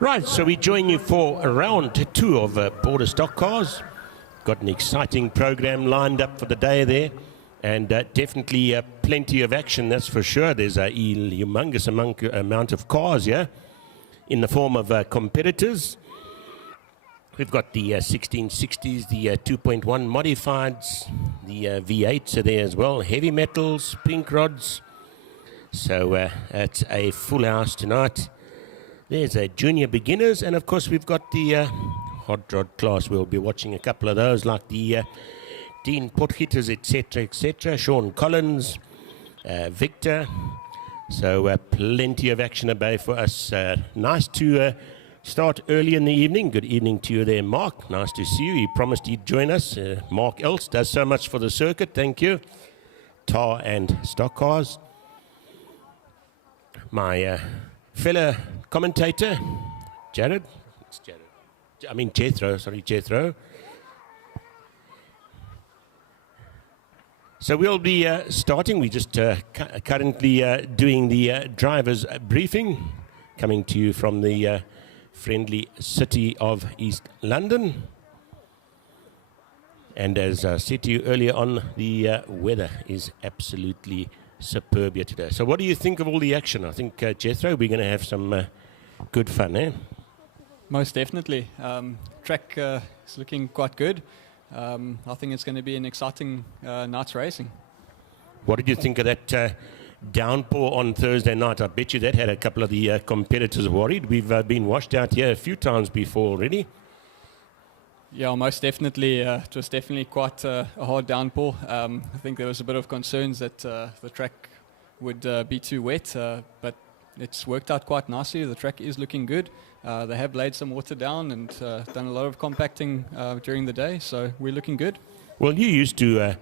Right, so we join you for round two of Border Stockcars. Got an exciting program lined up for the day there, and definitely plenty of action, that's for sure. There's a humongous amount of cars here in the form of competitors. We've got the 1660s, the 2.1 modifieds, the V8s are there as well, heavy metals, pink rods. So it's a full house tonight. There's a junior beginners, and of course we've got the hot rod class. We'll be watching a couple of those, like the Dean Potgieters, etc., Sean Collins, Victor. So plenty of action above for us. Nice to start early in the evening. Good evening to you there, Mark. Nice to see you. He promised he'd join us. Mark Else does so much for the circuit. Thank you. Tar and Stockcars. My fellow commentator, Jared. It's Jared. I mean Jethro. Sorry, Jethro. So we'll be starting. We're just currently doing the driver's briefing, coming to you from the friendly city of East London. And as I said to you earlier on, the weather is absolutely superb here today. So what do you think of all the action? I think, Jethro, we're going to have some good fun, eh? Most definitely. Track is looking quite good. I think it's going to be an exciting night's racing. What did you think of that downpour on Thursday night? I bet you that had a couple of the competitors worried. We've been washed out here a few times before already. Yeah, most definitely. It was definitely quite a hard downpour. I think there was a bit of concerns that the track would be too wet, but it's worked out quite nicely. The track is looking good. They have laid some water down and done a lot of compacting during the day, so we're looking good. Well, you used to,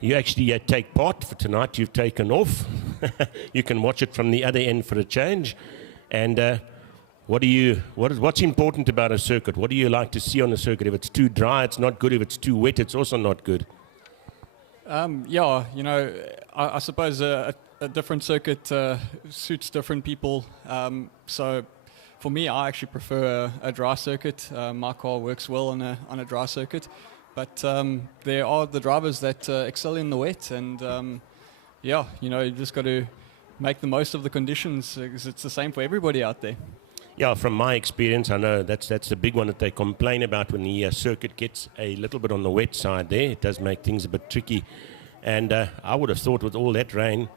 you actually take part. For tonight you've taken off. You can watch it from the other end for a change. And what's important about a circuit? What do you like to see on a circuit? If it's too dry, it's not good. If it's too wet, it's also not good. Yeah, you know, I suppose a different circuit suits different people. So for me, I actually prefer a dry circuit. My car works well on a dry circuit. But there are the drivers that excel in the wet. And yeah, you know, you just got to make the most of the conditions, because it's the same for everybody out there. Yeah, from my experience, I know that's the big one that they complain about when the circuit gets a little bit on the wet side there. It does make things a bit tricky. And I would have thought with all that rain,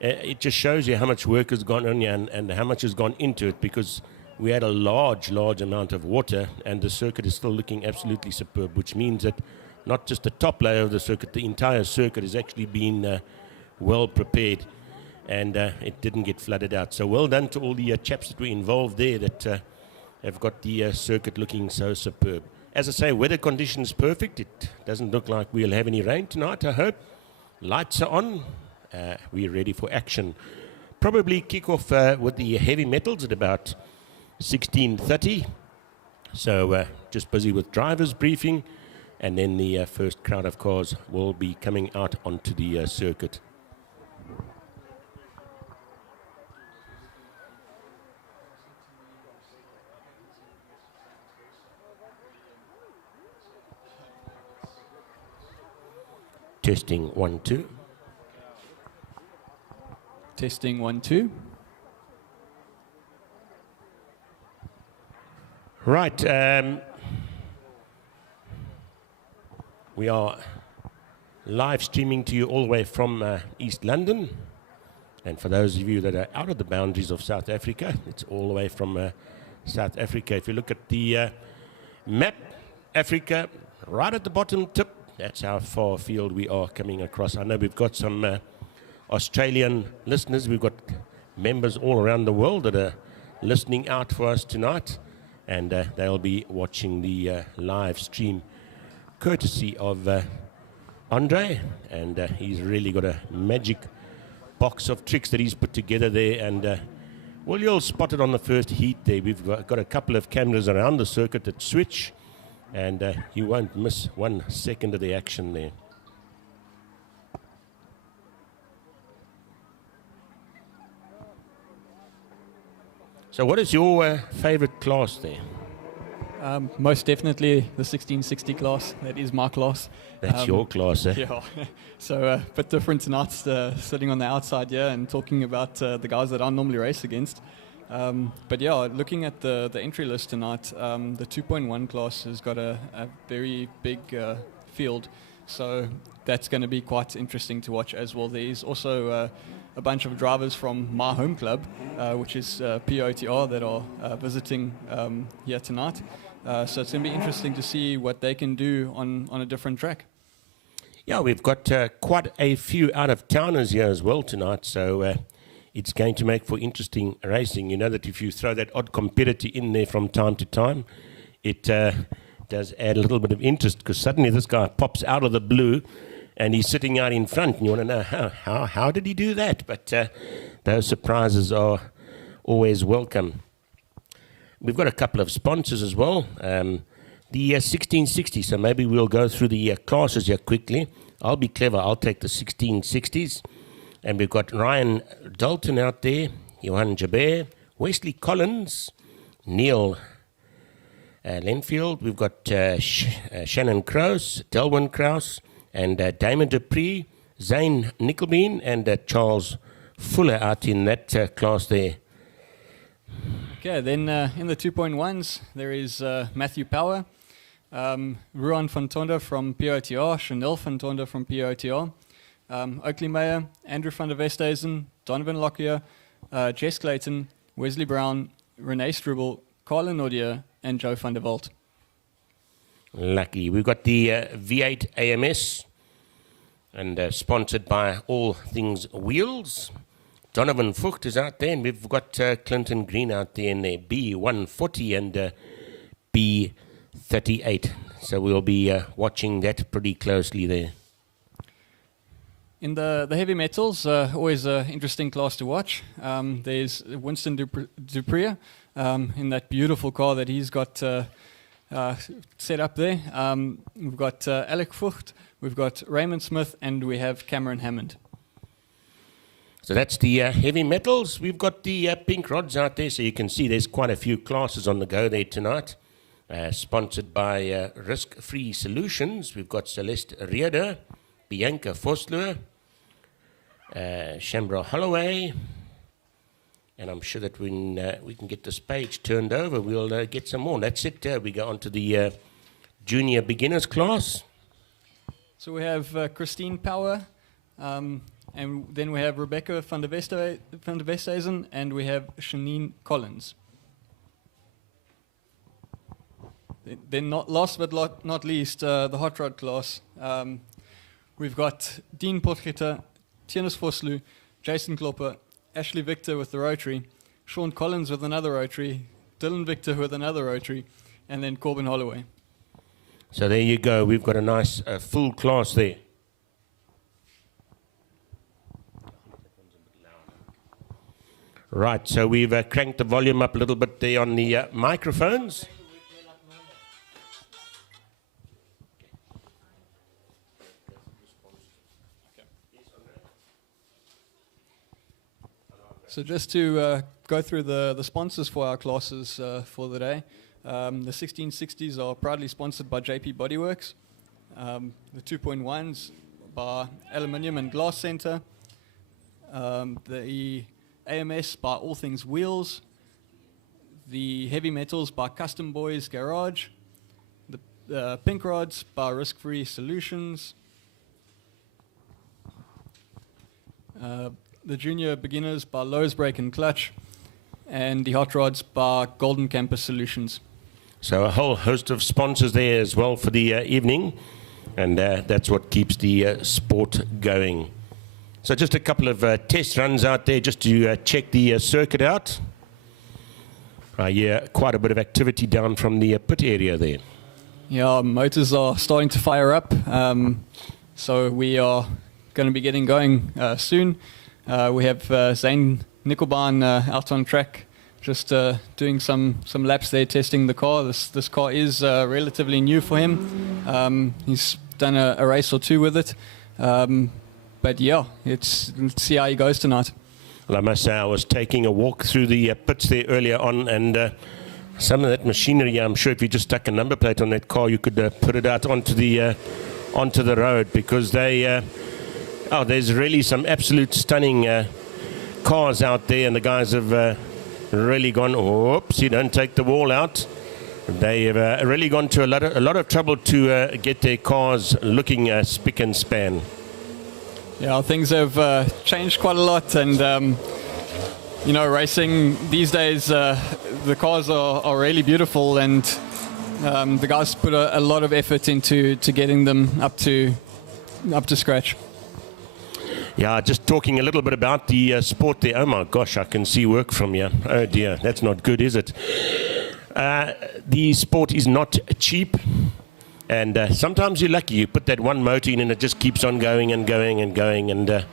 it just shows you how much work has gone on here and how much has gone into it, because we had a large amount of water and the circuit is still looking absolutely superb, which means that not just the top layer of the circuit, the entire circuit has actually been well prepared. And it didn't get flooded out. So well done to all the chaps that were involved there that have got the circuit looking so superb. As I say, weather conditions perfect. It doesn't look like we'll have any rain tonight, I hope. Lights are on. We're ready for action. Probably kick off with the heavy metals at about 16:30. So just busy with driver's briefing. And then the first crowd of cars will be coming out onto the circuit. Testing 1, 2. Testing 1, 2. Right. We are live streaming to you all the way from East London. And for those of you that are out of the boundaries of South Africa, it's all the way from South Africa. If you look at the map, Africa, right at the bottom tip, that's how far afield we are coming across. I know we've got some Australian listeners. We've got members all around the world that are listening out for us tonight. And they'll be watching the live stream courtesy of Andre. And he's really got a magic box of tricks that he's put together there. And, well, you'll spot it on the first heat there. We've got a couple of cameras around the circuit that switch. And you won't miss 1 second of the action there. So what is your favorite class there? Most definitely the 1660 class. That is my class. That's your class, eh? Yeah. So a bit different tonight, sitting on the outside here and talking about the guys that I normally race against. But yeah, looking at the entry list tonight, the 2.1 class has got a very big field. So that's going to be quite interesting to watch as well. There's also a bunch of drivers from my home club, which is POTR, that are visiting here tonight. So it's going to be interesting to see what they can do on a different track. Yeah, we've got quite a few out-of-towners here as well tonight, so it's going to make for interesting racing. You know that if you throw that odd competitor in there from time to time, it does add a little bit of interest, because suddenly this guy pops out of the blue and he's sitting out in front, and you want to know how did he do that? But those surprises are always welcome. We've got a couple of sponsors as well. The 1660, so maybe we'll go through the classes here quickly. I'll be clever, I'll take the 1660s. And we've got Ryan Dalton out there, Johan Jabert, Wesley Collins, Neil Lenfield. We've got Shannon Krause, Delwyn Krause, and Damon Dupree, Zane Nickelbean, and Charles Fuller out in that class there. Okay, then in the 2.1s, there is Matthew Power, Ruan van Tonda from POTR, Chanel van Tonda from POTR, Oakley Meyer, Andrew van der Westhuizen, Donovan Lockyer, Jess Clayton, Wesley Brown, Renee Struble, Carla Nordia, and Joe van der Walt. Lucky. We've got the V8 AMS, and sponsored by All Things Wheels. Donovan Fucht is out there, and we've got Clinton Green out there in their B140 and B38. So we'll be watching that pretty closely there. In the heavy metals, always an interesting class to watch. There's Winston Dupree in that beautiful car that he's got set up there. We've got Alec Fucht, we've got Raymond Smith, and we have Cameron Hammond. So that's the heavy metals. We've got the pink rods out there, so you can see there's quite a few classes on the go there tonight. Sponsored by Risk Free Solutions. We've got Celeste Rieder, Bianca Vosloo, Shambra Holloway, and I'm sure that when we can get this page turned over, we'll get some more. That's it. We go on to the junior beginners class. So we have Christine Power, and then we have Rebecca van der Westhuizen, and we have Shanine Collins. Then last but not least, the hot rod class. We've got Dean Potgieter, Tienus Vosloo, Jason Klopper, Ashley Victor with the rotary, Sean Collins with another rotary, Dylan Victor with another rotary, and then Corbin Holloway. So there you go. We've got a nice full class there. Right, so we've cranked the volume up a little bit there on the microphones. So just to go through the sponsors for our classes for the day. The 1660s are proudly sponsored by JP Bodyworks. The 2.1s by Aluminium and Glass Center. The AMS by All Things Wheels. The heavy metals by Custom Boys Garage. The pink rods by Risk Free Solutions. The junior beginners by Lowe's Brake and Clutch, and the hot rods by Golden Campus Solutions. So a whole host of sponsors there as well for the evening, and that's what keeps the sport going. So just a couple of test runs out there just to check the circuit out. Yeah, quite a bit of activity down from the pit area there. Yeah, motors are starting to fire up, so we are going to be getting going soon. We have Zane Nickelbean out on track, just doing some laps there, testing the car. This car is relatively new for him. He's done a race or two with it. But yeah, let's see how he goes tonight. Well, I must say I was taking a walk through the pits there earlier on, and some of that machinery, I'm sure if you just stuck a number plate on that car, you could put it out onto the road, because they, there's really some absolute stunning cars out there, and the guys have really gone, oops, you don't take the wall out. They've really gone to a lot of trouble to get their cars looking spick and span. Yeah, things have changed quite a lot, and racing these days, the cars are really beautiful, and the guys put a lot of effort into getting them up to scratch. Yeah, just talking a little bit about the sport there. Oh my gosh, I can see work from here. Oh dear, that's not good, is it? The sport is not cheap, and sometimes you're lucky. You put that one motor in and it just keeps on going and going and going, and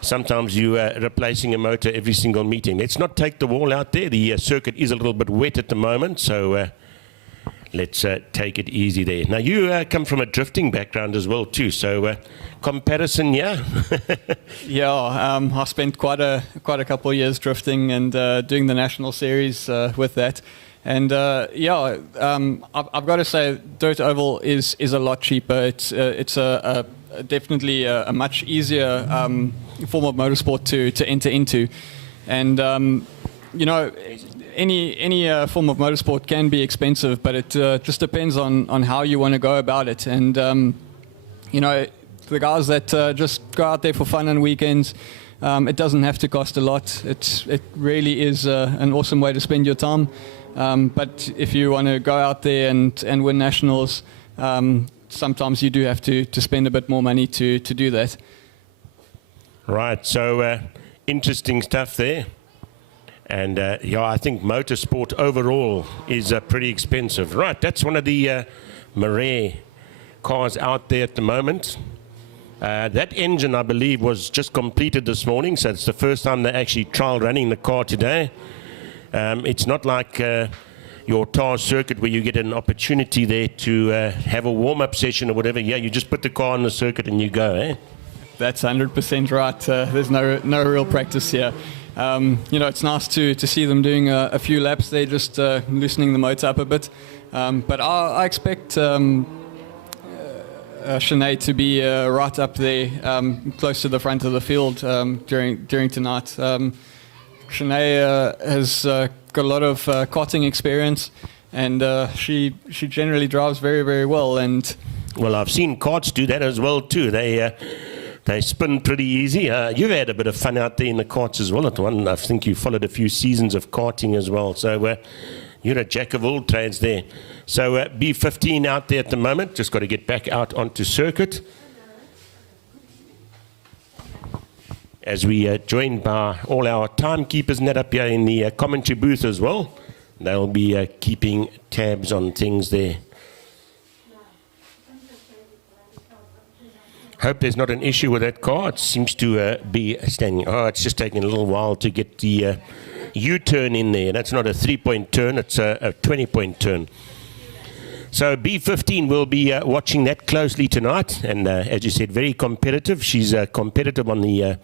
sometimes you are replacing a motor every single meeting. Let's not take the wall out there. The circuit is a little bit wet at the moment, so let's take it easy there. Now, you come from a drifting background as well too, so comparison, yeah? Yeah, I spent quite a couple of years drifting and doing the national series with that. And I've got to say, dirt oval is a lot cheaper. It's definitely a much easier form of motorsport to enter into, and any form of motorsport can be expensive, but it just depends on how you want to go about it. And the guys that just go out there for fun on weekends, it doesn't have to cost a lot. It really is an awesome way to spend your time. But if you want to go out there and win nationals, sometimes you do have to spend a bit more money to do that. Right, so interesting stuff there. And I think motorsport overall is pretty expensive. Right, that's one of the Marais cars out there at the moment. That engine, I believe, was just completed this morning, so it's the first time they're actually trial running the car today. It's not like your TAR circuit where you get an opportunity there to have a warm-up session or whatever. Yeah, you just put the car on the circuit and you go, eh? That's 100% right. There's no real practice here. It's nice to see them doing a few laps there, just loosening the motor up a bit. But I expect Sinead to be right up there, close to the front of the field during tonight. Sinead has got a lot of karting experience, and she generally drives very, very well. And well, I've seen karts do that as well too. They spin pretty easy. You've had a bit of fun out there in the karts as well at one. I think you followed a few seasons of karting as well. So you're a jack of all trades there. So B15 out there at the moment. Just got to get back out onto circuit. As we joined by all our timekeepers net up here in the commentary booth as well. They'll be keeping tabs on things there. Hope there's not an issue with that car. It seems to be standing. Oh, it's just taking a little while to get the U-turn in there. That's not a 3-point turn, it's a 20-point turn. So B15 will be watching that closely tonight. And as you said, very competitive. She's competitive on the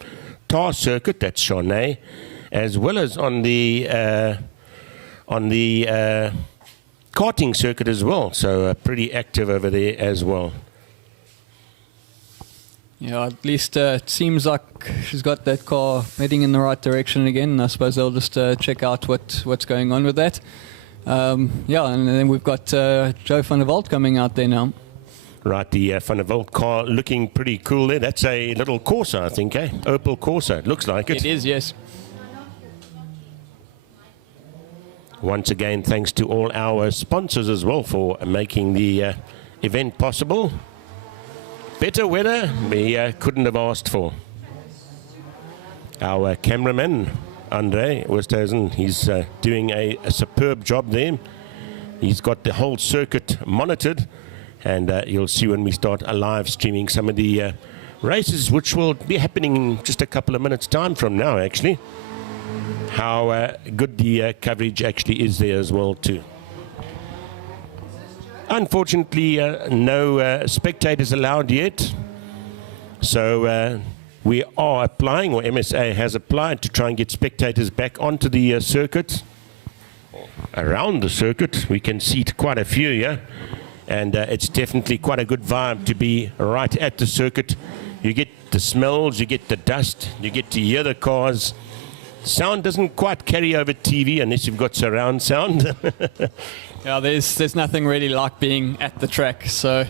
TAR circuit, that's Sinead, as well as on the karting circuit as well. So pretty active over there as well. Yeah, at least it seems like she's got that car heading in the right direction again. I suppose they'll just check out what's going on with that. And then we've got Joe van der Walt coming out there now. Right, the Van der Walt car looking pretty cool there. That's a little Corsa, I think, eh? Opel Corsa, it looks like it. It is, yes. Once again, thanks to all our sponsors as well for making the event possible. Better weather we couldn't have asked for. Our cameraman, Andre Westhuizen, he's doing a superb job there. He's got the whole circuit monitored, and you'll see when we start live streaming some of the races, which will be happening in just a couple of minutes' time from now, actually. How good the coverage actually is there as well, too. Unfortunately, no spectators allowed yet. So we are applying, or MSA has applied, to try and get spectators back onto the circuit. Around the circuit, we can seat quite a few here, and it's definitely quite a good vibe to be right at the circuit. You get the smells, you get the dust, you get to hear the cars. Sound doesn't quite carry over TV unless you've got surround sound. Yeah, there's nothing really like being at the track. So,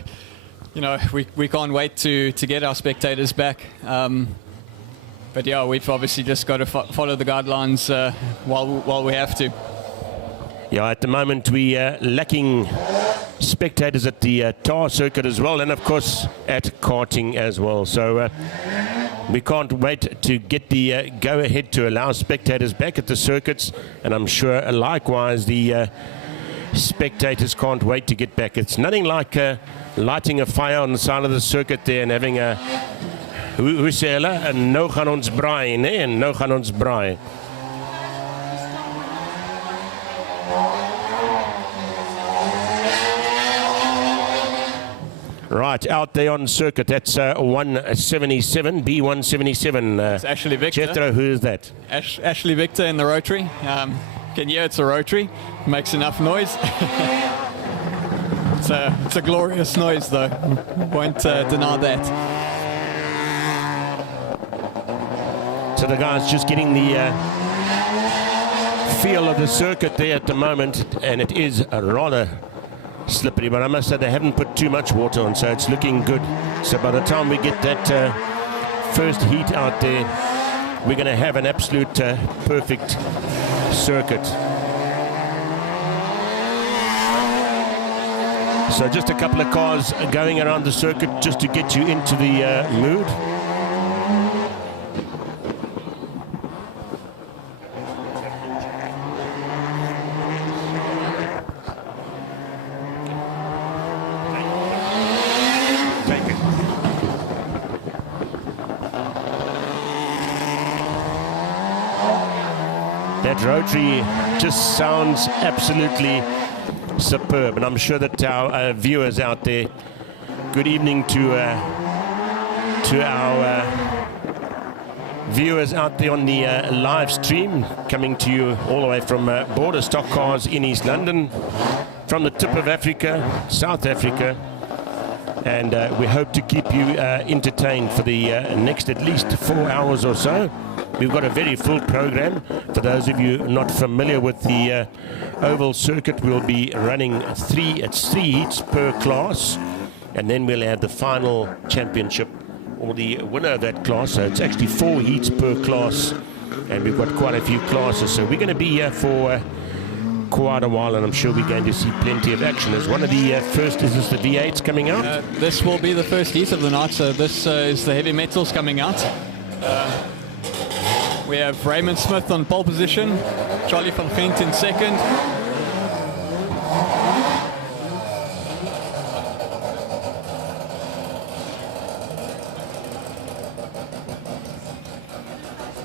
you know, we can't wait to get our spectators back. But yeah, we've obviously just got to follow the guidelines while we have to. Yeah, at the moment we are lacking spectators at the tar circuit as well, and of course at karting as well. So we can't wait to get the go-ahead to allow spectators back at the circuits, and I'm sure likewise the spectators can't wait to get back. It's nothing like lighting a fire on the side of the circuit there and having a hoe sê hulle, en nou gaan ons braai, nee, en nou gaan ons braai. Right, out there on circuit, that's 177, B177. It's Ashley Victor. Jethro, who is that? Ashley Victor in the rotary. Can you hear it's a rotary? Makes enough noise. It's a glorious noise, though. Won't deny that. So the guy's just getting the feel of the circuit there at the moment, and it is rather slippery, but I must say they haven't put too much water on, so it's looking good. So by the time we get that first heat out there, we're going to have an absolute perfect circuit. So just a couple of cars going around the circuit just to get you into the mood. That rotary just sounds absolutely superb, and I'm sure that our viewers out there, good evening to our viewers out there on the live stream, coming to you all the way from Border Stockcars in East London, from the tip of Africa, South Africa, and we hope to keep you entertained for the next at least 4 hours or so. We've got a very full program. For those of you not familiar with the oval circuit, we'll be running three heats per class, and then we'll have the final championship, or the winner of that class. So it's actually 4 heats per class, and we've got quite a few classes. So we're going to be here for quite a while, and I'm sure we're going to see plenty of action. As one of the first, is this the V8s coming out? This will be the first heat of the night, so this is the heavy metals coming out. We have Raymond Smith on pole position, Charlie van Gent in second.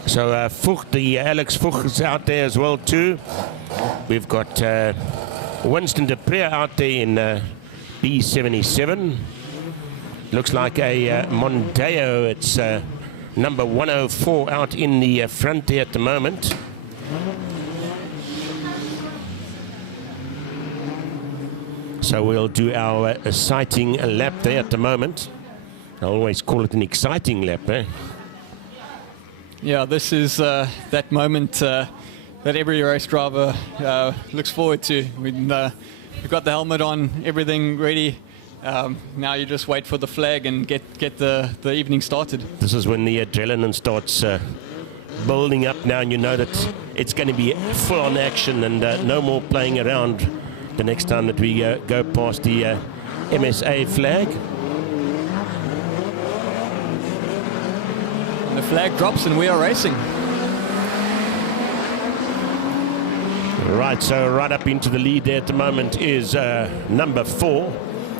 So Alex Vogt is out there as well too. We've got Winston de Preer out there in B77. Looks like a Mondeo. It's number 104 out in the front there at the moment. So we'll do our sighting lap there at the moment. I always call it an exciting lap, eh? Yeah, this is that moment that every race driver looks forward to. We've got the helmet on, everything ready. Now you just wait for the flag and get the evening started. This is when the adrenaline starts building up now, and you know that it's going to be full-on action and no more playing around the next time that we go past the MSA flag. And the flag drops and we are racing. Right, so right up into the lead there at the moment is number 4.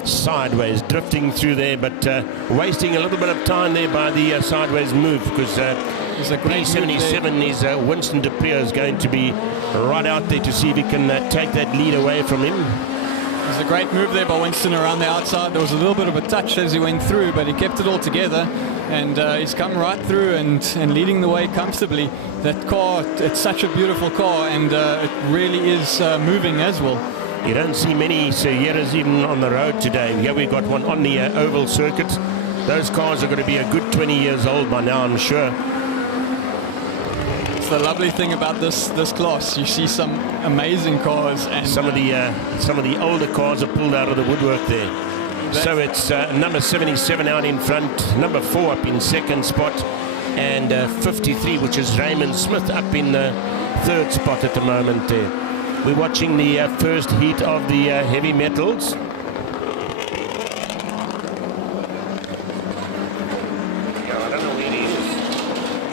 Sideways, drifting through there, but wasting a little bit of time there by the sideways move, because B77 is Winston de Preer is going to be right out there to see if he can take that lead away from him. There's a great move there by Winston around the outside. There was a little bit of a touch as he went through, but he kept it all together. and he's come right through and leading the way comfortably. That car, it's such a beautiful car, and it really is moving as well. You don't see many Sierras even on the road today. Here we got one on the oval circuit. Those cars are going to be a good 20 years old by now, I'm sure. It's the lovely thing about this class. You see some amazing cars, and some of the older cars are pulled out of the woodwork there. So it's number 77 out in front, number 4 up in second spot, and 53, which is Raymond Smith, up in the third spot at the moment there. We're watching the first heat of the heavy metals.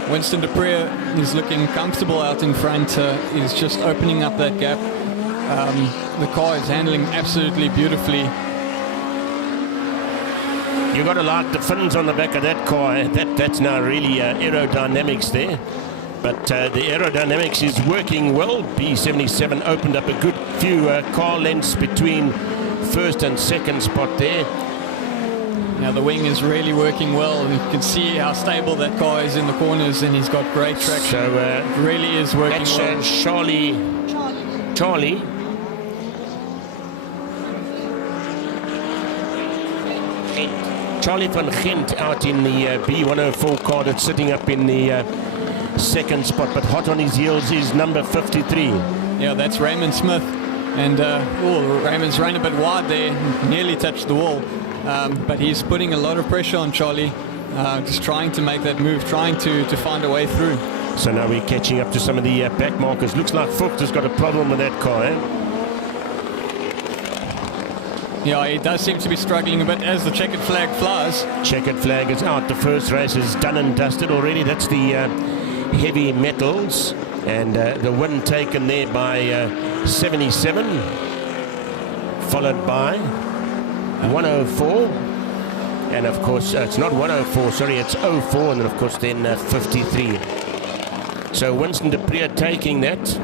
Winston Dupree is looking comfortable out in front. He's just opening up that gap. The car is handling absolutely beautifully. You got to like the fins on the back of that car. That's now really aerodynamics there. But the aerodynamics is working well. B77 opened up a good few car lengths between first and second spot there. Now the wing is really working well. You can see how stable that car is in the corners, and he's got great traction. So it really is working that's, well. Charlie. Charlie van Gent out in the B104 car that's sitting up in the second spot, but hot on his heels is number 53. Yeah, that's Raymond Smith. And Raymond's ran a bit wide there, nearly touched the wall. But he's putting a lot of pressure on Charlie, just trying to make that move, trying to find a way through. So now we're catching up to some of the back markers. Looks like Fuchs has got a problem with that car, eh? Yeah, he does seem to be struggling a bit as the checkered flag flies. Checkered flag is out. The first race is done and dusted already. That's the heavy metals. And the win taken there by 77. Followed by 104. And of course, it's not 104, sorry, it's 04. And then of course, then 53. So Winston Dupree taking that.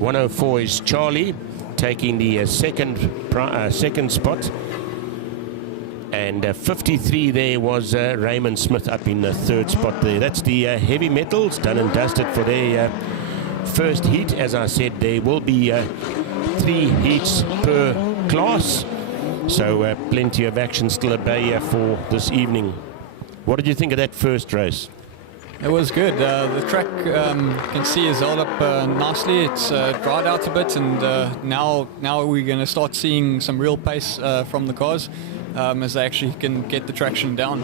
.104 is Charlie taking the second spot, and 53 there was Raymond Smith up in the third spot there. That's the heavy metals done and dusted for their first heat. As I said, there will be 3 heats per class, so plenty of action still at bay for this evening. What did you think of that first race? It was good. The track, you can see, is held up nicely. It's dried out a bit, and now we're going to start seeing some real pace from the cars as they actually can get the traction down.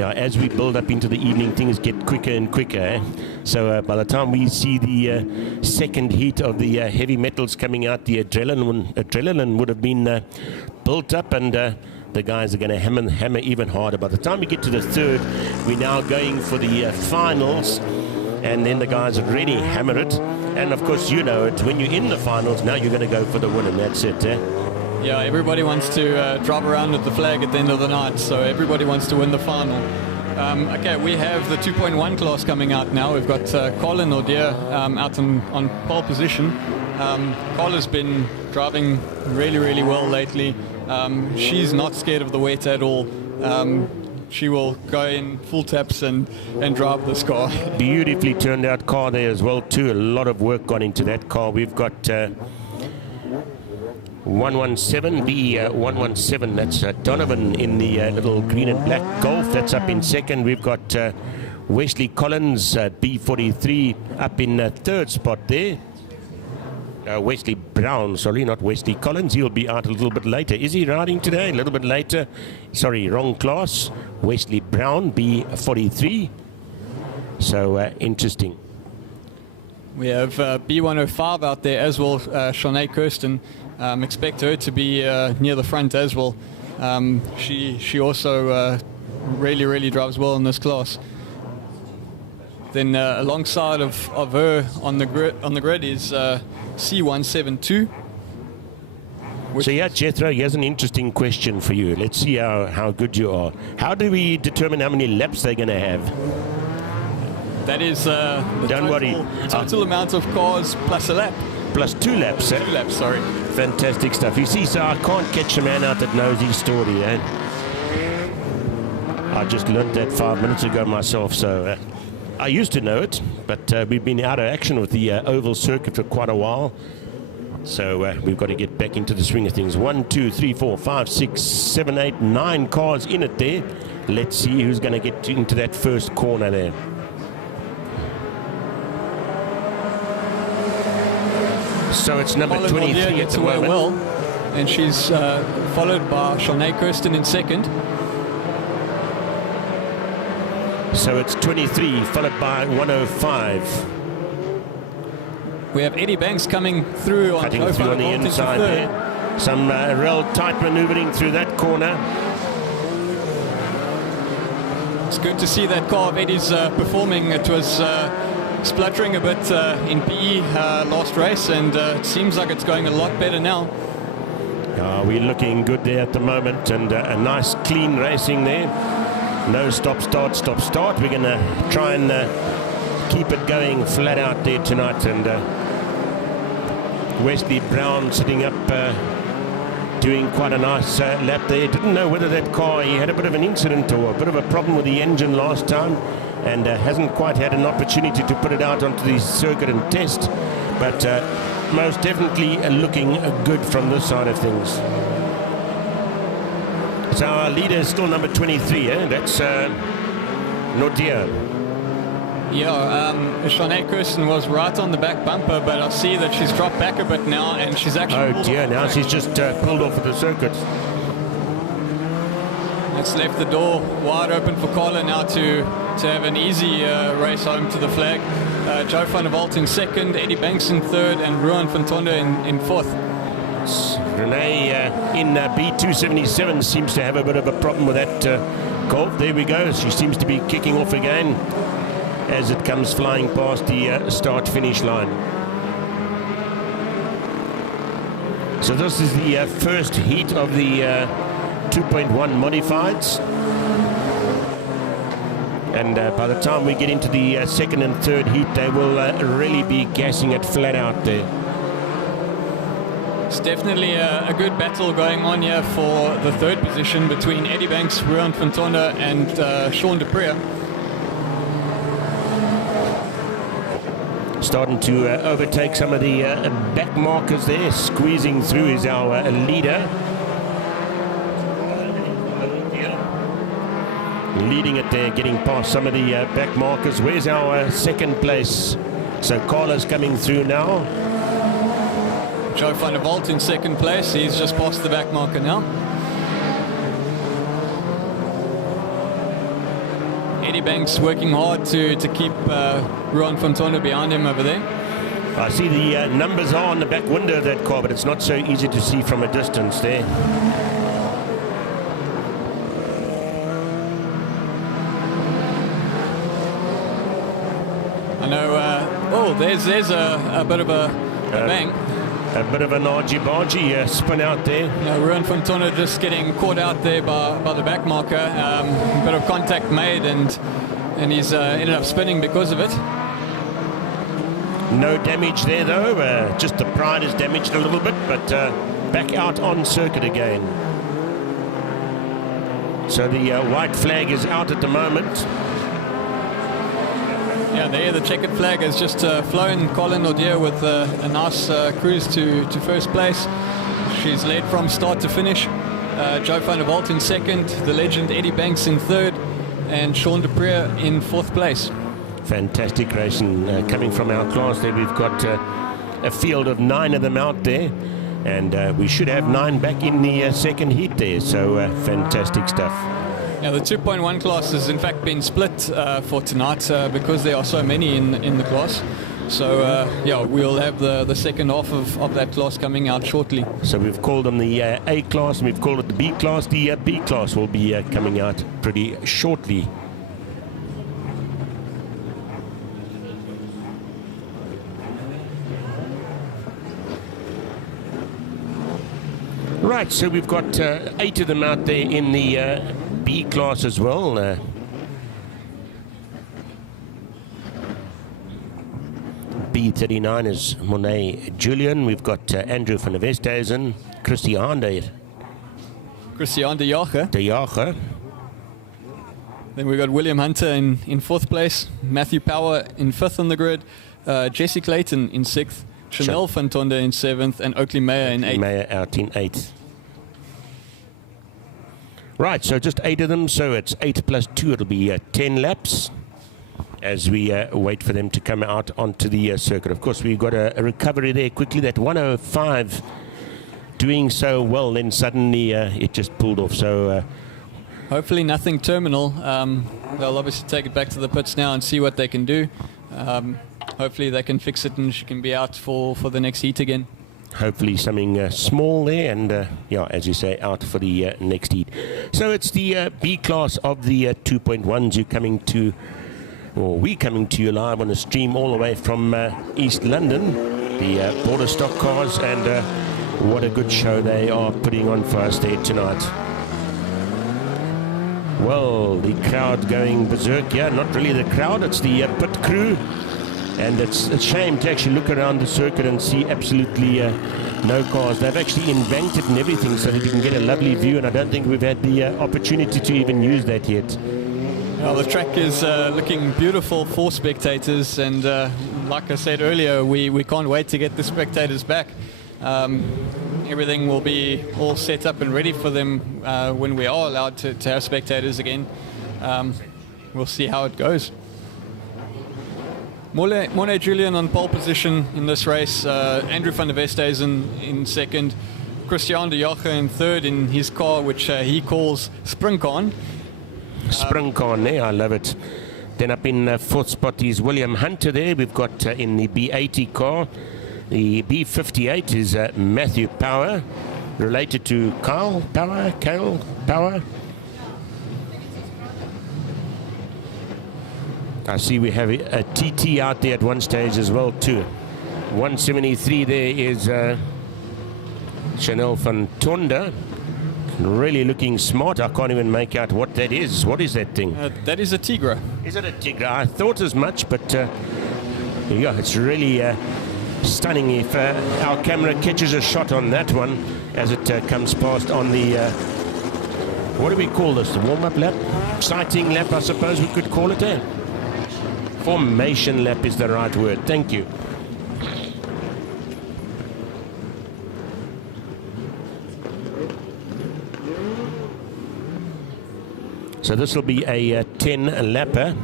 Yeah, as we build up into the evening, things get quicker and quicker. Eh? So by the time we see the second heat of the heavy metals coming out, the adrenaline would have been built up, and the guys are going to hammer even harder. By the time we get to the third, we're now going for the finals, and then the guys would really hammer it. And of course, you know it, when you're in the finals, now you're going to go for the win, and that's it. Yeah, everybody wants to drive around with the flag at the end of the night, so everybody wants to win the final. Okay, we have the 2.1 class coming out now. We've got Colin O'Dear out on pole position. Cola's been driving really, really well lately. She's not scared of the wet at all. She will go in full taps and drive this car. Beautifully turned out car there as well too. A lot of work gone into that car. We've got 117 B117. That's Donovan in the little green and black Golf. That's up in second. We've got Wesley Collins B43 up in third spot there. Wesley Brown, sorry, not Wesley Collins. He'll be out a little bit later. Is he riding today? A little bit later. Sorry, wrong class. Wesley Brown, B43. So interesting. We have B105 out there as well, Shanae Kirsten. Expect her to be near the front as well. She also really, really drives well in this class. Then alongside of her on the grid is C172. So yeah, Jethro, here's an interesting question for you. Let's see how good you are. How do we determine how many laps they're going to have? That is the Don't worry. total amount of cars plus a lap. plus 2 laps. 2 laps, sorry. Fantastic stuff. You see, so I can't catch a man out that knows his story. I just learned that 5 minutes ago myself, so I used to know it, but we've been out of action with the oval circuit for quite a while. So we've got to get back into the swing of things. 1, 2, 3, 4, 5, 6, 7, 8, 9 cars in it there. Let's see who's going to get into that first corner there. So it's number 23 at the moment. Well, and she's followed by Shanae Kirsten in second. So it's 23, followed by 105. We have Eddie Banks coming through on Cutting through on the inside there. Some real tight maneuvering through that corner. It's good to see that car of Eddie's performing. It was spluttering a bit in PE last race, and it seems like it's going a lot better now. We're looking good there at the moment, and a nice clean racing there. No stop, start, stop, start. We're going to try and keep it going flat out there tonight. And Wesley Brown sitting up, doing quite a nice lap there. Didn't know whether that car, he had a bit of an incident or a bit of a problem with the engine last time, and hasn't quite had an opportunity to put it out onto the circuit and test. But most definitely looking good from this side of things. So our leader is still number 23, That's Nordia. Yeah, Shanae Kirsten was right on the back bumper, but I see that she's dropped back a bit now, and she's actually... Oh dear, now she's just pulled off of the circuit. That's left the door wide open for Carla now to have an easy race home to the flag. Joe van der Walt in second, Eddie Banks in third, and Ruan van Tonde in fourth. Renee in B277 seems to have a bit of a problem with that Golf. There we go. She seems to be kicking off again as it comes flying past the start-finish line. So this is the first heat of the 2.1 modifieds. And by the time we get into the second and third heat, they will really be gassing it flat out there. It's definitely a good battle going on here for the third position between Eddie Banks, Ruan van Tonde, and Sean de Preer. Starting to overtake some of the back markers there. Squeezing through is our leader. Leading it there, getting past some of the back markers. Where's our second place? So Carla's coming through now. Joe van der Walt in second place. He's just past the back marker now. Eddie Banks working hard to keep Ruan van Tonde behind him over there. I see the numbers are on the back window of that car, but it's not so easy to see from a distance there. I know, there's a bit of a bang. A bit of an argy-bargy spin out there. Ruan van Tonde just getting caught out there by the back marker. A bit of contact made, and he's ended up spinning because of it. No damage there though, just the pride is damaged a little bit, but back out on circuit again. So the white flag is out at the moment. Yeah, there the checkered flag has just flown Colin Nordier with a nice cruise to first place. She's led from start to finish. Joe van der Walt in second, the legend Eddie Banks in third, and Sean de Preer in fourth place. Fantastic racing coming from our class there. We've got a field of 9 of them out there, and we should have 9 back in the second heat there. So fantastic stuff. Yeah, the 2.1 class has in fact been split for tonight because there are so many in the class. So yeah, we'll have the second half of that class coming out shortly. So we've called them the A class, and we've called it the B class. The B class will be coming out pretty shortly. Right, so we've got 8 of them out there in the B class as well. B B39 is Monet Julian. We've got Andrew van der Westhuizen, Christian de Jager. Then we've got William Hunter in fourth place, Matthew Power in fifth on the grid, Jesse Clayton in sixth, Chanel van Tonde in seventh, and Oakley Meyer in eighth. Meyer out in eighth. Right, so just 8 of them, so it's 8 plus 2, it'll be 10 laps as we wait for them to come out onto the circuit. Of course, we've got a recovery there quickly, that 105 doing so well, then suddenly it just pulled off. So hopefully nothing terminal. They'll obviously take it back to the pits now and see what they can do. Hopefully they can fix it and she can be out for the next heat again. Hopefully something small there, and yeah, as you say, out for the next heat. So it's the B class of the 2.1s. You're coming to, or we coming to you live on a stream all the way from East London, the Border Stock Cars, and what a good show they are putting on for us there tonight. Well, the crowd going berserk here. Not really the crowd, it's the pit crew. And it's a shame to actually look around the circuit and see absolutely no cars. They've actually embanked it and everything so that you can get a lovely view, and I don't think we've had the opportunity to even use that yet. Well, the track is looking beautiful for spectators, and like I said earlier, we can't wait to get the spectators back. Everything will be all set up and ready for them when we are allowed to have spectators again. We'll see how it goes. Monet Julian on pole position in this race, Andrew van der Westhuizen in second, Christian de Jager in third in his car, which he calls Springcon. Springcon there, I love it. Then up in fourth spot is William Hunter there. We've got in the B80 car, the B58 is Matthew Power, related to Kyle Power. I see we have a TT out there at one stage as well too. 173 there is Chanel van Tonde. Really looking smart. I can't even make out what that is. What is that thing? That is a Tigra. Is it a Tigra? I thought as much, but yeah, it's really stunning. If our camera catches a shot on that one as it comes past on the, what do we call this? The warm-up lap? Sighting lap, I suppose we could call it there. Formation lap is the right word. Thank you. So this will be a 10 lapper,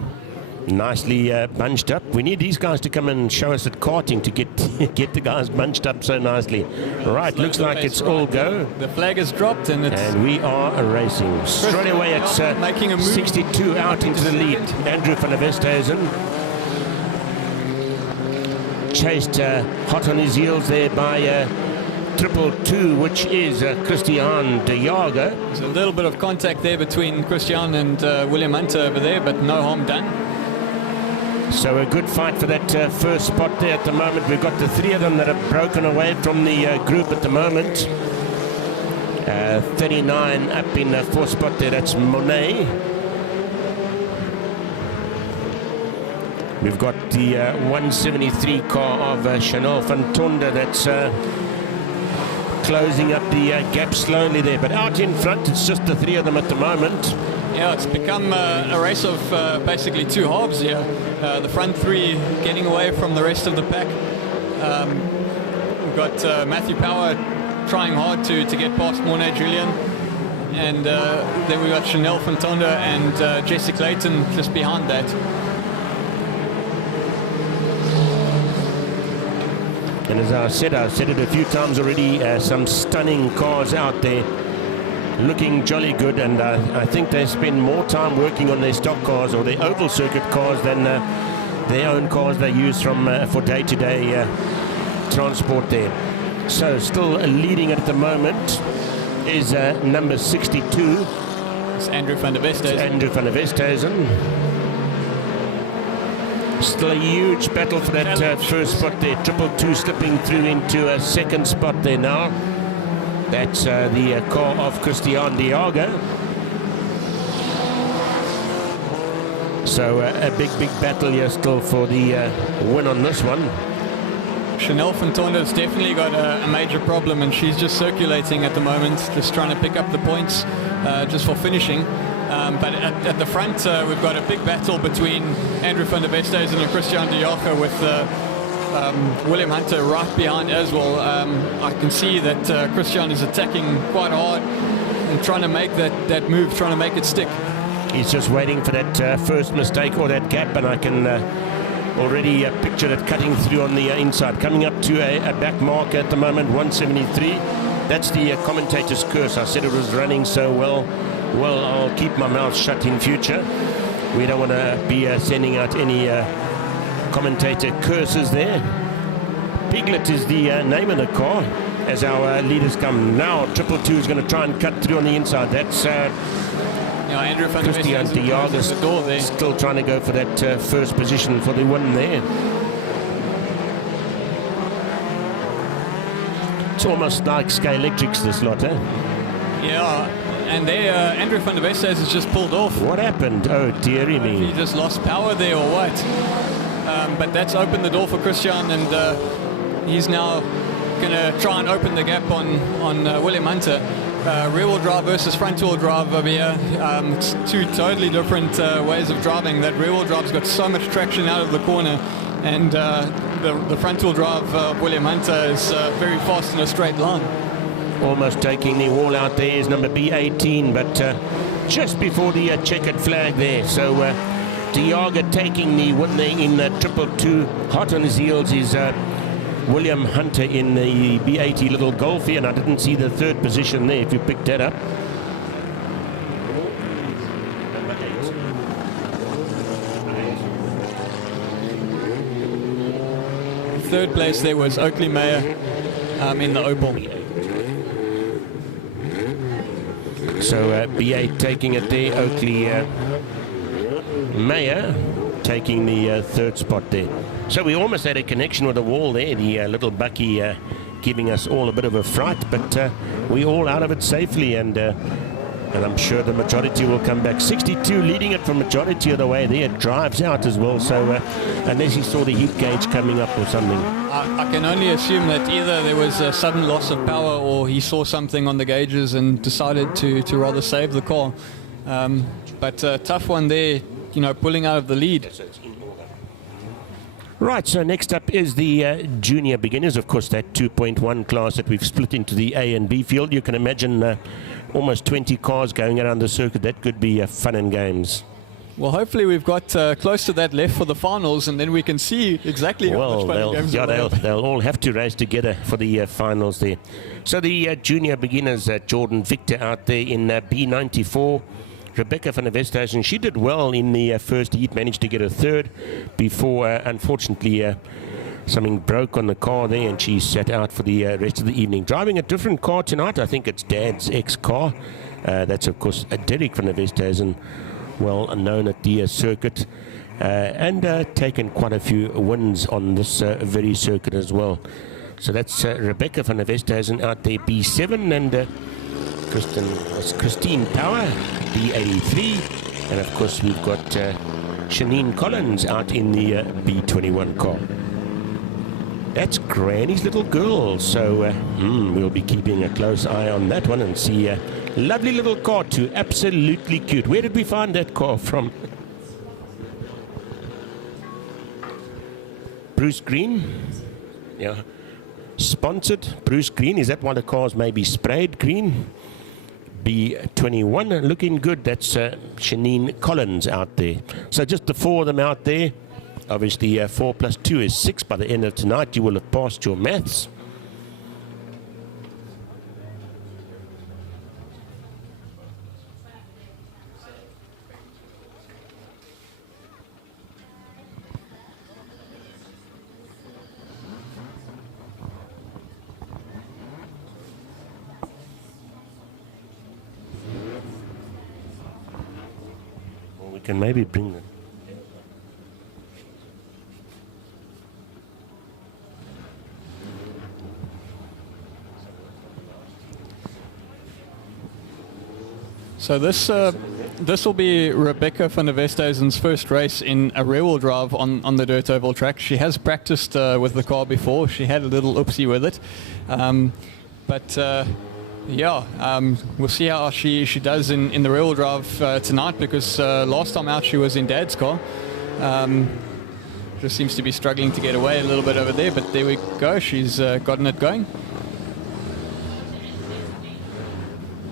nicely bunched up. We need these guys to come and show us at karting to get the guys bunched up so nicely. Right, looks like it's all go. The flag is dropped and we are racing. Straight away it's making a move 62 out into the lead. Andrew van der Westhuizen. Chased hot on his heels there by 222, which is Christian de Jager. There's a little bit of contact there between Christian and William Hunter over there, but no harm done. So a good fight for that first spot there at the moment. We've got the 3 of them that have broken away from the group at the moment. 39 up in the fourth spot there, that's Monet. We've got the 173 car of Chanel van Tonde that's closing up the gap slowly there. But out in front, it's just the 3 of them at the moment. Yeah, it's become a race of basically 2 halves here. The front 3 getting away from the rest of the pack. We've got Matthew Power trying hard to get past Monet Julian. And then we've got Chanel van Tonde and Jesse Clayton just behind that. And as I've said it a few times already, some stunning cars out there looking jolly good, and I think they spend more time working on their stock cars or their oval circuit cars than their own cars they use for day-to-day transport there. So still leading at the moment is number 62. It's Andrew van der Westhuizen. Andrew van der Westhuizen. Still a huge battle for that first spot there. 222 slipping through into a second spot there now. That's the car of Christian de Jager. So a big battle here still for the win on this one. Chanel Fontonda's definitely got a major problem, and she's just circulating at the moment, just trying to pick up the points just for finishing. But at the front, we've got a big battle between Andrew van der Westhuizen and Christian de Jager, with William Hunter right behind as well. I can see that Christian is attacking quite hard and trying to make that move, trying to make it stick. He's just waiting for that first mistake or that gap, and I can already picture it cutting through on the inside. Coming up to a back mark at the moment, 173. That's the commentator's curse. I said it was running so well. Well, I'll keep my mouth shut in future. We don't want to be sending out any commentator curses there. Piglet is the name of the car as our leaders come. Now, 222 is going to try and cut through on the inside. That's Andrew van der Christian de Jager still trying to go for that first position for the win there. It's almost like Sky Electrics, this lot, eh? Yeah, and there Andrew van der Westhuizen has just pulled off. What happened? Oh, dearie me. He just lost power there or what? But that's opened the door for Christian, and he's now going to try and open the gap on William Hunter. Rear-wheel drive versus front-wheel drive over here. It's two totally different ways of driving. That rear-wheel drive's got so much traction out of the corner, and the front-wheel drive of William Hunter is very fast in a straight line. Almost taking the wall out there is number B18, but just before the checkered flag there. So de Jager taking the win there in 222. Hot on his heels is William Hunter in the B80 little Golf here, and I didn't see the third position there, if you picked that up. Third place there was Oakley Meyer in the Opal. So B8 taking it there, Oakley Meyer taking the third spot there. So we almost had a connection with the wall there, the little Bucky giving us all a bit of a fright, but we all out of it safely, and I'm sure the majority will come back. 62 leading it for majority of the way there. It drives out as well, so unless he saw the heat gauge coming up or something. I can only assume that either there was a sudden loss of power or he saw something on the gauges and decided to rather save the car. But a tough one there, pulling out of the lead. Right, so next up is the junior beginners, of course, that 2.1 class that we've split into the A and B field. You can imagine almost 20 cars going around the circuit. That could be fun and games. Well, hopefully we've got close to that left for the finals, and then we can see exactly how much fun and games they'll all have to race together for the finals there. So the junior beginners, Jordan Victor out there in B94. Rebecca van der Westhuizen, she did well in the first heat, managed to get a third before, unfortunately, something broke on the car there, and she sat out for the rest of the evening. Driving a different car tonight, I think it's Dad's ex-car. That's, of course, Derek van der Westhuizen, well known at the circuit, and taken quite a few wins on this very circuit as well. So that's Rebecca van der Westhuizen out there, B7, and Christine Power, B83, and of course we've got Shanine Collins out in the B21 car. That's Granny's little girl, so we'll be keeping a close eye on that one and see a lovely little car too, absolutely cute. Where did we find that car from? Bruce Green? Yeah. Sponsored Bruce Green. Is that why the cars may be sprayed green? B21 looking good. That's Shanine Collins out there. So just the four of them out there. Obviously 4 plus 2 is 6. By the end of tonight you will have passed your maths. Can maybe bring them. So this this will be Rebecca van der Westhuizen's first race in a rear-wheel drive on the dirt oval track. She has practiced with the car before. She had a little oopsie with it. We'll see how she does in the rear-wheel drive tonight, because last time out she was in Dad's car. Just seems to be struggling to get away a little bit over there, but there we go. She's gotten it going.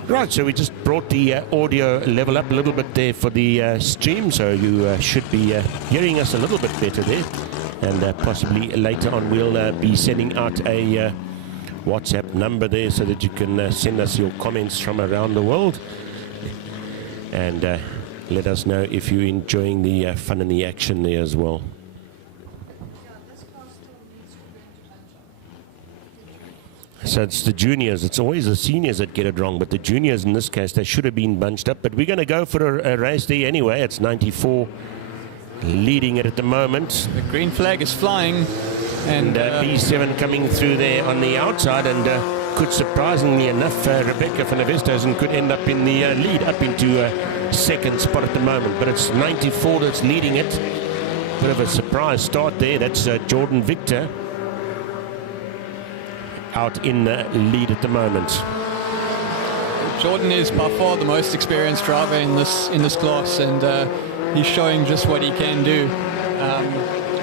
Right, so we just brought the audio level up a little bit there for the stream, so you should be hearing us a little bit better there. And possibly later on we'll be sending out a WhatsApp number there so that you can send us your comments from around the world. And let us know if you're enjoying the fun and the action there as well. So it's the juniors. It's always the seniors that get it wrong, but the juniors in this case, they should have been bunched up. But we're going to go for a race there anyway. It's 94 leading it at the moment. The green flag is flying. And B7 coming through there on the outside, and could, surprisingly enough, Rebecca van der Westhuizen could end up in the lead, up into second spot at the moment. But it's 94 that's leading it. Bit of a surprise start there. That's Jordan Victor out in the lead at the moment. Jordan is by far the most experienced driver in this class, and he's showing just what he can do.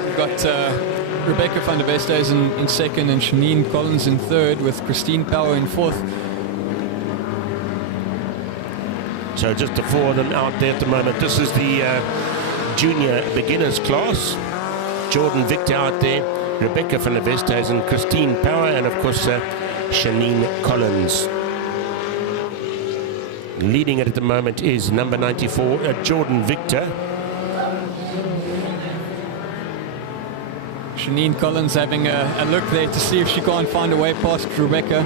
We've got Rebecca van der Westhuizen in second and Shanine Collins in third, with Christine Power in fourth. So just the four of them out there at the moment. This is the junior beginners class. Jordan Victor out there, Rebecca van der Westhuizen, Christine Power, and of course Shanine Collins. Leading it at the moment is number 94, Jordan Victor. Shanine Collins having a look there to see if she can't find a way past Rebecca.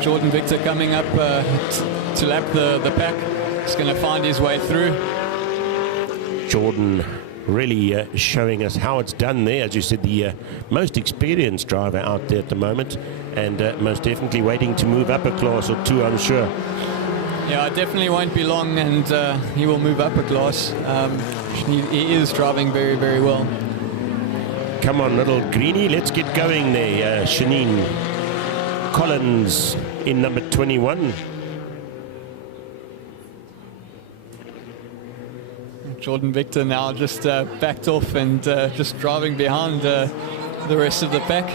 Jordan Victor coming up to lap the pack. He's going to find his way through. Jordan really showing us how it's done there. As you said, the most experienced driver out there at the moment, and most definitely waiting to move up a class or two, I'm sure. Yeah, it definitely won't be long, and he will move up a class. He is driving very, very well. Come on, little greenie, let's get going there. Shanine Collins in number 21. Jordan Victor now just backed off and just driving behind the rest of the pack.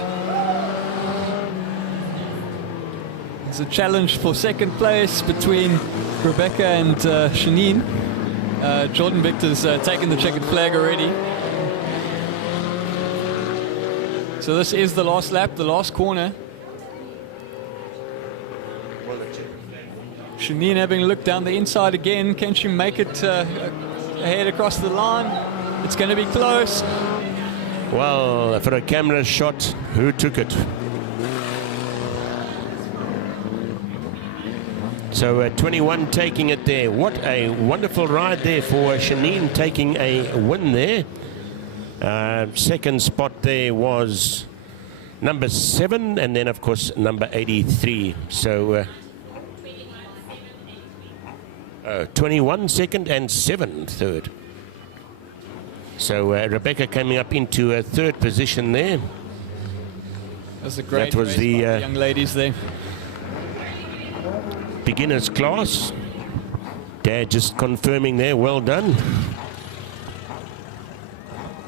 It's a challenge for second place between Rebecca and Shanine. Jordan Victor's taken the checkered flag already. So this is the last lap, the last corner. Shanine having a look down the inside again. Can she make it ahead across the line? It's going to be close. Well, for a camera shot, who took it? So 21 taking it there. What a wonderful ride there for Shanine, taking a win there. Second spot there was number 7, and then of course number 83. So 21 second and 7 third. So Rebecca coming up into a third position there. That's a great that was race the by the young ladies there. Beginners class. Dad just confirming there, well done.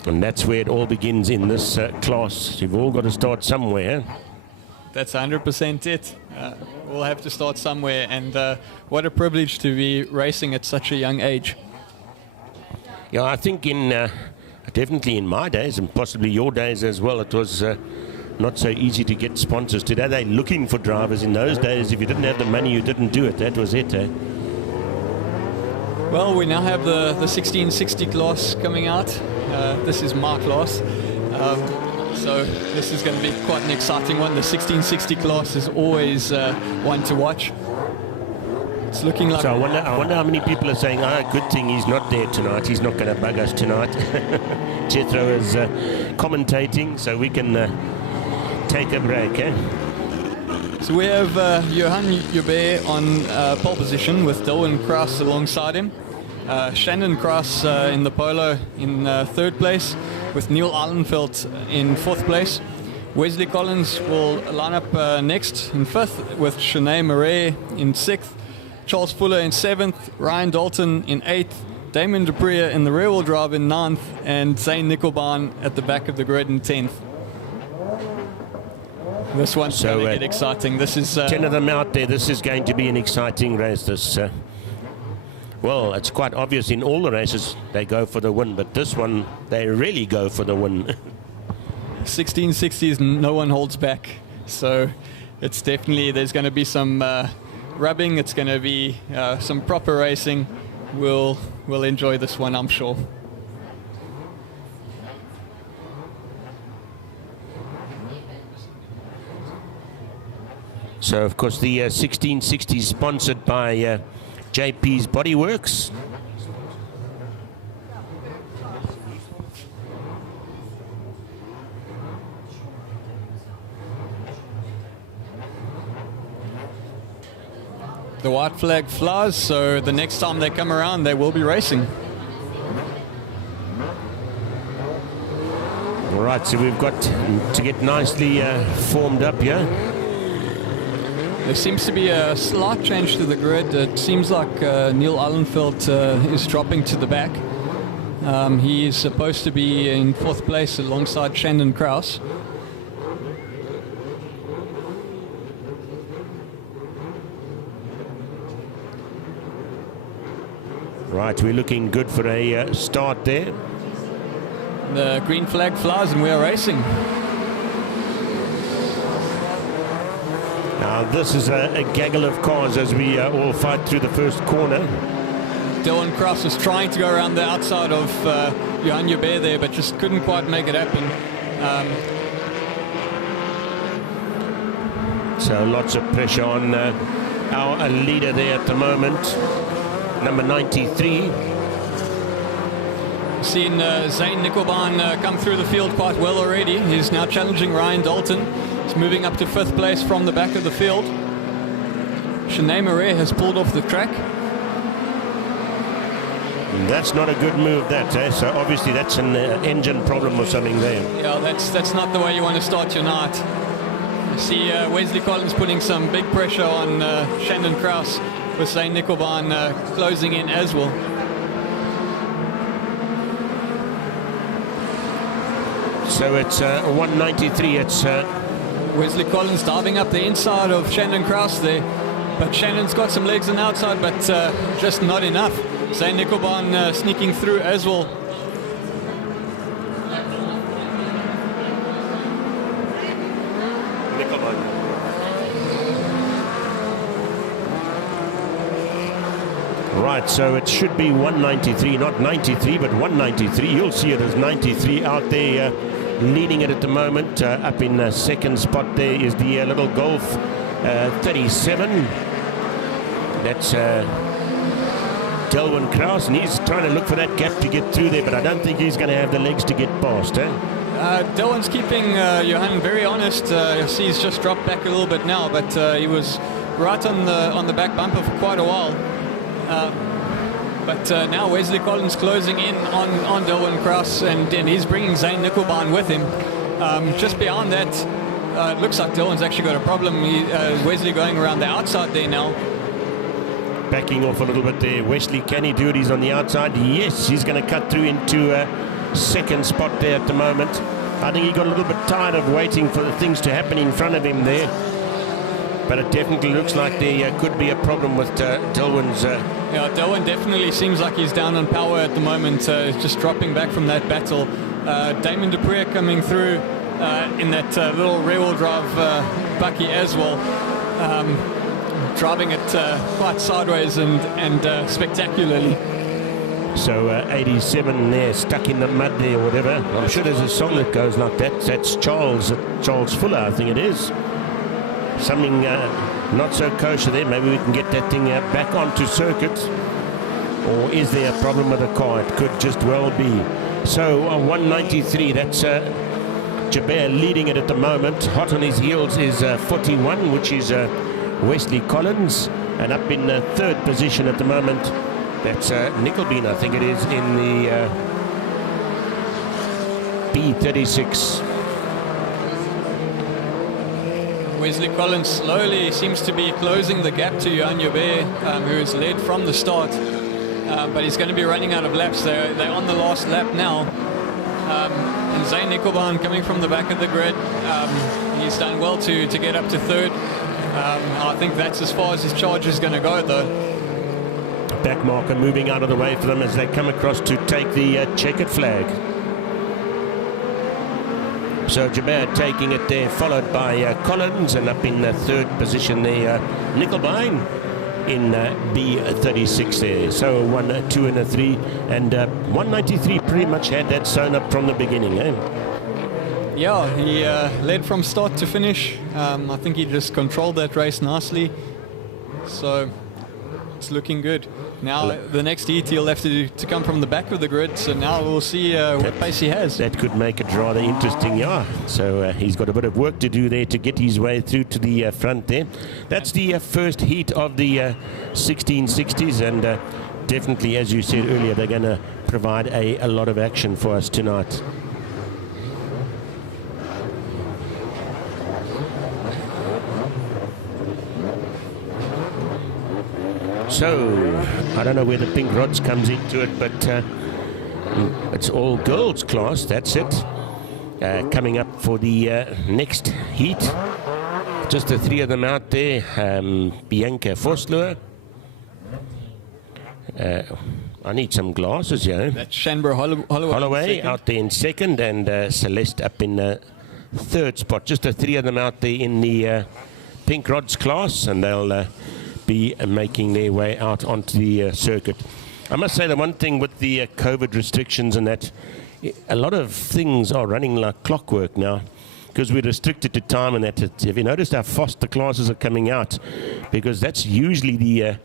And that's where it all begins in this class. You've all got to start somewhere. That's 100% it. We'll have to start somewhere, and what a privilege to be racing at such a young age. Yeah, I think in definitely in my days, and possibly your days as well, it was not so easy to get sponsors. Today they're looking for drivers. In those days, if you didn't have the money, you didn't do it. That was it, eh? Well, we now have the 1660 class coming out. This is my class. So this is going to be quite an exciting one. The 1660 class is always one to watch. It's looking like... So I wonder how many people are saying, good thing he's not there tonight. He's not going to bug us tonight. Jethro is commentating, so we can take a break, eh? So we have Johan Joubert on pole position with Dylan Kraus alongside him. Shannon Kraus in the polo in third place, with Neil Allenfeld in fourth place. Wesley Collins will line up next in fifth, with Shanae Murray in sixth, Charles Fuller in seventh, Ryan Dalton in eighth, Damon Dupree in the rear-wheel drive in ninth, and Zane Nickelbaum at the back of the grid in 10th. This one's going to get exciting. This is 10 of them out there. This is going to be an exciting race. This, well, it's quite obvious in all the races they go for the win, but this one they really go for the win. 1660s, no one holds back. So it's definitely, there's going to be some rubbing. It's going to be some proper racing. We'll enjoy this one, I'm sure. So, of course, the 1660 is sponsored by JP's Bodyworks. The white flag flies, so the next time they come around, they will be racing. All right, so we've got to get nicely formed up here. There seems to be a slight change to the grid. It seems like Neil Allenfeld is dropping to the back. He is supposed to be in fourth place alongside Shannon Kraus. Right, we're looking good for a start there. The green flag flies and we are racing. Now this is a gaggle of cars as we all fight through the first corner. Dylan Kraus was trying to go around the outside of Johan Joubert there, but just couldn't quite make it happen. So lots of pressure on our leader there at the moment. Number 93. Seen Zane Nickelbaum come through the field quite well already. He's now challenging Ryan Dalton. He's moving up to fifth place from the back of the field. Shanae Murray has pulled off the track. That's not a good move, that. So obviously that's an engine problem or something there. Yeah, that's not the way you want to start your night. You see Wesley Collins putting some big pressure on Shannon Kraus, with Zane Nickelbaum closing in as well. So it's 193. It's Wesley Collins diving up the inside of Shannon Kraus there, but Shannon's got some legs on the outside, but just not enough. Zane Nickelbaum sneaking through as well. Right, so it should be 193, not 93, but 193. You'll see it as 93 out there, leading it at the moment. Up in second spot there is the little Golf 37. That's Delwyn Kraus, and he's trying to look for that gap to get through there, but I don't think he's going to have the legs to get past. Delwyn's keeping Johan very honest. See, he's just dropped back a little bit now, but he was right on the back bumper for quite a while. But now Wesley Collins closing in on Dylan Kraus, and he's bringing Zane Nickelbaum with him. Just beyond that, it looks like Dylan's actually got a problem. Wesley going around the outside there now. Backing off a little bit there. Wesley, can he do it? He's on the outside. Yes, he's going to cut through into second spot there at the moment. I think he got a little bit tired of waiting for the things to happen in front of him there. But it definitely looks like there could be a problem with Delwyn's. Yeah, Delwyn definitely seems like he's down on power at the moment, just dropping back from that battle. Damon Dupree coming through in that little rear-wheel drive bucky as well, driving it quite sideways and spectacularly. So 87 there, stuck in the mud there, or whatever. I'm sure there's a song that goes like that. That's Charles Fuller, I think it is. Something not so kosher there. Maybe we can get that thing back onto circuit. Or is there a problem with the car? It could just well be. So 193, that's Jabir leading it at the moment. Hot on his heels is 41, which is Wesley Collins. And up in third position at the moment, that's Nickelbean, I think it is, in the B36. Wesley Collins slowly seems to be closing the gap to Jan Joubert, who has led from the start. But he's going to be running out of laps. They're on the last lap now. And Zane Nickelbaum coming from the back of the grid. He's done well to get up to third. I think that's as far as his charge is going to go, though. Back marker moving out of the way for them as they come across to take the checkered flag. So Jabir taking it there, followed by Collins, and up in the third position there, Nickelbein in B36 there. So 1, 2 and a 3, and 193 pretty much had that sewn up from the beginning, eh? Yeah, he led from start to finish. I think he just controlled that race nicely. So it's looking good. Now the next heat he'll have to come from the back of the grid. So now we'll see what pace he has. That could make it rather interesting, yeah. So he's got a bit of work to do there to get his way through to the front there. That's the first heat of the 1660s, and definitely, as you said earlier, they're going to provide a lot of action for us tonight. So, I don't know where the pink rods comes into it, but it's all girls class, that's it. Coming up for the next heat. Just the three of them out there. Bianca Vosloo. I need some glasses, yeah. That's Shanborough Holloway out there in second, and Celeste up in third spot. Just the three of them out there in the pink rods class, and they'll be making their way out onto the circuit. I must say the one thing with the COVID restrictions and that, a lot of things are running like clockwork now because we're restricted to time and that. Have you noticed how fast the classes are coming out? Because that's usually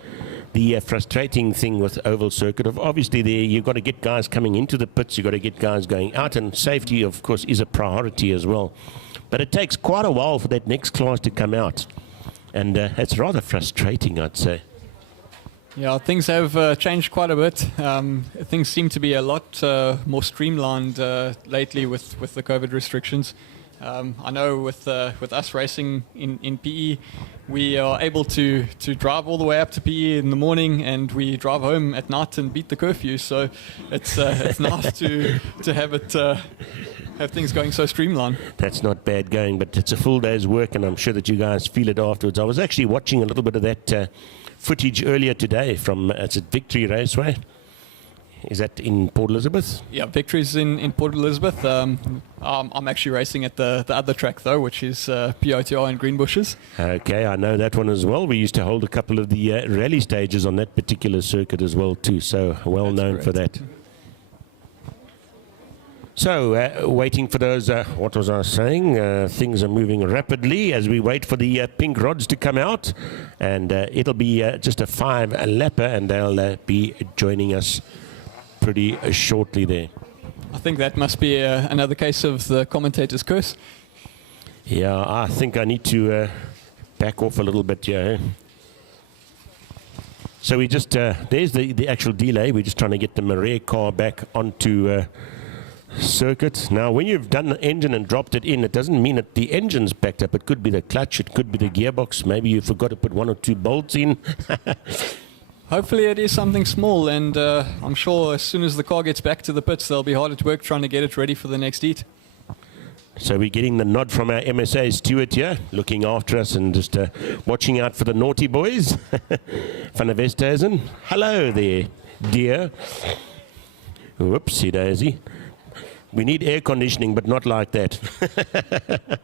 the frustrating thing with oval circuit. Obviously, you've got to get guys coming into the pits, you've got to get guys going out, and safety, of course, is a priority as well. But it takes quite a while for that next class to come out. And it's rather frustrating, I'd say. Yeah, things have changed quite a bit. Things seem to be a lot more streamlined lately with the COVID restrictions. I know with us racing in PE, we are able to drive all the way up to PE in the morning, and we drive home at night and beat the curfew. So it's nice to have it. Have things going so streamlined. That's not bad going, but it's a full day's work, and I'm sure that you guys feel it afterwards. I was actually watching a little bit of that footage earlier today from it's at Victory Raceway. Is that in Port Elizabeth? Yeah, Victory's in Port Elizabeth. I'm actually racing at the other track though, which is POTR in Greenbushes. Okay, I know that one as well. We used to hold a couple of the rally stages on that particular circuit as well too, so well That's known correct. For that. So, waiting for those, what was I saying? Things are moving rapidly as we wait for the pink rods to come out. And it'll be just a 5-lapper, and they'll be joining us pretty shortly there. I think that must be another case of the commentator's curse. Yeah, I think I need to back off a little bit here. So we just, there's the actual delay. We're just trying to get the Marais car back onto circuit. Now, when you've done the engine and dropped it in, it doesn't mean that the engine's backed up. It could be the clutch, it could be the gearbox. Maybe you forgot to put 1 or 2 bolts in. Hopefully it is something small, and I'm sure as soon as the car gets back to the pits, they'll be hard at work trying to get it ready for the next heat. So we're getting the nod from our MSA steward here, looking after us and just watching out for the naughty boys. Van der Westhuizen. Hello there, dear. Whoopsie daisy. We need air conditioning, but not like that.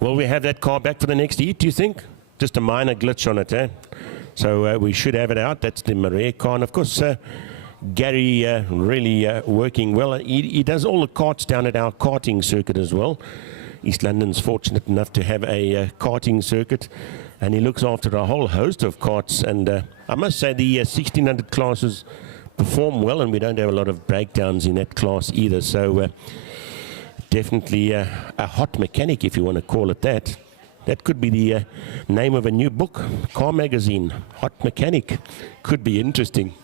Will we have that car back for the next heat, do you think? Just a minor glitch on it, eh? So we should have it out. That's the Marais car. And, of course, Gary really working well. He does all the karts down at our karting circuit as well. East London's fortunate enough to have a karting circuit. And he looks after a whole host of karts. And I must say the 1600 classes perform well, and we don't have a lot of breakdowns in that class either. So Definitely a hot mechanic, if you want to call it that. That could be the name of a new book, car magazine, Hot Mechanic. Could be interesting.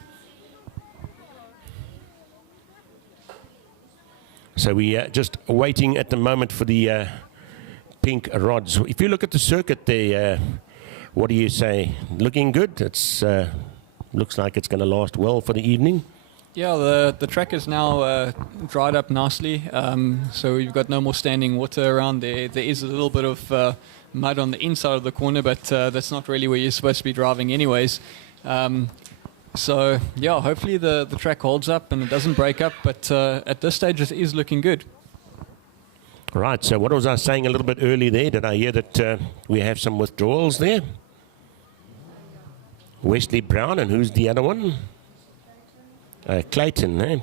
So we are just waiting at the moment for the pink rods. If you look at the circuit there, what do you say? Looking good? It's looks like it's going to last well for the evening. Yeah, the track is now dried up nicely, so we've got no more standing water around there. There is a little bit of mud on the inside of the corner, but that's not really where you're supposed to be driving anyways. So, yeah, hopefully the track holds up and it doesn't break up, but at this stage it is looking good. Right, so what was I saying a little bit earlier there? Did I hear that we have some withdrawals there? Wesley Brown, and who's the other one? Clayton, eh?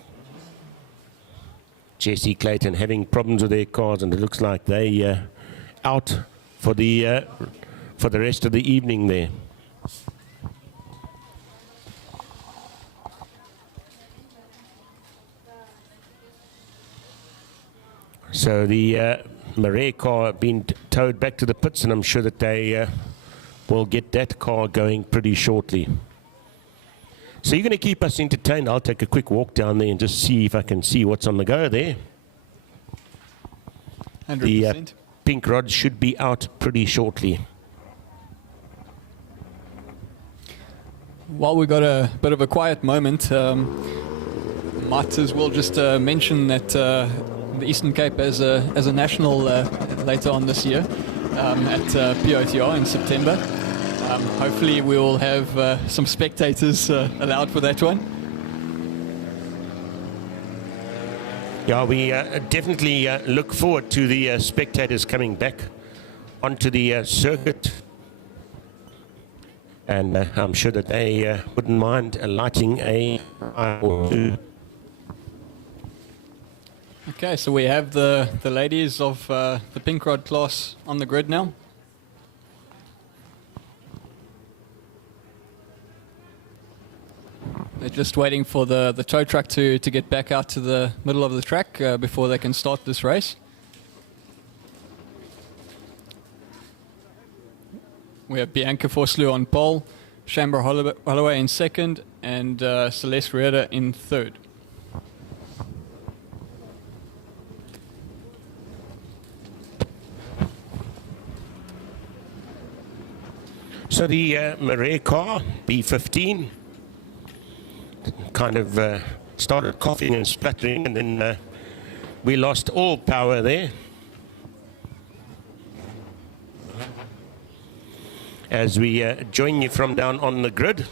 Jesse Clayton having problems with their cars, and it looks like they out for the rest of the evening there. So the Marais car being towed back to the pits, and I'm sure that they will get that car going pretty shortly. So you're going to keep us entertained. I'll take a quick walk down there and just see if I can see what's on the go there. 100%. The pink rods should be out pretty shortly. While we got a bit of a quiet moment, might as well just mention that the Eastern Cape as a national later on this year at POTR in September. Hopefully we will have some spectators allowed for that one. Yeah, we definitely look forward to the spectators coming back onto the circuit. And I'm sure that they wouldn't mind lighting a fire or two. Okay, so we have the ladies of the pink rod class on the grid now. They're just waiting for the tow truck to get back out to the middle of the track before they can start this race. We have Bianca Vosloo on pole, Shambra Holloway in second, and Celeste Rieder in third. So the Marais car, B15, kind of started coughing and spluttering, and then we lost all power there. As we join you from down on the grid,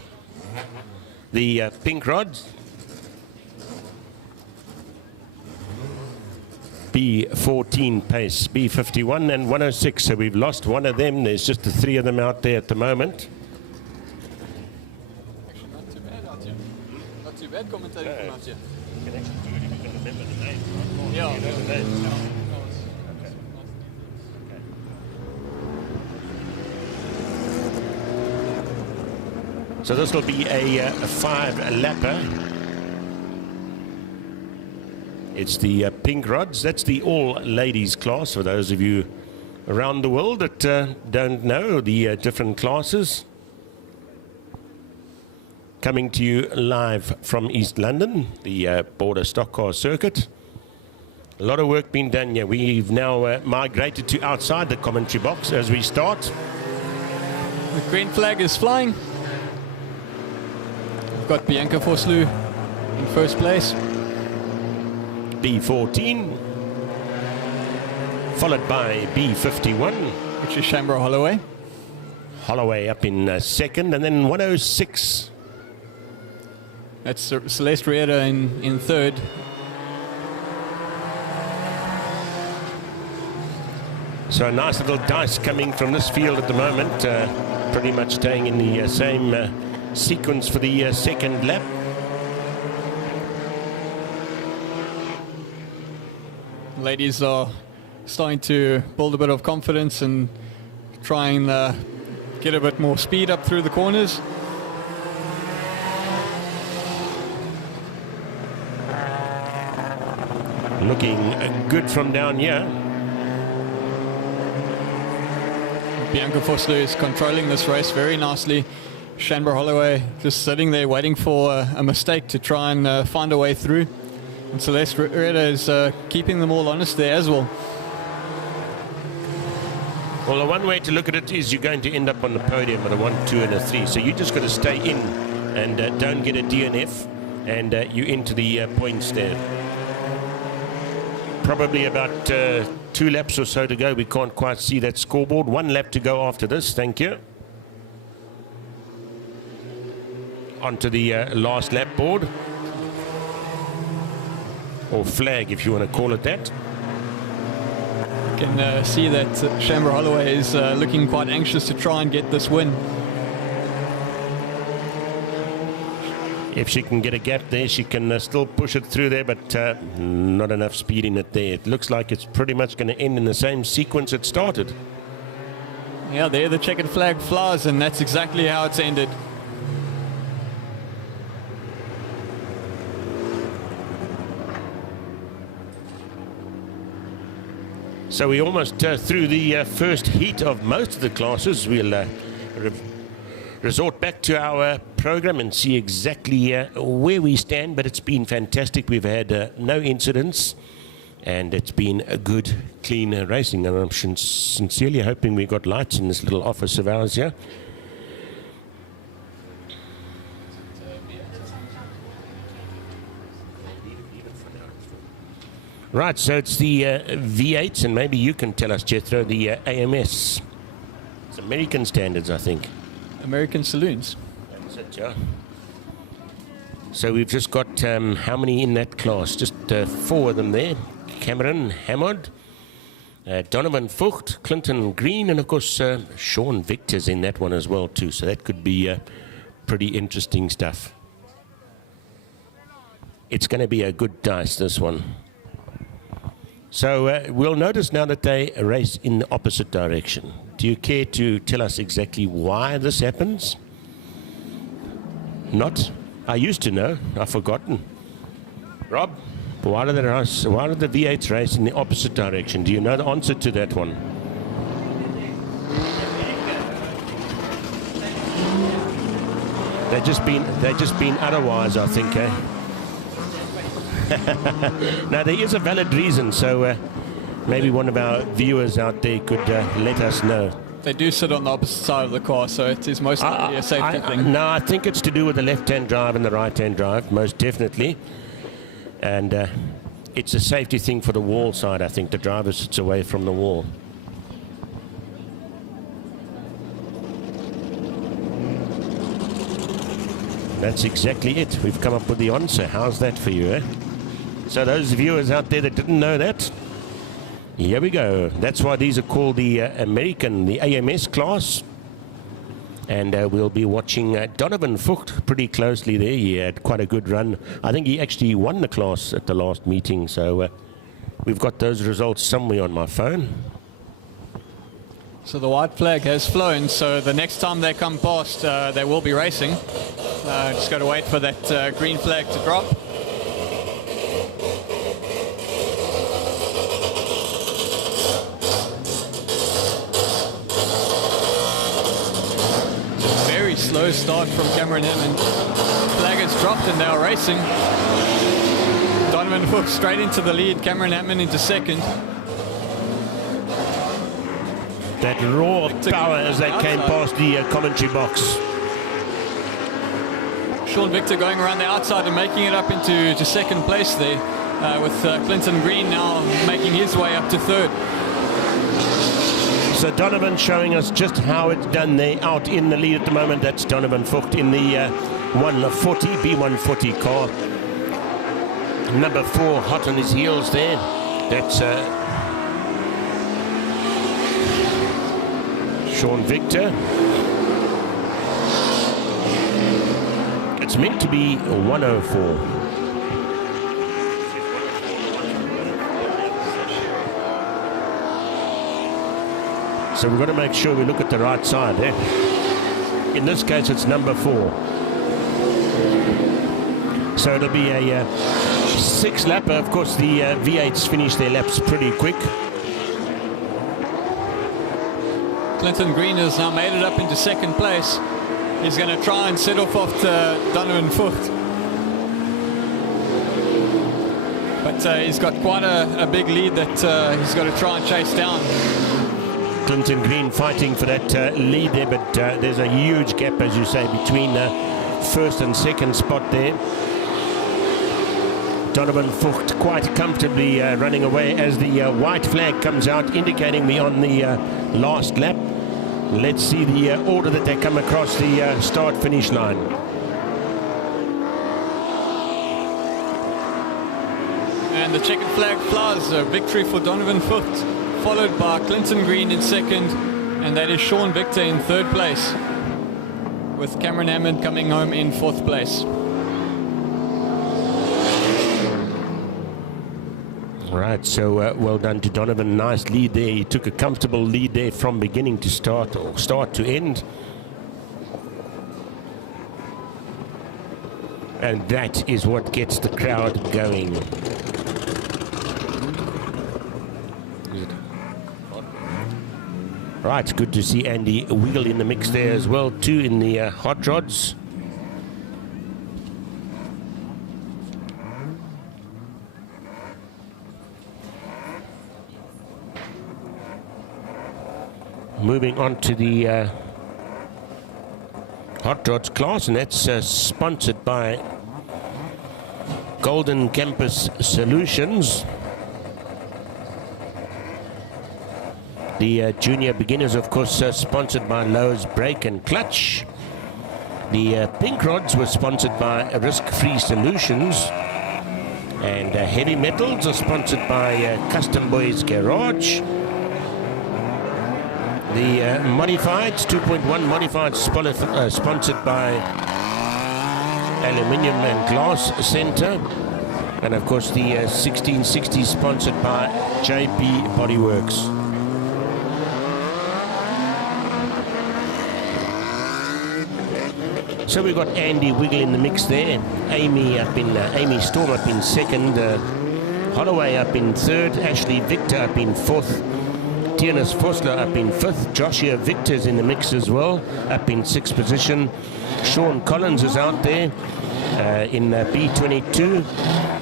the pink rods, B14 pace, B51 and 106, so we've lost one of them. There's just the three of them out there at the moment. Actually, not too bad out here. Not too bad commentating from out here. You can actually do it if you can remember the name. Yeah. You know the name. So this will be a five-lapper. It's the pink rods. That's the all-ladies class, for those of you around the world that don't know the different classes. Coming to you live from East London, the Border Stockcar circuit. A lot of work being done here. We've now migrated to outside the commentary box as we start. The green flag is flying. We've got Bianca Vosloo in first place. B14, followed by B51. Which is Shambra Holloway. Holloway up in second, and then 106. That's Celeste Rieder in third. So a nice little dice coming from this field at the moment, pretty much staying in the same sequence for the second lap. Ladies are starting to build a bit of confidence and try and get a bit more speed up through the corners. Looking good from down here. Bianca Vosloo is controlling this race very nicely. Shamber Holloway just sitting there waiting for a mistake to try and find a way through. And Celeste Reda is keeping them all honest there as well. Well, the one way to look at it is you're going to end up on the podium with a 1, 2, and a 3. So you just got to stay in and don't get a DNF, and you into the points there. Probably about 2 laps or so to go. We can't quite see that scoreboard. 1 lap to go after this. Thank you. Onto the last lap board, or flag if you want to call it that. You can see that Shamber Holloway is looking quite anxious to try and get this win. If she can get a gap there, she can still push it through there, but not enough speed in it there. It looks like it's pretty much going to end in the same sequence it started. Yeah, there the checkered flag flies, and that's exactly how it's ended. So we're almost through the first heat of most of the classes. We'll resort back to our program and see exactly where we stand, but it's been fantastic. We've had no incidents, and it's been a good, clean racing, and I'm sincerely hoping we got lights in this little office of ours here. Right, so it's the V8s, and maybe you can tell us, Jethro, the AMS. It's American standards, I think. American saloons. That's it, yeah. So we've just got how many in that class? Just 4 of them there. Cameron Hammond, Donovan Vogt, Clinton Green, and of course Sean Victor's in that one as well too. So that could be pretty interesting stuff. It's going to be a good dice, this one. So we'll notice now that they race in the opposite direction. Do you care to tell us exactly why this happens? Not? I used to know. I've forgotten. Rob, why do the V8s race in the opposite direction? Do you know the answer to that one? They've just been otherwise, I think, eh? Now, there is a valid reason, so maybe one of our viewers out there could let us know. They do sit on the opposite side of the car, so it is most likely a safety thing. No, I think it's to do with the left-hand drive and the right-hand drive, most definitely. And it's a safety thing for the wall side, I think. The driver sits away from the wall. That's exactly it. We've come up with the answer. How's that for you, eh? So those viewers out there that didn't know that, here we go. That's why these are called the American, the AMS class. And we'll be watching Donovan Vogt pretty closely there. He had quite a good run. I think he actually won the class at the last meeting. So we've got those results somewhere on my phone. So the white flag has flown, so the next time they come past, they will be racing. Just got to wait for that green flag to drop. Very slow start from Cameron Hammond. Flag has dropped and they are racing. Donovan Vogt straight into the lead, Cameron Hammond into second. That roar of power as they came past the commentary box. Sean Victor going around the outside and making it up into second place there, with Clinton Green now making his way up to third. So Donovan showing us just how it's done there, out in the lead at the moment. That's Donovan Vogt in the 140, B140 car. Number 4 hot on his heels there. That's Sean Victor. It's meant to be 104. So we've got to make sure we look at the right side there. In this case, it's number 4. So it'll be a sixth lap. Of course, the V8s finish their laps pretty quick. Clinton Green has now made it up into second place. He's going to try and set off after Donovan Vught. But he's got quite a big lead that he's got to try and chase down. Clinton Green fighting for that lead there, but there's a huge gap, as you say, between first and second spot there. Donovan Vught quite comfortably running away as the white flag comes out, indicating me on the last lap. Let's see the order that they come across the start-finish line. And the checkered flag flies, a victory for Donovan Vught, followed by Clinton Green in second, and that is Sean Victor in third place, with Cameron Hammond coming home in fourth place. Right, so well done to Donovan. Nice lead there. He took a comfortable lead there from beginning to start, or start to end. And that is what gets the crowd going. Right, it's good to see Andy Wiggle in the mix there as well, too, in the hot rods. Moving on to the hot rods class, and that's sponsored by Golden Campus Solutions. The junior beginners, of course, sponsored by Lowe's Brake and Clutch. The pink rods were sponsored by Risk-Free Solutions. And heavy metals are sponsored by Custom Boys Garage. The modifieds, 2.1 modifieds, sponsored by Aluminium and Glass Center. And of course the 1660 sponsored by JP Bodyworks. So we've got Andy Wiggle in the mix there, Amy Storm up in second, Holloway up in third, Ashley Victor up in fourth, Tiernas Fossler up in fifth, Joshua Victor's in the mix as well, up in sixth position. Sean Collins is out there in B22.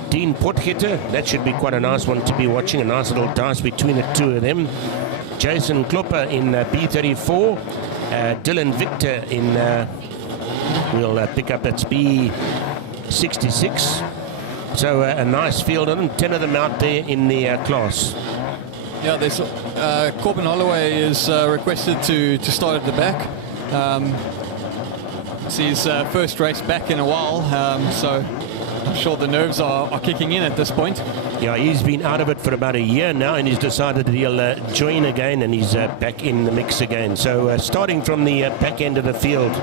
Dean Potgieter, that should be quite a nice one to be watching, a nice little dance between the two of them. Jason Klopper in B34, Dylan Victor in, we'll pick up, that's B66. So a nice field on them, 10 of them out there in the class. Yeah, there's Corbin Holloway is requested to start at the back. It's his first race back in a while, so I'm sure the nerves are kicking in at this point. Yeah, he's been out of it for about a year now, and he's decided that he'll join again, and he's back in the mix again. So starting from the back end of the field.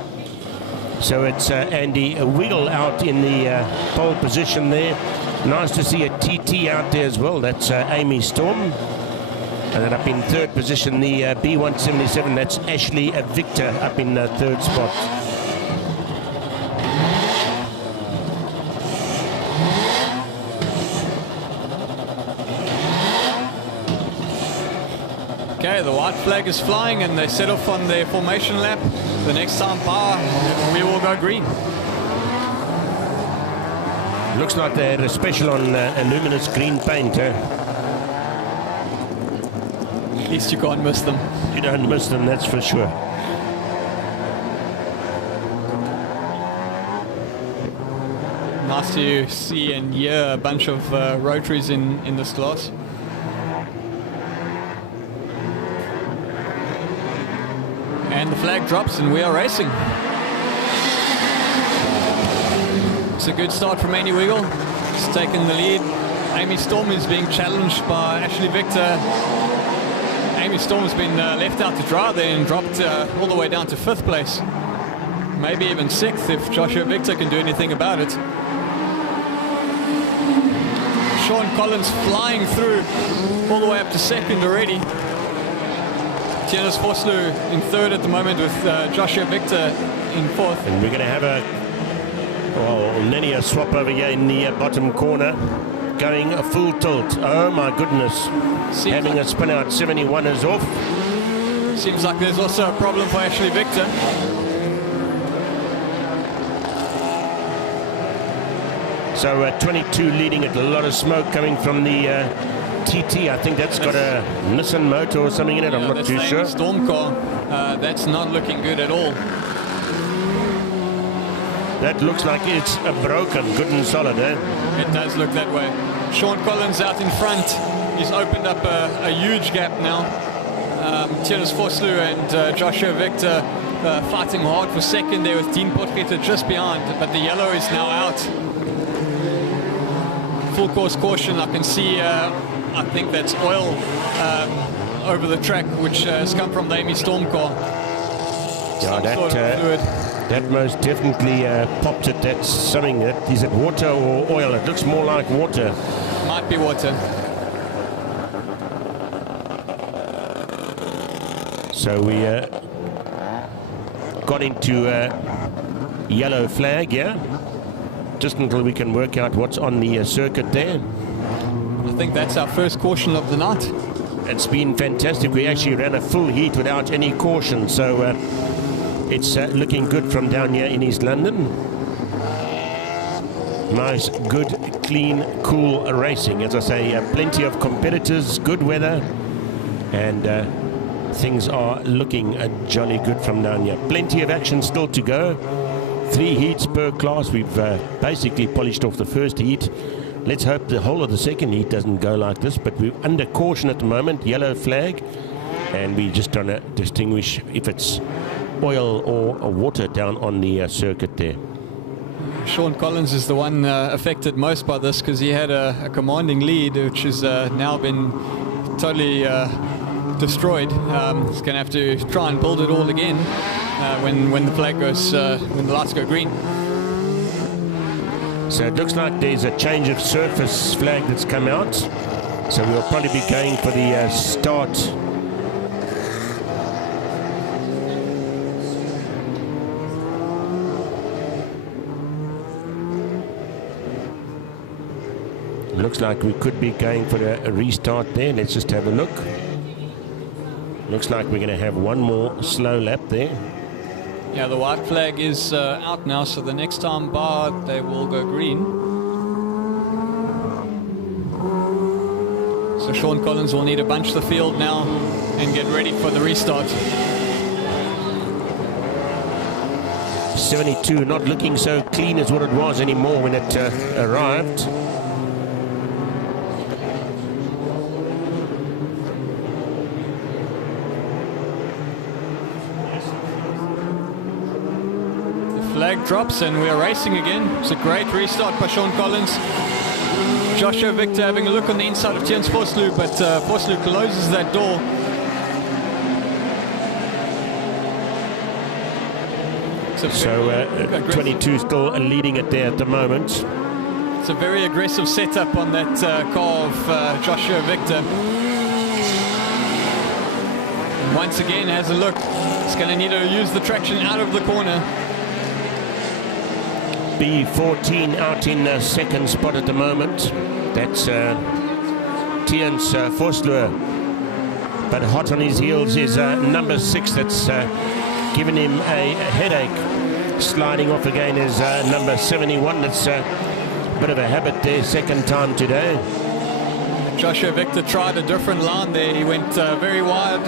So it's Andy Wiggle out in the pole position there. Nice to see a TT out there as well. That's Amy Storm. And then up in third position, the B177, that's Ashley Victor up in third spot. Okay, the white flag is flying and they set off on their formation lap. The next time by, we will go green. Looks like they had a special on luminous green paint. At least you can't miss them. You don't miss them, that's for sure. Nice to see and hear a bunch of rotaries in this class. And the flag drops and we are racing. It's a good start from Andy Wiggle. He's taking the lead. Amy Storm is being challenged by Ashley Victor. Amy Storm has been left out to dry there and dropped all the way down to fifth place. Maybe even sixth if Joshua Victor can do anything about it. Sean Collins flying through all the way up to second already. Tiernas Fossler in third at the moment with Joshua Victor in fourth. And we're going to have a Well, nearly a swap over here in the bottom corner, going a full tilt. Oh my goodness. Having a spin out, 71 is off. Seems like there's also a problem for Ashley Victor. So 22 leading it, a lot of smoke coming from the TT. I think that's got a Nissan motor or something in it, I'm not too sure. Storm car, that's not looking good at all. That looks like it's a broken, good and solid, eh? It does look that way. Sean Collins out in front. He's opened up a huge gap now. Theunis Vosloo and Joshua Victor fighting hard for second there with Dean Potgieter just behind, but the yellow is now out. Full course caution. I can see, I think that's oil over the track, which has come from the Amy Storm car. Yeah, that most definitely popped it. That's something that, is it water or oil? It looks more like water. Might be water. So we got into yellow flag, yeah? Just until we can work out what's on the circuit there. I think that's our first caution of the night. It's been fantastic. We actually ran a full heat without any caution, so it's looking good from down here in East London. Nice, good, clean, cool racing. As I say, plenty of competitors, good weather, and things are looking jolly good from down here. Plenty of action still to go. 3 heats per class. We've basically polished off the first heat. Let's hope the whole of the second heat doesn't go like this, but we're under caution at the moment, yellow flag, and we're just trying to distinguish if it's oil or water down on the circuit there. Sean Collins is the one affected most by this because he had a commanding lead, which has now been totally destroyed. He's going to have to try and build it all again when the flag goes, when the lights go green. So it looks like there's a change of surface flag that's come out. So we'll probably be going for the start. Looks like we could be going for a restart there. Let's just have a look. Looks like we're going to have one more slow lap there. Yeah, the white flag is out now, so the next time by they will go green. So Sean Collins will need to bunch the field now and get ready for the restart. 72 not looking so clean as what it was anymore when it arrived. Flag drops and we are racing again. It's a great restart by Sean Collins. Joshua Victor having a look on the inside of Theunis Vosloo, but Vosloo closes that door. So 22 still leading it there at the moment. It's a very aggressive setup on that car of Joshua Victor. Once again has a look. It's going to need to use the traction out of the corner. B14 out in second spot at the moment. That's Theunis Vosloo. But hot on his heels is number 6. That's given him a headache. Sliding off again is number 71. That's a bit of a habit there, second time today. Joshua Victor tried a different line there. He went very wide.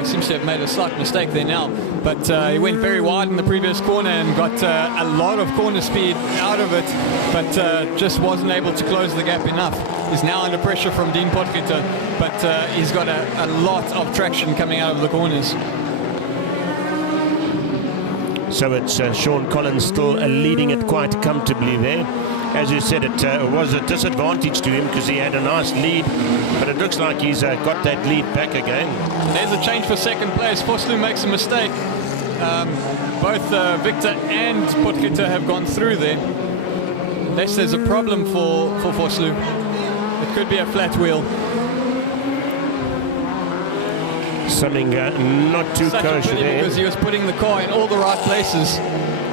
He seems to have made a slight mistake there now, but he went very wide in the previous corner and got a lot of corner speed out of it, but just wasn't able to close the gap enough. He's now under pressure from Dean Potgieter, but he's got a lot of traction coming out of the corners. So it's Sean Collins still leading it quite comfortably there. As you said, it was a disadvantage to him because he had a nice lead, but it looks like he's got that lead back again. There's a change for second place. Vosloo makes a mistake. Both Victor and Potgieter have gone through there. Unless there's a problem for Vosloo. It could be a flat wheel. Something not too kosher there. Because he was putting the car in all the right places.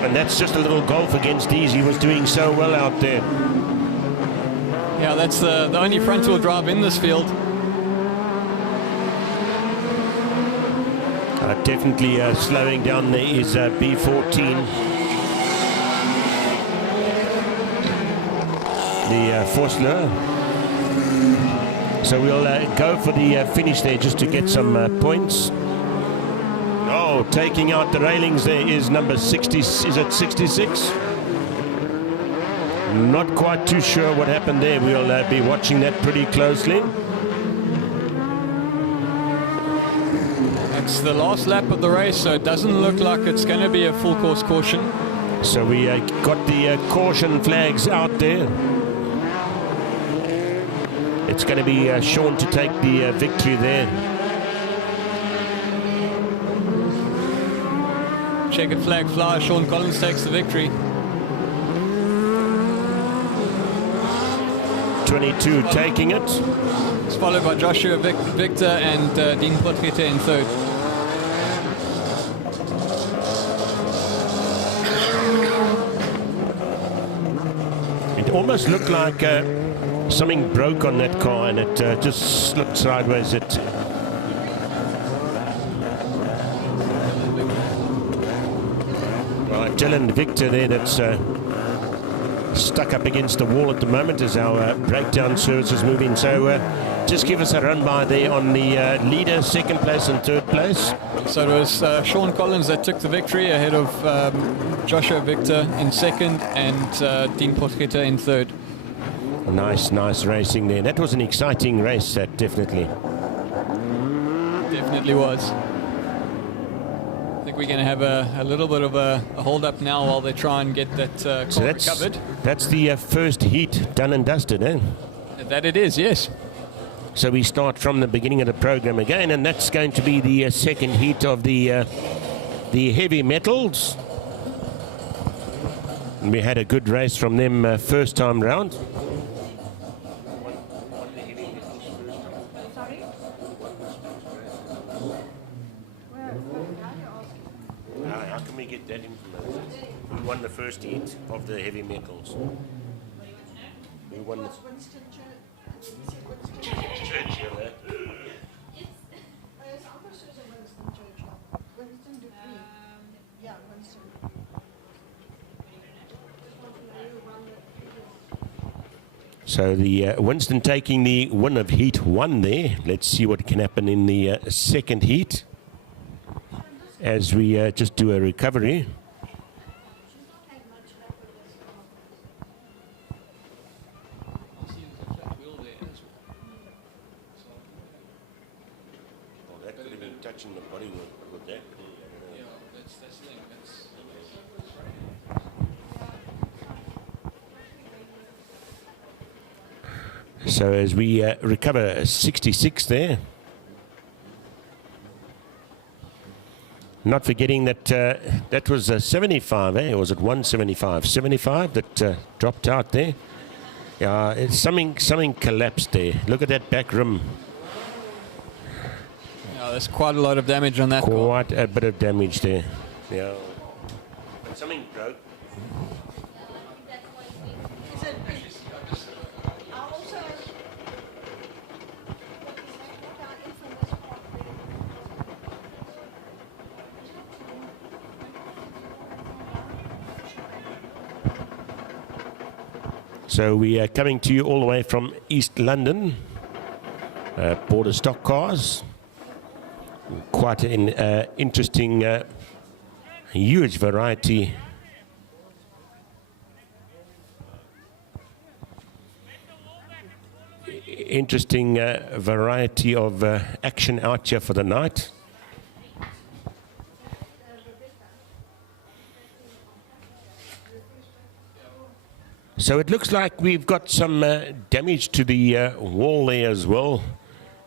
And that's just a little golf against ease. He was doing so well out there. Yeah, that's the only front-wheel drive in this field. Definitely slowing down there is B14. The Forstler. So we'll go for the finish there just to get some points. Oh, taking out the railings there is number 60. Is it 66? Not quite too sure what happened there. We'll be watching that pretty closely. It's the last lap of the race, so it doesn't look like it's going to be a full course caution. So we got the caution flags out there. It's going to be Sean to take the victory there. Checkered flag fly, Sean Collins takes the victory. 22 taking it. It's followed by Joshua Victor and Dean Potgieter in third. It almost looked like something broke on that car and it just slipped sideways. Right, Dylan Victor there, that's stuck up against the wall at the moment as our breakdown service is moving. So just give us a run by there on the leader, second place and third place. So it was Sean Collins that took the victory ahead of Joshua Victor in second and Dean Potgieter in third. Nice racing there. That was an exciting race, definitely. Definitely was. I think we're going to have a little bit of a hold-up now while they try and get that car recovered. That's the first heat done and dusted, eh? That it is, yes. So we start from the beginning of the program again, and that's going to be the second heat of the heavy metals. And we had a good race from them first time round. How can we get that information? We won the first heat of the heavy metals. We won the Churchill, eh? So the Winston taking the win of heat 1 there. Let's see what can happen in the second heat as we just do a recovery. Touching the body with that. Yeah, that's the thing. So as we recover 66 there. Not forgetting that that was 75, eh? Or was it 175? 75 that dropped out there. Yeah, it's something collapsed there. Look at that back rim. There's quite a lot of damage on that car. Quite a bit of damage there. Yeah. Something broke. So we are coming to you all the way from East London, Border Stockcars. Quite an interesting, huge variety. Interesting variety of action out here for the night. So it looks like we've got some damage to the wall there as well,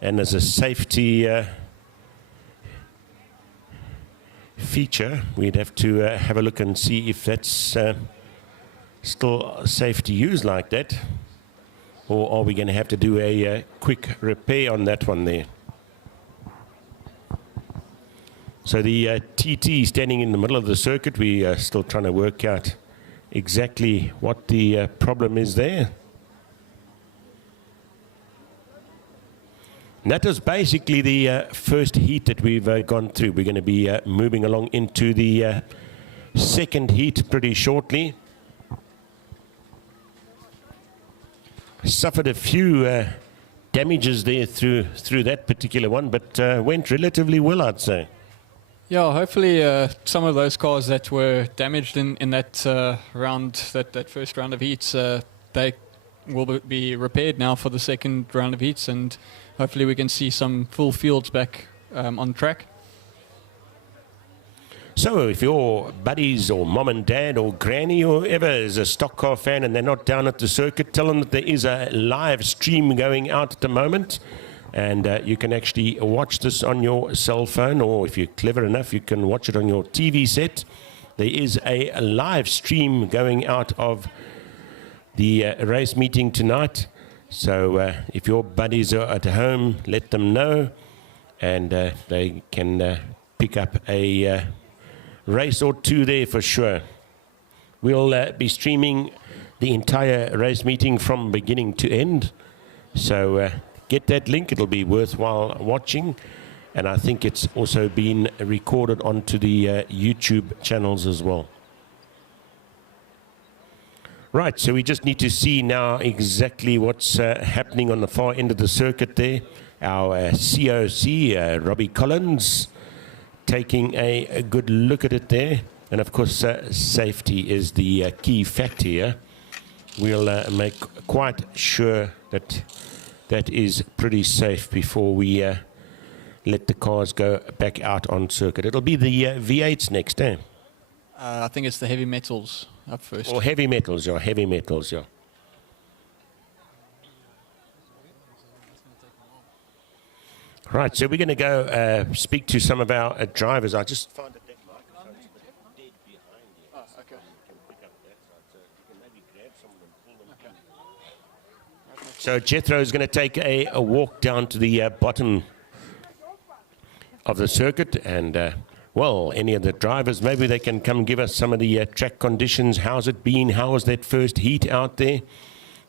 and as a safety feature, we'd have to have a look and see if that's still safe to use like that, or are we going to have to do a quick repair on that one there. So the TT standing in the middle of the circuit, we are still trying to work out exactly what the problem is there. And that was basically the first heat that we've gone through. We're going to be moving along into the second heat pretty shortly. Suffered a few damages there through that particular one, but went relatively well, I'd say. Yeah, hopefully some of those cars that were damaged in that round, that first round of heats, they will be repaired now for the second round of heats, and hopefully we can see some full fields back on track. So if your buddies or mom and dad or granny or whoever is a stock car fan and they're not down at the circuit, tell them that there is a live stream going out at the moment, and you can actually watch this on your cell phone, or if you're clever enough you can watch it on your TV set. There is a live stream going out of the race meeting tonight. So if your buddies are at home, let them know, and they can pick up a race or two there for sure. We'll be streaming the entire race meeting from beginning to end. So get that link, it'll be worthwhile watching. And I think it's also been recorded onto the YouTube channels as well. Right, so we just need to see now exactly what's happening on the far end of the circuit there. Our COC, Robbie Collins, taking a good look at it there. And of course, safety is the key factor here. We'll make quite sure that that is pretty safe before we let the cars go back out on circuit. It'll be the V8s next, eh? I think it's the heavy metals up first. Or heavy metals, yeah, heavy metals, yeah. Right, so we're going to go speak to some of our drivers. I just find that microphone's a bit dead behind here. Oh, okay. You can pick up that side, so you can maybe grab some of them, pull them. So Jethro is going to take a walk down to the bottom of the circuit, and well, any of the drivers, maybe they can come give us some of the track conditions. How's it been? How was that first heat out there?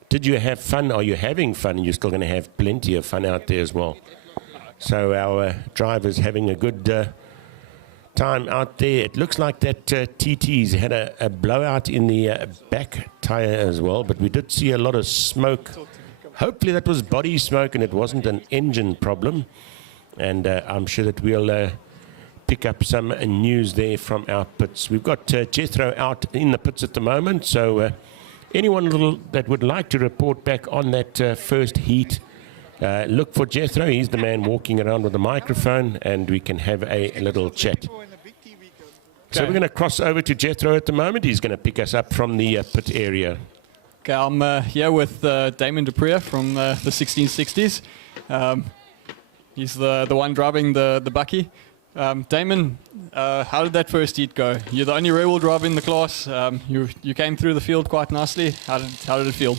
Did you have fun? Are you having fun? You're still going to have plenty of fun out there as well. So our drivers having a good time out there. It looks like that TT's had a blowout in the back tire as well, but we did see a lot of smoke. Hopefully that was body smoke and it wasn't an engine problem. And I'm sure that we'll pick up some news there from our pits. We've got Jethro out in the pits at the moment, so anyone that would like to report back on that first heat, look for Jethro. He's the man walking around with a microphone, and we can have a little chat. So we're going to cross over to Jethro at the moment. He's going to pick us up from the pit area. Okay, I'm here with Damon Dupree from the 1660s. He's the one driving the Bucky. Damon, how did that first heat go? You're the only rear-wheel driver in the class. You came through the field quite nicely. How did it feel?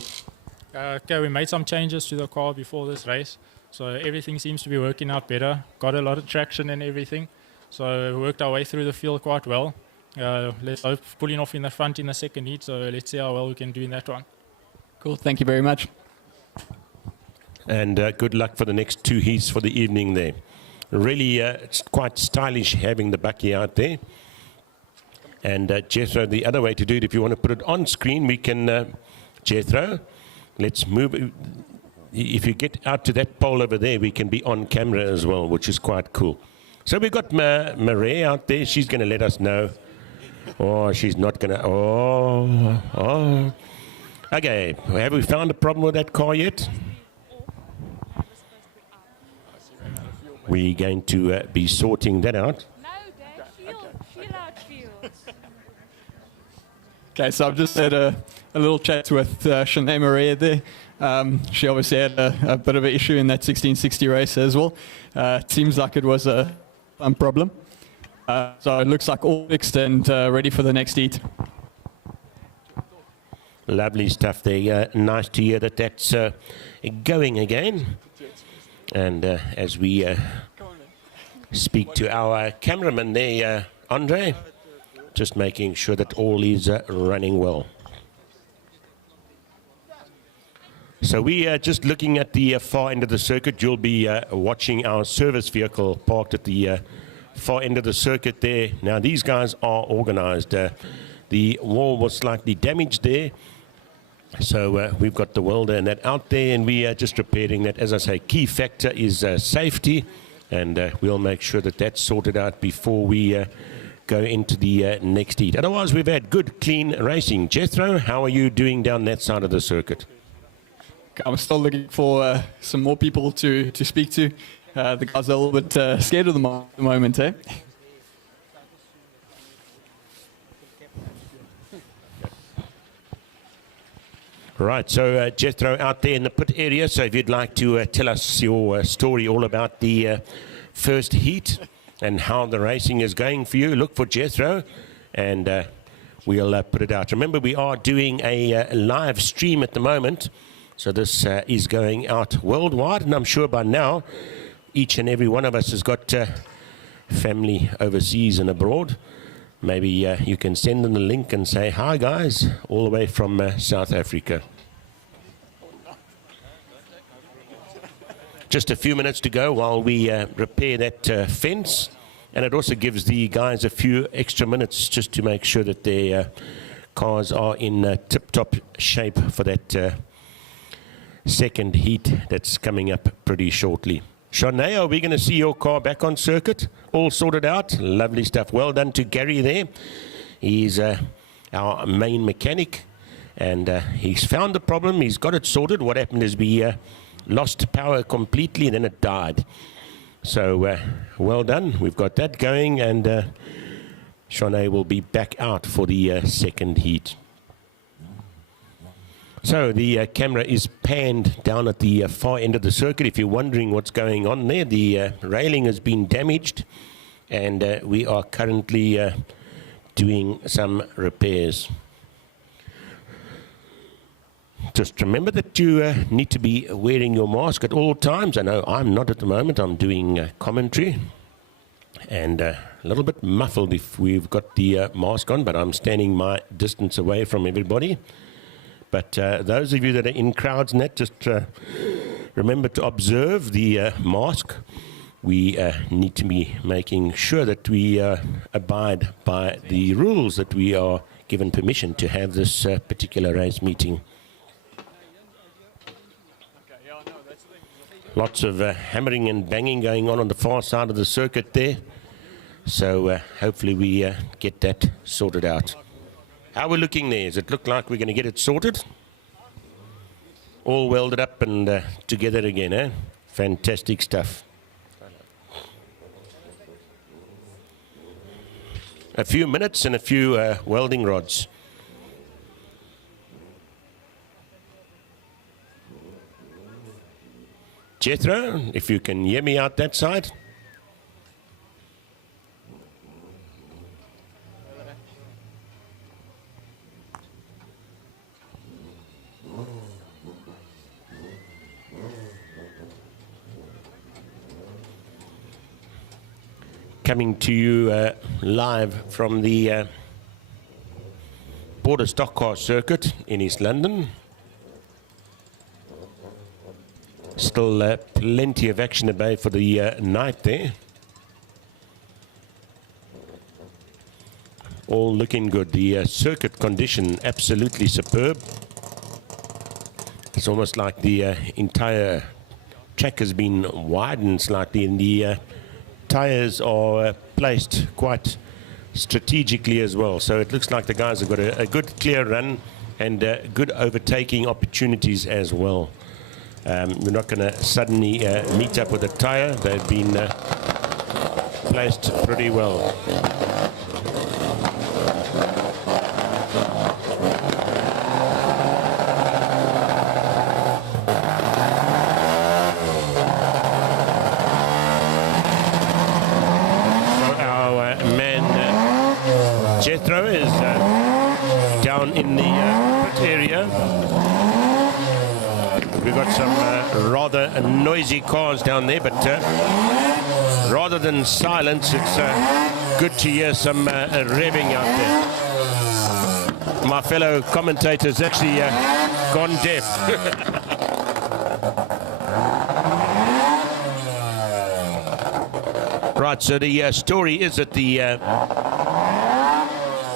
Okay, we made some changes to the car before this race, so everything seems to be working out better. Got a lot of traction and everything, so we worked our way through the field quite well. Let's hope pulling off in the front in the second heat, so let's see how well we can do in that one. Cool, thank you very much. And good luck for the next two heats for the evening there. Really, it's quite stylish having the Bucky out there. And Jethro, the other way to do it, if you want to put it on screen, we can, Jethro, let's move. If you get out to that pole over there, we can be on camera as well, which is quite cool. So we've got Marie out there. She's going to let us know. Oh, she's not going to. Oh. Okay, have we found a problem with that car yet? We're going to be sorting that out. No, Dad, feel out fields. Okay, so I've just had a little chat with Shanae Maria there. She obviously had a bit of an issue in that 1660 race as well. It seems like it was a problem. So it looks like all fixed and ready for the next heat. Lovely stuff there. Nice to hear that that's going again. And as we speak to our cameraman there, Andre, just making sure that all is running well. So we are just looking at the far end of the circuit. You'll be watching our service vehicle parked at the far end of the circuit there. Now these guys are organized. The wall was slightly damaged there. So we've got the welder and that out there, and we are just repairing that. As I say, key factor is safety, and we'll make sure that that's sorted out before we go into the next heat. Otherwise, we've had good, clean racing. Jethro, how are you doing down that side of the circuit? I'm still looking for some more people to speak to. The guys are a little bit scared of them at the moment, eh? Right, so Jethro out there in the pit area. So if you'd like to tell us your story all about the first heat and how the racing is going for you, look for Jethro, and we'll put it out. Remember, we are doing a live stream at the moment. So this is going out worldwide, and I'm sure by now each and every one of us has got family overseas and abroad. Maybe you can send them the link and say, hi guys, all the way from South Africa. Just a few minutes to go while we repair that fence, and it also gives the guys a few extra minutes just to make sure that their cars are in tip-top shape for that second heat that's coming up pretty shortly. Shanae, are we going to see your car back on circuit? All sorted out? Lovely stuff. Well done to Gary there. He's our main mechanic, and he's found the problem. He's got it sorted. What happened is we lost power completely, and then it died. So well done. We've got that going, and Shanae will be back out for the second heat. So the camera is panned down at the far end of the circuit. If you're wondering what's going on there, the railing has been damaged, and we are currently doing some repairs. Just remember that you need to be wearing your mask at all times. I know I'm not at the moment. I'm doing commentary, and a little bit muffled if we've got the mask on, but I'm standing my distance away from everybody. But those of you that are in crowds and that, just remember to observe the mask. We need to be making sure that we abide by the rules that we are given permission to have this particular race meeting. Lots of hammering and banging going on the far side of the circuit there. So hopefully we get that sorted out. How we're looking there? Does it look like we're going to get it sorted? All welded up and together again, eh? Fantastic stuff. A few minutes and a few welding rods. Jethro, if you can hear me out that side. Coming to you live from the Border Stockcars circuit in East London. Still plenty of action at bay for the night there. All looking good. The circuit condition absolutely superb. It's almost like the entire track has been widened slightly, and the tires are placed quite strategically as well. So it looks like the guys have got a good clear run and good overtaking opportunities as well. We're not going to suddenly meet up with a tire. They've been placed pretty well. Jethro is down in the pit area. We've got some rather noisy cars down there, but rather than silence, it's good to hear some revving out there. My fellow commentator's actually gone deaf. Right, so the story is that the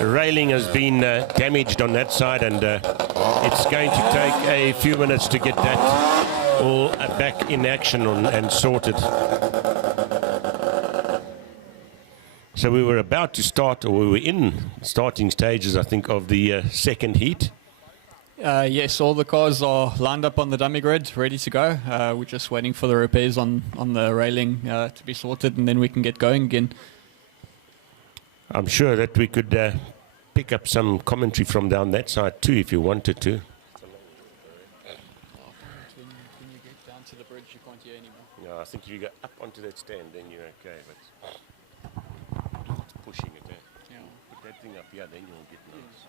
railing has been damaged on that side, and it's going to take a few minutes to get that all back in action and sorted. So we were about to start, or we were in starting stages, I think, of the second heat. Yes, all the cars are lined up on the dummy grid, ready to go. We're just waiting for the repairs on the railing to be sorted, and then we can get going again. I'm sure that we could pick up some commentary from down that side too, if you wanted to. When you get down to the bridge, you can't hear anymore. No, I think if you go up onto that stand, then you're okay. But it's pushing it. Yeah. Put that thing up here, then you'll get noise.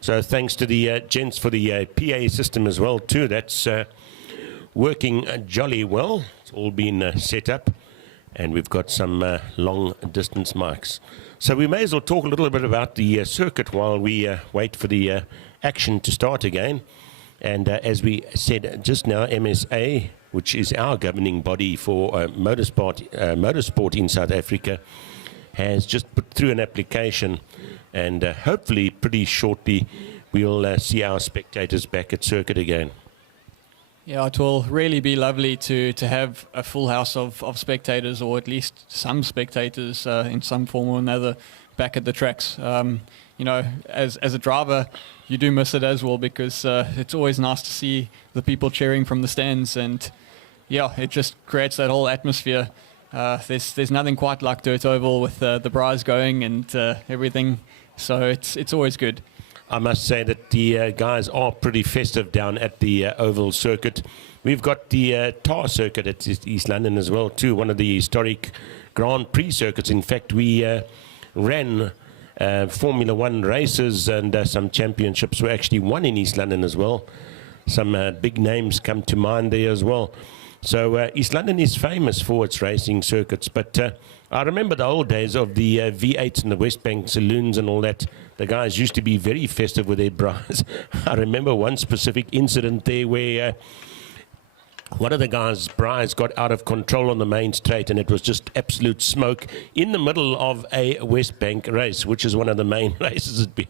So thanks to the gents for the PA system as well too. That's working jolly well. It's all been set up, and we've got some long distance mics. So we may as well talk a little bit about the circuit while we wait for the action to start again. And as we said just now, MSA, which is our governing body for motorsport in South Africa, has just put through an application, and hopefully pretty shortly we'll see our spectators back at circuit again. Yeah, it will really be lovely to have a full house of spectators, or at least some spectators in some form or another back at the tracks. You know, as a driver, you do miss it as well, because it's always nice to see the people cheering from the stands, and yeah, it just creates that whole atmosphere. There's nothing quite like Dirt Oval with the braais going and everything, so it's always good. I must say that the guys are pretty festive down at the Oval Circuit. We've got the TAR Circuit at East London as well too, one of the historic Grand Prix circuits. In fact, we ran Formula One races, and some championships were actually won in East London as well. Some big names come to mind there as well. So East London is famous for its racing circuits, but I remember the old days of the V8s and the West Bank saloons and all that. The guys used to be very festive with their braais. I remember one specific incident there where one of the guys' braais got out of control on the main straight, and it was just absolute smoke in the middle of a West Bank race, which is one of the main races that we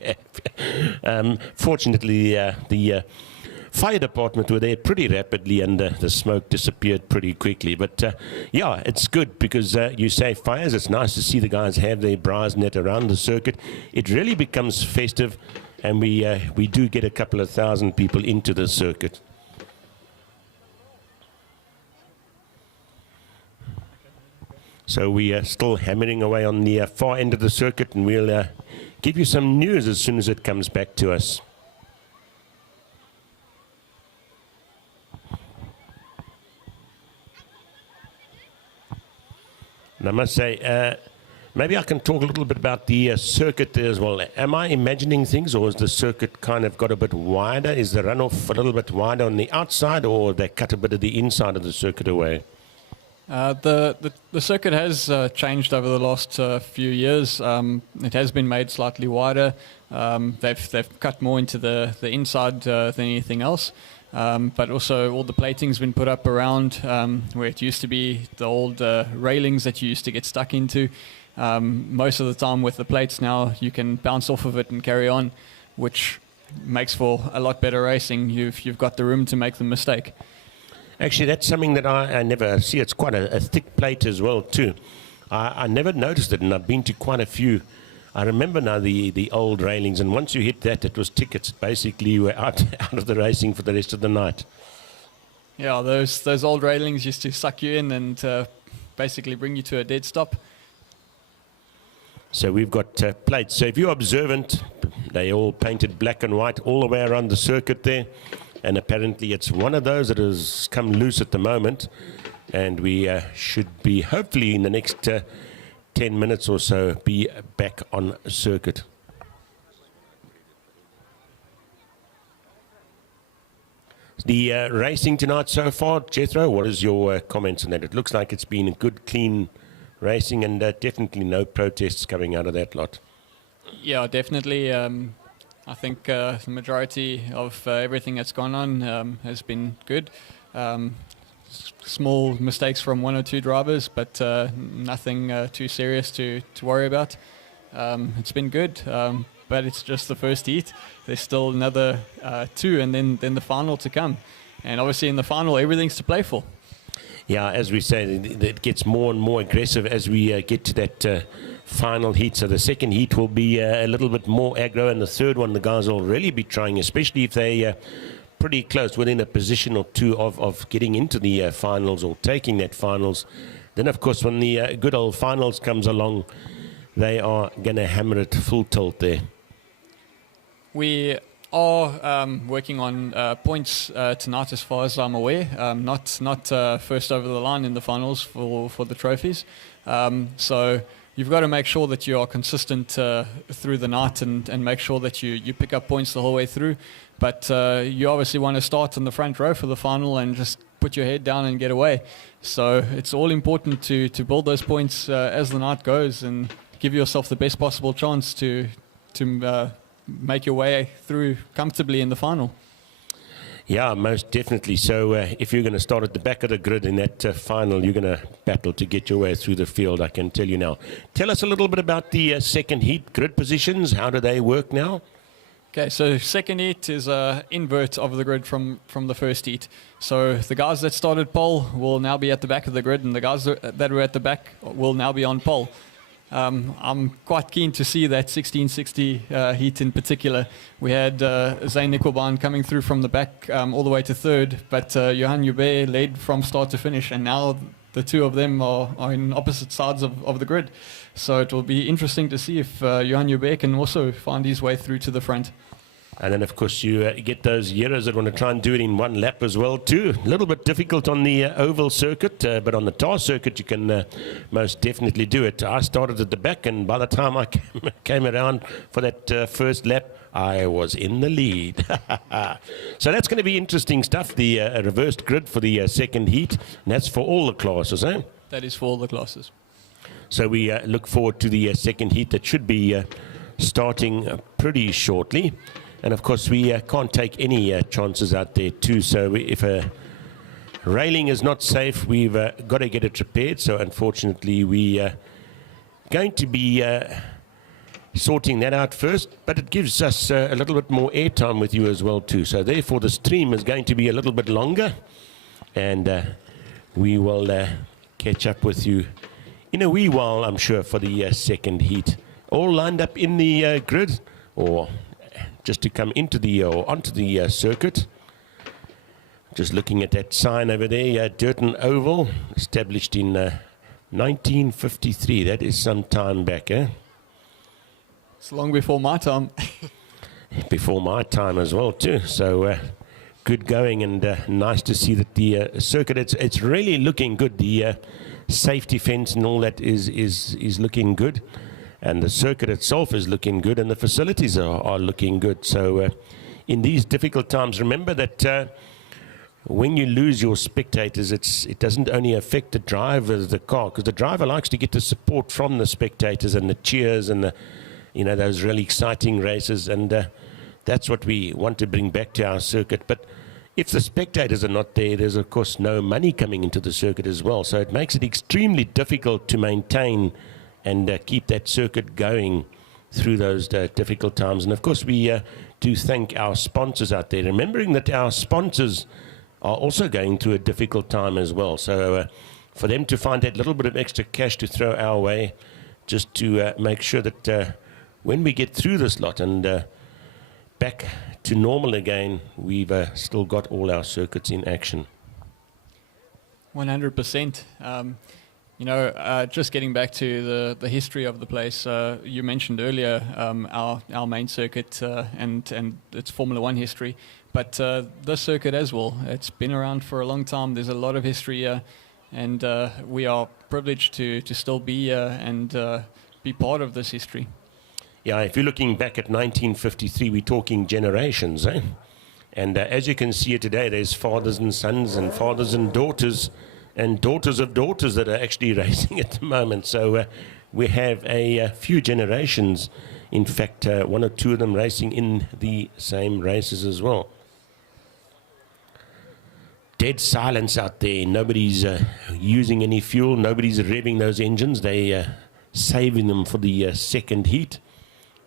have. Fortunately, the fire department were there pretty rapidly, and the smoke disappeared pretty quickly. But yeah, it's good because you save fires. It's nice to see the guys have their braais net around the circuit. It really becomes festive, and we do get a couple of thousand people into the circuit. So we are still hammering away on the far end of the circuit, and we'll give you some news as soon as it comes back to us. And I must say, maybe I can talk a little bit about the circuit there as well. Am I imagining things, or has the circuit kind of got a bit wider? Is the runoff a little bit wider on the outside, or they cut a bit of the inside of the circuit away? The circuit has changed over the last few years. It has been made slightly wider. They've cut more into the inside than anything else. But also all the plating's been put up around where it used to be the old railings that you used to get stuck into. Most of the time with the plates now, you can bounce off of it and carry on, which makes for a lot better racing. You've got the room to make the mistake. Actually, that's something that I never see. It's quite a thick plate as well too. I never noticed it, and I've been to quite a few. I remember now the old railings, and once you hit that, it was tickets. Basically, you were out of the racing for the rest of the night. Yeah, those old railings used to suck you in and basically bring you to a dead stop. So we've got plates. So if you're observant, they all painted black and white all the way around the circuit there. And apparently it's one of those that has come loose at the moment. And we should be, hopefully in the next 10 minutes or so, be back on circuit. The racing tonight so far, Jethro, what is your comments on that? It looks like it's been a good, clean racing, and definitely no protests coming out of that lot. Yeah, definitely. I think the majority of everything that's gone on has been good. Small mistakes from one or two drivers, but nothing too serious to worry about. It's been good, but it's just the first heat. There's still another two, and then the final to come. And obviously in the final, everything's to play for. Yeah, as we say, it gets more and more aggressive as we get to that final heat. So the second heat will be a little bit more aggro, and the third one the guys will really be trying, especially if they pretty close, within a position or two of getting into the finals or taking that finals. Then, of course, when the good old finals comes along, they are going to hammer it full tilt there. We are working on points tonight, as far as I'm aware. Not first over the line in the finals for the trophies. So you've got to make sure that you are consistent through the night and make sure that you pick up points the whole way through. But you obviously want to start in the front row for the final and just put your head down and get away. So it's all important to build those points as the night goes and give yourself the best possible chance to make your way through comfortably in the final. Yeah, most definitely. So if you're going to start at the back of the grid in that final, you're going to battle to get your way through the field, I can tell you now. Tell us a little bit about the second heat grid positions. How do they work now? Okay, so second heat is an invert of the grid from the first heat. So the guys that started pole will now be at the back of the grid, and the guys that were at the back will now be on pole. I'm quite keen to see that 1660 heat in particular. We had Zane Nickelbaum coming through from the back all the way to third, but Johan Joubert led from start to finish, and now the two of them are in opposite sides of the grid. So it will be interesting to see if Johan Joubert can also find his way through to the front. And then, of course, you get those heroes that want to try and do it in one lap as well, too. A little bit difficult on the oval circuit, but on the tar circuit, you can most definitely do it. I started at the back, and by the time I came around for that first lap, I was in the lead. So that's going to be interesting stuff, the reversed grid for the second heat. And that's for all the classes, eh? That is for all the classes. So we look forward to the second heat that should be starting pretty shortly. And, of course, we can't take any chances out there, too. So if a railing is not safe, we've got to get it repaired. So, unfortunately, we're going to be sorting that out first. But it gives us a little bit more airtime with you as well, too. So, therefore, the stream is going to be a little bit longer. And we will catch up with you in a wee while, I'm sure, for the second heat. All lined up in the grid, or just to come into the or onto the circuit. Just looking at that sign over there, Durton Oval, established in 1953. That is some time back, eh? It's long before my time. Before my time as well, too. So good going, and nice to see that the circuit, it's really looking good. The safety fence and all that is looking good. And the circuit itself is looking good, and the facilities are looking good. So in these difficult times, remember that when you lose your spectators, it doesn't only affect the driver of the car, because the driver likes to get the support from the spectators and the cheers and those really exciting races. And that's what we want to bring back to our circuit. But if the spectators are not there, there's, of course, no money coming into the circuit as well. So it makes it extremely difficult to maintain and keep that circuit going through those difficult times. And, of course, we do thank our sponsors out there, remembering that our sponsors are also going through a difficult time as well. So for them to find that little bit of extra cash to throw our way, just to make sure that when we get through this lot and back to normal again, we've still got all our circuits in action. 100%. Just getting back to the history of the place, you mentioned earlier our main circuit and its Formula One history, but this circuit as well, it's been around for a long time. There's a lot of history here, and we are privileged to still be here and be part of this history. Yeah, if you're looking back at 1953, we're talking generations, eh? And as you can see here today, there's fathers and sons and fathers and daughters of daughters that are actually racing at the moment. So we have a few generations, in fact, one or two of them racing in the same races as well. Dead silence out there. Nobody's using any fuel. Nobody's revving those engines. They saving them for the second heat.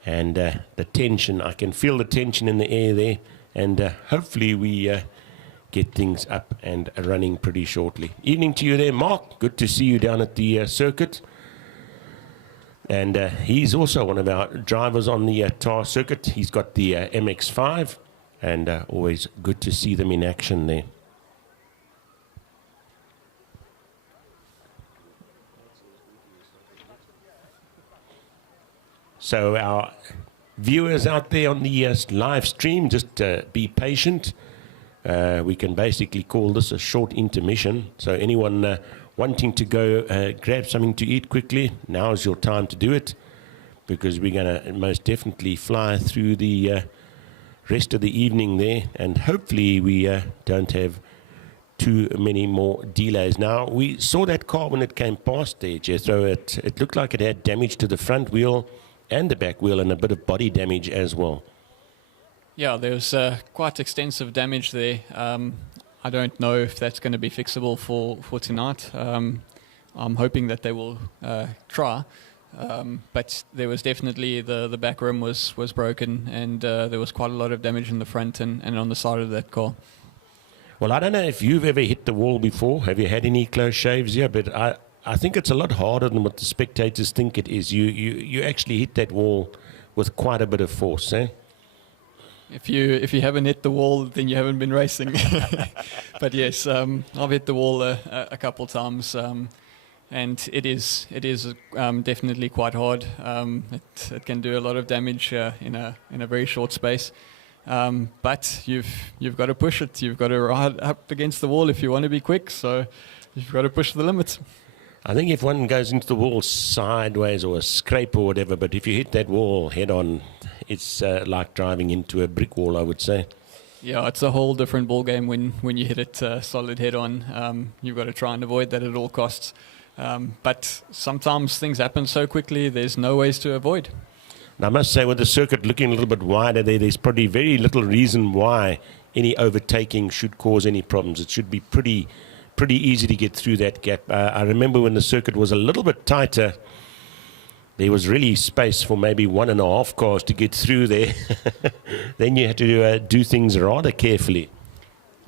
And the tension, I can feel the tension in the air there. And hopefully we get things up and running pretty shortly. Evening to you there, Mark. Good to see you down at the circuit. And he's also one of our drivers on the TAR circuit. He's got the MX-5. And always good to see them in action there. So our viewers out there on the live stream, just be patient. We can basically call this a short intermission. So anyone wanting to go grab something to eat quickly, now is your time to do it, because we're going to most definitely fly through the rest of the evening there, and hopefully we don't have too many more delays. Now, we saw that car when it came past there, Jethro. It looked like it had damage to the front wheel and the back wheel, and a bit of body damage as well. Yeah, there's quite extensive damage there. I don't know if that's going to be fixable for tonight. I'm hoping that they will try. But there was definitely the back rim was broken, and there was quite a lot of damage in the front and on the side of that car. Well, I don't know if you've ever hit the wall before. Have you had any close shaves here? But I think it's a lot harder than what the spectators think it is. You actually hit that wall with quite a bit of force, eh? If you haven't hit the wall, then you haven't been racing. But yes, I've hit the wall a couple times, and it is definitely quite hard. It can do a lot of damage in a very short space. But you've got to push it. You've got to ride up against the wall if you want to be quick. So you've got to push the limits. I think if one goes into the wall sideways or a scrape or whatever, but if you hit that wall head on, it's like driving into a brick wall, I would say. Yeah, it's a whole different ball game when you hit it solid head on. You've got to try and avoid that at all costs. But sometimes things happen so quickly, there's no ways to avoid. And I must say, with the circuit looking a little bit wider there's probably very little reason why any overtaking should cause any problems. It should be pretty easy to get through that gap. I remember when the circuit was a little bit tighter, there was really space for maybe 1.5 cars to get through there. Then you had to do things rather carefully.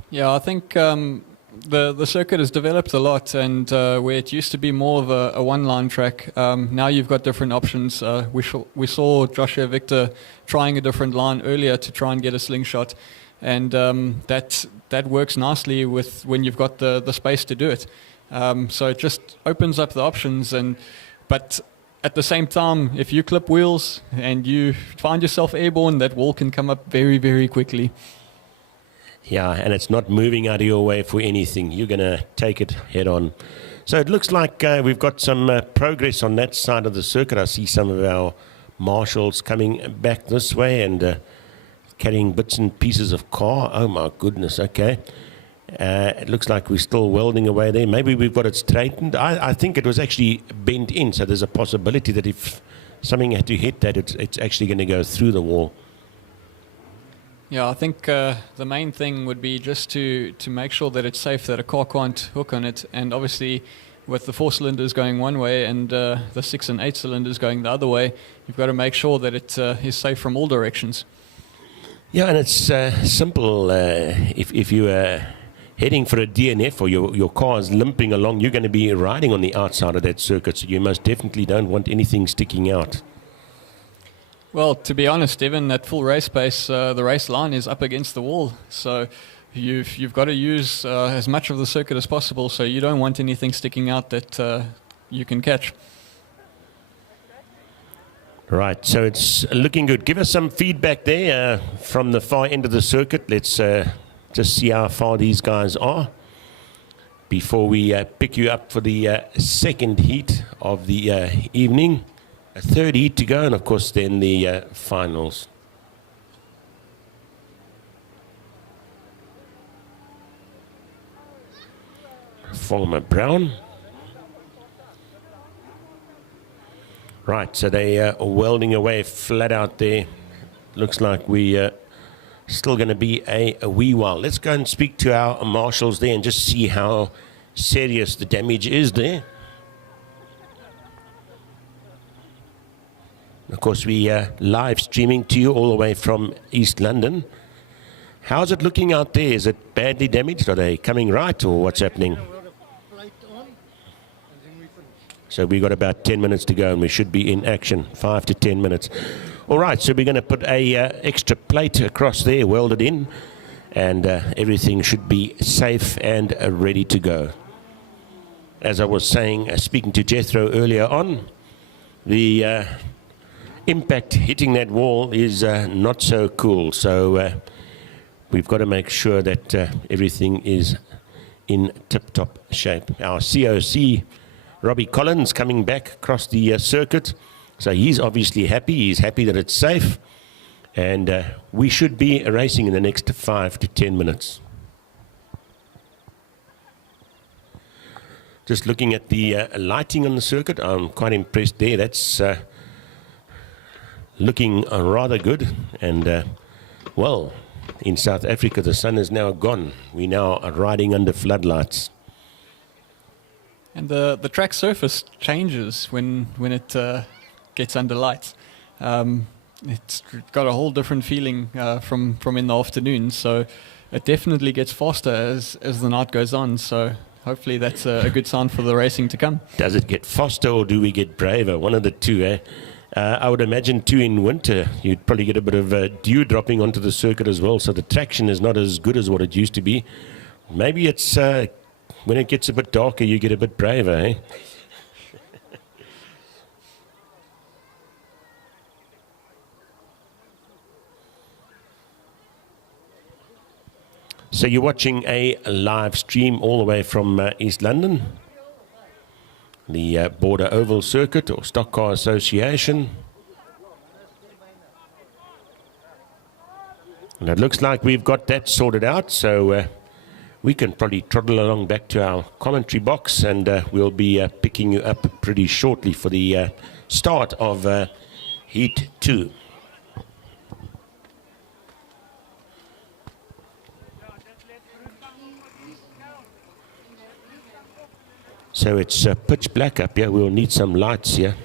Yeah, I think the circuit has developed a lot, and where it used to be more of a one-line track, now you've got different options. We saw Joshua Victor trying a different line earlier to try and get a slingshot, and that works nicely with when you've got the space to do it. So it just opens up the options, but at the same time, if you clip wheels and you find yourself airborne, that wall can come up very, very quickly. Yeah, and it's not moving out of your way for anything. You're going to take it head on. So it looks like we've got some progress on that side of the circuit. I see some of our marshals coming back this way and carrying bits and pieces of car. Oh, my goodness, okay. It looks like we're still welding away there. Maybe we've got it straightened. I think it was actually bent in, so there's a possibility that if something had to hit that, it's actually going to go through the wall. Yeah, I think the main thing would be just to make sure that it's safe, that a car can't hook on it. And obviously, with the 4 cylinders going one way and the 6 and 8 cylinders going the other way, you've got to make sure that it is safe from all directions. Yeah, and it's simple. If you are heading for a DNF or your car is limping along, you're going to be riding on the outside of that circuit, so you most definitely don't want anything sticking out. Well, to be honest, even at full race pace, the race line is up against the wall. So you've got to use as much of the circuit as possible, so you don't want anything sticking out that you can catch. Right, so it's looking good. Give us some feedback there from the far end of the circuit. Let's just see how far these guys are before we pick you up for the second heat of the evening. A third heat to go, and of course then the finals. Farmer Brown. Right, so they are welding away flat out there. Looks like we still going to be a wee while. Let's go and speak to our marshals there and just see how serious the damage is there. Of course, we are live streaming to you all the way from East London. How's it looking out there? Is it badly damaged? Are they coming right, or what's happening? So we've got about 10 minutes to go and we should be in action, 5 to 10 minutes. All right, so we're going to put a extra plate across there, welded in, and everything should be safe and ready to go. As I was saying, speaking to Jethro earlier on, the impact hitting that wall is not so cool. So we've got to make sure that everything is in tip-top shape. Our COC, Robbie Collins, coming back across the circuit. So he's obviously happy. He's happy that it's safe. And we should be racing in the next 5 to 10 minutes. Just looking at the lighting on the circuit, I'm quite impressed there. That's looking rather good. And, well, in South Africa, the sun is now gone. We now are riding under floodlights. And the track surface changes when it gets under lights. It's got a whole different feeling from in the afternoon. So it definitely gets faster as the night goes on. So hopefully that's a good sign for the racing to come. Does it get faster or do we get braver? One of the two, eh? I would imagine too in winter you'd probably get a bit of dew dropping onto the circuit as well. So the traction is not as good as what it used to be. Maybe it's when it gets a bit darker you get a bit braver, eh? So you're watching a live stream all the way from East London, the Border Oval Circuit or Stock Car Association. And it looks like we've got that sorted out, so we can probably trundle along back to our commentary box, and we'll be picking you up pretty shortly for the start of Heat 2. So it's pitch black up here. We'll need some lights here.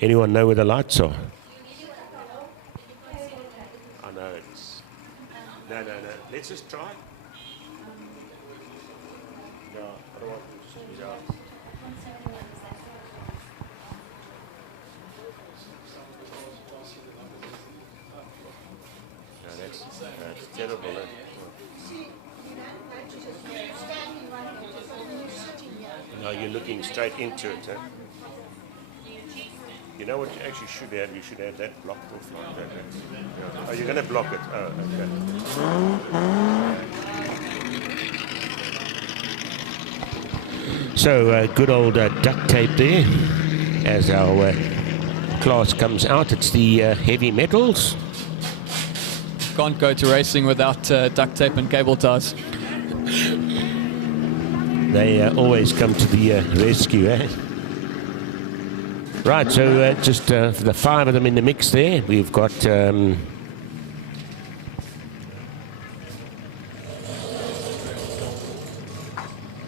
Anyone know where the lights are? I know it's... No. Let's just try. No, I don't want to squeeze out. No, that's terrible. Eh? No, you're looking straight into it. Huh? You know what you actually should have? You should have that blocked off like that. Yeah. Oh, you're going to block it? Oh, okay. So, good old duct tape there as our class comes out. It's the heavy metals. Can't go to racing without duct tape and cable ties. They always come to the rescue, eh? Right, so just for the 5 of them in the mix there, we've got...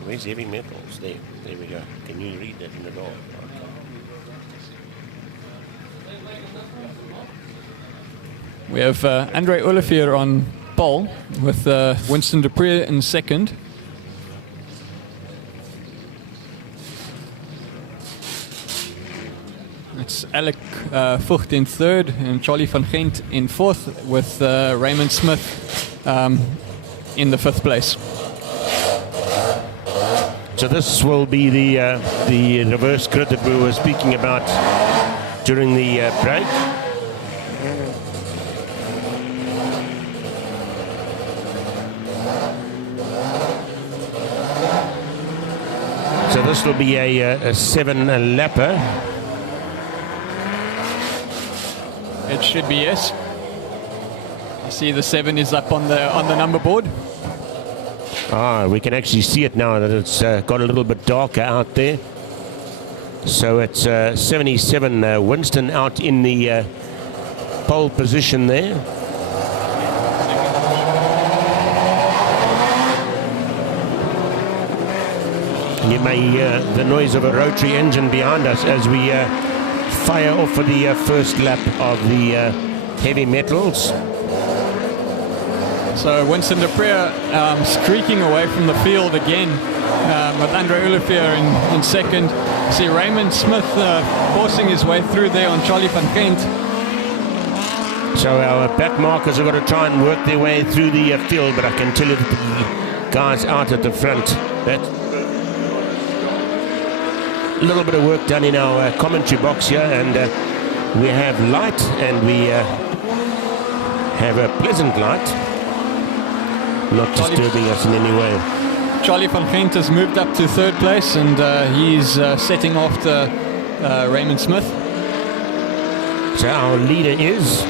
where's heavy metals? There we go. Can you read that in the door? We have Andre Olivier on pole with Winston Dupree in second. It's Alec Vogt in third and Charlie van Gent in fourth, with Raymond Smith in the 5th place. So this will be the reverse grid that we were speaking about during the break. So this will be a 7-lapper. It should be, yes. You see the 7 is up on the number board. We can actually see it now that it's got a little bit darker out there. So it's 77 Winston out in the pole position there. You may hear the noise of a rotary engine behind us as we fire off for the first lap of the heavy metals. So Winston de Pree streaking away from the field again with Andre Olivier in second. See Raymond Smith forcing his way through there on Charlie van Gent. So our back markers have got to try and work their way through the field, but I can tell you that the guys out at the front, that a little bit of work done in our commentary box here, and we have light, and we have a pleasant light, not disturbing us in any way. Charlie van Gent has moved up to third place, and he's setting off the Raymond Smith. So our leader is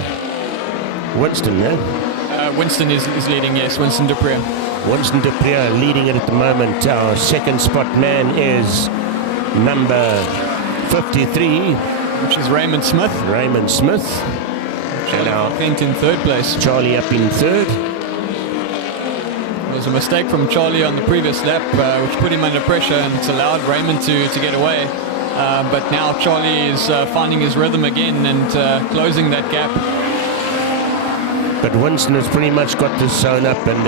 Winston, Winston is leading, yes, Winston de Pree. Winston de Pree leading it at the moment. Our second spot man is number 53, which is Raymond Smith. Raymond Smith. Charlie van Gent in third place. Charlie up in third. There was a mistake from Charlie on the previous lap, which put him under pressure, and it's allowed Raymond to get away. But now Charlie is finding his rhythm again and closing that gap. But Winston has pretty much got this sewn up, and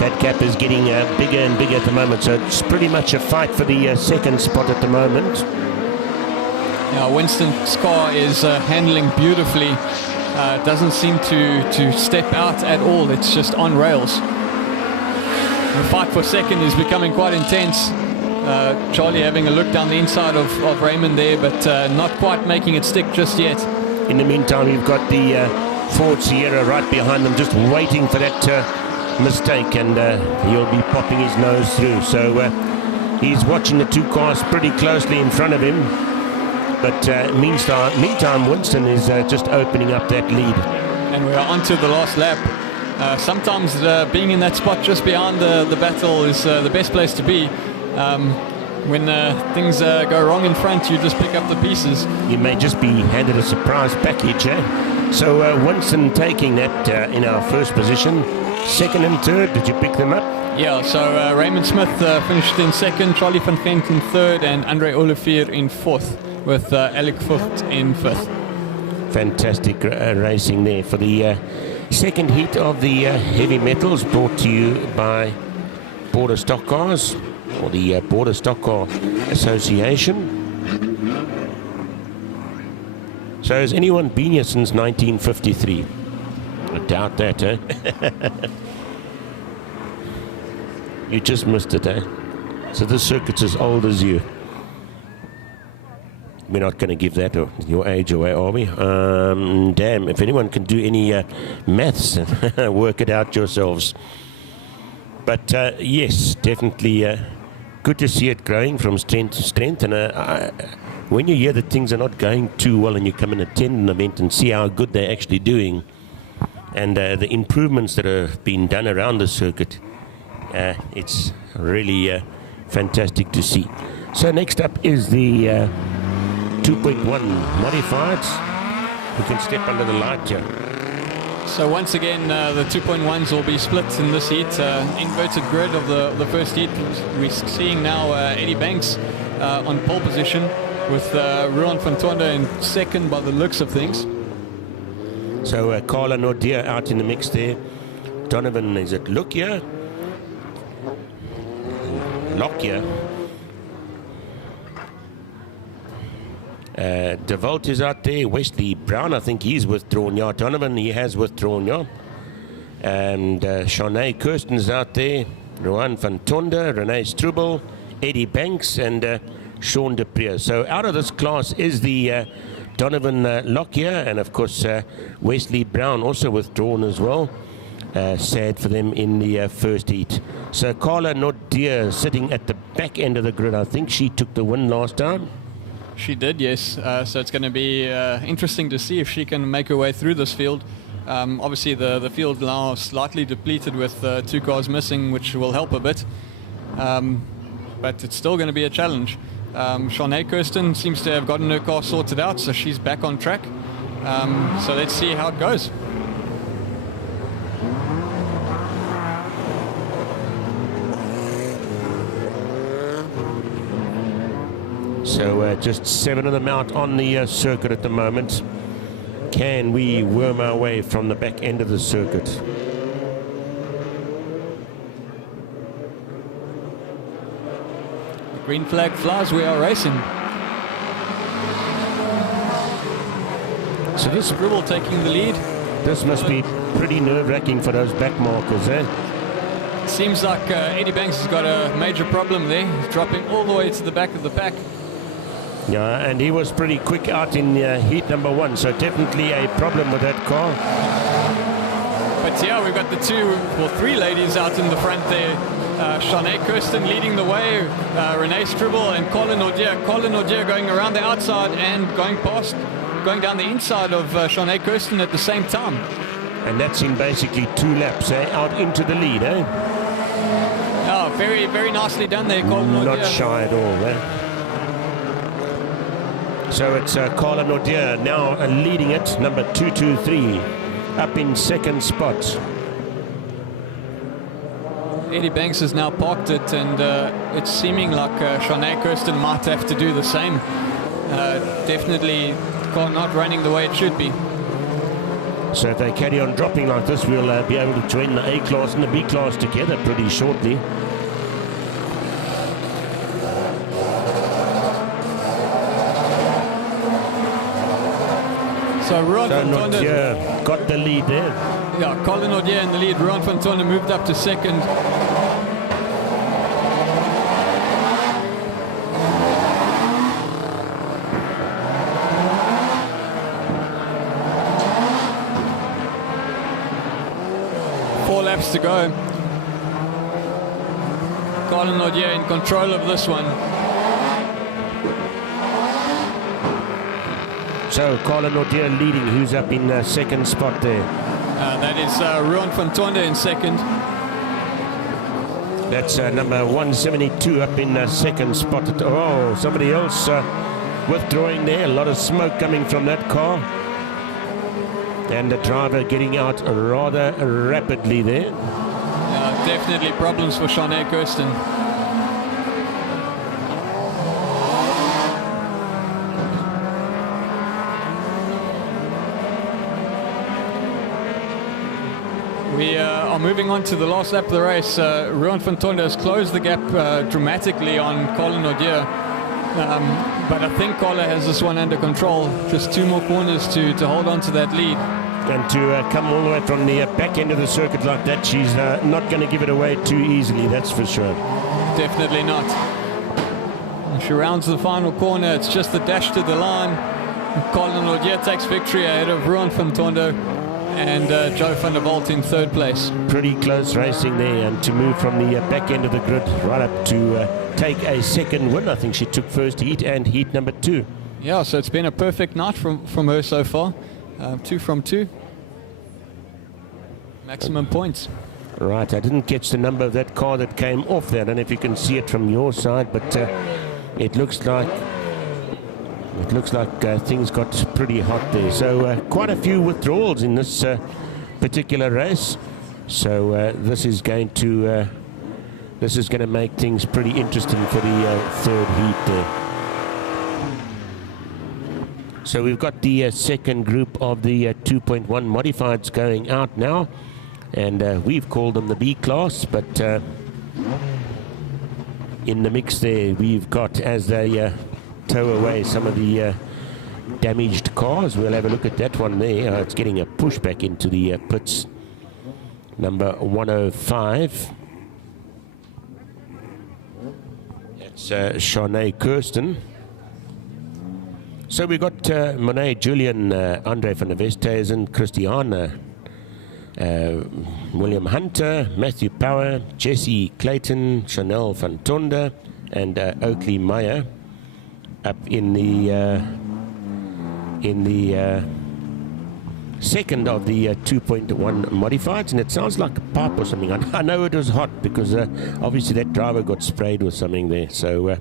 that gap is getting bigger and bigger at the moment. So it's pretty much a fight for the second spot at the moment. Now Winston's car is handling beautifully. Doesn't seem to step out at all. It's just on rails. The fight for second is becoming quite intense. Charlie having a look down the inside of Raymond there, but not quite making it stick just yet. In the meantime, you've got the Ford Sierra right behind them, just waiting for that mistake, and he'll be popping his nose through. So he's watching the two cars pretty closely in front of him. But meantime, Winston is just opening up that lead. And we are on to the last lap. Sometimes being in that spot just behind the battle is the best place to be. When things go wrong in front, you just pick up the pieces. You may just be handed a surprise package, So Winston taking that in our first position. Second and third, did you pick them up? Yeah, so Raymond Smith finished in second, Charlie van Gent in third, and Andre Olivier in fourth, with Alec Vogt in fifth. Fantastic racing there for the second heat of the heavy metals, brought to you by Border Stockcars, or the Border Stock Car Association. So has anyone been here since 1953? I doubt that, You just missed it, So this circuit's as old as you. We're not going to give that your age away, are we? Damn, if anyone can do any maths, work it out yourselves. But yes, definitely good to see it growing from strength to strength. And when you hear that things are not going too well and you come and attend an event and see how good they're actually doing, and the improvements that have been done around the circuit, it's really fantastic to see. So next up is the 2.1 modifieds. We can step under the light here. So once again, the 2.1s will be split in this heat. Inverted grid of the first heat. We're seeing now Eddie Banks on pole position, with Ruan van Tonder in second by the looks of things. So Carla Nordia out in the mix there. Donovan, is it Lockyer? De Volt is out there. Wesley Brown, I think he's withdrawn. Yeah, Donovan, he has withdrawn. Yeah. And Shanae Kirsten's out there. Ruan van Tonder, Renee Struble, Eddie Banks, and Sean de Pree. So out of this class is the Donovan Lockyer, and of course Wesley Brown also withdrawn as well. Sad for them in the first heat. So Carla Nordia sitting at the back end of the grid. I think she took the win last time. She did, yes. So it's going to be interesting to see if she can make her way through this field. Obviously, the field now slightly depleted with 2 cars missing, which will help a bit. But it's still going to be a challenge. Shanae Kirsten seems to have gotten her car sorted out, so she's back on track. So let's see how it goes. So just 7 of them out on the circuit at the moment. Can we worm our way from the back end of the circuit? The green flag flies, we are racing. So this Scribble taking the lead. This must be pretty nerve-wracking for those back markers, eh? Seems like Eddie Banks has got a major problem there. He's dropping all the way to the back of the pack. Yeah, and he was pretty quick out in heat number 1, so definitely a problem with that car. But yeah, we've got the 3 ladies out in the front there. Shanae Kirsten leading the way, Renee Stribble and Colin Audier. Colin Audier going around the outside and going down the inside of Shanae Kirsten at the same time. And that's in basically 2 laps, eh? Out into the lead, eh? Oh, very, very nicely done there, Colin Audier. Not shy at all, eh? So it's Colin Audier now leading it, number 223, up in 2nd spot. Eddie Banks has now parked it, and it's seeming like Shanae Kirsten might have to do the same. Definitely car not running the way it should be. So if they carry on dropping like this, we'll be able to join the A class and the B class together pretty shortly. So Ruan So van Tonder, Audier got the lead there. yeah, Colin Audier in the lead. Ruan van Tonder moved up to 2nd. Four laps to go. Colin Audier in control of this one. So Colin Audier leading, who's up in 2nd spot there. That is Ruan van Tonder in 2nd. That's number 172 up in 2nd spot. Oh, somebody else withdrawing there. A lot of smoke coming from that car. And the driver getting out rather rapidly there. Definitely problems for Shanae Kirsten. We are moving on to the last lap of the race. Ruan van Tonder has closed the gap dramatically on Colin Audier. But I think Carla has this one under control. Just 2 more corners to hold on to that lead. And to come all the way from the back end of the circuit like that, she's not going to give it away too easily, that's for sure. Definitely not. And she rounds the final corner. It's just the dash to the line. Colin Audier takes victory ahead of Ruan van Tonder and Joe van der Walt in 3rd place. Pretty close racing there, and to move from the back end of the grid right up to take a 2nd win. I think she took 1st heat and heat number 2. Yeah, so it's been a perfect night from her so far. 2 from 2. Maximum points. Right, I didn't catch the number of that car that came off there. I don't know if you can see it from your side, but it looks like things got pretty hot there. So quite a few withdrawals in this particular race. So this is going to make things pretty interesting for the 3rd heat there. So we've got the 2nd group of the 2.1 modifieds going out now, and we've called them the B class, but in the mix there we've got, as they tow away some of the damaged cars, we'll have a look at that one there. It's getting a push back into the pits. Number 105. That's Shanae Kirsten. So we've got Monet Julian, Andre van der Westhuizen, Christiana, William Hunter, Matthew Power, Jesse Clayton, Chanel van Tonder, and Oakley Meyer up in the second of the 2.1 modifieds, and it sounds like a pipe or something. I know it was hot because obviously that driver got sprayed with something there. So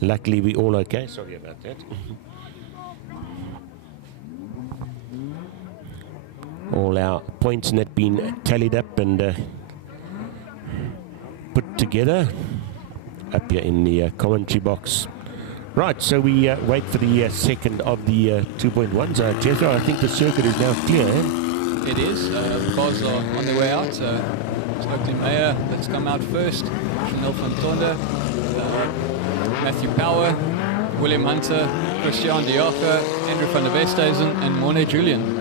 luckily we all okay. Sorry about that. All our points and that been tallied up and put together up here in the commentary box. Right, so we wait for the second of the 2.1s. Jethro, I think the circuit is now clear. Eh? It is. The cars are on their way out. It's Oakley Meyer that's come out first. Chanel van Tonder, Matthew Power, William Hunter, Christian De Jager, Andrew van der Westhuizen, and Morne Julian.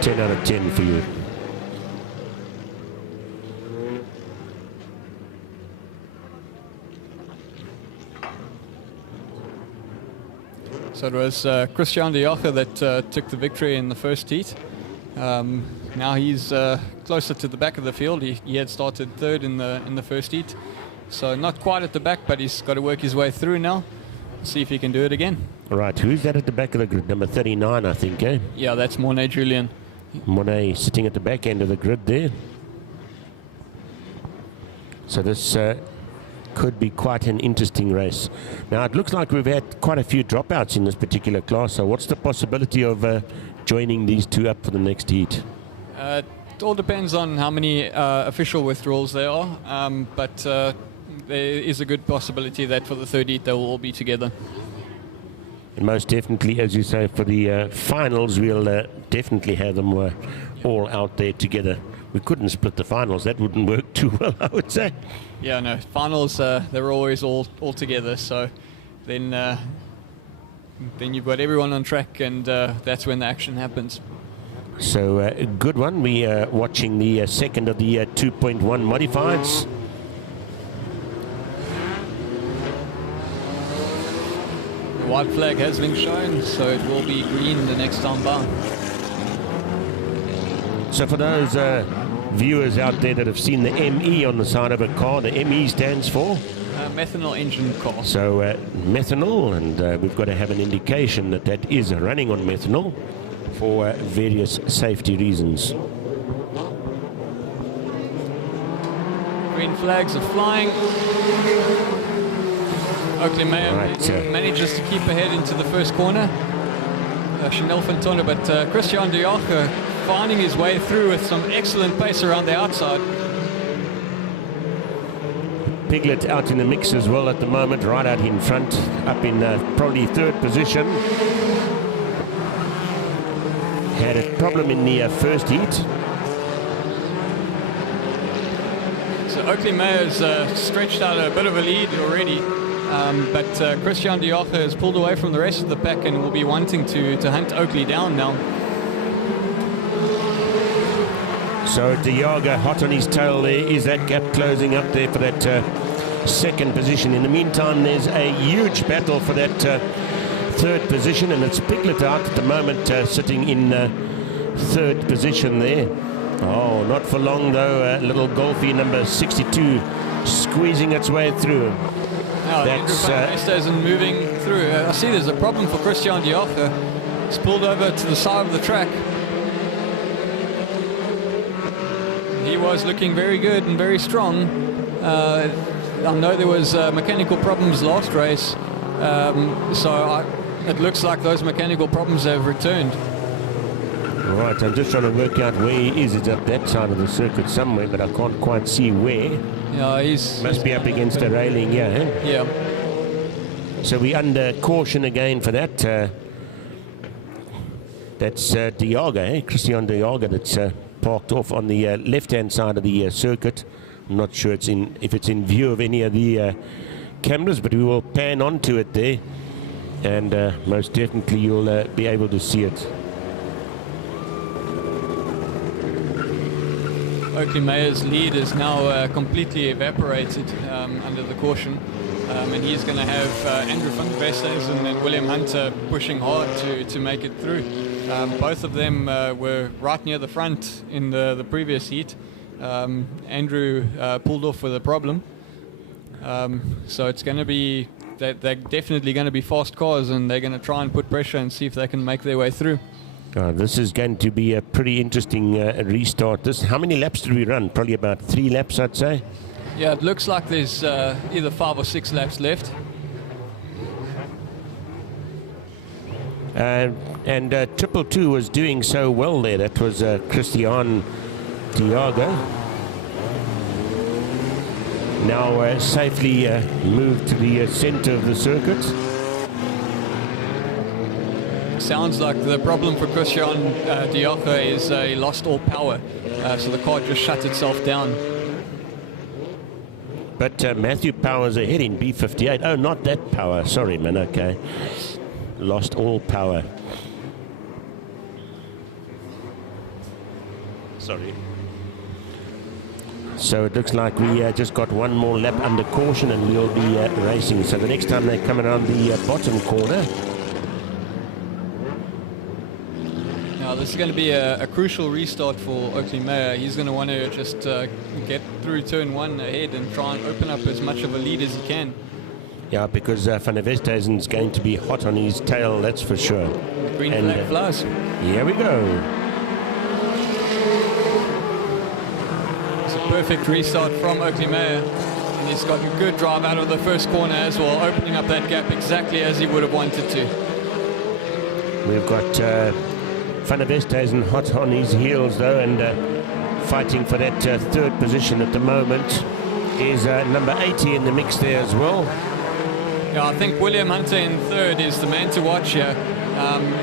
10 out of 10 for you. So it was Christian De Jager that took the victory in the first heat. Now he's closer to the back of the field. He had started third in the first heat, so not quite at the back, but he's got to work his way through now. See if he can do it again. Right, who's that at the back of the grid? Number 39, I think, eh? Yeah, that's Morne Julian. Morne sitting at the back end of the grid there. So this could be quite an interesting race. Now it looks like we've had quite a few dropouts in this particular class. So what's the possibility of joining these two up for the next heat? It all depends on how many official withdrawals there are, but there is a good possibility that for the third heat they will all be together. And most definitely, as you say, for the finals, we'll definitely have them all out there together. We couldn't split the finals. That wouldn't work too well, I would say. Yeah, no, finals, they're always all together. So then you've got everyone on track, and that's when the action happens. So a good one. We are watching the second of the 2.1 modifieds. The white flag has been shown, so it will be green the next time by. So for those viewers out there that have seen the ME on the side of a car, the ME stands for? Methanol engine car. So methanol, and we've got to have an indication that that is running on methanol for various safety reasons. Green flags are flying. Oakley Meyer manages to keep ahead into the first corner. Chanel van Tonder, but Christian De Jager finding his way through with some excellent pace around the outside. Piglet out in the mix as well at the moment, right out in front, up in probably third position. Had a problem in the first heat. So Oakley Meyer's stretched out a bit of a lead already, but Christian De Jager has pulled away from the rest of the pack and will be wanting to hunt Oakley down now. So De Jager hot on his tail there. Is that gap closing up there for that second position? In the meantime, there's a huge battle for that third position, and it's Piglet out at the moment, sitting in third position there. Oh, not for long though. Little Golfie number 62 squeezing its way through. Now Andrew van der Westhuizen moving through. I see there's a problem for Christian De Jager. He's pulled over to the side of the track. He was looking very good and very strong. I know there was mechanical problems last race, so it looks like those mechanical problems have returned. Right, I'm just trying to work out where he is. It's up that side of the circuit somewhere, but I can't quite see where. Yeah, must be up against a railing, yeah. Eh? Yeah. So we under caution again for that. That's De Jager, Christian De Jager, that's parked off on the left-hand side of the circuit. I'm not sure if it's in view of any of the cameras, but we will pan onto it there, and most definitely you'll be able to see it. Oakley Meyer's lead is now completely evaporated under the caution, and he's going to have Andrew van der Westhuizen and William Hunter pushing hard to make it through. Both of them were right near the front in the previous heat. Andrew pulled off with a problem, so it's going to be they're definitely going to be fast cars, and they're going to try and put pressure and see if they can make their way through. This is going to be a pretty interesting restart. How many laps did we run? Probably about 3 laps, I'd say. Yeah, it looks like there's either 5 or 6 laps left. And Triple Two was doing so well there. That was Christian Diago. Now safely moved to the center of the circuit. Sounds like the problem for Christian Diago is he lost all power, so the car just shut itself down. But Matthew Power's ahead in B58. Oh, not that Power. Sorry, man. Okay. Lost all power. Sorry. So it looks like we just got one more lap under caution and we'll be racing. So the next time they come around the bottom corner. Now this is going to be a crucial restart for Oakley Mayer. He's going to want to just get through turn 1 ahead and try and open up as much of a lead as he can. Yeah, because Van der Westhuizen's going to be hot on his tail, that's for sure. Green flag flies. Here we go. It's a perfect restart from Oakley Mayer. And he's got a good drive out of the first corner as well, opening up that gap exactly as he would have wanted to. We've got Van der Westhuizen hot on his heels though, and fighting for that third position at the moment is number 80 in the mix there as well. Yeah, I think William Hunter in third is the man to watch here.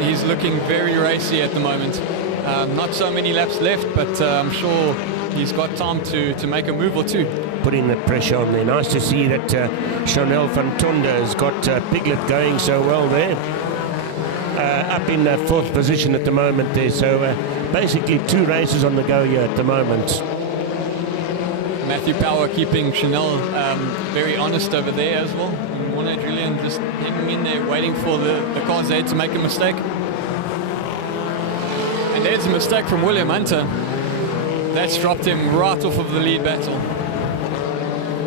He's looking very racy at the moment. Not so many laps left, but I'm sure he's got time to make a move or two. Putting the pressure on there. Nice to see that Chanel van Tonda has got Piglet going so well there. Up in the 4th position at the moment there. So basically 2 races on the go here at the moment. Matthew Power keeping Chanel very honest over there as well. And Warner Julian just hanging in there waiting for the cars ahead to make a mistake. And there's a mistake from William Hunter. That's dropped him right off of the lead battle.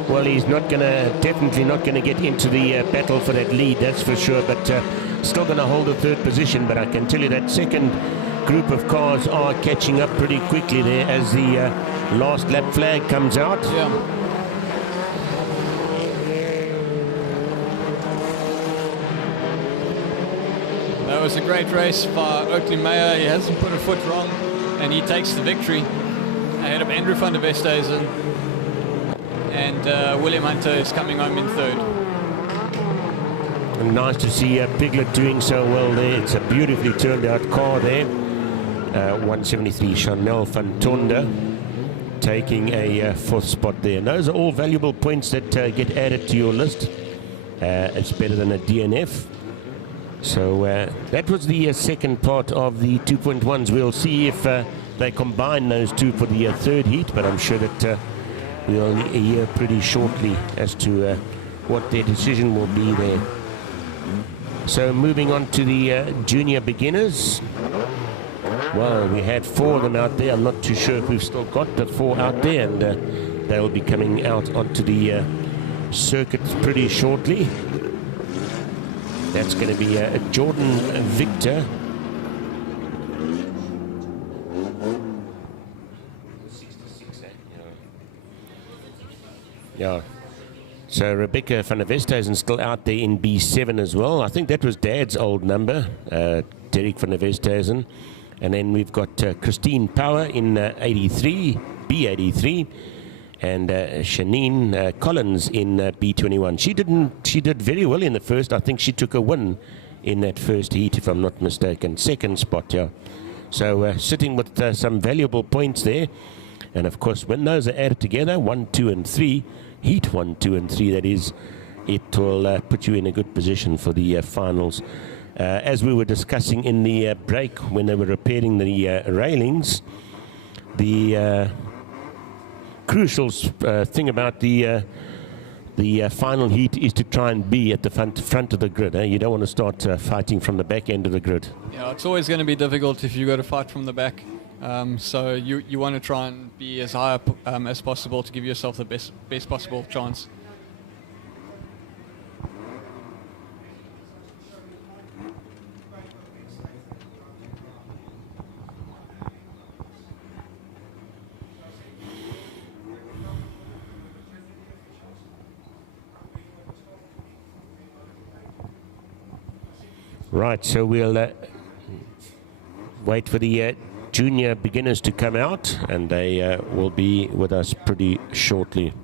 Well, he's definitely not going to get into the battle for that lead, that's for sure, but still going to hold a 3rd position. But I can tell you that second group of cars are catching up pretty quickly there as the last lap flag comes out. Yeah. That was a great race by Oakley Mayer. He hasn't put a foot wrong, and he takes the victory ahead of Andrew van der Westhuizen. And William Hunter is coming home in 3rd. And nice to see Piglet doing so well there. It's a beautifully turned out car there. 173 Chanel van Tonda taking a 4th spot there. And those are all valuable points that get added to your list. It's better than a DNF. So that was the second part of the 2.1s. We'll see if they combine those two for the 3rd heat, but I'm sure that we'll hear pretty shortly as to what their decision will be there. So moving on to the junior beginners. Well, we had 4 of them out there. I'm not too sure if we've still got the 4 out there, and they'll be coming out onto the circuit pretty shortly. That's going to be Jordan Victor. Yeah. So Rebecca van der Westhuizen still out there in B7 as well. I think that was Dad's old number, Derek van der Westhuizen. And then we've got Christine Power in 83, B83. And Shanine Collins in B21. She did very well in the first. I think she took a win in that first heat, if I'm not mistaken. 2nd spot, yeah. So sitting with some valuable points there. And of course, when those are added together, 1, 2, and 3, heat 1, 2, and 3, that is, it will put you in a good position for the finals. As we were discussing in the break when they were repairing the railings, the crucial thing about the final heat is to try and be at the front of the grid. You don't want to start fighting from the back end of the grid. Yeah, it's always going to be difficult if you got to fight from the back. So you want to try and be as high up as possible to give yourself the best possible chance. Right, so we'll wait for the junior beginners to come out, and they will be with us pretty shortly.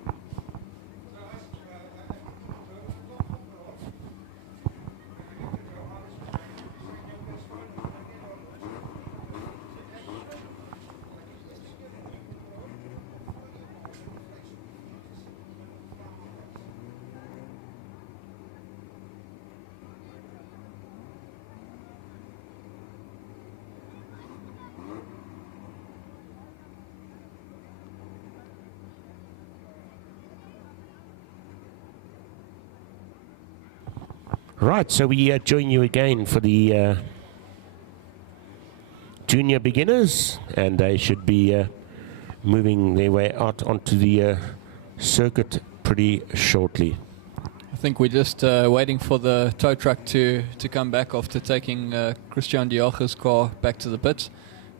Right, so we join you again for the junior beginners, and they should be moving their way out onto the circuit pretty shortly. I think we're just waiting for the tow truck to come back after taking Christian Diage's car back to the pits,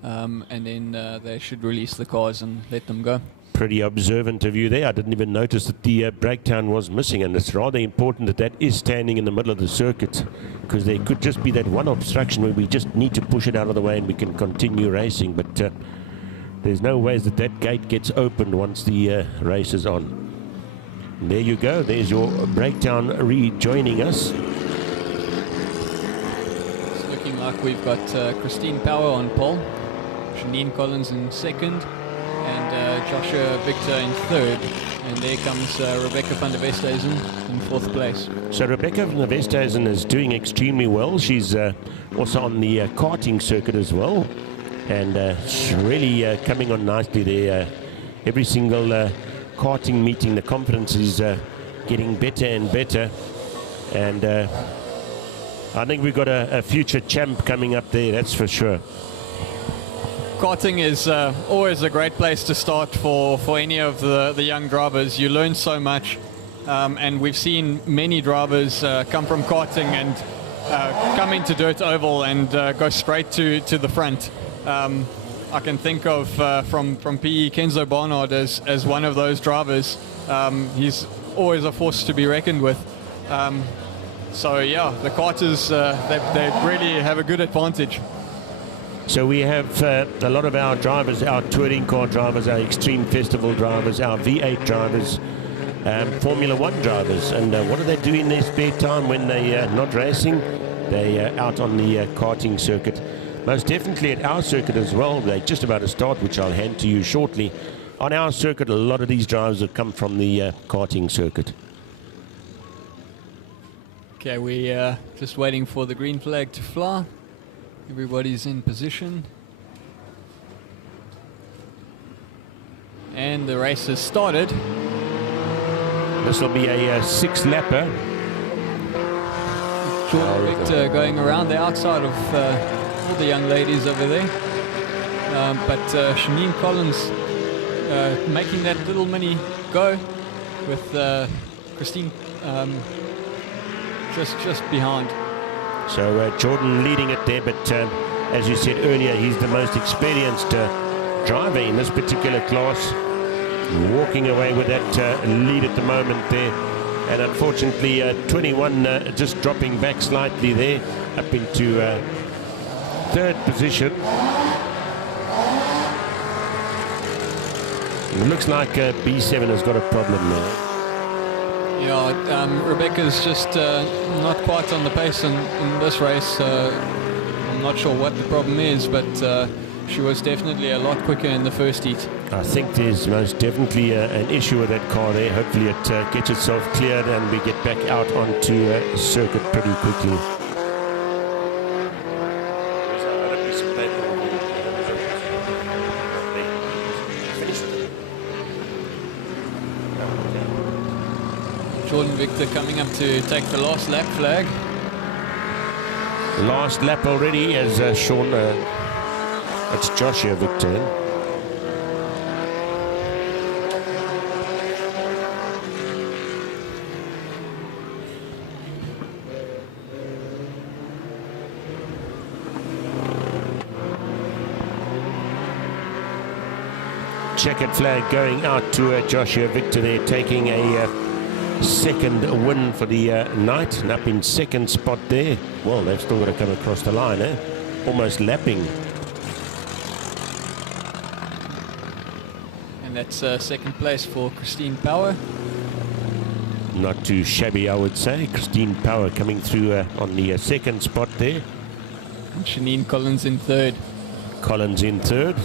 and then they should release the cars and let them go. Pretty observant of you there. I didn't even notice that the breakdown was missing, and it's rather important that that is standing in the middle of the circuit, because there could just be that one obstruction where we just need to push it out of the way and we can continue racing, but there's no ways that that gate gets opened once the race is on. And there you go, there's your breakdown rejoining us. It's looking like we've got Christine Power on pole, Janine Collins in second, and Joshua Victor in third, and there comes Rebecca van der Westhuizen in fourth place. So Rebecca van der Westhuizen is doing extremely well. She's also on the karting circuit as well, and she's really coming on nicely there. Every single karting meeting, the confidence is getting better and better, and I think we've got a future champ coming up there, that's for sure. Karting is always a great place to start for any of the young drivers. You learn so much, and we've seen many drivers come from karting and come into Dirt Oval and go straight to the front. I can think of from PE Kenzo Barnard as one of those drivers. He's always a force to be reckoned with. So yeah, the karters, they really have a good advantage. So we have a lot of our drivers, our touring car drivers, our extreme festival drivers, our V8 drivers, Formula One drivers. And what do they do in their spare time when they're not racing? They're out on the karting circuit. Most definitely at our circuit as well. They're just about to start, which I'll hand to you shortly. On our circuit, a lot of these drivers have come from the karting circuit. Okay, we're just waiting for the green flag to fly. Everybody's in position. And the race has started. This will be a six-lapper. Jordan Victor going around the outside of all the young ladies over there. But Janine Collins making that little mini go with Christine just behind. So Jordan leading it there, but as you said earlier, he's the most experienced driver in this particular class, walking away with that lead at the moment there. And unfortunately, 21 just dropping back slightly there, up into third position. It looks like B7 has got a problem there. Yeah, Rebecca's just not quite on the pace in this race. I'm not sure what the problem is, but she was definitely a lot quicker in the first heat. I think there's most definitely an issue with that car there. Hopefully it gets itself cleared and we get back out onto circuit pretty quickly. Jordan Victor coming up to take the last lap flag. Last lap already as Sean, it's Joshua Victor. Checkered flag going out to Joshua Victor there, taking a second win for the night, and up in second spot there. Well, they've still got to come across the line, almost lapping. And that's second place for Christine Power. Not too shabby, I would say. Christine Power coming through on the second spot there. And Shanine Collins in third. Collins in third.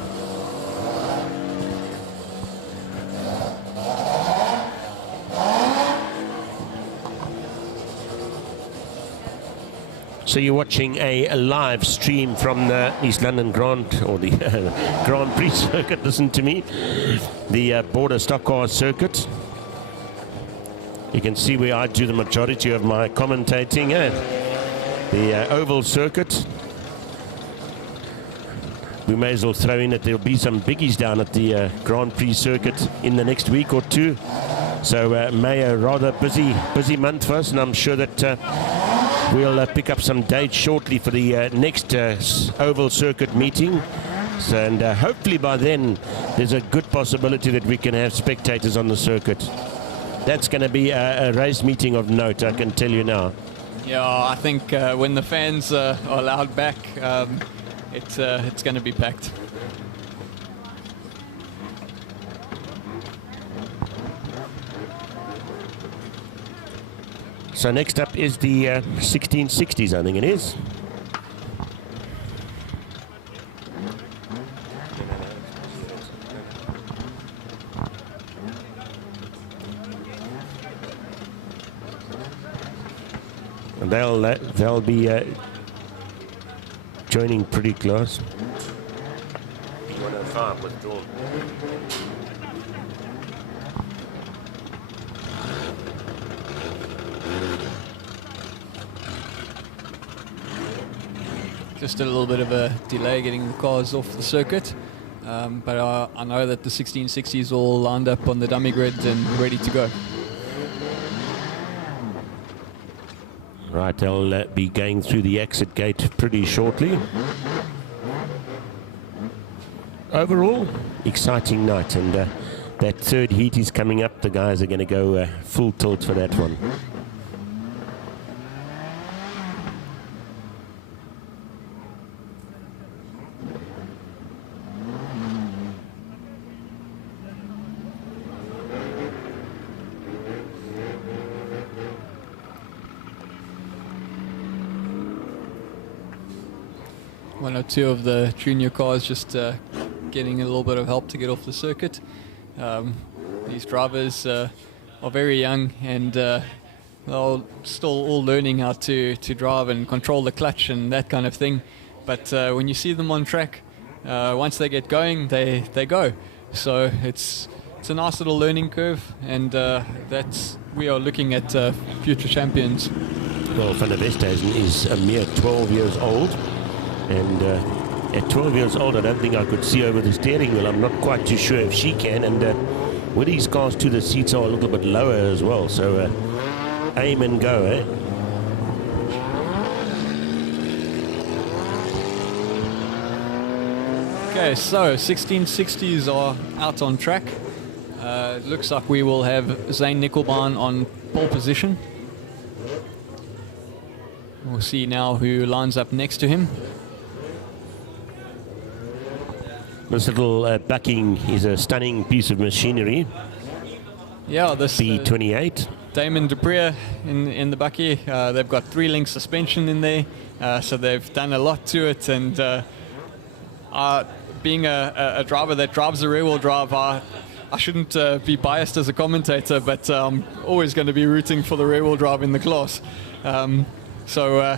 So you're watching a live stream from the East London Grand, or the Grand Prix circuit, listen to me, the Border Stockcars circuit. You can see where I do the majority of my commentating, the oval circuit. We may as well throw in that there'll be some biggies down at the Grand Prix circuit in the next week or two. So May a rather busy month for us, and I'm sure that we'll pick up some dates shortly for the next oval circuit meeting. So, and hopefully by then there's a good possibility that we can have spectators on the circuit. That's going to be a race meeting of note, I can tell you now. Yeah, I think when the fans are allowed back, it's going to be packed. So next up is the 1660s, I think it is. And they'll be joining pretty close. B105 withdrawn. Just a little bit of a delay getting the cars off the circuit, but I know that the 1660s all lined up on the dummy grid and ready to go. Right, they'll be going through the exit gate pretty shortly. Overall, exciting night, and that third heat is coming up. The guys are going to go full tilt for that one. One or two of the junior cars just getting a little bit of help to get off the circuit. These drivers are very young, and they're still all learning how to drive and control the clutch and that kind of thing. But when you see them on track, once they get going, they go. So it's a nice little learning curve, and we are looking at future champions. Well, Van der Westhuizen is a mere 12 years old. And at 12 years old, I don't think I could see over the steering wheel. I'm not quite too sure if she can. And with these cars too, the seats are a little bit lower as well. So aim and go, eh? Okay, so 1660s are out on track. It looks like we will have Zane Nickelbaum on pole position. We'll see now who lines up next to him. This little bucking is a stunning piece of machinery. Yeah, this B28. Damon Dupree in the bucky. They've got 3-link suspension in there, so they've done a lot to it. And being a driver that drives a rear-wheel drive, I shouldn't be biased as a commentator, but I'm always going to be rooting for the rear-wheel drive in the class. So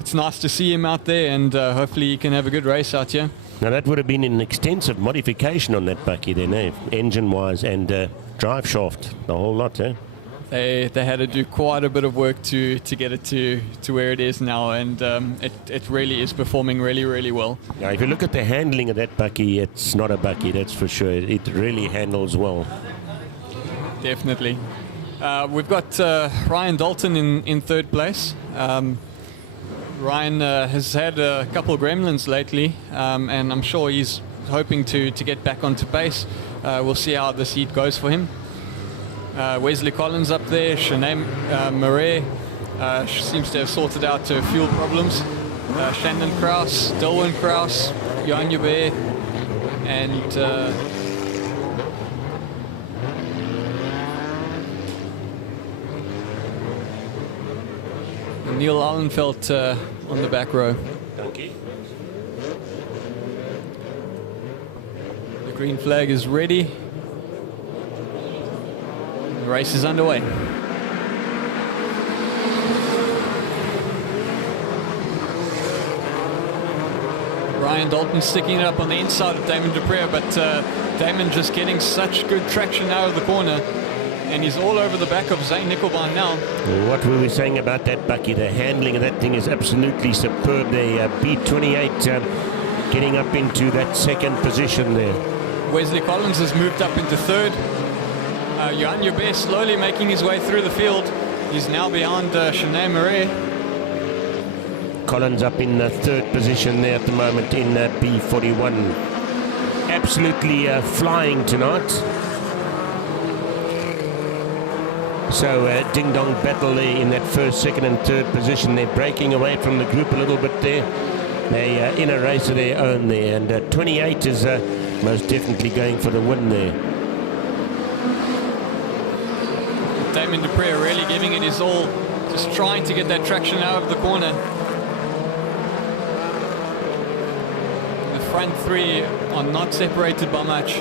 it's nice to see him out there, and hopefully he can have a good race out here. Now that would have been an extensive modification on that bucky then, eh? Engine-wise and drive shaft, the whole lot, eh? They had to do quite a bit of work to get it to where it is now, and it really is performing really, really well. Now, if you look at the handling of that bucky, it's not a bucky, that's for sure. It really handles well. Definitely. We've got Ryan Dalton in third place. Ryan has had a couple of gremlins lately, and I'm sure he's hoping to get back onto pace. We'll see how this heat goes for him. Wesley Collins up there, Shanae Murray seems to have sorted out her fuel problems. Shannon Kraus, Dilwyn Kraus, Johan Joubert, and Neil Allenfelt on the back row. Thank you. The green flag is ready. The race is underway. Ryan Dalton sticking it up on the inside of Damon Dupree, but Damon just getting such good traction out of the corner, and he's all over the back of Zane Nickelbaum now. What were we saying about that, Bucky? The handling of that thing is absolutely superb. They B28 getting up into that second position there. Wesley Collins has moved up into third. Johan Joubert slowly making his way through the field. He's now behind Shanae Murray. Collins up in third position there at the moment in B41. Absolutely flying tonight. So ding-dong battle there in that first, second and third position. They're breaking away from the group a little bit there. They're in a race of their own there. And 28 is most definitely going for the win there. Damon Dupree really giving it his all, just trying to get that traction out of the corner. The front three are not separated by much.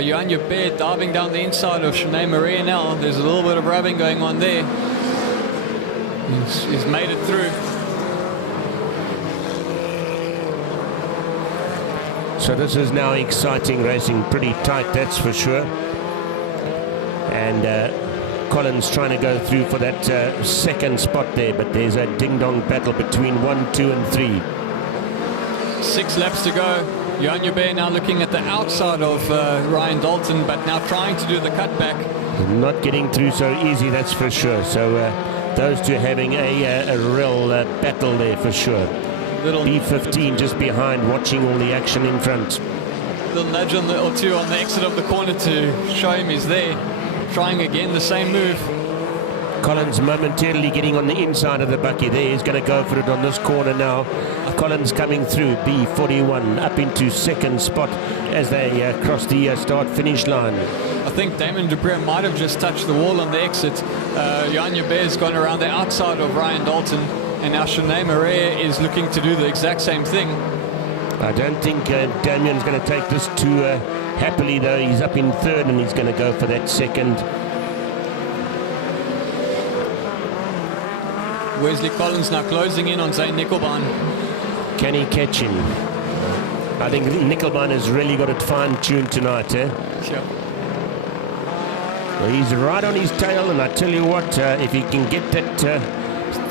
Johan Joubert diving down the inside of Shanae Murray now. There's a little bit of rubbing going on there. He's made it through. So this is now exciting racing, pretty tight, that's for sure. And Collins trying to go through for that second spot there, but there's a ding-dong battle between 1, 2 and 3. 6 laps to go. Johan Joubert now looking at the outside of Ryan Dalton, but now trying to do the cutback. Not getting through so easy, that's for sure. So those two having a real battle there for sure. B15 just behind, watching all the action in front. Little nudge on or two on the exit of the corner to show him he's there. Trying again the same move. Collins momentarily getting on the inside of the bucky there. He's going to go for it on this corner now. Collins coming through B41 up into second spot as they cross the start-finish line. I think Damon Dupree might have just touched the wall on the exit. Johan Joubert's gone around the outside of Ryan Dalton, and now Shanae Murray is looking to do the exact same thing. I don't think Damien's going to take this too happily, though. He's up in third and he's going to go for that second. Wesley Collins now closing in on Zane Nickelbaum. Can he catch him? I think Nickelbaum has really got it fine-tuned tonight, eh? Sure. Well, he's right on his tail, and I tell you what, if he can get that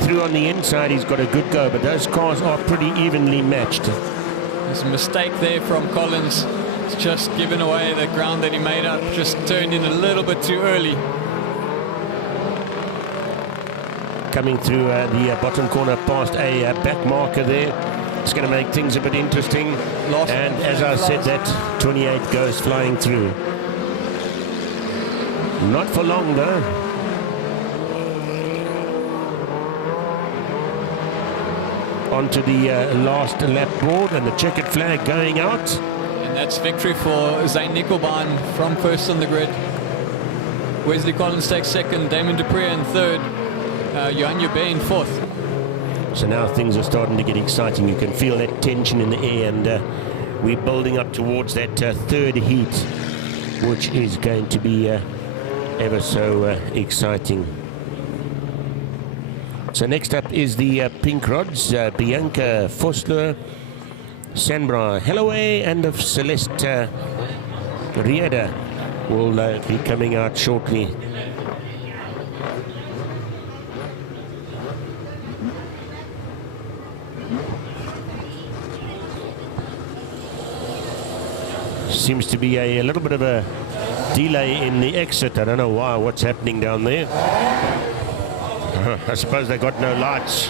through on the inside, he's got a good go, but those cars are pretty evenly matched. There's a mistake there from Collins. It's just given away the ground that he made up, just turned in a little bit too early. Coming through the bottom corner past a back marker there. It's going to make things a bit interesting. And as I said, that 28 goes flying through. Not for long, though. Onto the last lap board, and the checkered flag going out. And that's victory for Zane Nickelbaum from first on the grid. Wesley Collins takes second, Damon Dupree in third, Johan Joubert in fourth. So now things are starting to get exciting. You can feel that tension in the air, and we're building up towards that third heat, which is going to be ever so exciting. So next up is the Pink Rods, Bianca Fosler, Sandra Hellaway, and of Celeste Rieda will be coming out shortly. Seems to be a little bit of a delay in the exit. I don't know why, what's happening down there. I suppose they got no lights.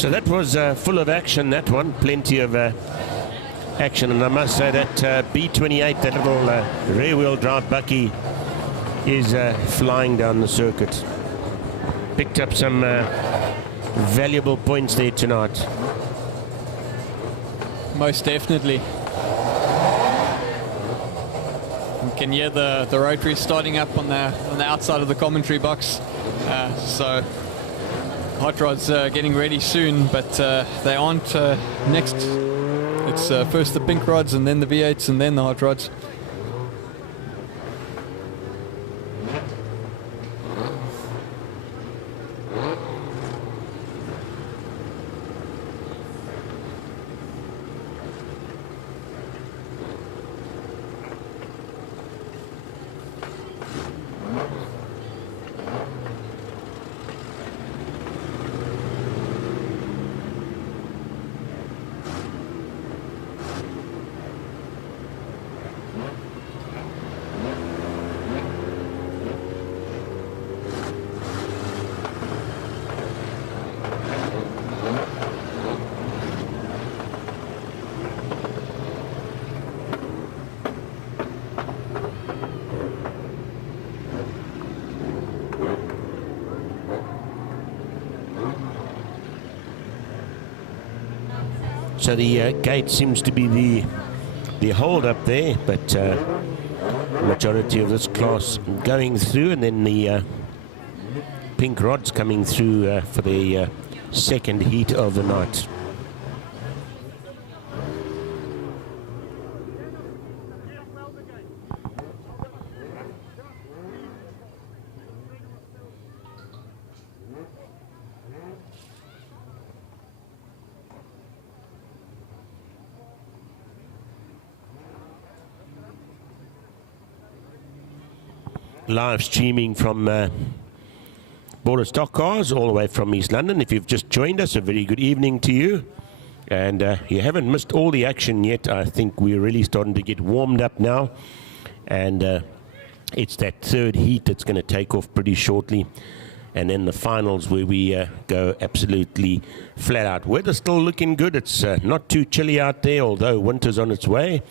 So that was full of action, that one. Plenty of action, and I must say that B28, that little rear-wheel drive bucky, is flying down the circuit. Picked up some valuable points there tonight. Most definitely. You can hear the rotary starting up on the outside of the commentary box. So hot rods getting ready soon, but they aren't next. It's first the pink rods and then the V8s and then the hot rods. So the gate seems to be the hold up there, but majority of this class going through, and then the pink rods coming through for the second heat of the night. Live streaming from Border Stockcars all the way from East London. If you've just joined us, a very good evening to you. And you haven't missed all the action yet. I think we're really starting to get warmed up now. And it's that third heat that's going to take off pretty shortly. And then the finals where we go absolutely flat out. Weather's still looking good. It's not too chilly out there, although winter's on its way.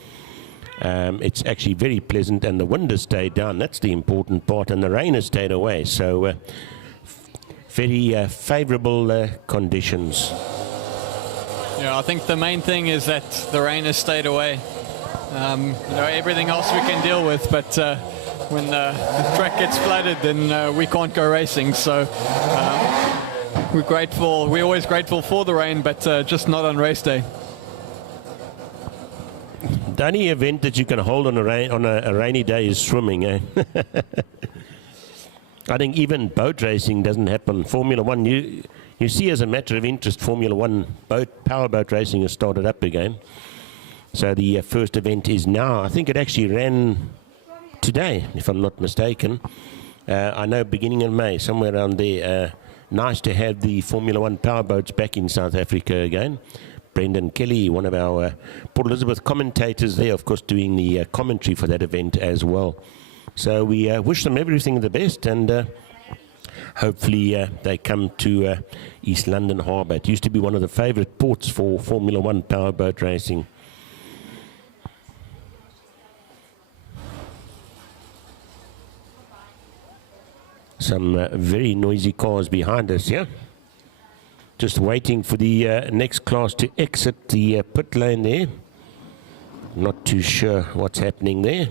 It's actually very pleasant, and the wind has stayed down. That's the important part, and the rain has stayed away. So very favourable conditions. Yeah, I think the main thing is that the rain has stayed away. Everything else we can deal with, but when the track gets flooded, then we can't go racing. So we're grateful. We're always grateful for the rain, but just not on race day. The only event that you can hold on a rainy day is swimming, eh? I think even boat racing doesn't happen. Formula One, you see, as a matter of interest, Formula One powerboat racing has started up again. So the first event is now. I think it actually ran today, if I'm not mistaken. I know beginning of May, somewhere around there. Nice to have the Formula One powerboats back in South Africa again. Brendan Kelly, one of our Port Elizabeth commentators there, of course, doing the commentary for that event as well. So we wish them everything the best, and hopefully they come to East London Harbour. It used to be one of the favourite ports for Formula One powerboat racing. Some very noisy cars behind us, yeah? Just waiting for the next class to exit the pit lane there. Not too sure what's happening there.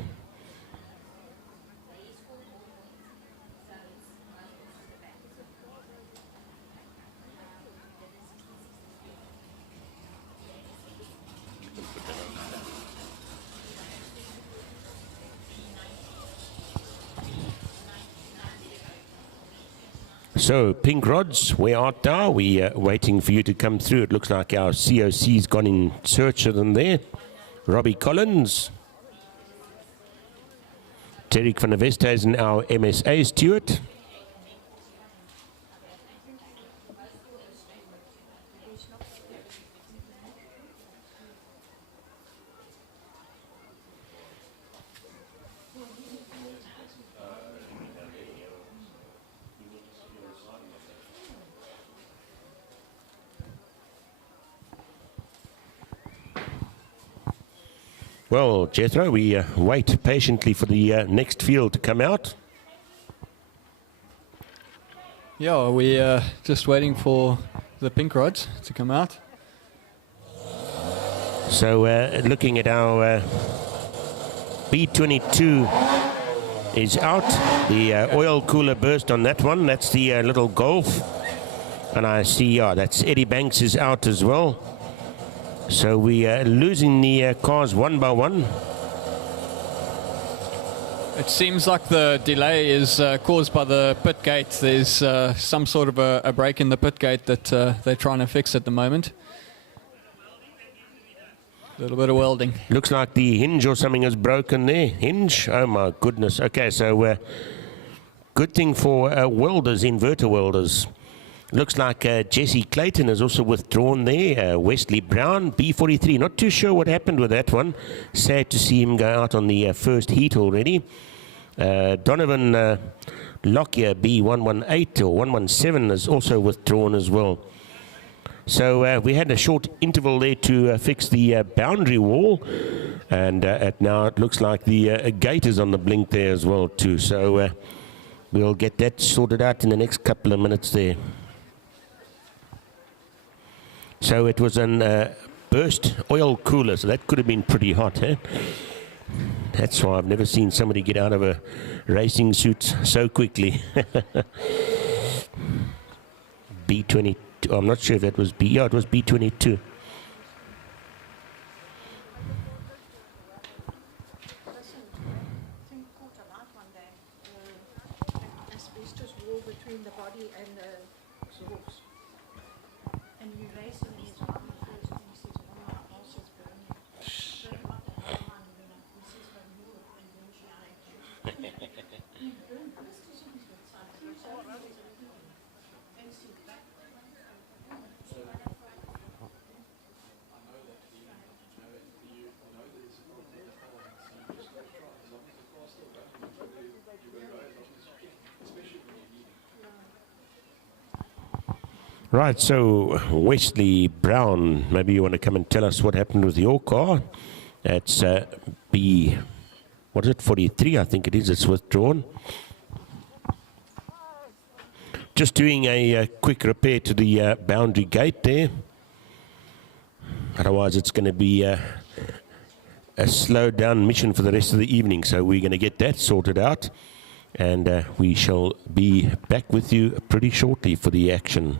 So, pink rods, where art thou? We are waiting for you to come through. It looks like our COC's gone in search of them there. Robbie Collins. Terek van der Westhuizen, our MSA steward. Well, Jethro, we wait patiently for the next field to come out. Yeah, we're just waiting for the pink rods to come out. So looking at our B22 is out. The oil cooler burst on that one. That's the little Golf. And I see, yeah, that's Eddie Banks is out as well. So we are losing the cars one by one. It seems like the delay is caused by the pit gate. There's some sort of a break in the pit gate that they're trying to fix at the moment. A little bit of welding. Looks like the hinge or something is broken there. Hinge? Oh my goodness. Okay, so good thing for welders, inverter welders. Looks like Jesse Clayton has also withdrawn there. Wesley Brown, B43. Not too sure what happened with that one. Sad to see him go out on the first heat already. Donovan Lockyer, B118 or 117, is also withdrawn as well. So we had a short interval there to fix the boundary wall. And now it looks like the gate is on the blink there as well too. So we'll get that sorted out in the next couple of minutes there. So it was an burst oil cooler, so that could have been pretty hot, eh? That's why I've never seen somebody get out of a racing suit so quickly. B22, I'm not sure if that was B, yeah, it was B22. Asbestos wall between the body and the exhaust. And you race him, he's one first, and he says, oh, my house is burning. Very hot at the time, you know, he says, but you and then she he burned crystals on his bedside. And see, back. Right, so Wesley Brown, maybe you want to come and tell us what happened with your car. It's B, what is it, 43, I think it is, it's withdrawn. Just doing a quick repair to the boundary gate there. Otherwise it's going to be a slowed down mission for the rest of the evening, so we're going to get that sorted out. And we shall be back with you pretty shortly for the action.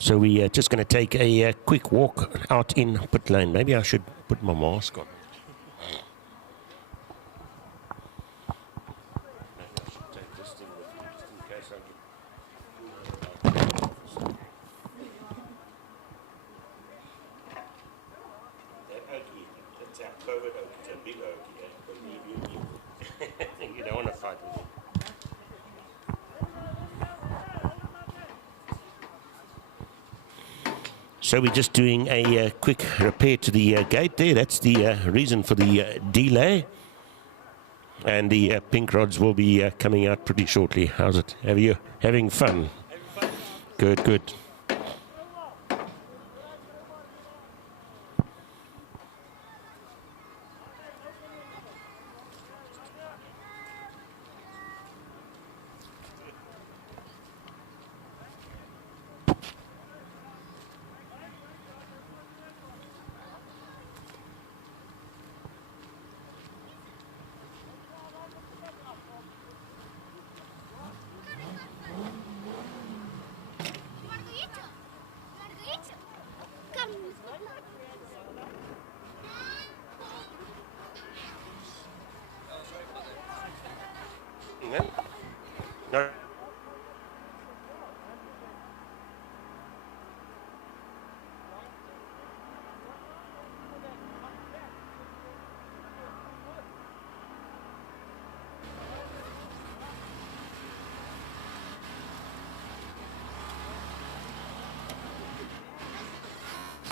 So we're just going to take a quick walk out in pit lane. Maybe I should put my mask on. That's our COVID oak. It's a big oak, yeah. Believe you. You don't want to fight with it. So we're just doing a quick repair to the gate there. That's the reason for the delay. And the pink rods will be coming out pretty shortly. How's it? Have you having fun? Good, good. No.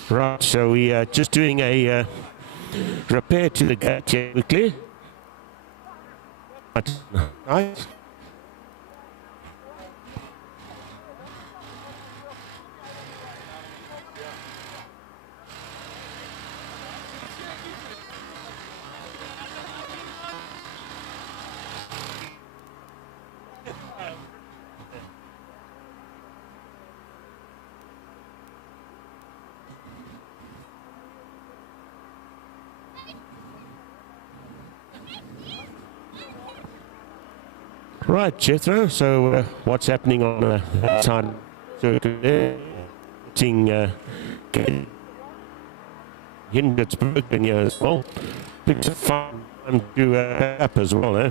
Right, so we are just doing a repair to the gate here quickly. Right. Right, Jethro, so what's happening on the side circuit there? Hinder's broken here as well. It's a fun time to up as well, eh?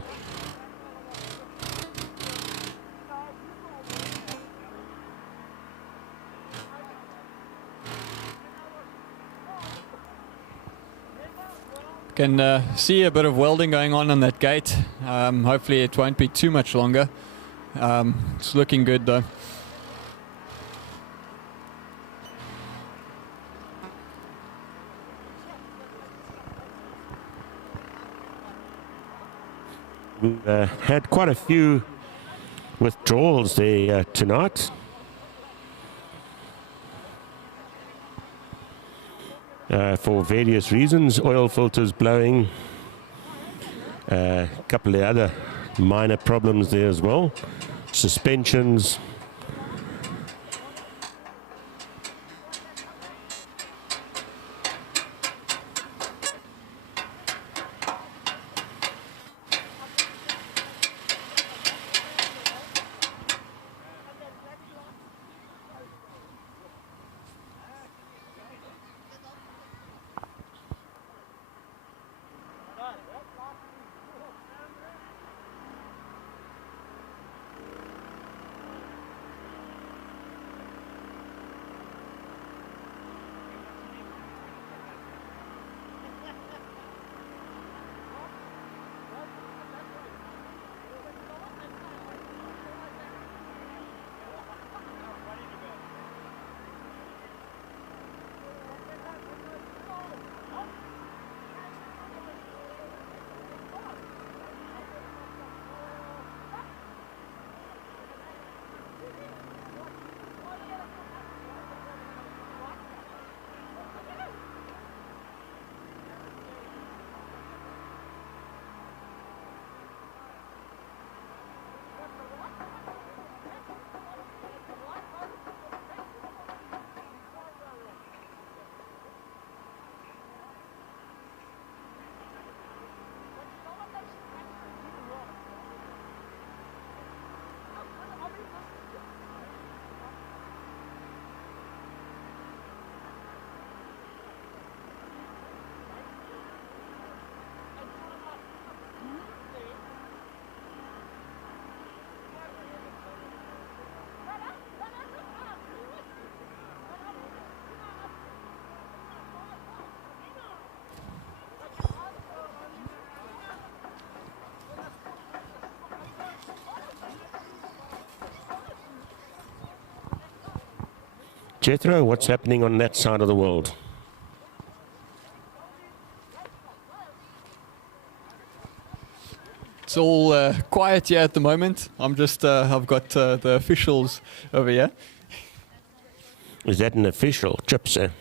Can see a bit of welding going on that gate. Hopefully it won't be too much longer. It's looking good though. We've had quite a few withdrawals there tonight. For various reasons, oil filters blowing, a couple of other minor problems there as well, suspensions. Jethro, what's happening on that side of the world? It's all quiet here at the moment. I've got the officials over here. Is that an official trip, sir?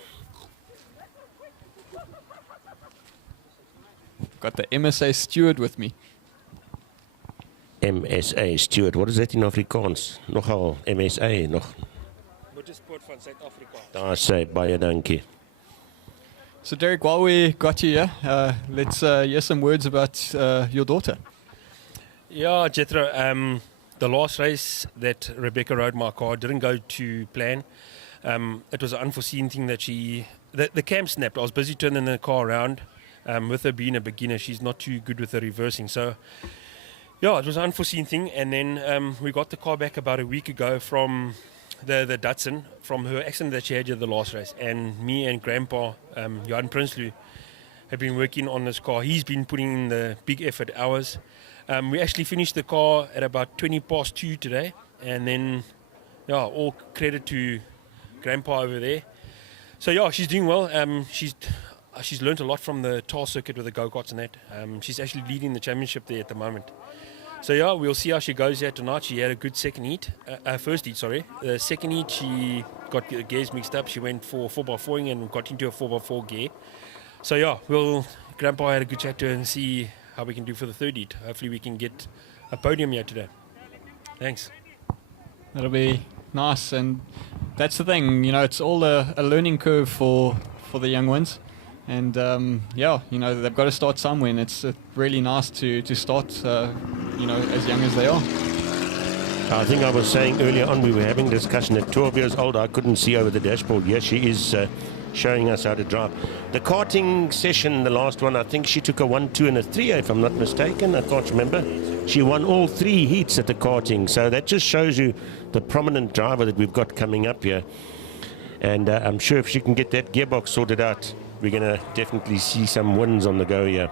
Got the MSA steward with me. MSA steward, what is that in Afrikaans? Nogal MSA nog. Motorsport van Suid-Afrika. Daar sê baie dankie. So Derek, while we got you here, let's hear some words about your daughter. Yeah, Jethro, the last race that Rebecca rode my car didn't go to plan. It was an unforeseen thing that the cam snapped. I was busy turning the car around. With her being a beginner, she's not too good with the reversing. So, yeah, it was an unforeseen thing. And then we got the car back about a week ago from the Datsun, from her accident that she had at the last race. And me and Grandpa, Johan Prinsloo, have been working on this car. He's been putting in the big effort hours. We actually finished the car at about 2:20 today. And then, yeah, all credit to Grandpa over there. So yeah, she's doing well. She's learned a lot from the tall circuit with the go-karts and that. She's actually leading the championship there at the moment. So yeah, we'll see how she goes here tonight. She had a good first heat, sorry. The second heat, she got gears mixed up. She went for 4x4ing and got into a 4x4 gear. So yeah, Grandpa had a good chat to her and see how we can do for the third heat. Hopefully we can get a podium here today. Thanks. That'll be nice, and that's the thing, it's all a learning curve for the young ones. And they've got to start somewhere, and it's really nice to start, as young as they are. I think I was saying earlier on, we were having a discussion at 12 years old. I couldn't see over the dashboard. Yes, she is showing us how to drive. The karting session, the last one, I think she took a 1, 2 and a 3, if I'm not mistaken. I can't remember. She won all 3 heats at the karting. So that just shows you the prominent driver that we've got coming up here. And I'm sure if she can get that gearbox sorted out, we're going to definitely see some wins on the go here.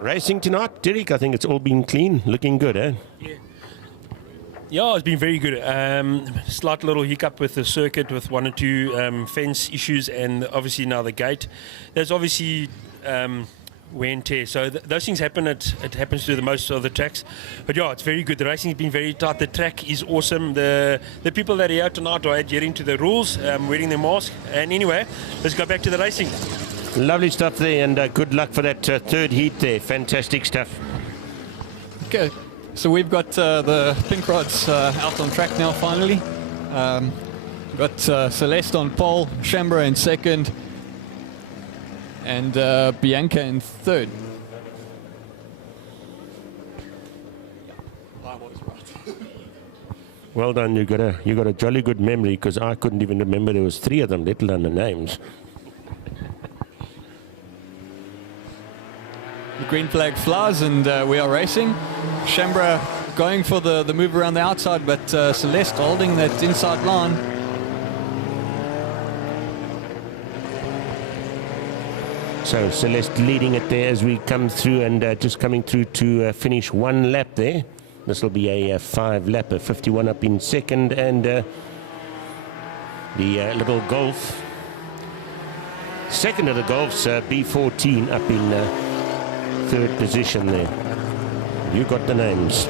Racing tonight, Derek, I think it's all been clean. Looking good, eh? Yeah, it's been very good. Slight little hiccup with the circuit with 1 or 2 fence issues, and obviously now the gate. There's obviously wear and tear. So those things happen. It happens to the most of the tracks. But yeah, it's very good. The racing's been very tight. The track is awesome. The people that are here tonight are adhering to the rules, wearing their mask. And anyway, let's go back to the racing. Lovely stuff there, and good luck for that third heat there. Fantastic stuff. Okay, so we've got the pink rods out on track now finally. We've got Celeste on pole, Shambra in second, and Bianca in third. I was right. Well done, you got a jolly good memory, because I couldn't even remember there was 3 of them, let alone the names. The green flag flies, and we are racing. Shambra going for the move around the outside, but Celeste holding that inside line. So Celeste leading it there as we come through, and just coming through to finish 1 lap there. This will be a 5-lapper, 51 up in second, and the little Golf. Second of the Golf's B14 up in third position there. You got the names.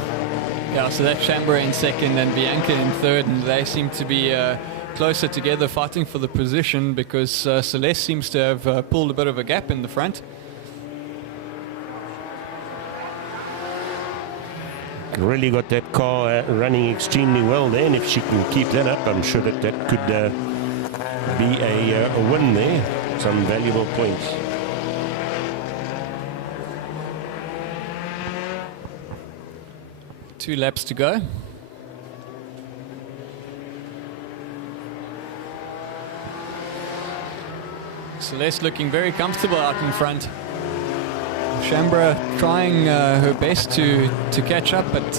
Yeah, so that's Shambra in second and Bianca in third, and they seem to be closer together fighting for the position, because Celeste seems to have pulled a bit of a gap in the front. Really got that car running extremely well there, and if she can keep that up, I'm sure that could be a win there. Some valuable points. Two laps to go. Celeste looking very comfortable out in front. Shambra trying her best to catch up, but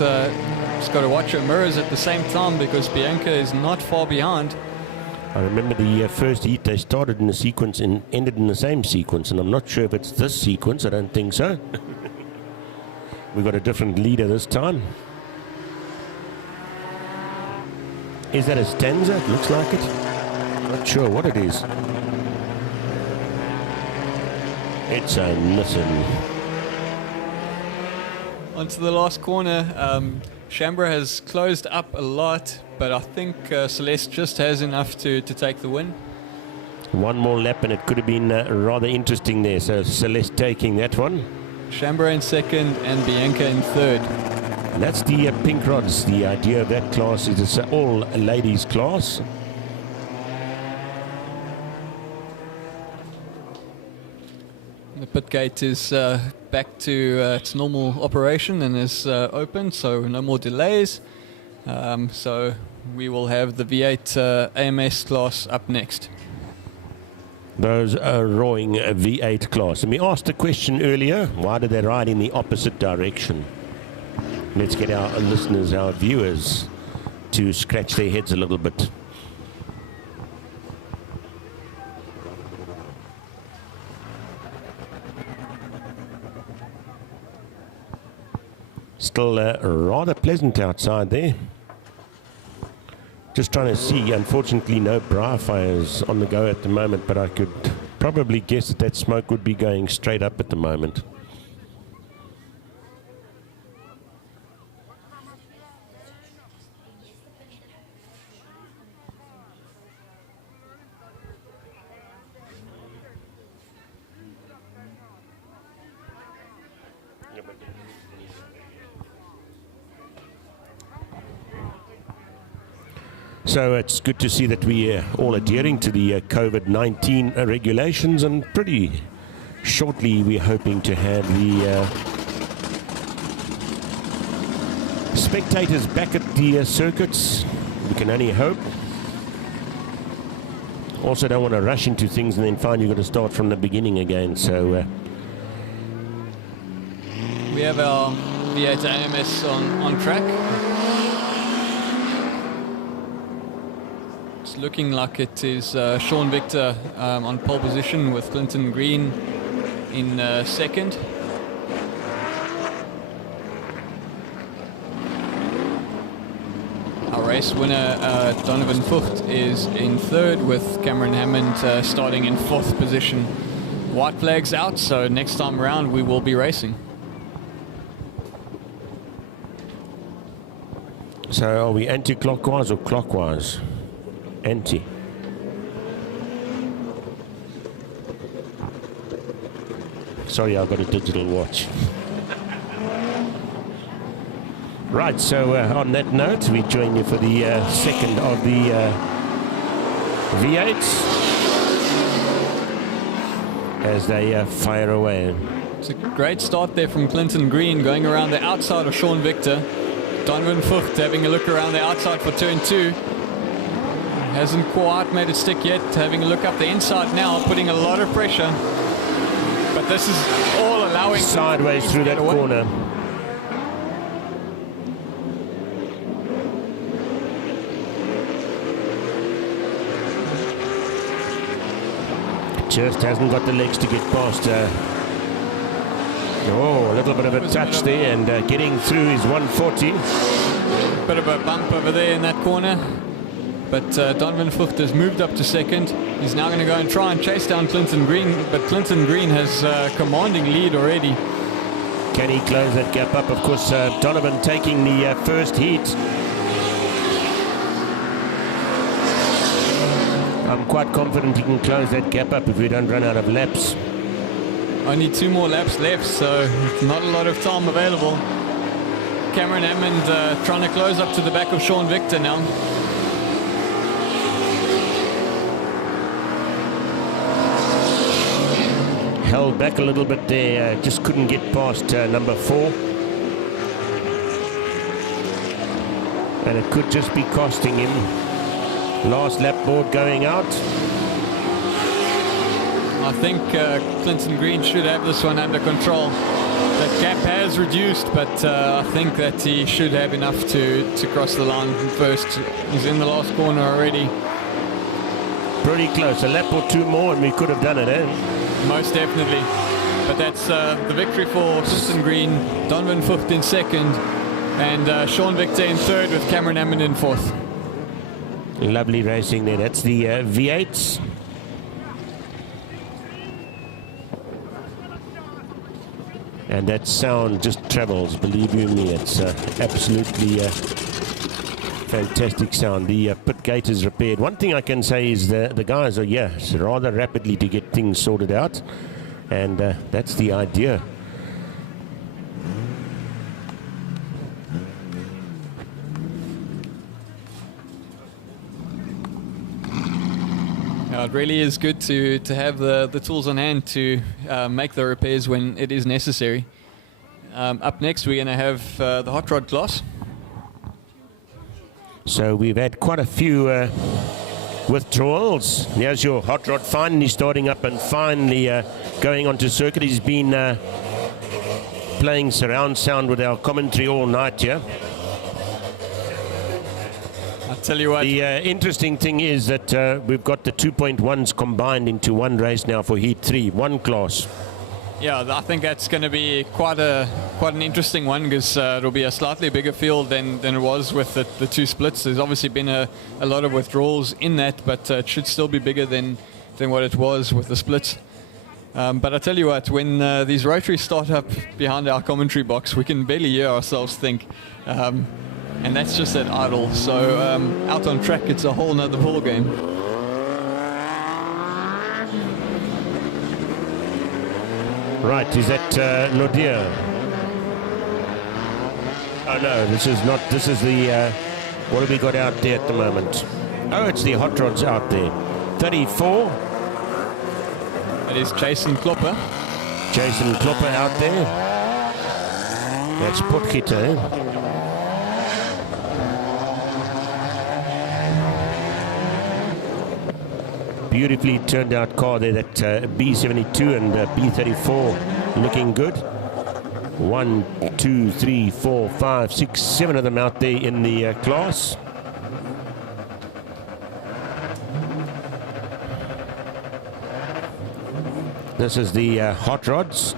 she's got to watch her mirrors at the same time, because Bianca is not far behind. I remember the first heat, they started in a sequence and ended in the same sequence, and I'm not sure if it's this sequence. I don't think so. We got a different leader this time. Is that a stanza? It looks like it. Not sure what it is. It's a Nissan. Onto the last corner. Shambra has closed up a lot, but I think Celeste just has enough to take the win. 1 more lap and it could have been rather interesting there. So Celeste taking that one. Shambra in second and Bianca in third. And that's the pink rods. The idea of that class is it's all a ladies class. The pit gate is back to its normal operation and is open, so no more delays. So we will have the V8 AMS class up next. Those are roaring V8 class. And we asked a question earlier, why did they ride in the opposite direction? Let's get our listeners, our viewers, to scratch their heads a little bit. Still rather pleasant outside there. Just trying to see. Unfortunately, no bra fires on the go at the moment, but I could probably guess that that smoke would be going straight up at the moment. So it's good to see that we are all adhering to the COVID-19 regulations, and pretty shortly we're hoping to have the spectators back at the circuits. We can only hope. Also don't want to rush into things and then find you've got to start from the beginning again. So We have our V8 AMS on track. It's looking like it is Sean Victor on pole position with Clinton Green in second. Our race winner, Donovan Vught, is in third with Cameron Hammond starting in fourth position. White flags out, so next time around we will be racing. So are we anti-clockwise or clockwise? Anti. Sorry, I've got a digital watch. Right, so on that note, we join you for the second of the V8s as they fire away. It's a great start there from Clinton Green, going around the outside of Sean Victor. Donovan Vught having a look around the outside for turn 2. Hasn't quite made it stick yet. Having a look up the inside now, putting a lot of pressure. But this is all allowing sideways through that corner. Just hasn't got the legs to get past. Oh, a little bit of a touch there, and getting through is 140. Bit of a bump over there in that corner. But Donovan Vught has moved up to second. He's now going to go and try and chase down Clinton Green, but Clinton Green has commanding lead already. Can he close that gap up? Of course, Donovan taking the first heat. I'm quite confident he can close that gap up if we don't run out of laps. Only 2 more laps left, so not a lot of time available. Cameron Hammond trying to close up to the back of Sean Victor now. Held back a little bit there, just couldn't get past number 4. And it could just be costing him. Last lap board going out. I think Clinton Green should have this one under control. That gap has reduced, but I think that he should have enough to cross the line first. He's in the last corner already. Pretty close, a lap or 2 more and we could have done it, eh? Most definitely. But that's the victory for Clinton Green. Donovan Vught in second, and Sean Victor in third with Cameron Hammond in fourth. Lovely racing there. That's the V8s. And that sound just travels, believe you me. It's absolutely fantastic sound. The pit gate is repaired. One thing I can say is the guys are, rather rapidly to get things sorted out. And that's the idea. It really is good to have the tools on hand to make the repairs when it is necessary. Up next, we're going to have the hot rod class. So we've had quite a few withdrawals. There's your hot rod finally starting up and finally going onto circuit. He's been playing surround sound with our commentary all night here. I'll tell you what. The interesting thing is that we've got the 2.1s combined into one race now for Heat 3, one class. Yeah, I think that's going to be quite an interesting one because it'll be a slightly bigger field than it was with the two splits. There's obviously been a lot of withdrawals in that, but it should still be bigger than what it was with the splits. But I tell you what, when these rotaries start up behind our commentary box, we can barely hear ourselves think. And that's just at idle. So out on track, it's a whole nother ball game. Right, is that Nordia? Oh no, this is not. This is the. What have we got out there at the moment? Oh, it's the hot rods out there. 34. It is Jason Klopper. Jason Klopper out there. That's Potgieter. Beautifully turned out car there, that B72 and B34 looking good. 1, 2, 3, 4, 5, 6, 7 of them out there in the class. This is the hot rods.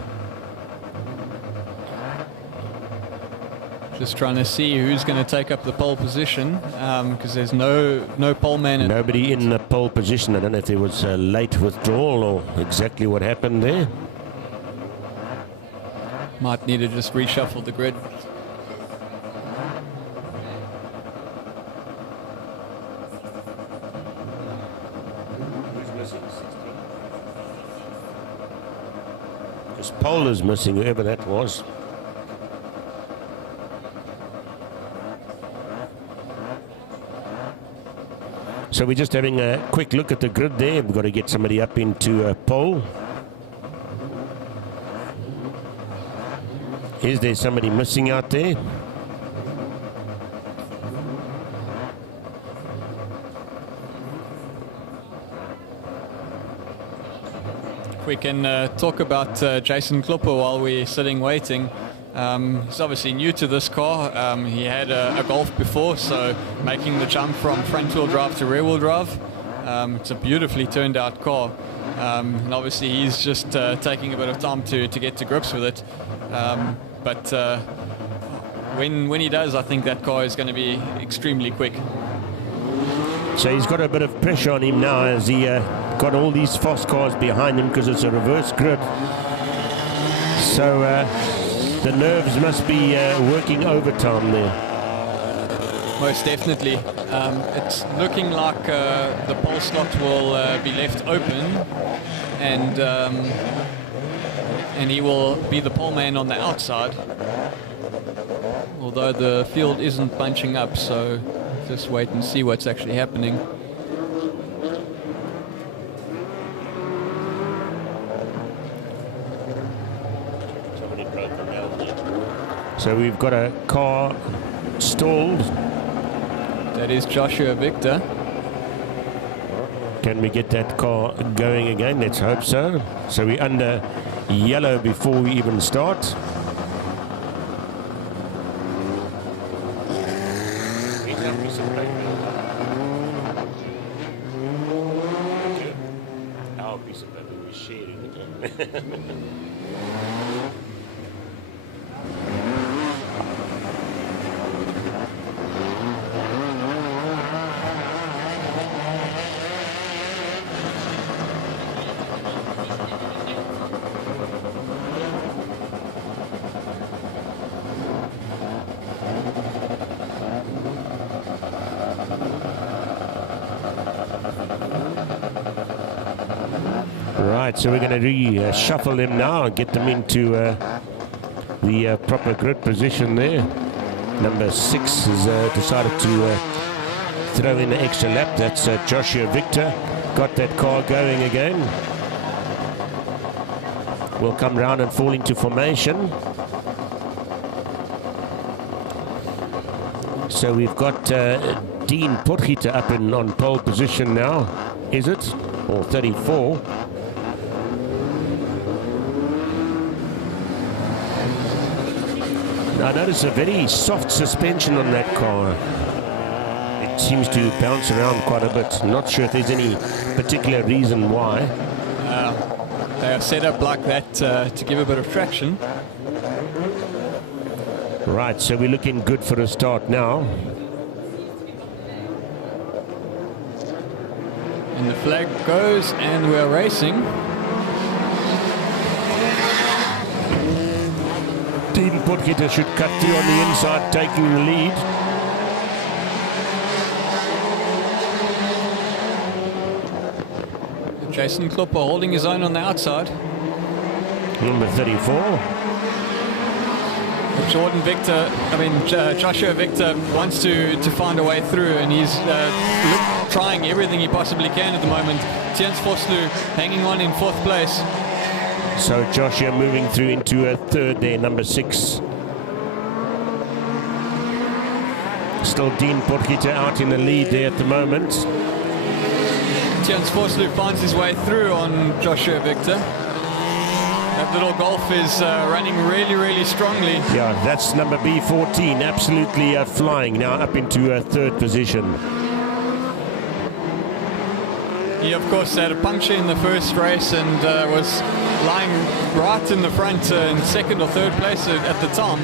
Just trying to see who's going to take up the pole position because there's no pole man. Nobody in the pole position. I don't know if there was a late withdrawal or exactly what happened there. Might need to just reshuffle the grid. This pole is missing, whoever that was. So we're just having a quick look at the grid there. We've got to get somebody up into a pole. Is there somebody missing out there? We can talk about Jason Klopper while we're sitting waiting. He's obviously new to this car. He had a Golf before, so making the jump from front-wheel drive to rear-wheel drive. It's a beautifully turned out car. And obviously he's just taking a bit of time to get to grips with it. But when he does, I think that car is going to be extremely quick. So he's got a bit of pressure on him now as he got all these fast cars behind him because it's a reverse grid. So the nerves must be working overtime there. Most definitely. It's looking like the pole slot will be left open, and he will be the pole man on the outside. Although the field isn't bunching up, so just wait and see what's actually happening. So we've got a car stalled. That is Joshua Victor. Can we get that car going again? Let's hope so. So we're under yellow before we even start. Our piece of paper we're sharing again. Right, so we're going to reshuffle them now and get them into the proper grid position there. Number 6 has decided to throw in the extra lap. That's Joshua Victor. Got that car going again. Will come round and fall into formation. So we've got Dean Potgieter up on pole position now, is it? Or 34. I notice a very soft suspension on that car. It seems to bounce around quite a bit. Not sure if there's any particular reason why. They are set up like that to give a bit of traction. Right, so we're looking good for a start now. And the flag goes, and we're racing. Dean Potgieter should cut through on the inside, taking the lead. Jason Klopper holding his own on the outside. Number 34. Joshua Victor wants to find a way through, and he's trying everything he possibly can at the moment. Tiens Vosloo hanging on in 4th place. So Joshua moving through into a 3rd there, number 6. Still Dean Potgieter out in the lead there at the moment. Tiens Vosloo finds his way through on Joshua Victor. That little Golf is running really, really strongly. Yeah, that's number B14, absolutely flying now up into a 3rd position. He, of course, had a puncture in the first race and was lying right in the front in 2nd or 3rd place at the time.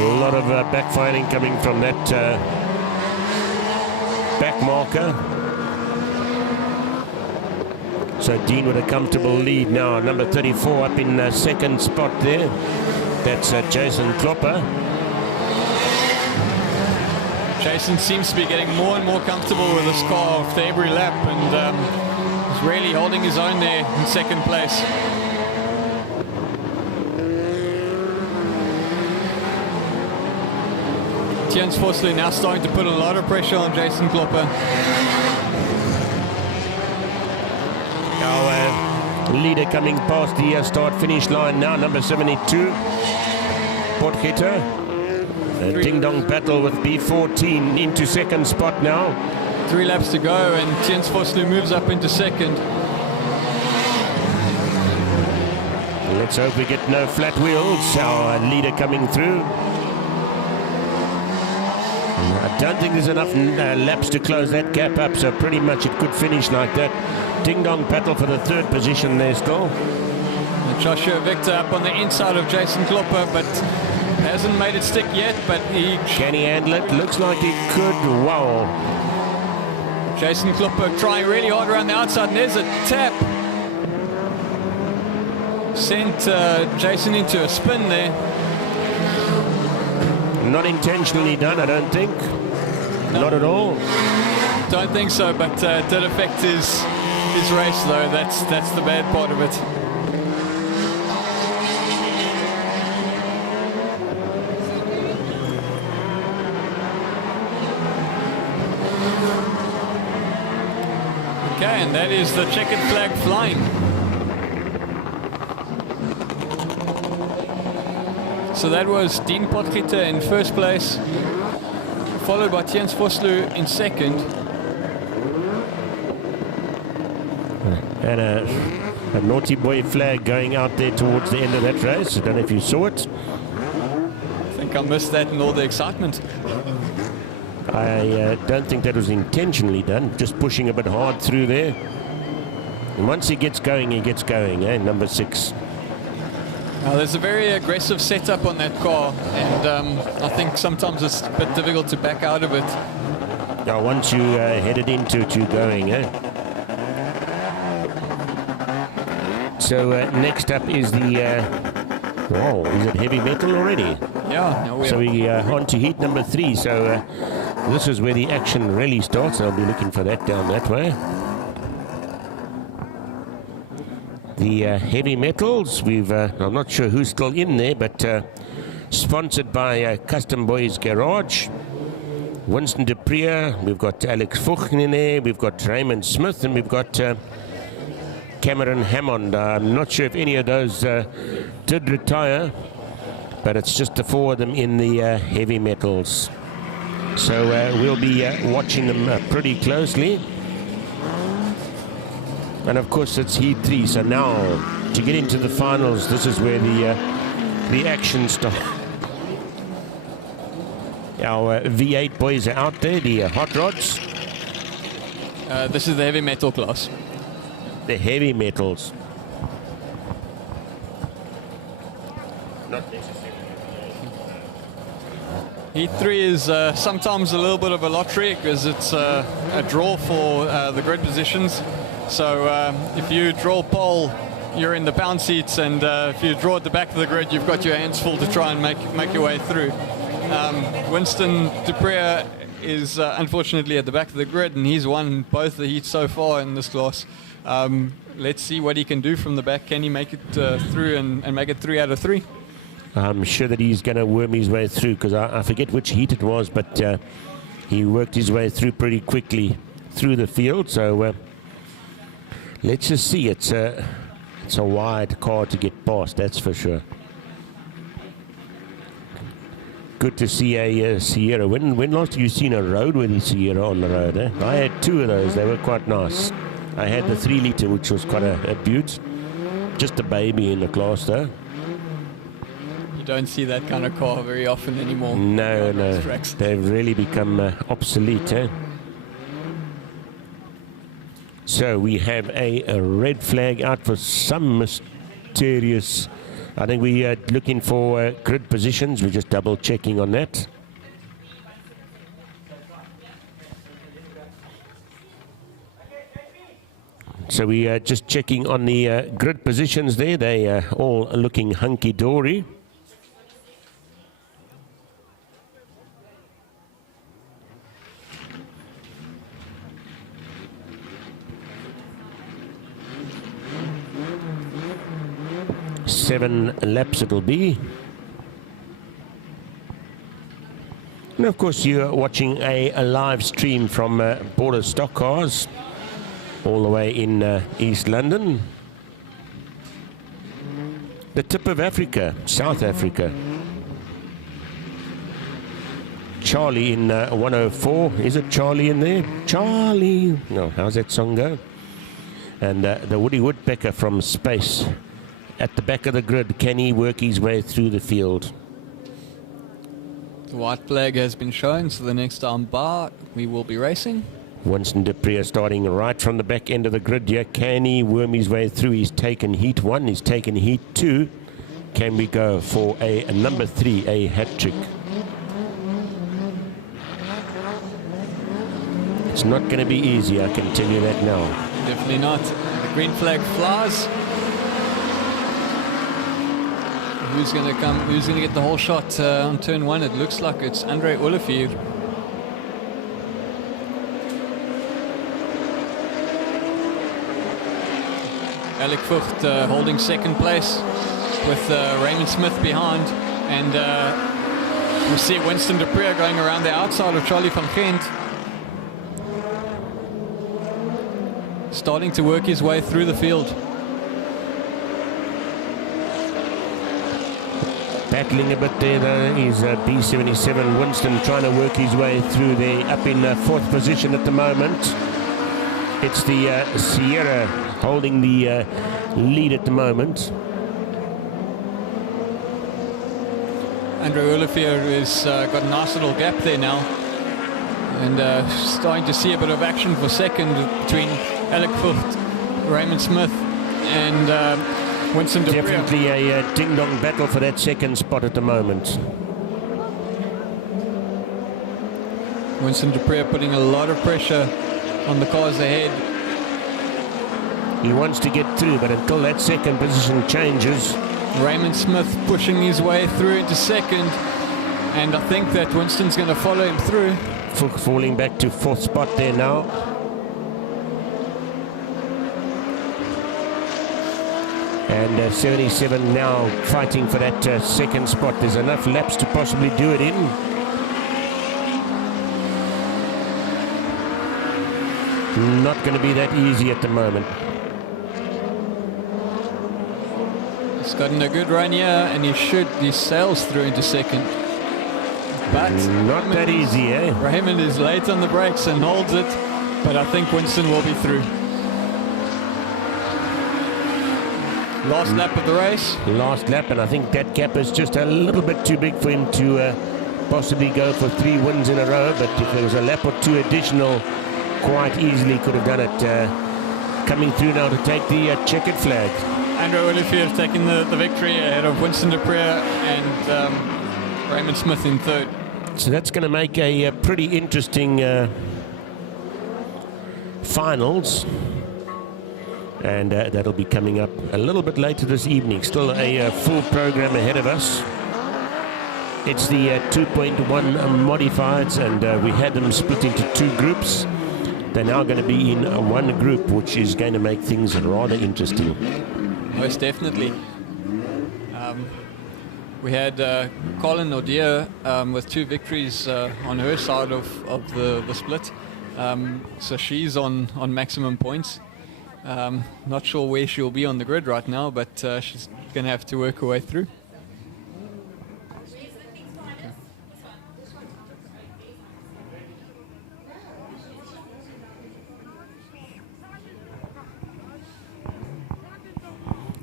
A lot of backfiring coming from that back marker. So Dean with a comfortable lead now. Number 34 up in 2nd spot there. That's Jason Klopper. Jason seems to be getting more and more comfortable with this car after every lap, and is really holding his own there in 2nd place. Tiens Vosloo now starting to put a lot of pressure on Jason Klopper. Our leader coming past the start-finish line now, number 72, Potgieter. A ding-dong battle with B14 into 2nd spot now. 3 laps to go, and Tiens Vosloo moves up into 2nd. Let's hope we get no flat wheels. Our leader coming through. I don't think there's enough laps to close that gap up, so pretty much it could finish like that. Ding-dong battle for the 3rd position there still. Joshua Victor up on the inside of Jason Klopper, but hasn't made it stick yet, but he... Can he handle it? Looks like he could. Wow. Jason Klopper trying really hard around the outside, and there's a tap. Sent Jason into a spin there. Not intentionally done, I don't think. No. Not at all. Don't think so, but did affect his race, though. That's the bad part of it. Okay, and that is the checkered flag flying. So that was Dean Potgieter in 1st place, followed by Tiens Vosloo in 2nd. And a naughty boy flag going out there towards the end of that race. I don't know if you saw it. I think I missed that in all the excitement. I don't think that was intentionally done, just pushing a bit hard through there. And once he gets going, number 6. Now, there's a very aggressive setup on that car, and I think sometimes it's a bit difficult to back out of it. Now, once you headed into it, you're going, So next up is the... wow, is it heavy metal already? Yeah. No, so we on to heat number 3. So this is where the action really starts. I'll be looking for that down that way. The heavy metals, I'm not sure who's still in there, but sponsored by Custom Boys Garage. Winston de Prier, we've got Alex Vogten in there, we've got Raymond Smith, and we've got Cameron Hammond. I'm not sure if any of those did retire, but it's just the 4 of them in the heavy metals. So we'll be watching them pretty closely. And of course it's heat 3, so now to get into the finals, this is where the action starts. Our V8 boys are out there, the hot rods. This is the heavy metal class. the heavy metals. Not necessarily. Heat 3 is sometimes a little bit of a lottery because it's a draw for the grid positions. So if you draw pole, you're in the pound seats, and if you draw at the back of the grid, you've got your hands full to try and make your way through. Winston Dupree is unfortunately at the back of the grid, and he's won both the heats so far in this class. Let's see what he can do from the back. Can he make it through and make it 3 out of 3? I'm sure that he's going to worm his way through, because I forget which heat it was, but he worked his way through pretty quickly through the field. So let's just see. It's a wide car to get past, that's for sure. Good to see a Sierra. When last have you seen a roadworthy Sierra on the road? Eh? I had 2 of those. They were quite nice. I had the 3 litre, which was quite a beaut. Just a baby in the class, though. You don't see that kind of car very often anymore. No. They've really become obsolete. Eh? So we have a red flag out for some mysterious... I think we are looking for grid positions. We're just double checking on that. So we are just checking on the grid positions there. They are all looking hunky-dory. Seven laps it'll be. And of course you're watching a live stream from Border Stockcars all the way in East London. The tip of Africa, South Africa. Charlie in 104. Is it Charlie in there? Charlie. No, how's that song go? And the Woody Woodpecker from space. At the back of the grid, can he work his way through the field? The white flag has been shown, so the next time bar we will be racing. Winston Dupree starting right from the back end of the grid here. Can he worm his way through? He's taken heat 1, he's taken heat 2. Can we go for a number 3, a hat trick? It's not going to be easy, I can tell you that now. Definitely not. The green flag flies. Who's going to come? Who's going to get the whole shot on turn 1? It looks like it's Andre Olivier. Alec Vught holding second place with Raymond Smith behind, and we see Winston Dupree going around the outside of Charlie van Gent, starting to work his way through the field. Battling a bit there though is B77 Winston, trying to work his way through there, up in 4th position at the moment. It's the Sierra holding the lead at the moment. Andre Olivier has got a nice little gap there now, and starting to see a bit of action for second between Alec Vught, Raymond Smith and Winston Dupree. Definitely a ding-dong battle for that second spot at the moment. Winston Dupree putting a lot of pressure on the cars ahead. He wants to get through, but until that second position changes... Raymond Smith pushing his way through into second, and I think that Winston's going to follow him through. Falling back to 4th spot there now. And 77 now fighting for that second spot. There's enough laps to possibly do it in. Not going to be that easy at the moment. He's gotten a good run here, and he sails through into second. But not that easy, eh? Raymond is late on the brakes and holds it, but I think Winston will be through. Last lap of the race. Last lap, and I think that gap is just a little bit too big for him to possibly go for 3 wins in a row. But if there was a lap or 2 additional, quite easily could have done it. coming through now to take the checkered flag. Andrew Olivier taking the victory ahead of Winston de Pree and Raymond Smith in third. So that's going to make a pretty interesting finals. And that'll be coming up a little bit later this evening. Still a full program ahead of us. It's the 2.1 modifieds, and we had them split into two groups. They're now going to be in one group, which is going to make things rather interesting. Most definitely. We had Colin O'Dear with 2 victories on her side of the split. So she's on maximum points. Not sure where she'll be on the grid right now, but she's going to have to work her way through.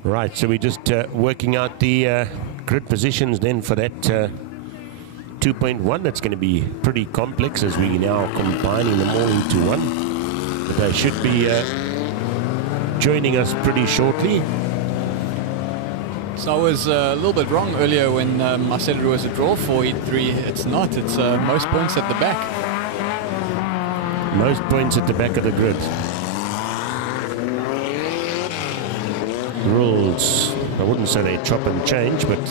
Right, so we're just working out the grid positions then for that 2.1. That's going to be pretty complex as we now combining them all into one. But they should be joining us pretty shortly. So I was a little bit wrong earlier when I said it was a draw for Heat 3. It's not. It's most points at the back. Most points at the back of the grid. Rules, I wouldn't say they chop and change, but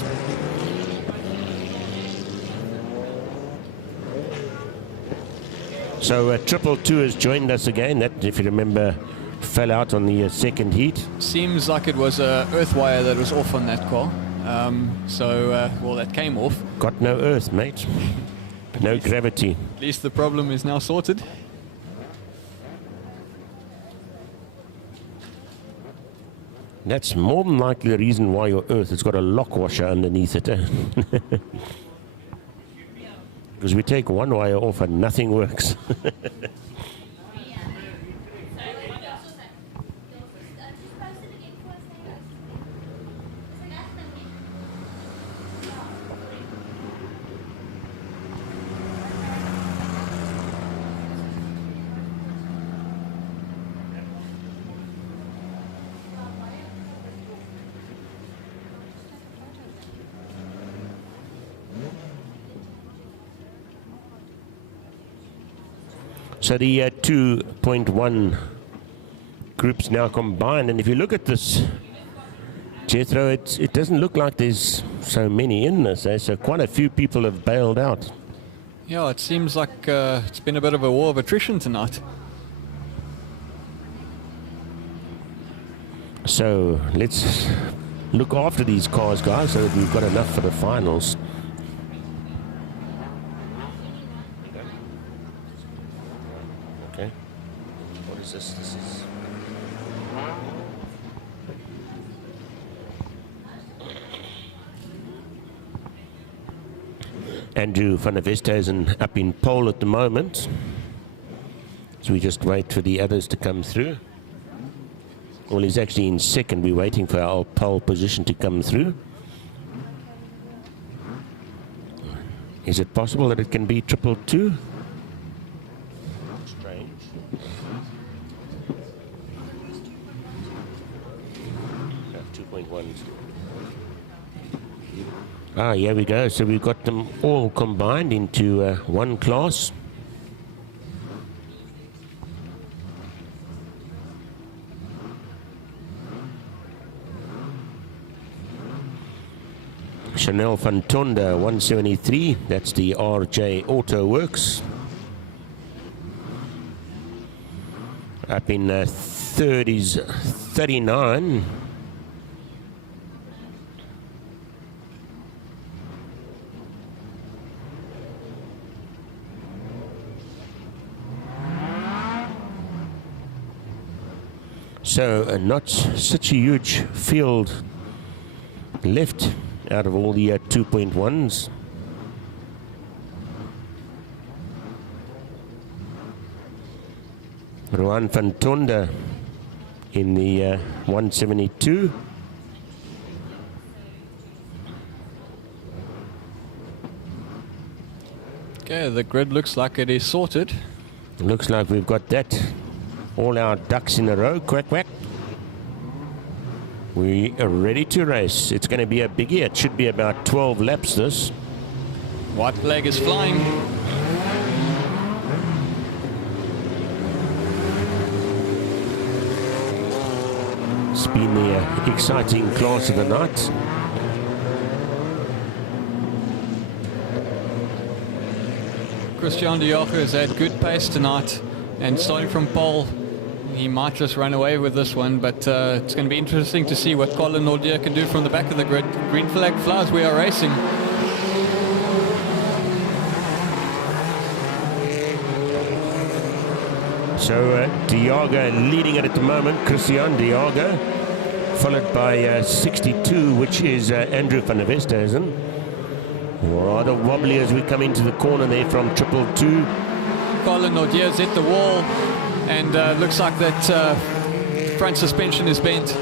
so 222 has joined us again. That, if you remember, fell out on the second heat. Seems like it was a earth wire that was off on that car. Well, that came off. Got no earth, mate. No gravity. At least the problem is now sorted. That's more than likely the reason why your earth has got a lock washer underneath it. Because we take one wire off and nothing works. So the 2.1 groups now combined, and if you look at this, Jethro, it doesn't look like there's so many in this, eh? So quite a few people have bailed out. Yeah, it seems like it's been a bit of a war of attrition tonight. So let's look after these cars, guys, so that we've got enough for the finals. Okay. What is this? This is... Andrew van der Westhuizen up in pole at the moment. So we just wait for the others to come through. Well, he's actually in second. We're waiting for our pole position to come through. Is it possible that it can be 222? Strange. No, 2.1. Ah, here we go. So we've got them all combined into one class. Chanel van Tonda 173, that's the RJ Auto Works. Up in third is 39. So not such a huge field left out of all the 2.1s. Rohan van Tonda in the 172. Okay, the grid looks like it is sorted. Looks like we've got that All our ducks in a row. Quack, quack. We are ready to race. It's going to be a biggie. It should be about 12 laps this. White flag is flying. It's been the exciting class of the night. Christian de Jager has had good pace tonight, and starting from pole, he might just run away with this one, but it's going to be interesting to see what Colin Nordier can do from the back of the grid. Green flag flies, we are racing. So de Jager leading it at the moment, Christian de Jager, followed by 62, which is Andrew van der Westhuizen. Rather wobbly as we come into the corner there from 222. Colin Nordier's hit the wall, and looks like that front suspension is bent.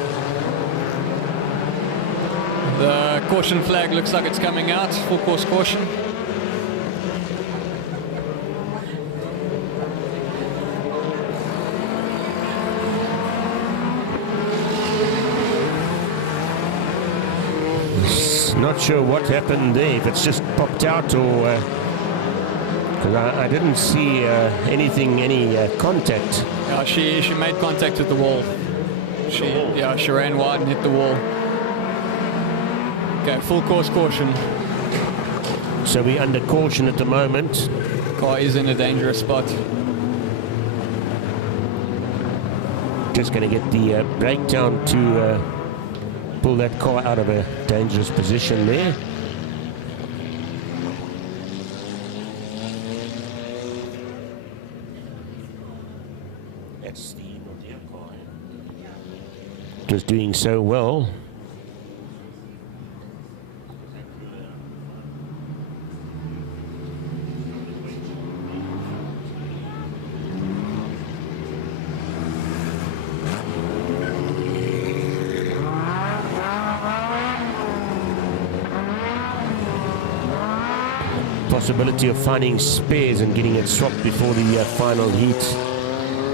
The caution flag looks like it's coming out, full course caution. Not sure what happened there, if it's just popped out or... Because I didn't see any contact. Yeah, she made contact with the wall. She ran wide and hit the wall. Okay, full course caution. So we're under caution at the moment. Car is in a dangerous spot. Just going to get the breakdown to pull that car out of a dangerous position there. That's the Nordier car. Just doing so well. Possibility of finding spares and getting it swapped before the final heat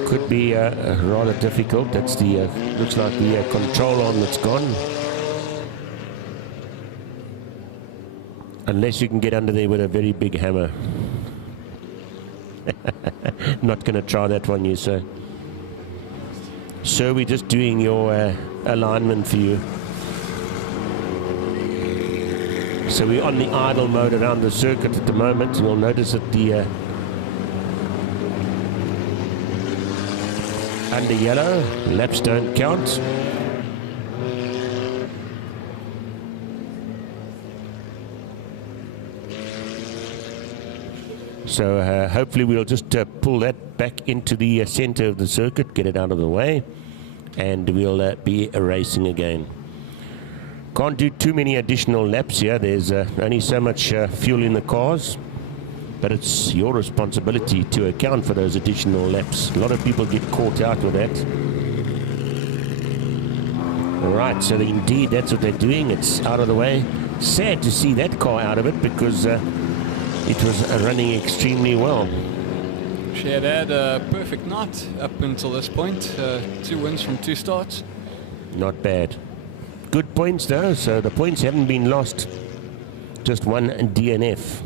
could be rather difficult. That's the looks like the control arm that's gone. Unless you can get under there with a very big hammer. Not going to try that one, you sir. So we're just doing your alignment for you. So we're on the idle mode around the circuit at the moment. You'll notice that the under yellow, laps don't count. So hopefully we'll just pull that back into the center of the circuit, get it out of the way, and we'll be racing again. Can't do too many additional laps here. There's only so much fuel in the cars, but it's your responsibility to account for those additional laps. A lot of people get caught out with that. All right, so indeed that's what they're doing. It's out of the way. Sad to see that car out of it because it was running extremely well. She had a perfect night up until this point. 2 wins from 2 starts. Not bad. Good points though, so the points haven't been lost. Just one DNF.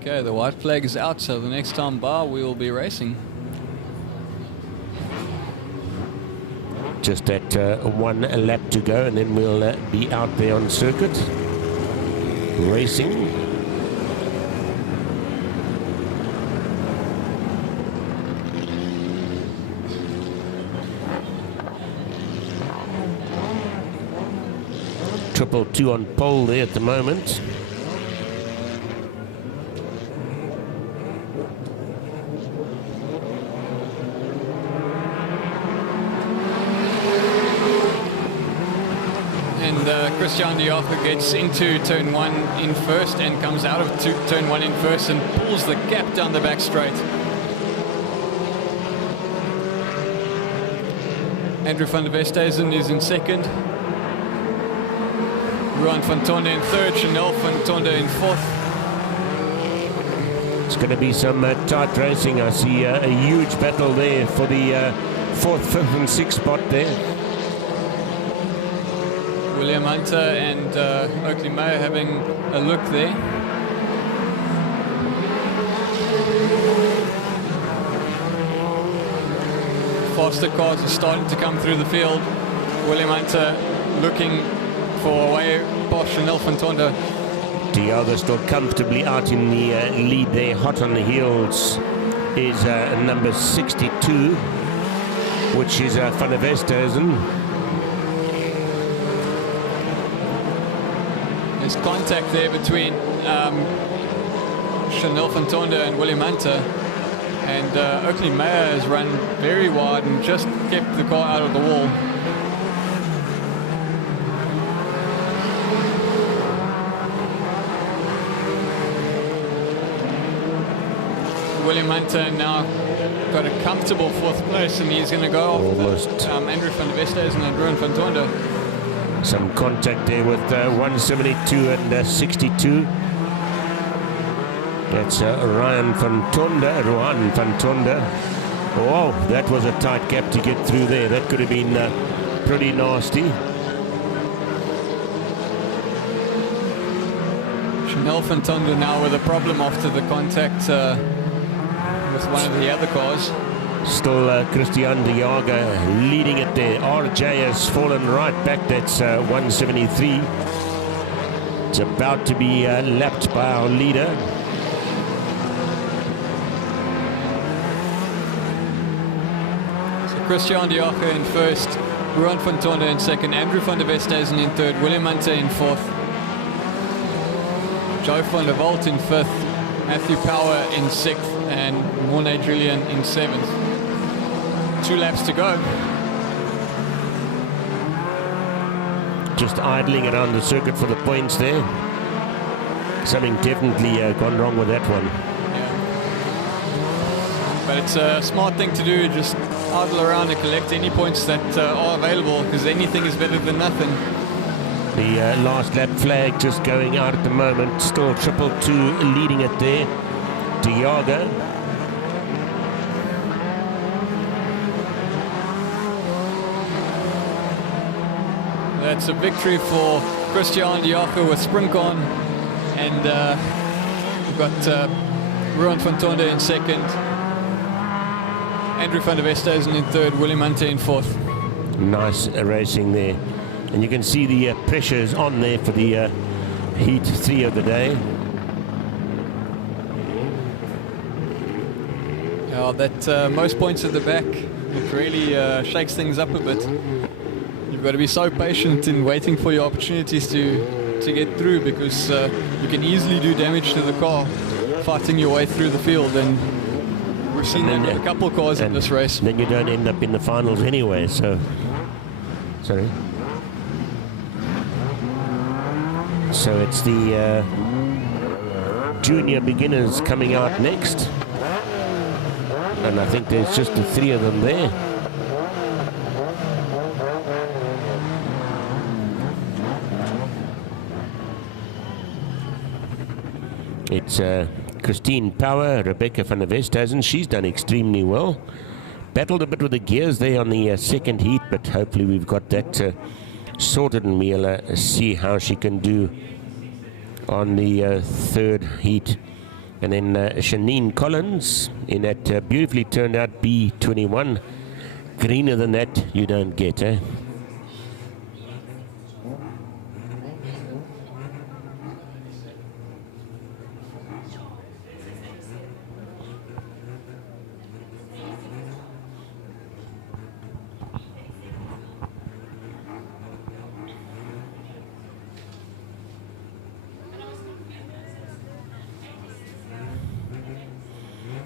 Okay, the white flag is out, so the next time by we will be racing. Just that one lap to go and then we'll be out there on circuit racing. Triple 2 on pole there at the moment. And Christian de Jager gets into turn 1 in first and comes out of turn 1 in first and pulls the gap down the back straight. Andrew van der Westhuizen is in second. Ruan van Tonde in third, Chanel van Tonde in fourth. It's going to be some tight racing. I see a huge battle there for the 4th, 5th and 6th spot there. William Hunter and Oakley Mayer having a look there. Faster cars are starting to come through the field. William Hunter looking for a way past Chanel Fantonda. Diogo still comfortably out in the lead there. Hot on the heels is number 62, which is Van der Westhuizen. There's contact there between Chanel Fantonda and William Hunter. And Oakley Mayer has run very wide and just kept the car out of the wall. William Hunter now got a comfortable 4th place, and he's going to go off Andrew van der Westhuizen and Ruan van Tonder. Some contact there with 172 and 62. That's Ruan van Tonder. Oh, that was a tight gap to get through there. That could have been pretty nasty. Chanel van Tonder now with a problem after the contact with one of the other cars. Still Christian de Jager leading it there. RJ has fallen right back. That's 173. It's about to be lapped by our leader. So Christian de Jager in 1st, Ruan van Tonder in 2nd, Andrew van der Westhuizen in 3rd, William Hunter in 4th, Joe van der Walt in 5th, Matthew Power in 6th, and Mornay Julian in 7th. 2 laps to go. Just idling around the circuit for the points there. Something definitely gone wrong with that one. Yeah. But it's a smart thing to do, just idle around and collect any points that are available, because anything is better than nothing. The last lap flag just going out at the moment. Still 222 leading it there. De Jager. That's a victory for Christian de Jager with sprint on, and we've got Ruan van Tonder in 2nd, Andrew van der Westhuizen in 3rd, William Hunter in 4th. Nice racing there. And you can see the pressure is on there for the heat 3 of the day. Yeah, that most points at the back, it really shakes things up a bit. You've got to be so patient in waiting for your opportunities to get through, because you can easily do damage to the car fighting your way through the field, and we've seen that with a couple of cars in this race. Then you don't end up in the finals anyway, so... Sorry. So it's the junior beginners coming out next. And I think there's just the 3 of them there. It's Christine Power, Rebecca van der Westhuizen. She's done extremely well. Battled a bit with the gears there on the 2nd heat, but hopefully we've got that sorted, and we'll see how she can do on the 3rd heat. And then Shanine Collins in that beautifully turned out B21. Greener than that you don't get, eh?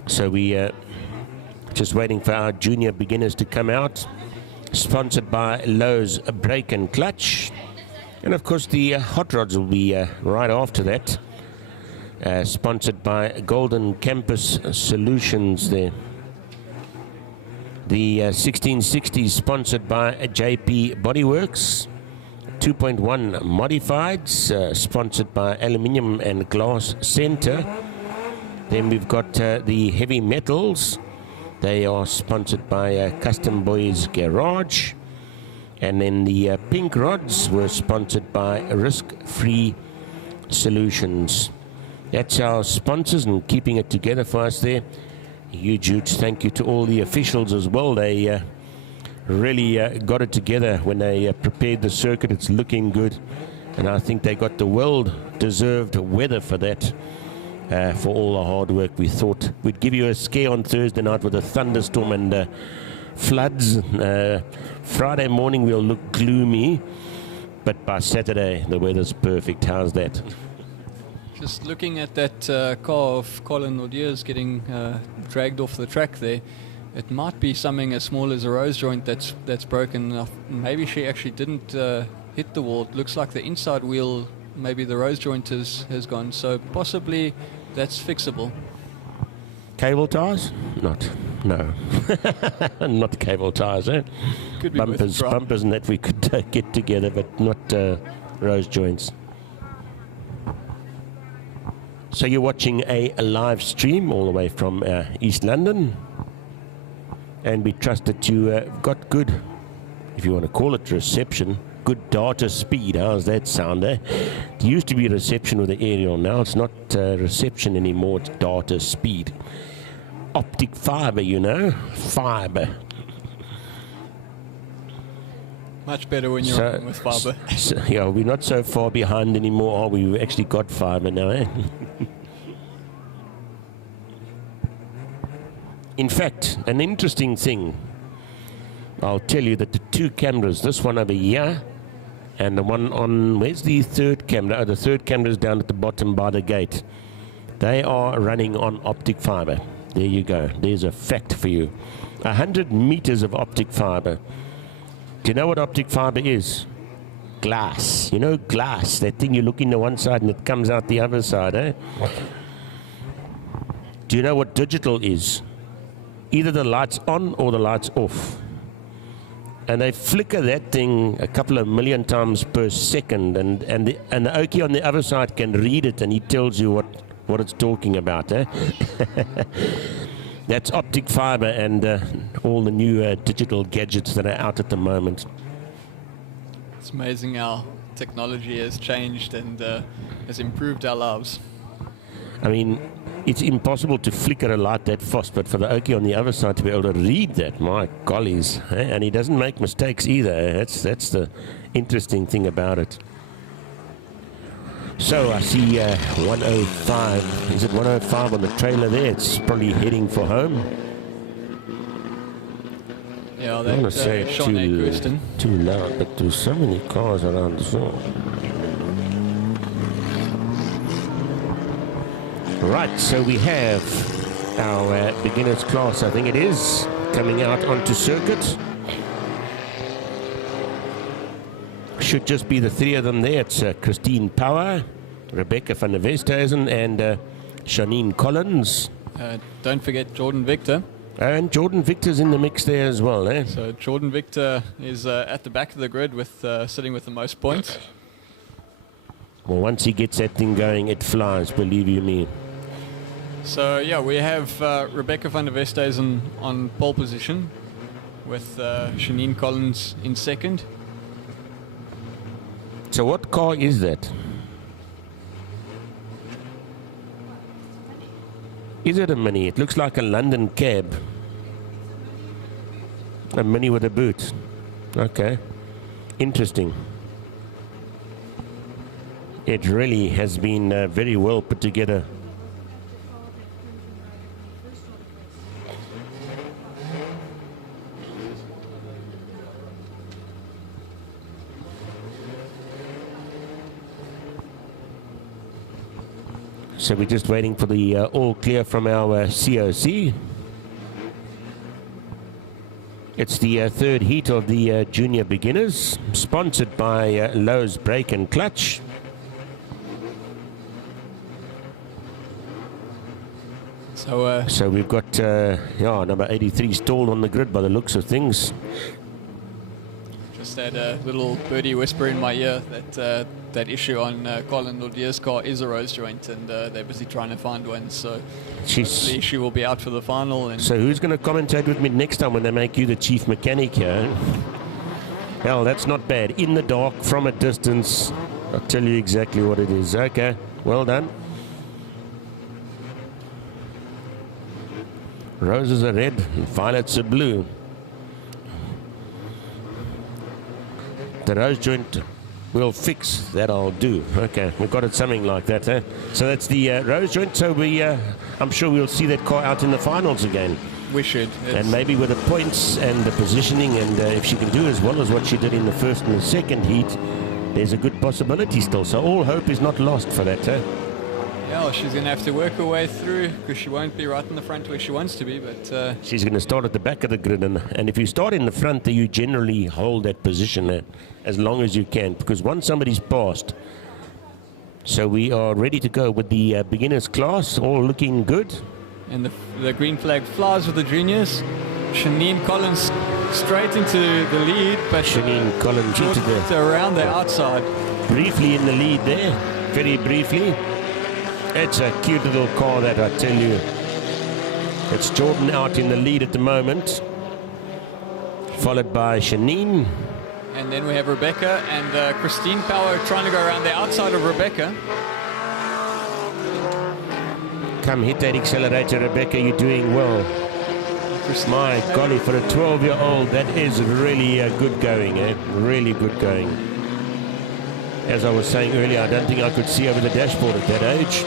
So we just waiting for our junior beginners to come out. Sponsored by Lowe's Brake and Clutch. And of course the hot rods will be right after that. Sponsored by Golden Campus Solutions there. The 1660s sponsored by JP Bodyworks. 2.1 Modifieds sponsored by Aluminium and Glass Center. Then we've got the heavy metals. They are sponsored by Custom Boys Garage. And then the pink rods were sponsored by Risk-Free Solutions. That's our sponsors and keeping it together for us there. Huge thank you to all the officials as well. They really got it together when they prepared the circuit. It's looking good. And I think they got the well-deserved weather for that. For all the hard work. We thought we'd give you a scare on Thursday night with a thunderstorm and floods. Friday morning we'll look gloomy, but by Saturday the weather's perfect. How's that? Just looking at that car of Colin Audier's getting dragged off the track there, it might be something as small as a rose joint that's broken. Maybe she actually didn't hit the wall. It looks like the inside wheel, maybe the rose joint has gone, so possibly that's fixable. Cable ties? No. Not cable ties, eh? Could be bumpers and that we could get together, but not rose joints. So you're watching a live stream all the way from East London, and we trust that you got good, if you want to call it reception, good data speed. How's that sound, eh? It used to be reception with the aerial. Now it's not reception anymore, it's data speed. Optic fiber, you know, fiber. Much better when you're on with fiber. Yeah, we're not so far behind anymore, are we? We've actually got fiber now, eh? In fact, an interesting thing, I'll tell you that the two cameras, this one over here, and the one on, where's the third camera? Oh, the third camera is down at the bottom by the gate. They are running on optic fiber. There you go. There's a fact for you. 100 meters of optic fiber. Do you know what optic fiber is? Glass. You know, glass. That thing you look in the one side and it comes out the other side, eh? Do you know what digital is? Either the light's on or the light's off. And they flicker that thing a couple of million times per second, and the Okie on the other side can read it, and he tells you what it's talking about. Eh? That's optic fiber and all the new digital gadgets that are out at the moment. It's amazing how technology has changed and has improved our lives. I mean, it's impossible to flicker a light that fast, but for the Okie on the other side to be able to read that, my gollies. Eh? And he doesn't make mistakes either. Eh? That's the interesting thing about it. So I see 105. Is it 105 on the trailer there? It's probably heading for home. Yeah, I don't want to say it too loud, but there's so many cars around the zone. Right, so we have our beginner's class, I think it is, coming out onto circuit. Should just be the three of them there. It's Christine Power, Rebecca van der Westhuizen, and Shanine Collins. Don't forget Jordan Victor. And Jordan Victor's in the mix there as well, eh? So Jordan Victor is at the back of the grid with sitting with the most points. Well, once he gets that thing going, it flies, believe you me. So yeah, we have Rebecca van der Westhuizen on pole position with Shanine Collins in second. So what car is that? Is it a Mini? It looks like a London cab. A Mini with a boot. Okay. Interesting. It really has been very well put together. So we're just waiting for the all clear from our COC. It's the third heat of the junior beginners, sponsored by Lowe's Brake and Clutch. So we've got number 83 stalled on the grid by the looks of things. just had a little birdie whisper in my ear that that issue on Colin Lordier's car is a rose joint, and they're busy trying to find one. So the issue will be out for the final. And So who's going to commentate with me next time when they make you the chief mechanic here? Hell, that's not bad. In the dark, from a distance, I'll tell you exactly what it is. Okay, well done. Roses are red, and violets are blue. The rose joint will fix, that I'll do. Okay, we've got it something like that, eh? So that's the rose joint, so I'm sure we'll see that car out in the finals again. we should. And maybe with the points and the positioning, and if she can do as well as what she did in the first and the second heat, there's a good possibility still. So all hope is not lost for that, eh? Yeah, well, she's going to have to work her way through because she won't be right in the front where she wants to be. But she's going to start at the back of the grid, and if you start in the front, then you generally hold that position as long as you can, because once somebody's passed. So we are ready to go with the beginners class, all looking good. And the green flag flies with the juniors. Shanine Collins straight into the lead, but Shanine Collins into the around the outside. Briefly in the lead there, very briefly. It's a cute little car, that, I tell you. It's Jordan out in the lead at the moment, followed by Shanine. And then we have Rebecca and Christine Power trying to go around the outside of Rebecca. Come, hit that accelerator, Rebecca, you're doing well. My golly, for a 12-year-old, that is really good going, eh? Really good going. As I was saying earlier, I don't think I could see over the dashboard at that age.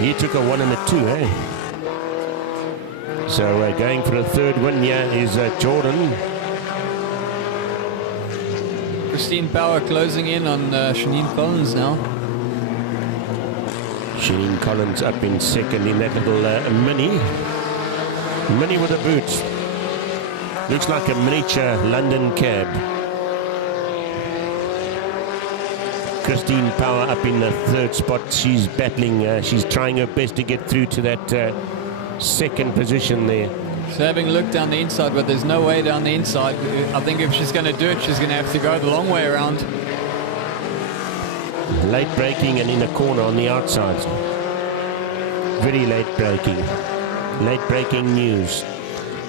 He took a 1 and a 2, eh? So going for a third win here is Jordan. Christine Power closing in on Shanine Collins now. Shanine Collins up in second in that little Mini. Mini with a boot. Looks like a miniature London cab. Christine Power up in the third spot. She's battling. She's trying her best to get through to that second position there. She's having a look down the inside, but there's no way down the inside. I think if she's going to do it, she's going to have to go the long way around. Late braking and in a corner on the outside. Very late braking. Late braking news.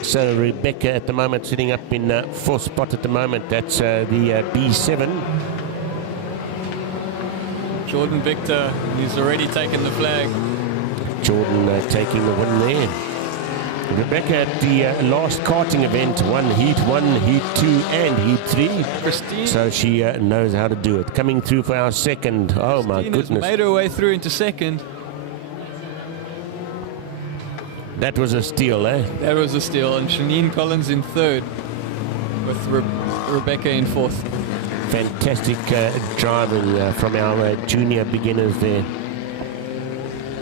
So Rebecca at the moment sitting up in fourth spot at the moment. That's the B7. Jordan Victor, he's already taken the flag. Jordan taking the win there. Rebecca at the last karting event, won Heat 1, Heat 2 and Heat 3. Christine. So she knows how to do it. Coming through for our second. Oh my Christine has goodness. made her way through into second. That was a steal, eh? That was a steal. And Shanine Collins in third with Rebecca in fourth. Fantastic driving from our junior beginners there.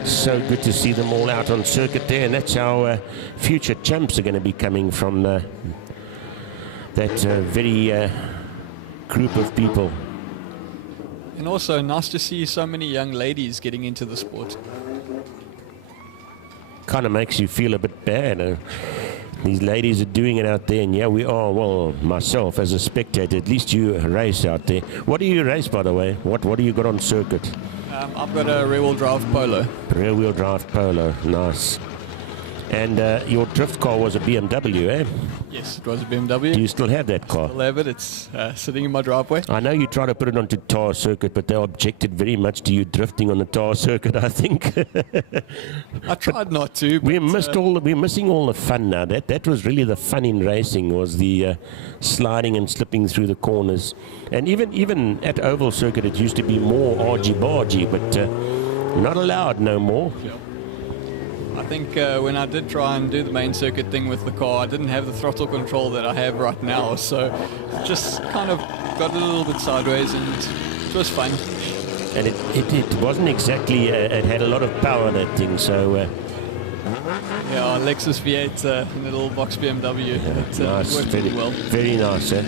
So good to see them all out on circuit there, and that's how future champs are going to be coming from that very group of people. And also nice to see so many young ladies getting into the sport. Kind of makes you feel a bit bad. These ladies are doing it out there, and yeah, we are. Well, myself as a spectator, at least you race out there. What do you race, by the way? What do you got on circuit? I've got a rear-wheel drive Polo. Rear-wheel drive Polo, nice. And your drift car was a BMW, eh? Yes, it was a BMW. Do you still have that car? Still have it. It's sitting in my driveway. I know you tried to put it onto tar circuit, but they objected very much to you drifting on the tar circuit, I think. I tried not to. We're missing all the fun now. That was really the fun in racing, was the sliding and slipping through the corners. And even at oval circuit, it used to be more argy-bargy, but not allowed no more. Yeah. I think when I did try and do the main circuit thing with the car, I didn't have the throttle control that I have right now, so it just kind of got a little bit sideways, and it was fun. And it wasn't exactly, it had a lot of power, that thing, so... Yeah, Lexus V8 in the little box BMW. It nice, worked very really well. Very nice, eh?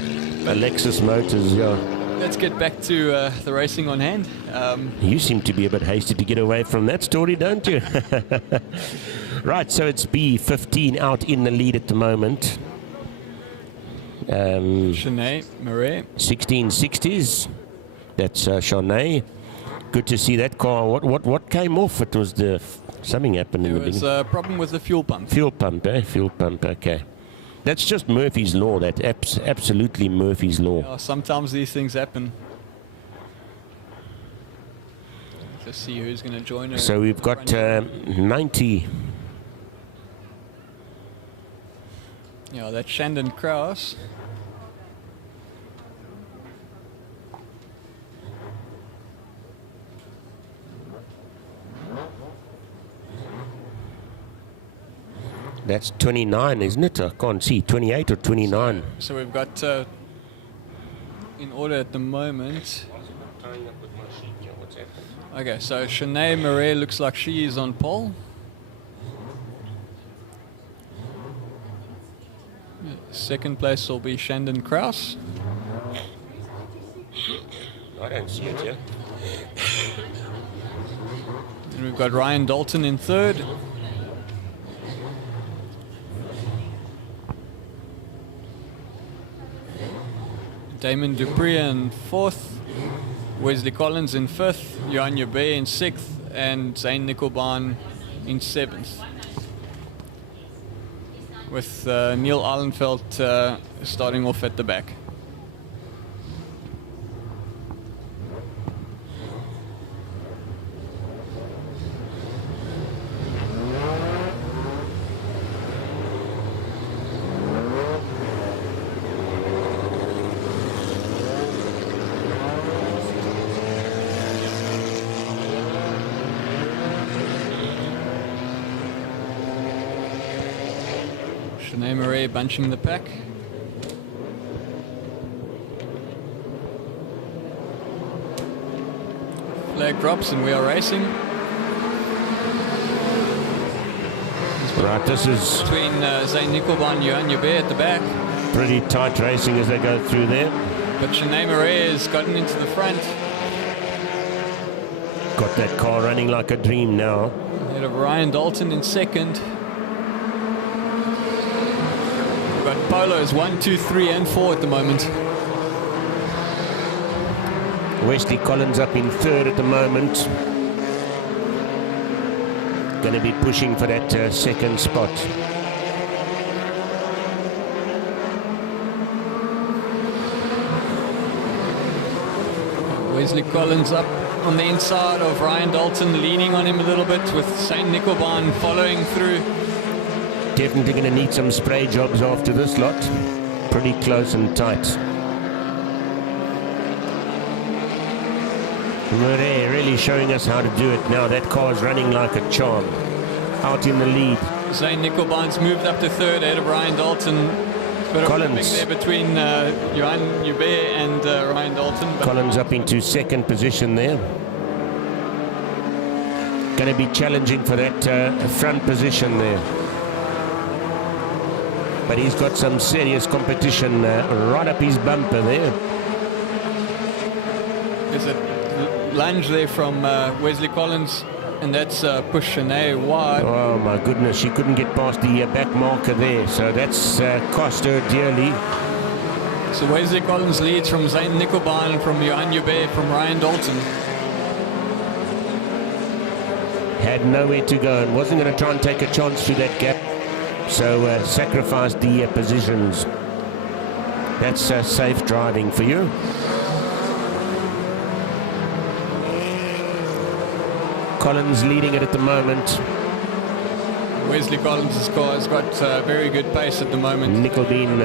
Lexus Motors, yeah. Let's get back to the racing on hand. You seem to be a bit hasty to get away from that story, don't you? Right, so it's B15 out in the lead at the moment. Shanae Murray. 1660s. That's Shanae. Good to see that car. What came off? It was something happened in the There was beginning. a problem with the fuel pump. Fuel pump, eh? Fuel pump, okay. That's just Murphy's Law. That absolutely Murphy's Law. Sometimes these things happen. Let's see who's going to join her. So we've got 90. Yeah, that's Shandon Krause. That's 29, isn't it? I can't see. 28 or 29. So we've got in order at the moment. Okay, so Shanae Murray looks like she is on pole. Second place will be Shandon Krause. I don't see it, yeah. And we've got Ryan Dalton in third. Damon Dupree in fourth. Wesley Collins in fifth. Johan Jube in sixth. And Zane Nickelbaum in seventh. With Neil Allenfeld starting off at the back. Shanae Murray bunching the pack. Flag drops and we are racing. Right, this is Between Zane Nickelbaum and Johan Jube at the back. pretty tight racing as they go through there. But Shanae Murray has gotten into the front. Got that car running like a dream now. Ahead of Ryan Dalton in second. We've got Polos 1, 2, 3 and 4 at the moment. Wesley Collins up in third at the moment. Going to be pushing for that second spot. Wesley Collins up on the inside of Ryan Dalton, leaning on him a little bit with St. Nickelbaum following through. Definitely going to need some spray jobs after this lot. Pretty close and tight. Murray really showing us how to do it now. That car's running like a charm. Out in the lead. Zane Nickelbaum's moved up to third ahead of Ryan Dalton. Bit of Collins. ripping there between Johan Jube and Ryan Dalton. But Collins up into second position there. Going to be challenging for that front position there. But he's got some serious competition right up his bumper there. there's a lunge there from Wesley Collins, and that's pushed Shanae wide. Oh my goodness, she couldn't get past the back marker there, so that's cost her dearly. So Wesley Collins leads from Zane Nickelbaum, from Johan Jube, from Ryan Dalton. Had nowhere to go and wasn't going to try and take a chance through that gap, so sacrificed the positions. That's safe driving for you. Collins leading it at the moment. Wesley Collins' car has got very good pace at the moment. Nickelbean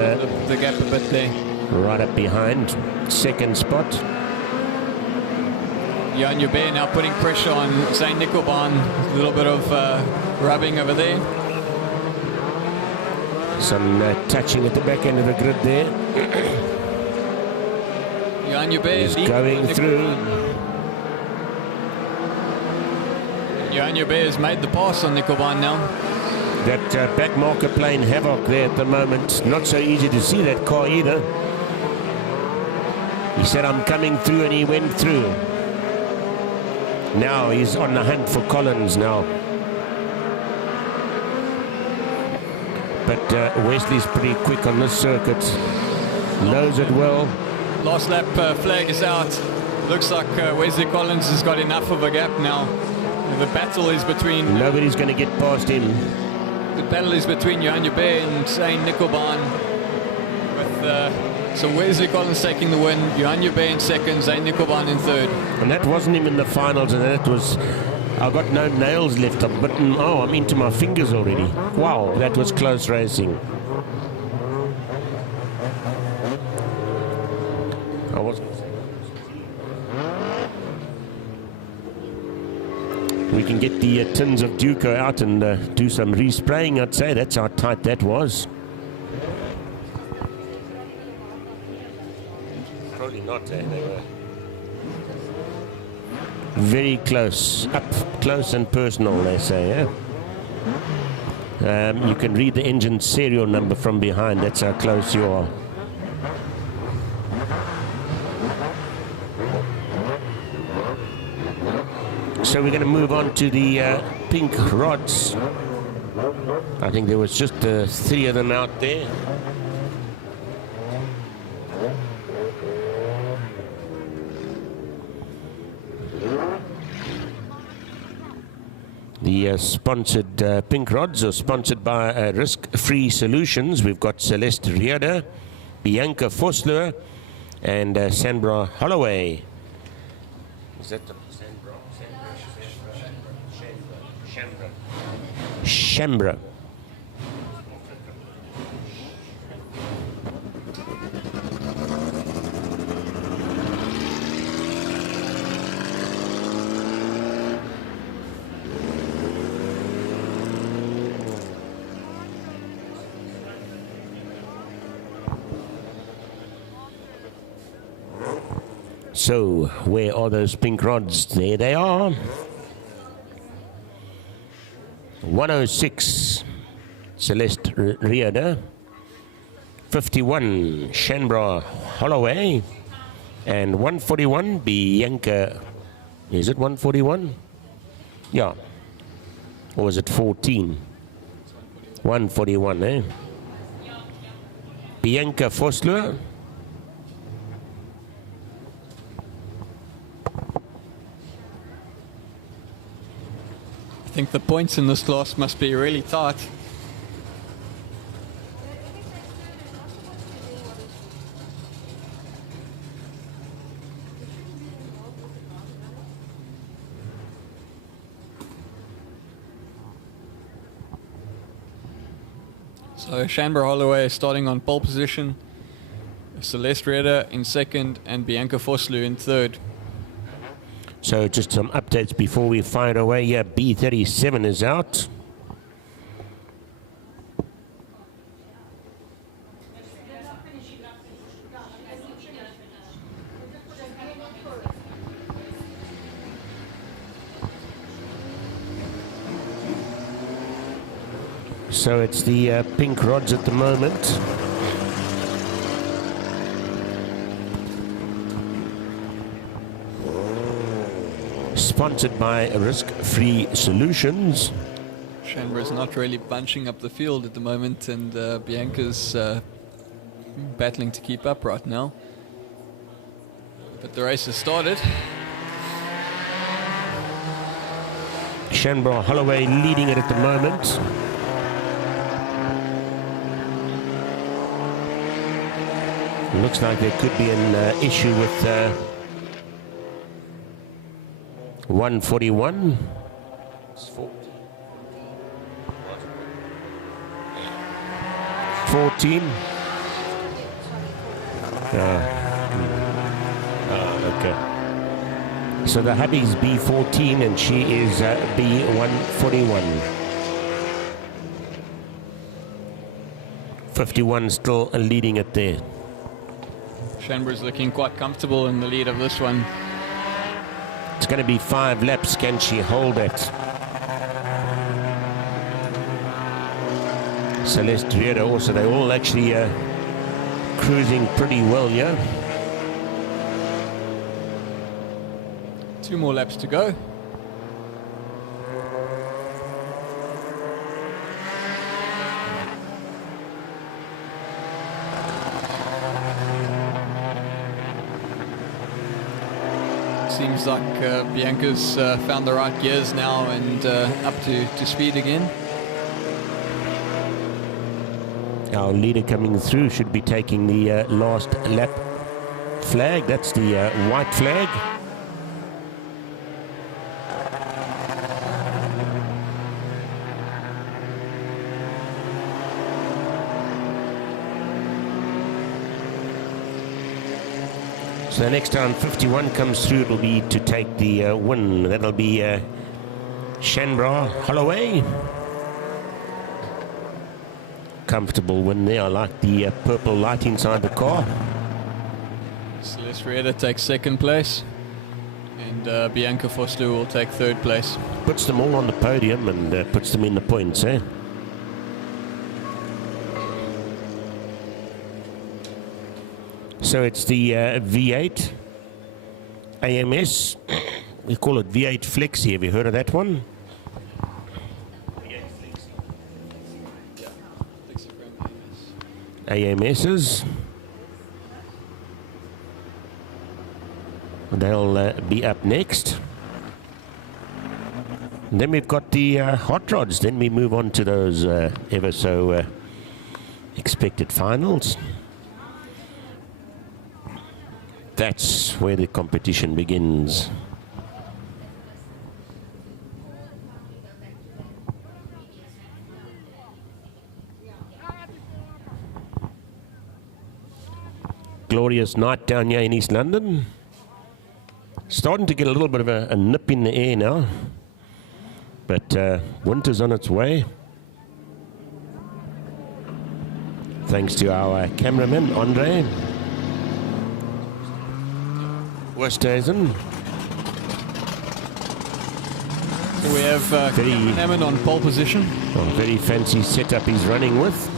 The gap a bit there. right up behind. Second spot. Johan Jube now putting pressure on Zane Nickelbaum. A little bit of rubbing over there. Some touching at the back end of the grid there. Johan Jube He's leading going Nickelbaum. through. Johan Jube has made the pass on Nickelbaum now. That back marker playing havoc there at the moment. Not so easy to see that car either. He said, I'm coming through, and he went through. Now he's on the hunt for Collins now. But Wesley's pretty quick on this circuit. Knows it well. Last lap flag is out. Looks like Wesley Collins has got enough of a gap now. The battle is between Nobody's going to get past him. the battle is between Johan Jubé and Zane Nickelbaan. So Wesley Collins taking the win, Johan Jubé in second, Zane Nickelbaan in third. And that wasn't him in the finals, and that was... I've got no nails left. I'm into my fingers already. Wow, that was close racing. I wasn't... We can get the tins of Duco out and do some respraying, I'd say. That's how tight that was. Probably not, eh? They were very close, up close and personal, they say. You can read the engine serial number from behind. That's how close you are. So we're going to move on to the pink rods. I think there was just 3 of them out there. The sponsored pink rods are sponsored by Risk-Free Solutions. We've got Celeste Rieder, Bianca Vosloo, and Sandra Holloway. Is that the Shambra. So, where are those pink rods? There they are. 106, Celeste Rieder. 51, Shanbra Holloway. And 141, Bianca. Is it 141? Yeah. Or is it 14? 141, eh? Bianca Vosloo. I think the points in this class must be really tight. So Shanbra Holloway starting on pole position, Celeste Rieder in second, and Bianca Vosloo in third. So just some updates before we fire away. Yeah, B37 is out. So it's the pink rods at the moment. Sponsored by Risk-Free Solutions. Shanbra's not really bunching up the field at the moment, and Bianca's battling to keep up right now. But the race has started. Shanbra Holloway leading it at the moment. Looks like there could be an issue with 141. 14. Okay. So the hubby's B14 and she is B141. 51 still leading it there. Shanbra's looking quite comfortable in the lead of this one. It's going to be 5 laps. Can she hold it? Celeste Rieder also. They're all actually cruising pretty well, yeah? 2 more laps to go. seems like Bianca's found the right gears now and up to speed again. Our leader coming through should be taking the last lap flag. That's the white flag. So the next time 51 comes through, it'll be to take the win. That'll be Shanbra Holloway. Comfortable win there. I like the purple light inside the car. Celeste Rieta takes second place, and Bianca Foster will take third place. Puts them all on the podium and puts them in the points, eh? So it's the V8 AMS. We call it V8 Flexi. Have you heard of that one? AMSs. They'll be up next. And then we've got the hot rods. Then we move on to those ever so expected finals. That's where the competition begins. Glorious night down here in East London. Starting to get a little bit of a nip in the air now. But winter's on its way. Thanks to our cameraman, Andre Westhuizen. We have Hammond on pole position. Very fancy setup he's running with.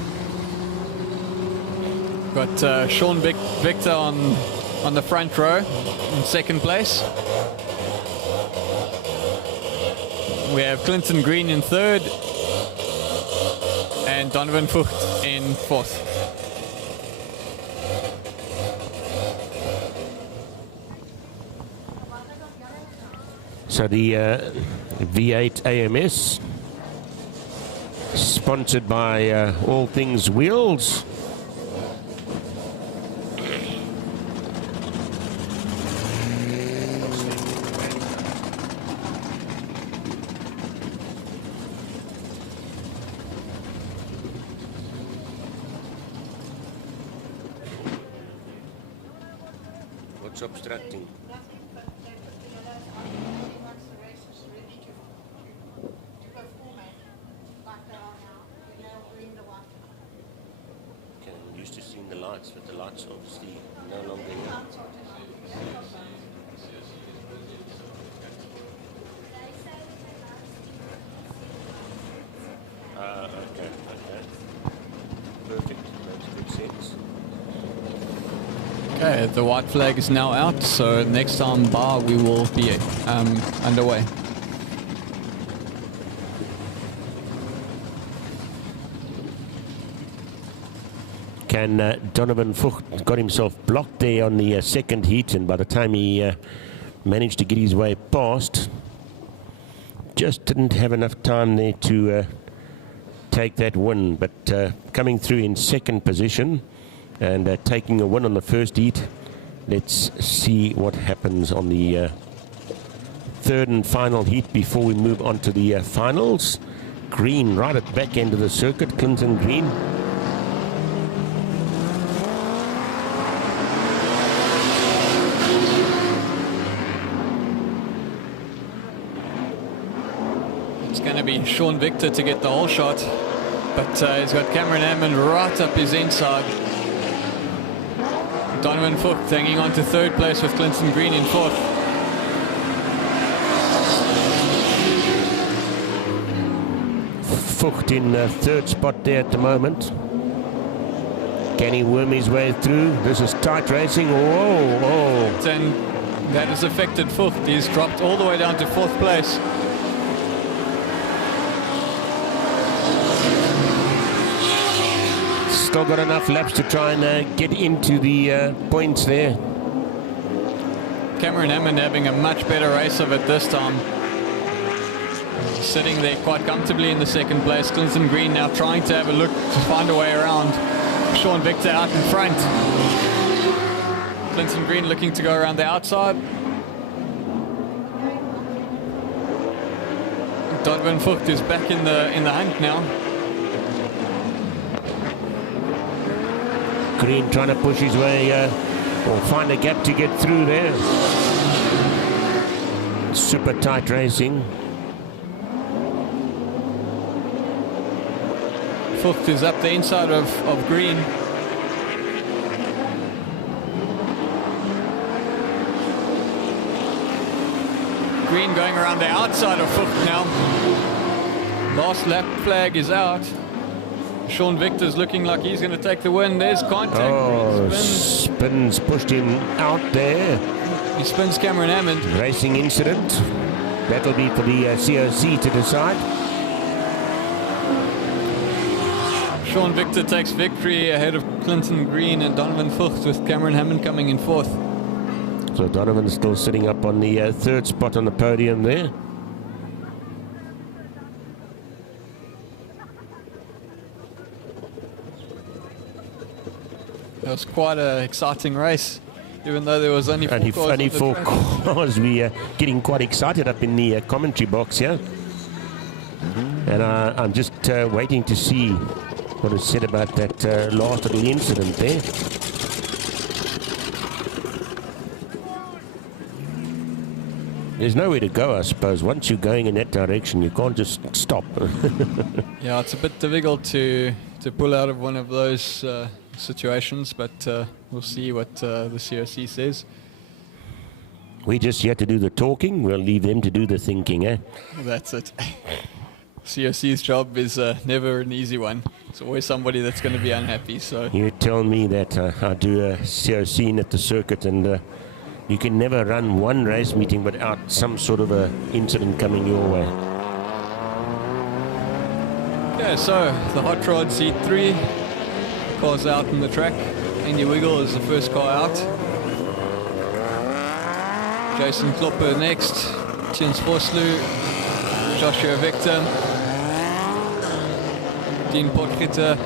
Got Sean Victor on the front row in second place. We have Clinton Green in third and Donovan Fucht in fourth. So the V8 AMS, sponsored by All Things Wheels. What's obstructing? I'm used to seeing the lights, but the lights are obviously no longer here. Okay. Perfect. Makes good sense. Okay, the white flag is now out, so next time bar we will be underway. Can Donovan Fucht got himself blocked there on the second heat, and by the time he managed to get his way past, just didn't have enough time there to take that win. But coming through in second position and taking a win on the first heat. Let's see what happens on the third and final heat before we move on to the finals. Green right at the back end of the circuit, Clinton Green. It's going to be Sean Victor to get the whole shot, but he's got Cameron Hammond right up his inside. Donovan Fucht hanging on to third place with Clinton Green in fourth. Fucht in third spot there at the moment. Can he worm his way through? This is tight racing. Oh. And that has affected Fucht. He's dropped all the way down to fourth place. Still got enough laps to try and get into the points there. Cameron Hammond having a much better race of it this time. Sitting there quite comfortably in the second place. Clinton Green now trying to have a look to find a way around. Sean Victor out in front. Clinton Green looking to go around the outside. Donovan Vught is back in the hunt now. Green trying to push his way or find a gap to get through there. Super tight racing. Vught is up the inside of Green. Green going around the outside of Vught now. Last lap flag is out. Sean Victor's looking like he's going to take the win. There's contact. Oh, Green spins. Spins pushed him out there. He spins Cameron Hammond. Racing incident. That'll be for the COC to decide. Sean Victor takes victory ahead of Clinton Green and Donovan Vught, with Cameron Hammond coming in fourth. So Donovan's still sitting up on the third spot on the podium there. It was quite an exciting race, even though there was only four cars. Only four cars. We are getting quite excited up in the commentary box here. And I'm just waiting to see what is said about that last little incident there. There's nowhere to go, I suppose. Once you're going in that direction, you can't just stop. Yeah, it's a bit difficult to pull out of one of those situations, but we'll see what the COC says. We just here to do the talking. We'll leave them to do the thinking, eh? That's it. COC's job is never an easy one. It's always somebody that's going to be unhappy. So You tell me that I do a COC at the circuit, and you can never run one race meeting without some sort of a incident coming your way. yeah, so the Hot Rod Seat 3 cars out in the track. Andy Wiggle is the first car out. Jason Klopper next. Tiens Vosloo, Joshua Victor, Dean Potgieter,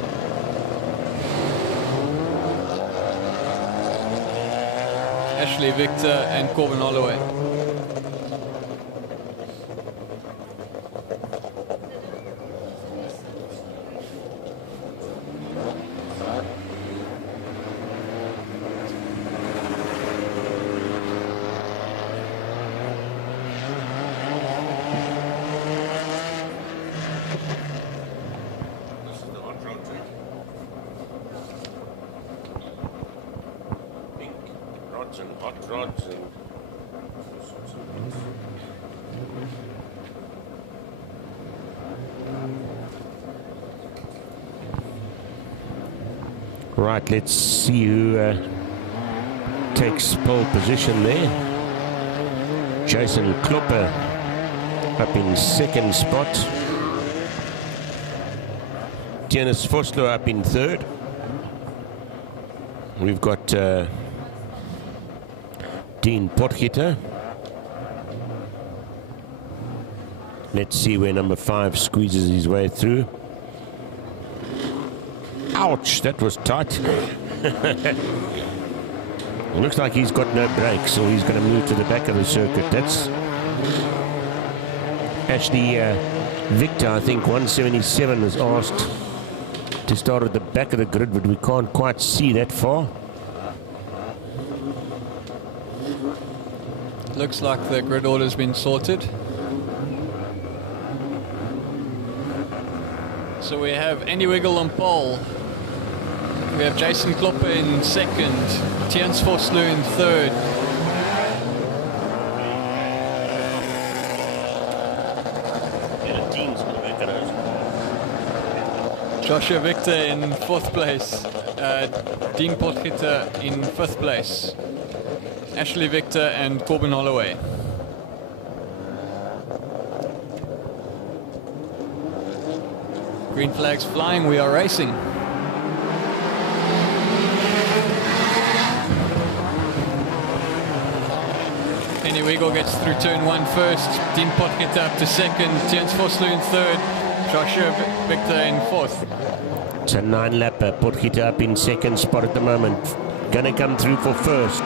Ashley Victor and Corbin Holloway. And hot rods and right, let's see who takes pole position there. Jason Klopper up in second spot. Tiens Vosloo up in third. We've got Dean Potgieter. Let's see where number 5 squeezes his way through. Ouch, that was tight. Looks like he's got no brakes, so he's going to move to the back of the circuit. That's actually Victor, I think 177 was asked to start at the back of the grid, but we can't quite see that far. Looks like the grid order's been sorted. So we have Andy Wiggle on pole. We have Jason Klopper in second. Tiens Vosloo in third. Joshua Victor in fourth place. Dean Potgieter in fifth place. Ashley Victor and Corbin Holloway. Green flags flying, we are racing. Andy Weagle gets through turn 1 first. Dean Potgieter up to second. Tiens Vosloo in third. Joshua Victor in fourth. It's a 9-lapper. Potgieter up in second spot at the moment. Going to come through for first.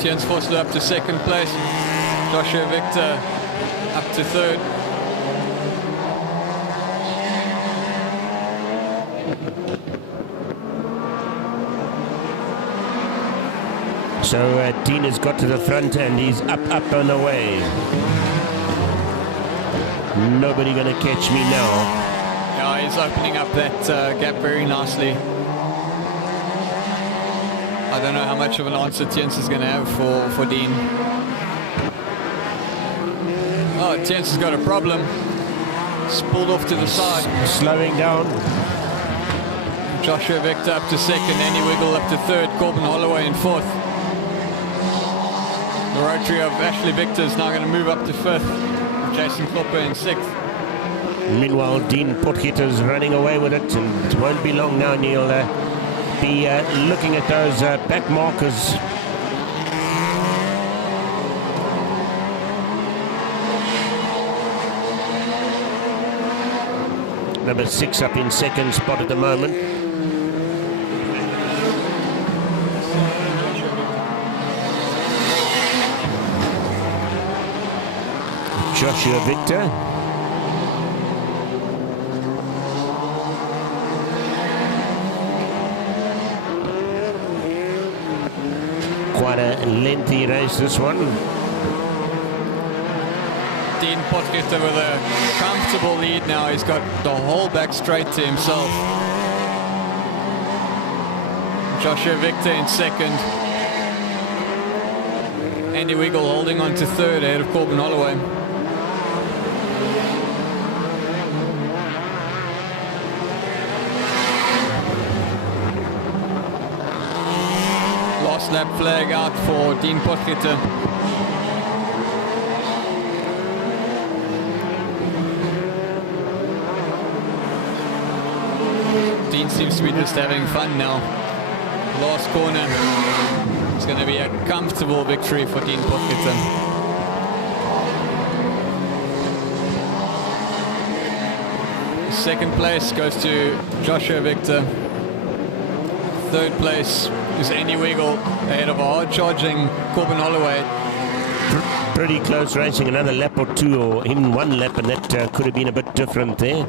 Tiens Vosloo up to second place. Joshua Victor up to third. So Dean has got to the front and he's up and away. Nobody going to catch me now. Yeah, he's opening up that gap very nicely. I don't know how much of an answer Tiens is going to have for Dean. Oh, Tiens has got a problem. It's pulled off to the side. Slowing down. Joshua Victor up to second, Andy Wiggle up to third, Corbin Holloway in fourth. The rotary of Ashley Victor is now going to move up to fifth. Jason Klopper in sixth. Meanwhile, Dean Potgieter's running away with it, and it won't be long now, Neil. Be looking at those back markers. Number 6 up in second spot at the moment. Joshua Victor. Quite a lengthy race, this one. Dean Potgieter with a comfortable lead now. He's got the whole back straight to himself. Joshua Victor in second. Andy Wiggle holding on to third ahead of Corbin Holloway. Last lap flag out for Dean Potgieter. Dean seems to be just having fun now. Last corner. It's going to be a comfortable victory for Dean Potgieter. Second place goes to Joshua Victor. Third place is Andy Wiggle ahead of a hard-charging Corbin Holloway. Pretty close racing, another lap or two, or even one lap, and that could have been a bit different there.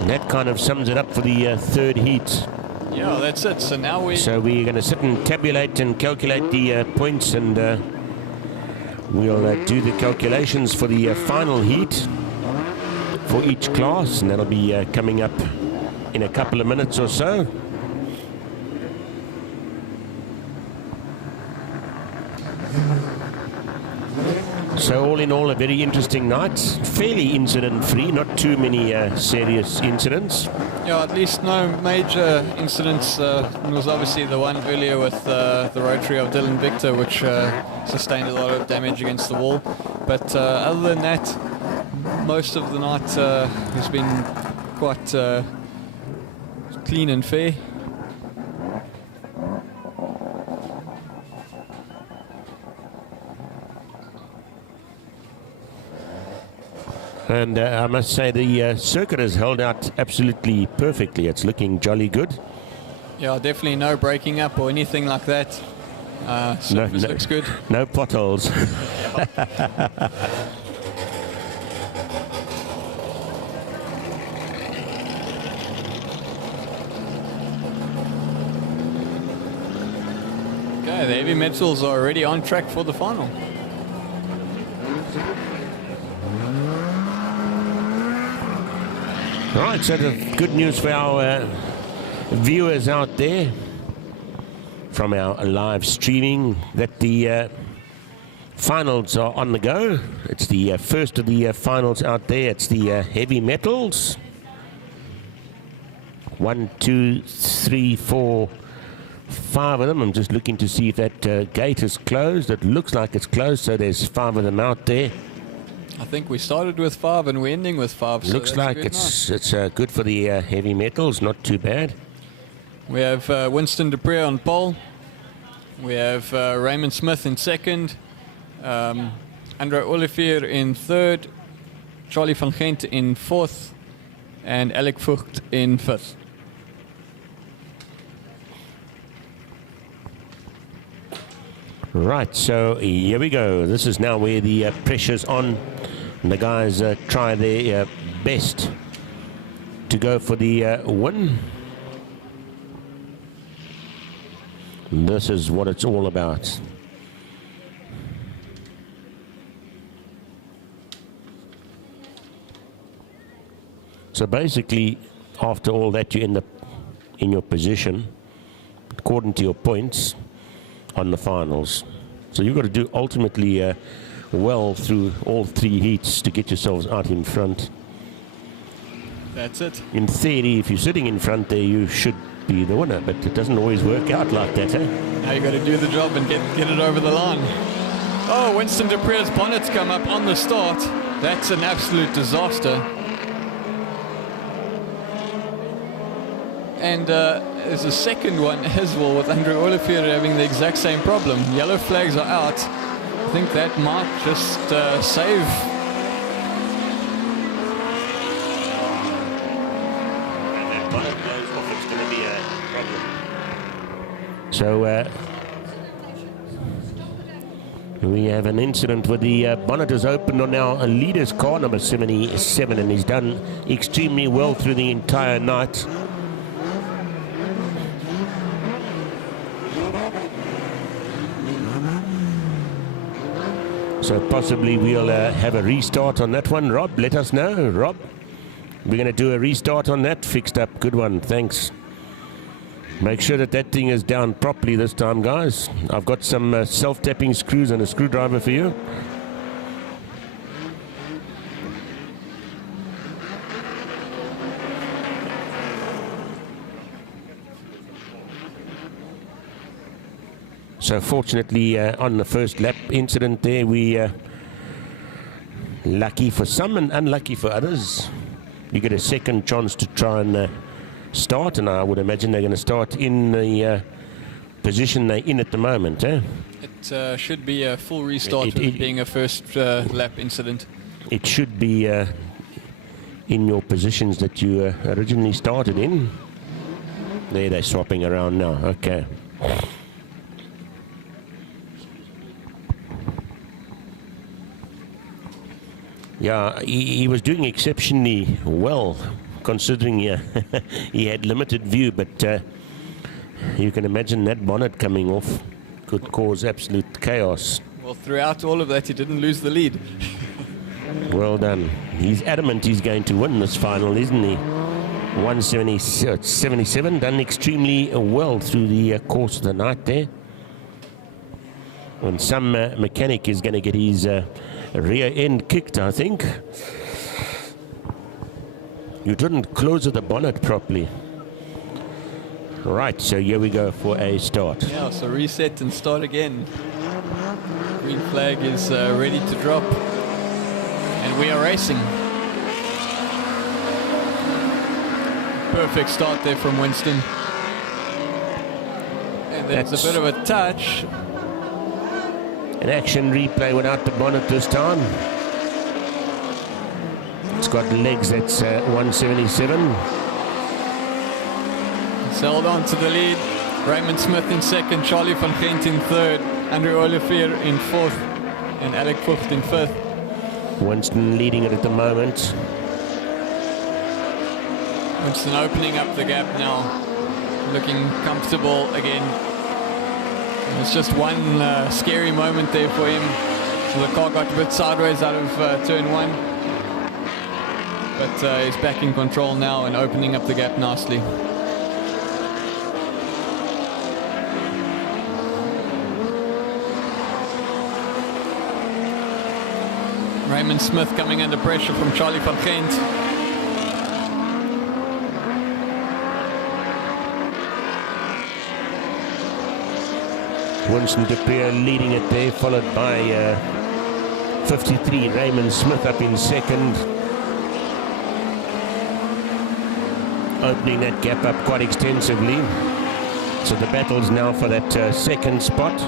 And that kind of sums it up for the third heat. Yeah, that's it. So now we're going to sit and tabulate and calculate the points, and we'll do the calculations for the final heat for each class, and that'll be coming up in a couple of minutes or so. So all in all, a very interesting night, fairly incident-free, not too many serious incidents. Yeah, at least no major incidents. There was obviously the one earlier with the rotary of Dylan Victor, which sustained a lot of damage against the wall. But other than that, most of the night has been quite clean and fair. And I must say the circuit has held out absolutely perfectly. It's looking jolly good. Yeah, definitely no breaking up or anything like that. Surface looks good. No potholes. Okay, the heavy metals are already on track for the final. Right, so the good news for our viewers out there from our live streaming, that the finals are on the go. It's the first of the finals out there. It's the heavy metals. 1, 2, 3, 4, 5 of them. I'm just looking to see if that gate is closed. It looks like it's closed, so there's 5 of them out there. I think we started with 5 and we're ending with 5. So Looks that's a like good it's good for the heavy metals, not too bad. night. We have Winston Dupree on pole. We have Raymond Smith in second. Andre Olivier in third. Charlie van Gent in fourth. And Alec Vogt in fifth. Right, so here we go. This is now where the pressure's on. And the guys try their best to go for the win. And this is what it's all about. So basically, after all that, you end up in your position, according to your points, on the finals. So you've got to do ultimately well through all 3 heats to get yourselves out in front. That's it. In theory, if you're sitting in front there, you should be the winner, but it doesn't always work out like that, eh? Now you got to do the job and get it over the line. Oh, Winston Dupree's bonnet's come up on the start. That's an absolute disaster. And there's a second one as well with Andre Olivier having the exact same problem. Yellow flags are out. I think that might just save. That bonnet blows off, it's going to be a problem. So we have an incident where the bonnet is opened on our leader's car, number 77, and he's done extremely well through the entire night. So possibly we'll have a restart on that one. Rob, let us know. Rob, we're going to do a restart on that. Fixed up. Good one. Thanks. Make sure that that thing is down properly this time, guys. I've got some self-tapping screws and a screwdriver for you. So fortunately, on the first lap incident there, we lucky for some and unlucky for others. You get a second chance to try and start, and I would imagine they're going to start in the position they're in at the moment. Eh? It should be a full restart with it being a first lap incident. It should be in your positions that you originally started in. There, they're swapping around now. Okay. Yeah, he was doing exceptionally well, considering he had limited view, but you can imagine that bonnet coming off could cause absolute chaos. Well, throughout all of that, he didn't lose the lead. Well done. He's adamant he's going to win this final, isn't he? 177, done extremely well through the course of the night there. And some mechanic is going to get his rear end kicked, I think. You didn't close the bonnet properly. Right, so here we go for a start. Yeah, so reset and start again. Green flag is ready to drop. And we are racing. Perfect start there from Winston. And there's a bit of a touch. An action replay without the bonnet this time. It's got legs, that's 177. He's held on to the lead. Raymond Smith in second, Charlie van Gent in third, Andre Olivier in fourth, and Alec Vogt in fifth. Winston leading it at the moment. Winston opening up the gap now, looking comfortable again. And it's just one scary moment there for him. So the car got a bit sideways out of turn one. But he's back in control now and opening up the gap nicely. Raymond Smith coming under pressure from Charlie van Gent. Winston Dupree leading it there, followed by 53, Raymond Smith up in second. Opening that gap up quite extensively. So the battle's now for that second spot.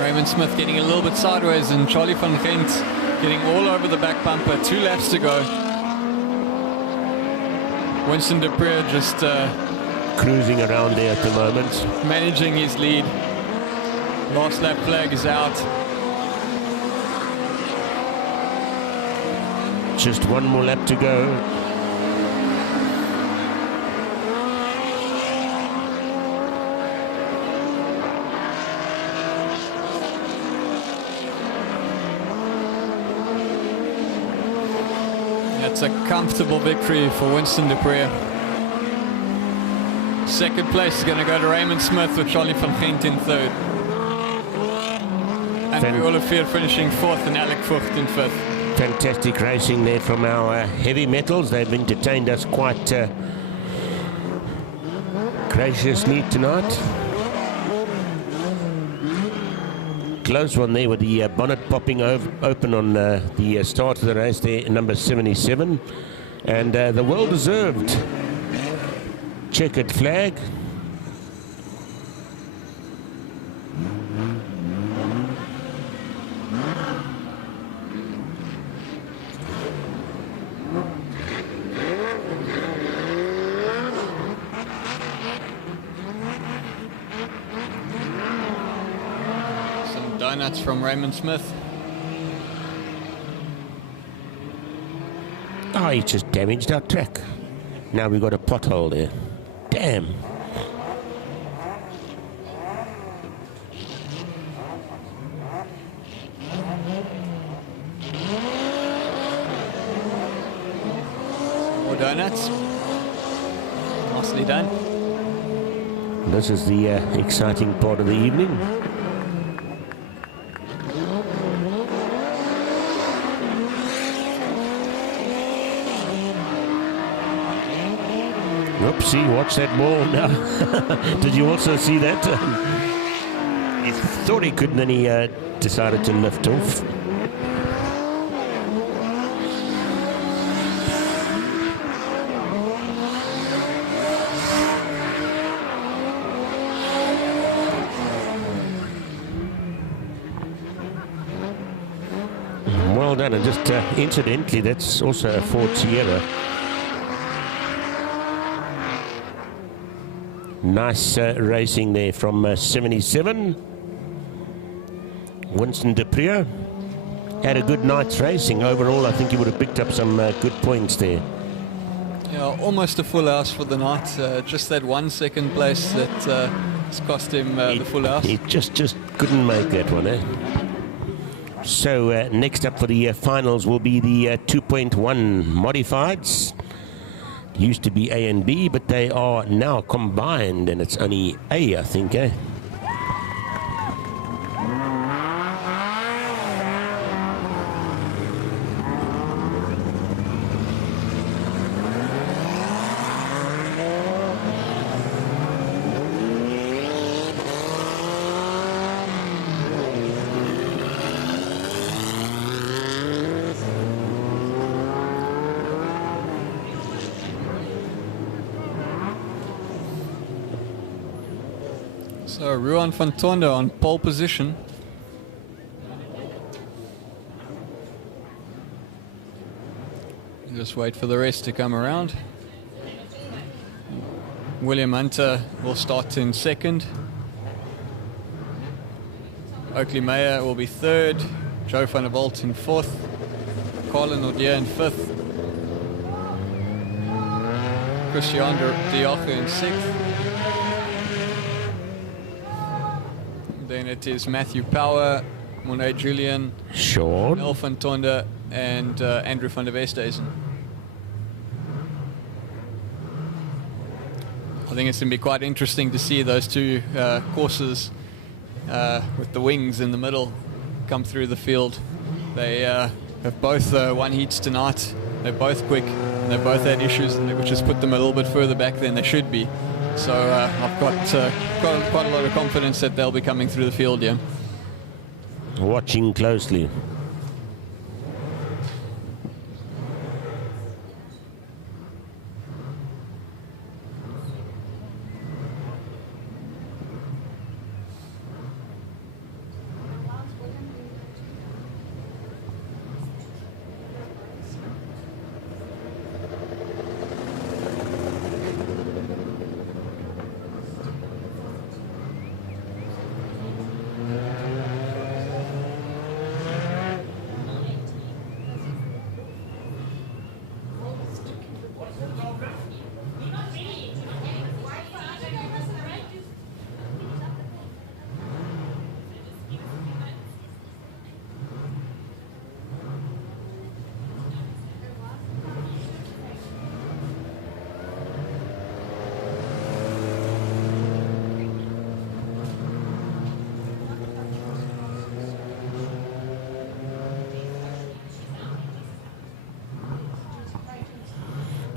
Raymond Smith getting a little bit sideways, and Charlie van Gent getting all over the back bumper. 2 laps to go. Winston de Preur just Cruising around there at the moment. managing his lead. Last lap flag is out. Just one more lap to go. That's a comfortable victory for Winston de Preur. Second place is going to go to Raymond Smith with Charlie van Gent in third. And Fan- Olivier finishing fourth and Alec Vogt in fifth. Fantastic racing there from our heavy metals. They've entertained us quite graciously tonight. Close one there with the bonnet popping open on the start of the race there, number 77. And the well-deserved checkered flag. Some donuts from Raymond Smith. Oh, he just damaged our track. Now we've got a pothole there. Damn. More donuts. Nicely done. This is the exciting part of the evening. Oopsie, watch that ball now. Did you also see that? He thought he could, and then he decided to lift off. Well done, and just incidentally, that's also a Ford Sierra. Nice racing there from 77. Winston de Preur had a good night's racing. Overall, I think he would have picked up some good points there. Yeah, almost a full house for the night. Just that 1 second place that has cost him the full house. He just couldn't make that one, eh? So next up for the finals will be the 2.1 modifieds. Used to be A and B, but they are now combined, and it's only A, I think, eh? So Ruan van Tonde on pole position. Just wait for the rest to come around. William Hunter will start in second. Oakley Meyer will be third. Joe van der Walt in fourth. Colin Odier in fifth. Christian de Jager in sixth. Then it is Matthew Power, Monet Julian, Sean. Nel van Tonde, and Andrew van der Westhuizen. I think it's going to be quite interesting to see those two courses with the wings in the middle come through the field. They have both won heats tonight. They're both quick. and they both had issues, which has put them a little bit further back than they should be. So I've got quite a lot of confidence that they'll be coming through the field here. Watching closely.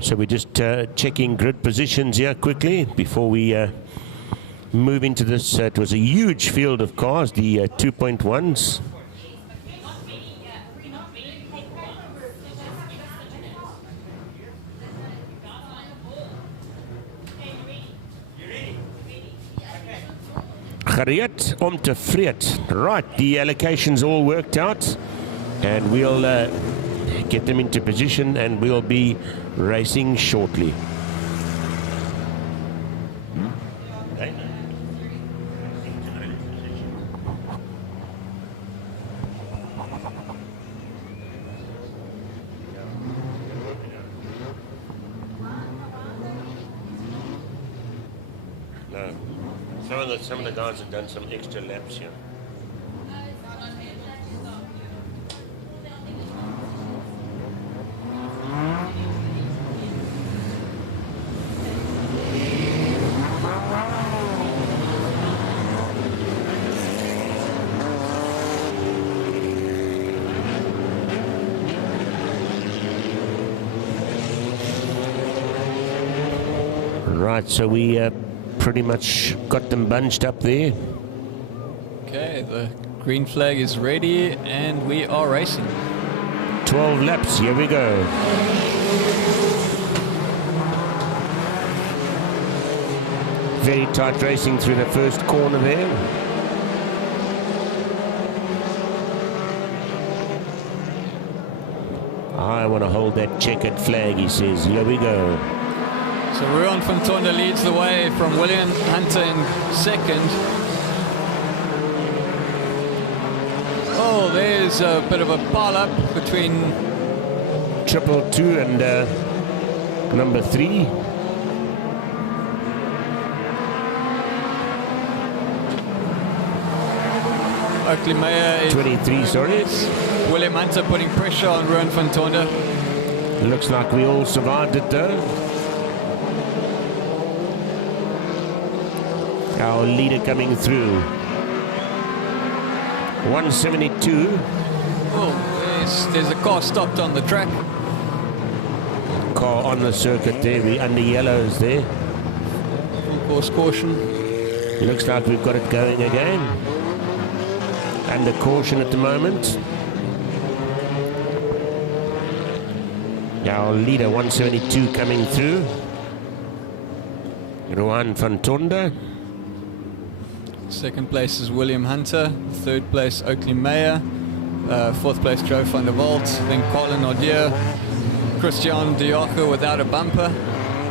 So we're just checking grid positions here quickly before we move into this. It was a huge field of cars, the 2.1s. Gereed om te vreet. Right, the allocations all worked out, and we'll get them into position, and we'll be racing shortly. No, some of the guys have done some extra laps here. Right, so we pretty much got them bunched up there. Okay, the green flag is ready and we are racing. 12 laps, here we go. Very tight racing through the first corner there. I want to hold that checkered flag, he says. Here we go. So Ruan van Tonder leads the way from William Hunter in second. Oh, there's a bit of a pile-up between 222 and number 3. Oakley Meyer is 23, sorry. William Hunter putting pressure on Ruan van Tonder. Looks like we all survived it though. Our leader coming through. 172. Oh, there's a car stopped on the track. Car on the circuit there, we under yellows there. Full course caution. Looks like we've got it going again. Under caution at the moment. Our leader 172 coming through. Ruan van Tonder. Second place is William Hunter. Third place Oakley Meyer. Fourth place Joe van der Walt. Then Colin Odier. Christian de Jager without a bumper.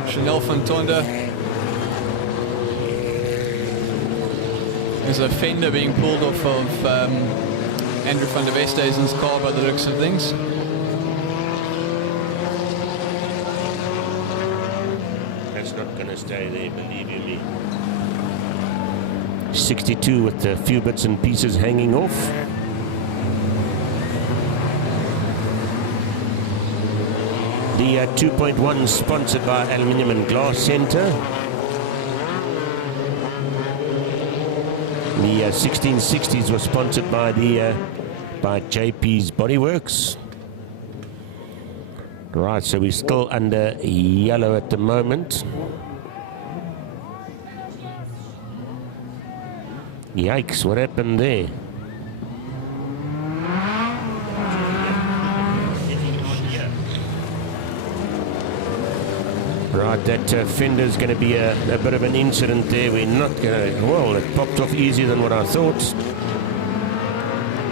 Chanel van Tonder. There's a fender being pulled off of Andrew van der Westhuizen's car by the looks of things. That's not going to stay there, believe you me. 62 with a few bits and pieces hanging off. The 2.1 sponsored by Aluminium and Glass Centre. The 1660s was sponsored by JP's Bodyworks. Right, so we're still under yellow at the moment. Yikes, what happened there? Right, that fender's going to be a bit of an incident there. We're not going to... Well, it popped off easier than what I thought.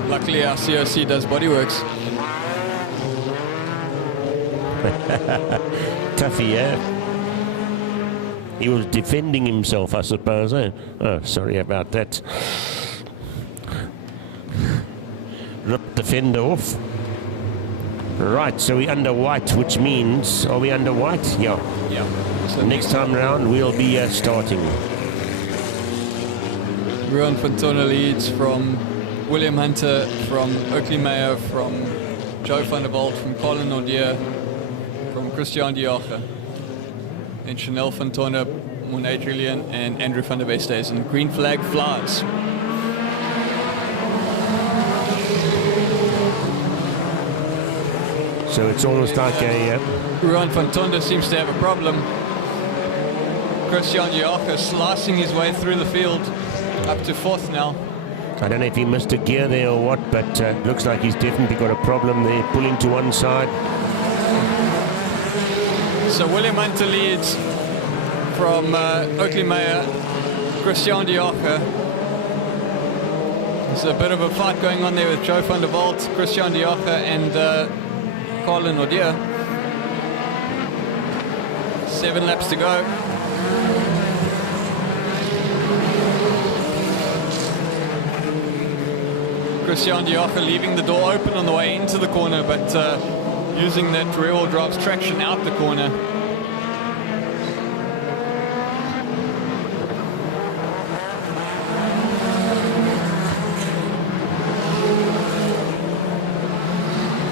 Luckily, our COC does bodyworks. Tuffy, yeah. He was defending himself, I suppose. Eh? Oh, sorry about that. Ripped the fender off. Right, so we're under white, which means... Are we under white? Yeah. Yeah. So Next time round, we'll be starting. Ruan Fontona leads from William Hunter, from Oakley Meyer, from Joe van der Walt, from Colin Nordier, from Christian Dioche, and Chanel Fontona, Monet Julian, and Andrew van der Westhuizen. Green flag flies. So it's almost like a... Ruan Fontona seems to have a problem. Christian Dioche slicing his way through the field, up to fourth now. I don't know if he missed a gear there or what, but looks like he's definitely got a problem there, pulling to one side. So William Hunter leads from Oakley Meyer, Christian Dioche. There's a bit of a fight going on there with Joe van der Walt, Christian Dioche, and Colin Nordier. 7 laps to go. Christian Dioche leaving the door open on the way into the corner, but using that rear-wheel drive's traction out the corner.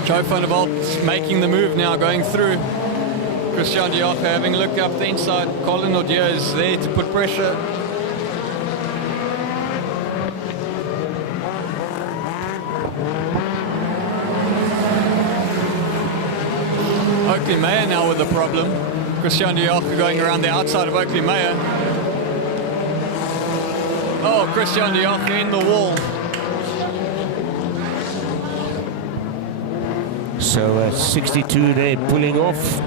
Joe van der Walt making the move now, going through. Christian Dioche having a look up the inside. Colin Nordier is there to put pressure. Oakley Meyer now with a problem. Christian Dioche going around the outside of Oakley Meyer. Oh, Christian Dioche in the wall. So 62 there, pulling off.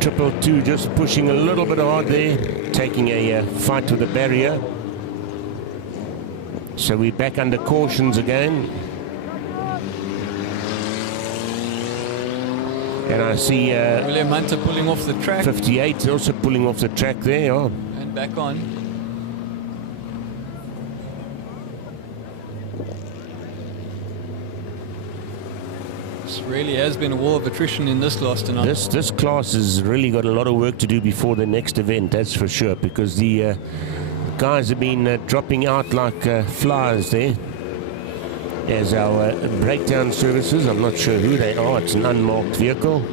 Triple two just pushing a little bit hard there, taking a fight with the barrier. So we're back under cautions again. And I see William Hunter pulling off the track. 58 also pulling off the track there. Oh. And back on. This really has been a war of attrition in this class tonight. This class has really got a lot of work to do before the next event, that's for sure, because the guys have been dropping out like flies there. As our breakdown services, I'm not sure who they are, it's an unmarked vehicle.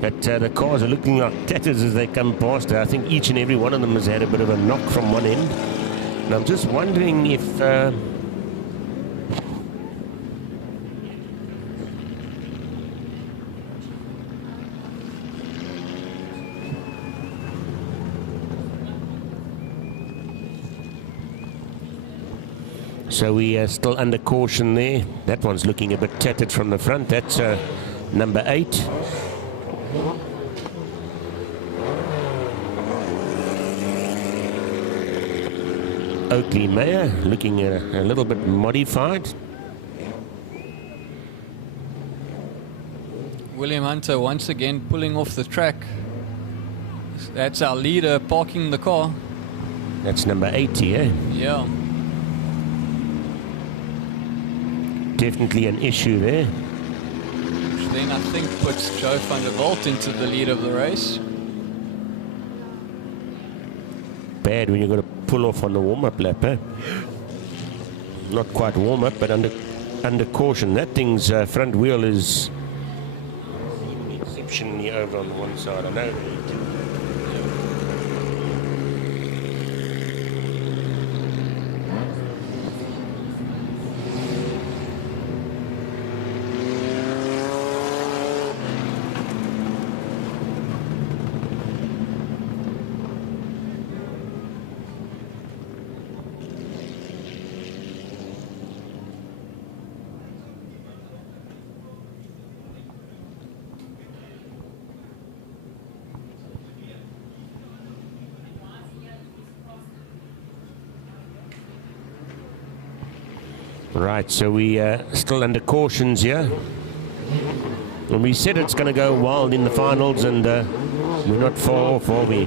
But the cars are looking like tatters as they come past. I think each and every one of them has had a bit of a knock from one end. And I'm just wondering if... So we are still under caution there. That one's looking a bit tattered from the front. That's number 8. Oakley Meyer looking a little bit modified. William Hunter once again pulling off the track. That's our leader parking the car. That's number 80, eh? Yeah. Definitely an issue there. Which then I think puts Joe van der Walt into the lead of the race. Bad when you've got to pull off on the warm-up lap, eh? Not quite warm-up, but under caution. That thing's front wheel is exceptionally over on the one side. I know. Right, so we still under cautions here. And we said it's going to go wild in the finals, and we're not far off, are we?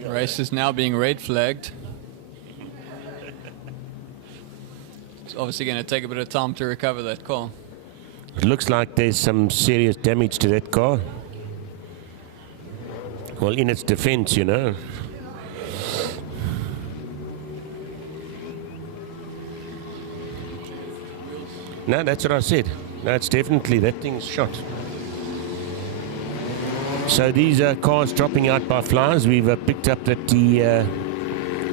The race is now being red flagged. It's obviously going to take a bit of time to recover that car. It looks like there's some serious damage to that car. Well, in its defense, you know. No, that's what I said. No, it's definitely, that thing's shot. So these cars dropping out by flies, we've picked up that the,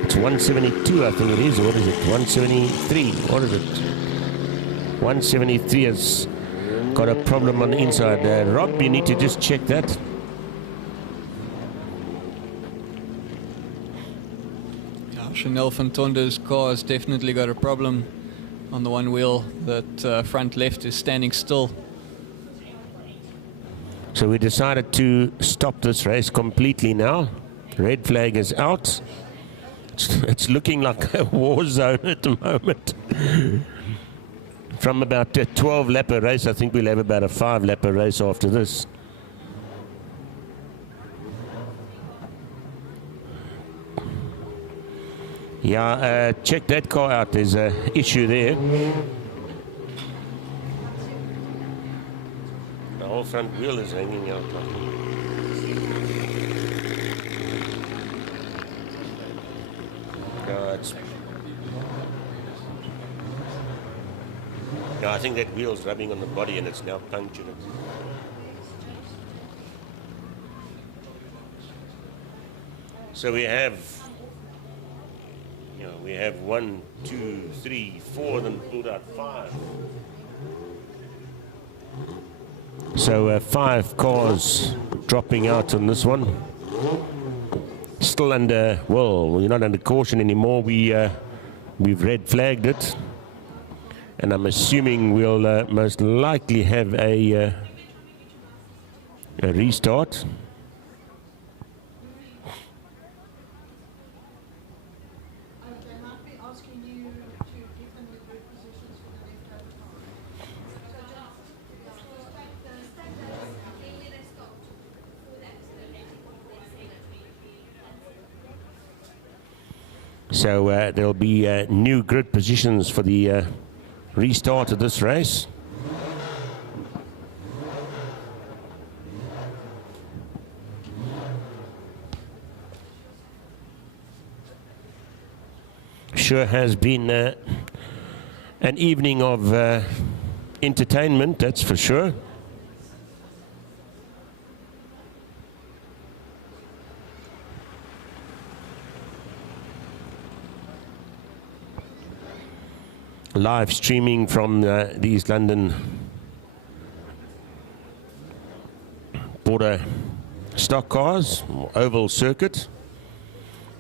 it's 172 I think it is, or what is it, 173, what is it? 173 has got a problem on the inside. Rob, you need to just check that. Yeah, Chanel Fantonda's car has definitely got a problem on the one wheel. That front left is standing still. So we decided to stop this race completely now. Red flag is out. It's looking like a war zone at the moment. From about a 12-lapper race, I think we'll have about a 5-lapper race after this. Yeah, check that car out. There's an issue there. The whole front wheel is hanging out. No, I think that wheel's rubbing on the body and it's now punctured. So we have, you know, we have 1, 2, 3, 4 of them pulled out 5. So 5 cars dropping out on this one. Still under, well, we're not under caution anymore. We've red flagged it. And I'm assuming we'll most likely have a restart. They might be asking you to give them the grid positions for the left-hand car. So there'll be new grid positions for the restart of this race. Sure has been an evening of entertainment, that's for sure. Live streaming from the East London Border Stockcars, oval circuit.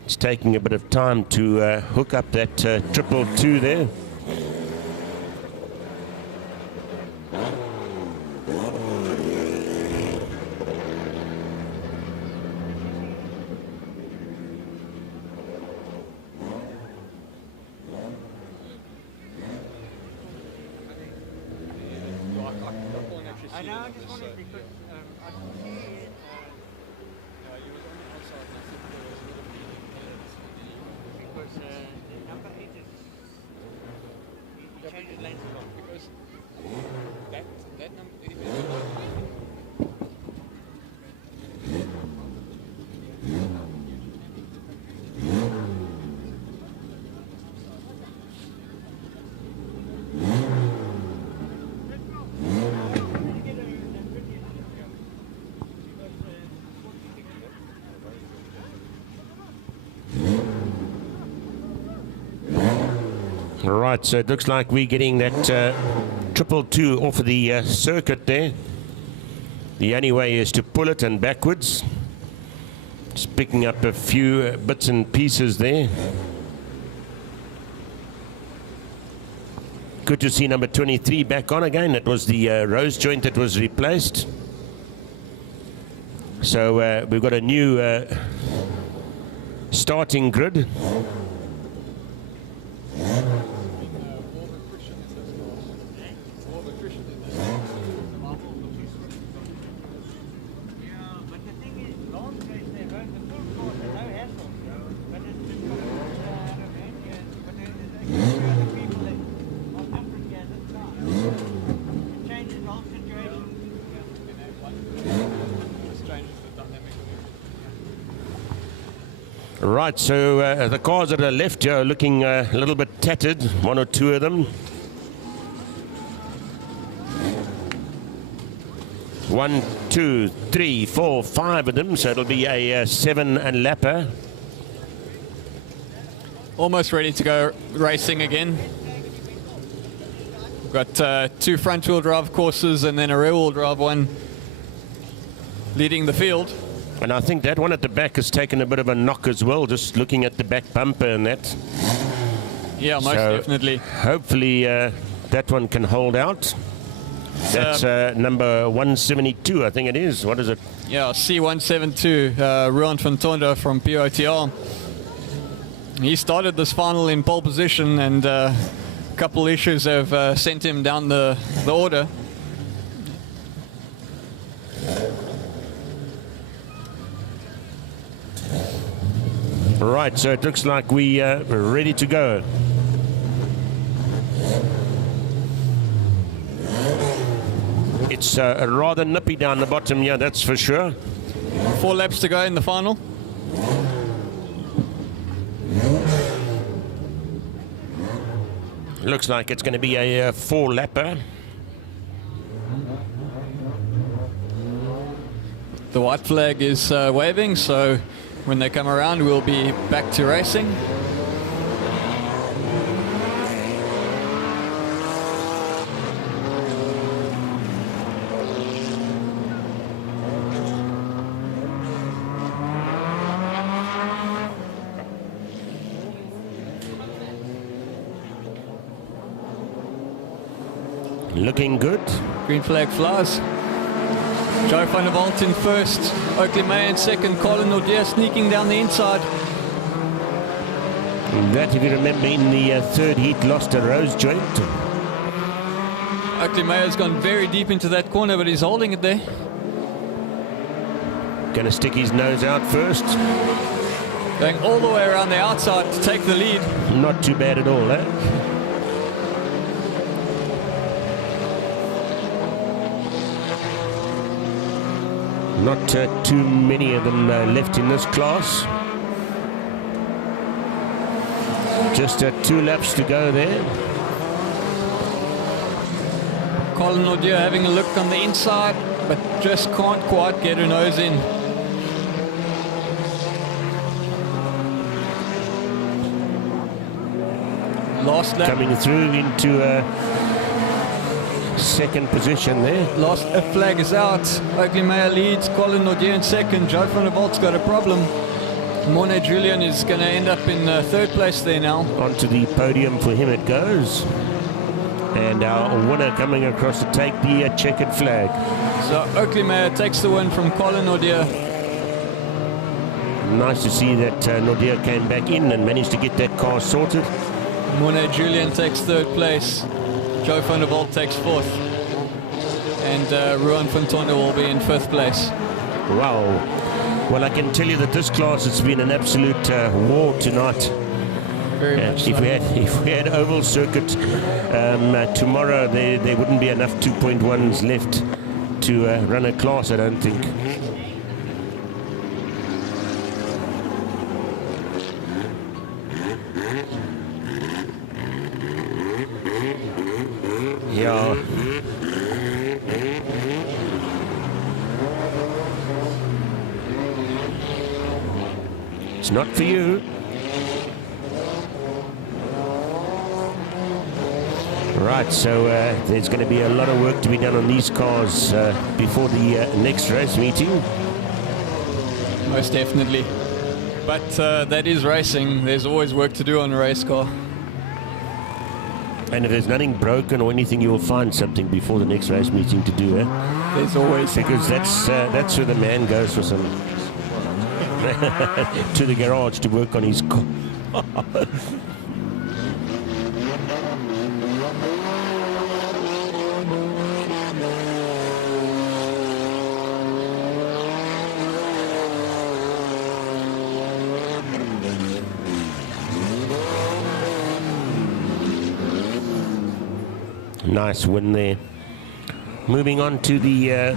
It's taking a bit of time to hook up that 222 there. I know, I just wondered because I can see because number 8 is he changes lanes a lot because That number. Right, so it looks like we're getting that 222 off of the circuit there. The only way is to pull it and backwards. Just picking up a few bits and pieces there. Good to see number 23 back on again. It was the rose joint that was replaced. So we've got a new starting grid. Right, so the cars that are left here are looking a little bit tattered, one or two of them. 1, 2, 3, 4, 5 of them, so it'll be a 7 lapper. Almost ready to go racing again. We've got 2 front-wheel drive courses and then a rear-wheel drive one leading the field. And I think that one at the back has taken a bit of a knock as well, just looking at the back bumper and that. Yeah, most definitely. Hopefully that one can hold out. That's number 172, I think it is. What is it? Yeah, C172, Ruan van Tondo from POTR. He started this final in pole position, and a couple issues have sent him down the order. Right, so it looks like we are ready to go. It's rather nippy down the bottom here, that's for sure. 4 laps to go in the final. Looks like it's going to be a 4-lapper. The white flag is waving, so when they come around, we'll be back to racing. Looking good. Green flag flies. Joe van der Walt in first, Oakley May in second, Colin O'Dear sneaking down the inside. That, if you remember, in the third heat, lost a rose joint. Oakley May has gone very deep into that corner, but he's holding it there. Going to stick his nose out first. Going all the way around the outside to take the lead. Not too bad at all, eh? Not too many of them left in this class. Just 2 laps to go there. Colin O'Dear having a look on the inside, but just can't quite get her nose in. Last lap. Coming through into second position there. Last flag is out. Oakley Mayer leads. Colin O'Dear in second. Joe van der Walt's got a problem. Mornay Julian is going to end up in third place there now. Onto the podium for him it goes. And our winner coming across to take the checkered flag. So Oakley Mayer takes the win from Colin O'Dear. Nice to see that O'Dear came back in and managed to get that car sorted. Mornay Julian takes third place. Joe van der Walt takes fourth. And Ruan van Tondo will be in fifth place. Wow. Well, I can tell you that this class has been an absolute war tonight. Very much so. If we had oval circuit tomorrow, there wouldn't be enough 2.1s left to run a class, I don't think. Yeah. It's not for you. Right, so there's going to be a lot of work to be done on these cars before the next race meeting. most definitely. But that is racing. There's always work to do on a race car. And if there's nothing broken or anything, you'll find something before the next race meeting to do, eh? There's always... Because that's where the man goes for some... to the garage to work on his car. Nice win there. Moving on to the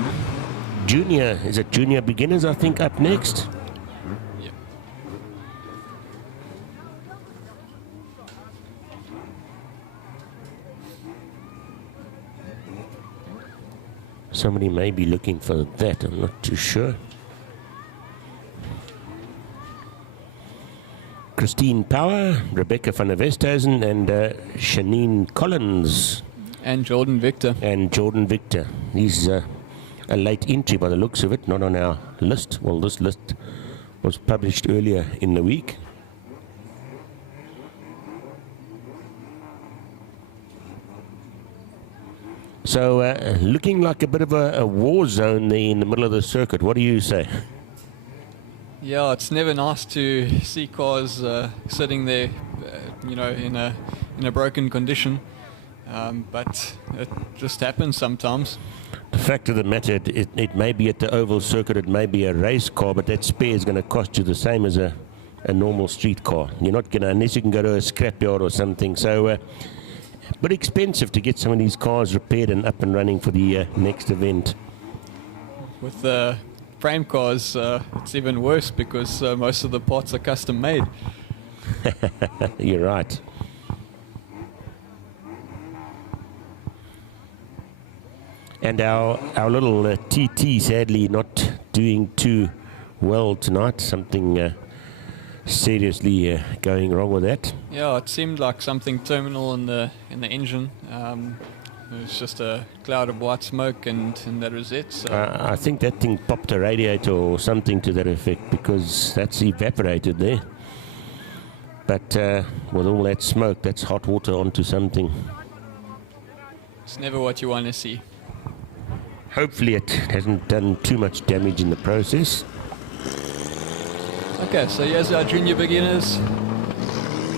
junior, is it junior beginners, I think, up next? Yep. Somebody may be looking for that, I'm not too sure. Christine Power, Rebecca van der Westhuizen, and Shanine Collins. And Jordan Victor. And Jordan Victor. He's a late entry by the looks of it, not on our list. Well, this list was published earlier in the week. So, looking like a bit of a war zone there in the middle of the circuit. What do you say? Yeah, it's never nice to see cars sitting there, you know, in a broken condition. But it just happens sometimes. The fact of the matter, it may be at the oval circuit, it may be a race car, but that spare is going to cost you the same as a normal street car. You're not going to, unless you can go to a scrapyard or something. So, but expensive to get some of these cars repaired and up and running for the next event. With the frame cars, it's even worse because most of the parts are custom made. You're right. And our little TT sadly not doing too well tonight. Something seriously going wrong with that. Yeah, it seemed like something terminal in the engine. It was just a cloud of white smoke, and that was it. So. I think that thing popped a radiator or something to that effect, because that's evaporated there. But with all that smoke, that's hot water onto something. It's never what you want to see. Hopefully it hasn't done too much damage in the process. Okay, so here's our junior beginners.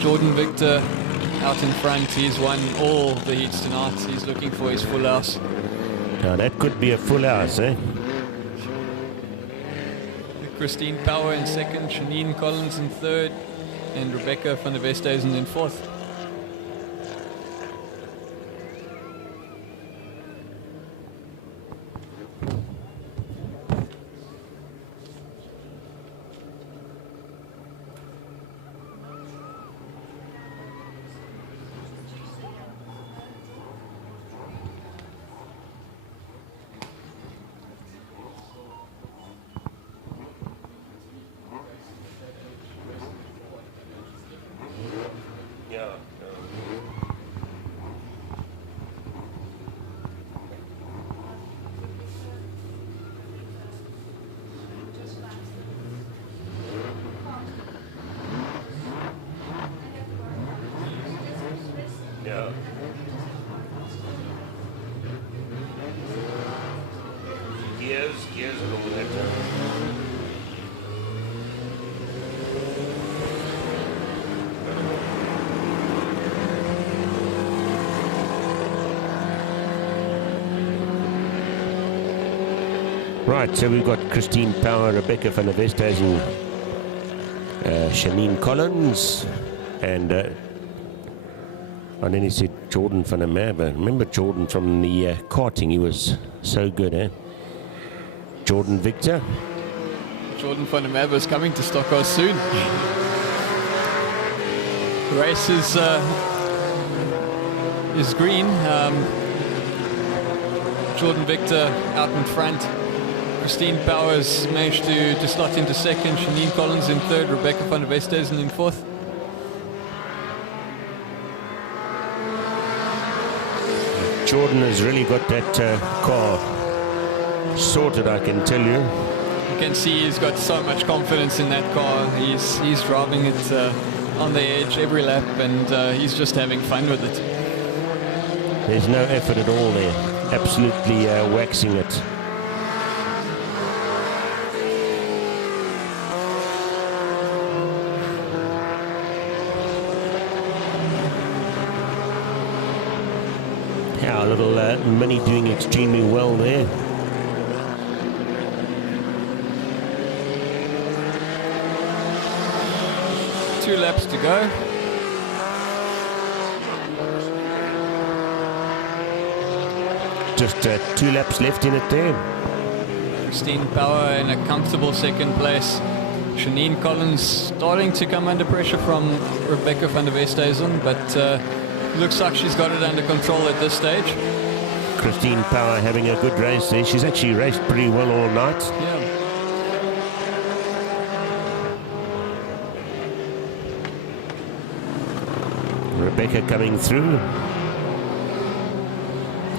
Jordan Victor out in front. He's won all the heats tonight. He's looking for his full house. Now that could be a full house, eh? Christine Power in second, Shanine Collins in third, and Rebecca van der Westhuizen in fourth. Yeah. Gears and all that. Right, so we've got Christine Power, Rebecca van der Westhuizen, Shanine Collins, and then he said Jordan van der Merwe. Remember Jordan from the karting? He was so good, eh? Jordan Victor. Jordan van der Merwe is coming to Stockcars soon. The race is green. Jordan Victor out in front. Christine Powers managed to slot into second. Shanine Collins in third. Rebecca van der Westhuizen in fourth. Jordan has really got that car sorted, I can tell you. You can see he's got so much confidence in that car. He's driving it on the edge every lap, and he's just having fun with it. There's no effort at all there. Absolutely waxing it. Yeah, a little Mini doing extremely well there. Two laps to go. Just 2 laps left in it there. Christine Power in a comfortable second place. Janine Collins starting to come under pressure from Rebecca van der Westhuizen, but looks like she's got it under control at this stage. Christine Power having a good race there. She's actually raced pretty well all night. Yeah. Rebecca coming through.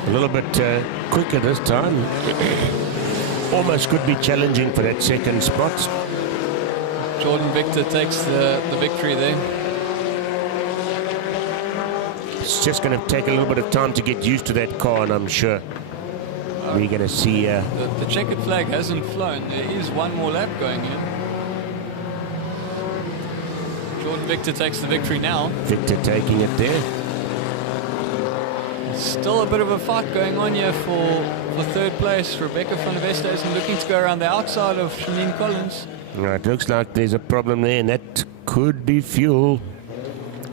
A little bit quicker this time. Almost could be challenging for that second spot. Jordan Victor takes the victory there. It's just going to take a little bit of time to get used to that car, and I'm sure we're going to see... The checkered flag hasn't flown. There is one more lap going in. Jordan Victor takes the victory now. Victor taking it there. Still a bit of a fight going on here for third place. Rebecca van der Westhuizen looking to go around the outside of Janine Collins. It looks like there's a problem there, and that could be fuel.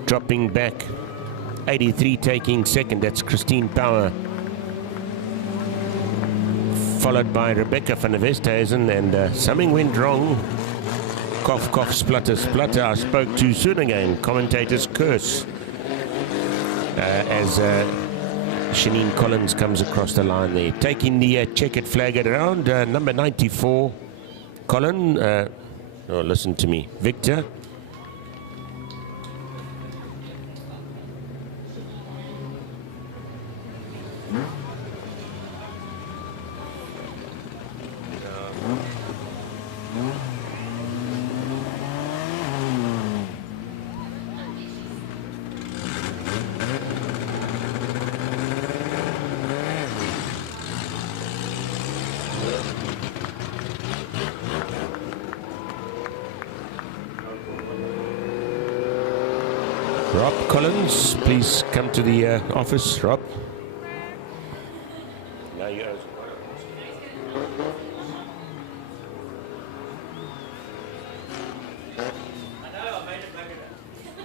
Dropping back. 83 taking second. That's Christine Power. Followed by Rebecca van der Westhuizen, and something went wrong. Cough, cough, splutter, splutter. I spoke too soon again. Commentator's curse. As Janine Collins comes across the line there. Taking the checkered flag at around number 94. Colin, listen to me. Victor. Rob Collins, please come to the office, Rob. Now you go.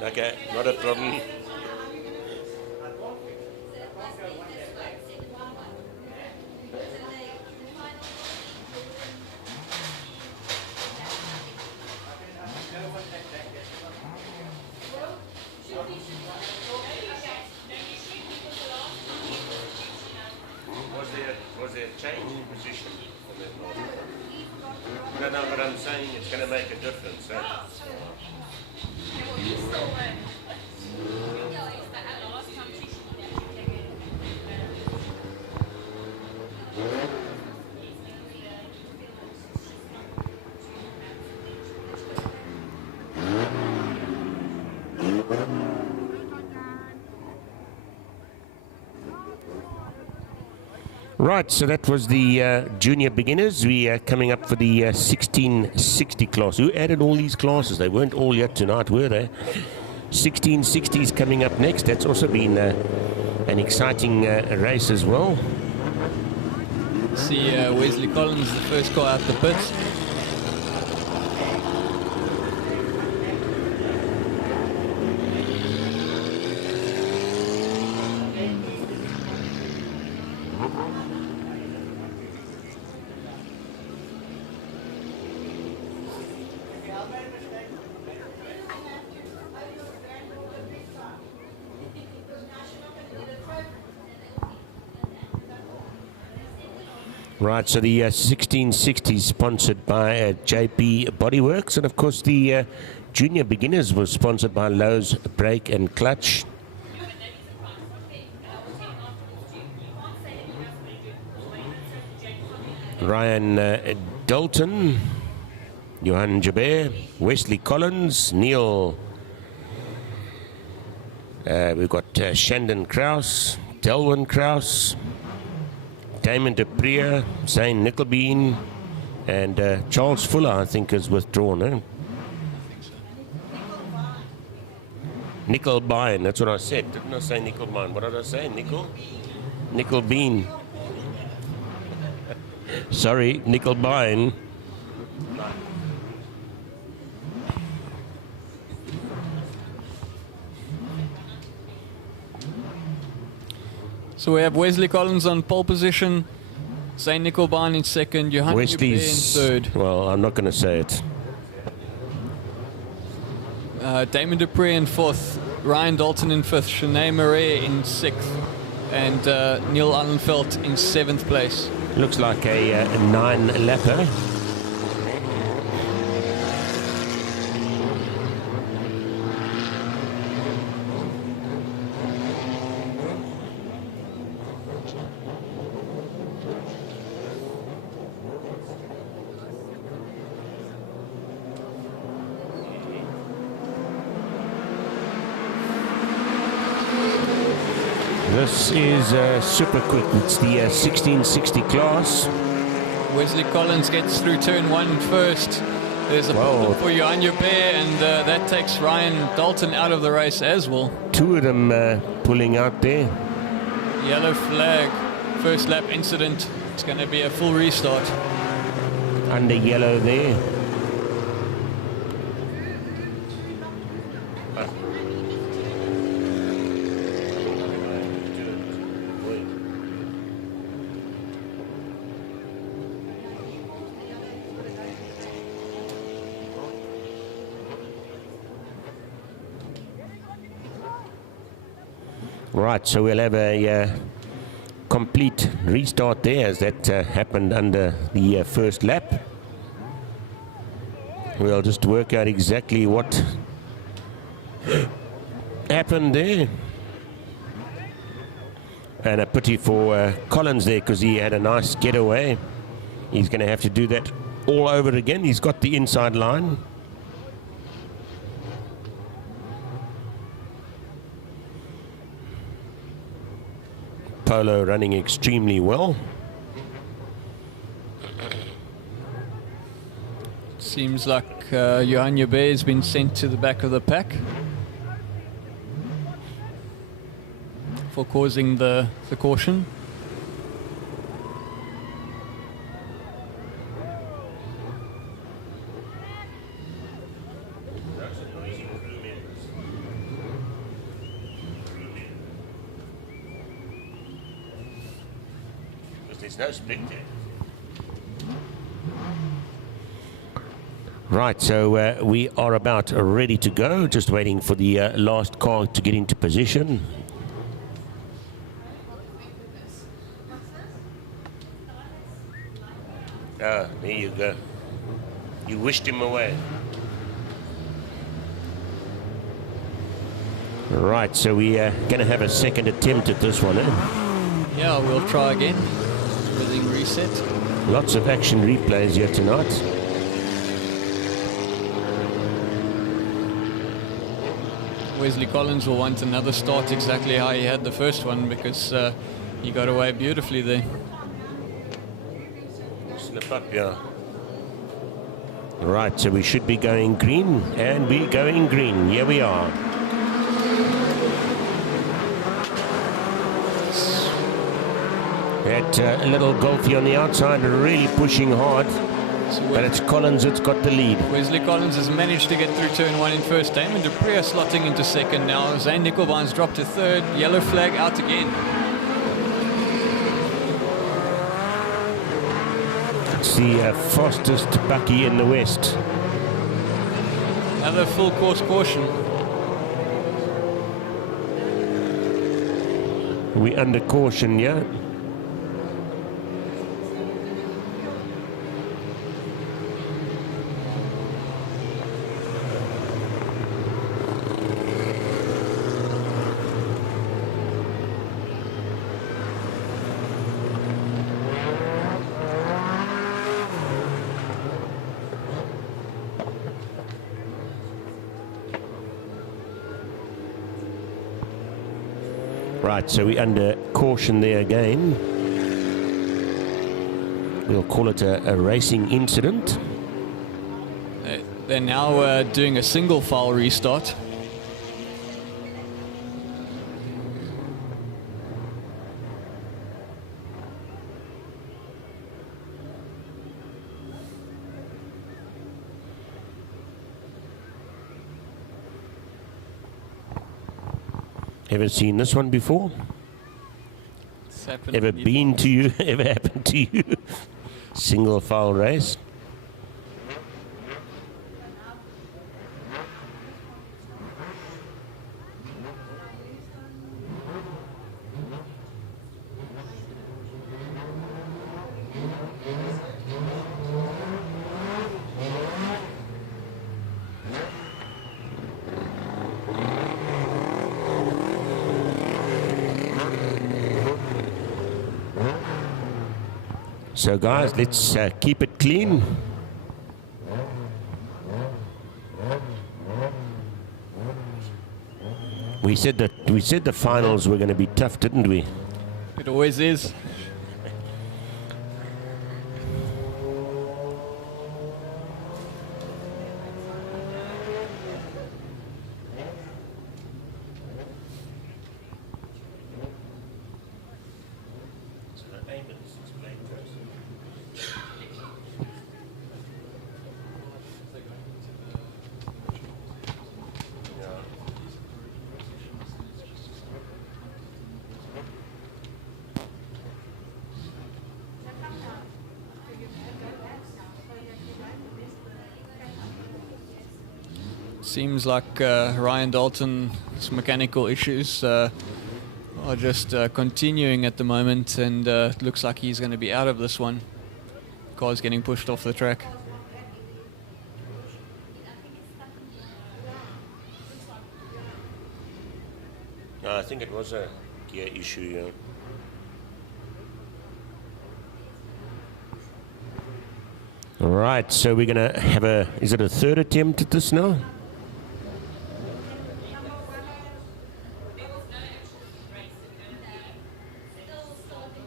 Okay, not a problem. Was there a change in position on that last one? No, but I'm saying it's going to make a difference. Right, so that was the junior beginners. We are coming up for the 1660 class. Who added all these classes? They weren't all yet tonight, were they? 1660s coming up next. That's also been an exciting race as well. See Wesley Collins, the first car out the pits. Right, so the 1660 sponsored by JP Bodyworks, and of course the junior beginners was sponsored by Lowe's Brake and Clutch. Ryan Dalton, Johan Jabert, Wesley Collins, Neil. We've got Shandon Kraus, Delwyn Kraus, Damon Dupree, Zane Nickelbean, and Charles Fuller, I think, is withdrawn. Eh? Nickelbean, that's what I said. Didn't I say Nickelbean? What did I say? Nickelbean. Sorry, Nickelbean. So we have Wesley Collins on pole position, Zane Nickelbein in second, Johan Jabert in third. Well, I'm not going to say it. Damon Dupree in fourth, Ryan Dalton in fifth, Shanae Murray in sixth, and Neil Allenfeld in seventh place. Looks like a 9-lapper. This is super quick. It's the 1660 class. Wesley Collins gets through turn one first. There's a problem for Johan Jabert, and that takes Ryan Dalton out of the race as well. Two of them pulling out there. Yellow flag, first lap incident. It's going to be a full restart. Under yellow there. Right, so we'll have a complete restart there, as that happened under the first lap. We'll just work out exactly what happened there. And a pity for Collins there, because he had a nice getaway. He's going to have to do that all over again. He's got the inside line. Polo running extremely well. Seems like Johan Jabert has been sent to the back of the pack for causing the caution. There's no split there. Right, so we are about ready to go, just waiting for the last car to get into position. Ah, there you go. You wished him away. Right, so we're going to have a second attempt at this one, eh? Yeah, we'll try again. Everything reset. Lots of action replays here tonight. Wesley Collins will want another start exactly how he had the first one, because he got away beautifully there. Slip up, yeah. Right, so we should be going green, and we're going green. Here we are. That a little Golfy on the outside, really pushing hard. But it's Collins that's got the lead. Wesley Collins has managed to get through turn one in first. Damon Dupree slotting into second now. Zane Nickelbein's dropped to third. Yellow flag out again. It's the fastest bucky in the West. Another full course caution. We under caution, yeah. Right, so we're under caution there again. We'll call it a racing incident. They're now doing a single file restart. Ever seen this one before? It's happened Ever before. been to you? Ever happened to you? Single file race. So guys, let's keep it clean. We said the finals were going to be tough, didn't we? It always is. Seems like Ryan Dalton's mechanical issues are just continuing at the moment, and it looks like he's going to be out of this one. Car's getting pushed off the track. No, I think it was a gear issue, yeah. Right, so we're going to have is it a third attempt at this now?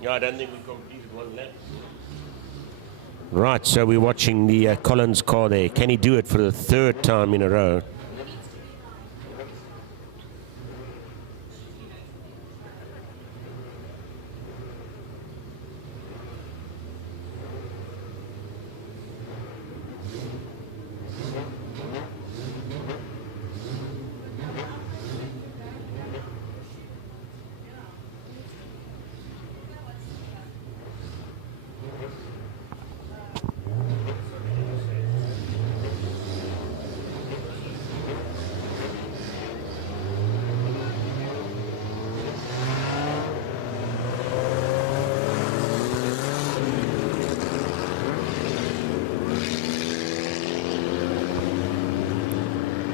Yeah, I don't think we completed one lap. Right, so we're watching the Collins car there. Can he do it for the third time in a row?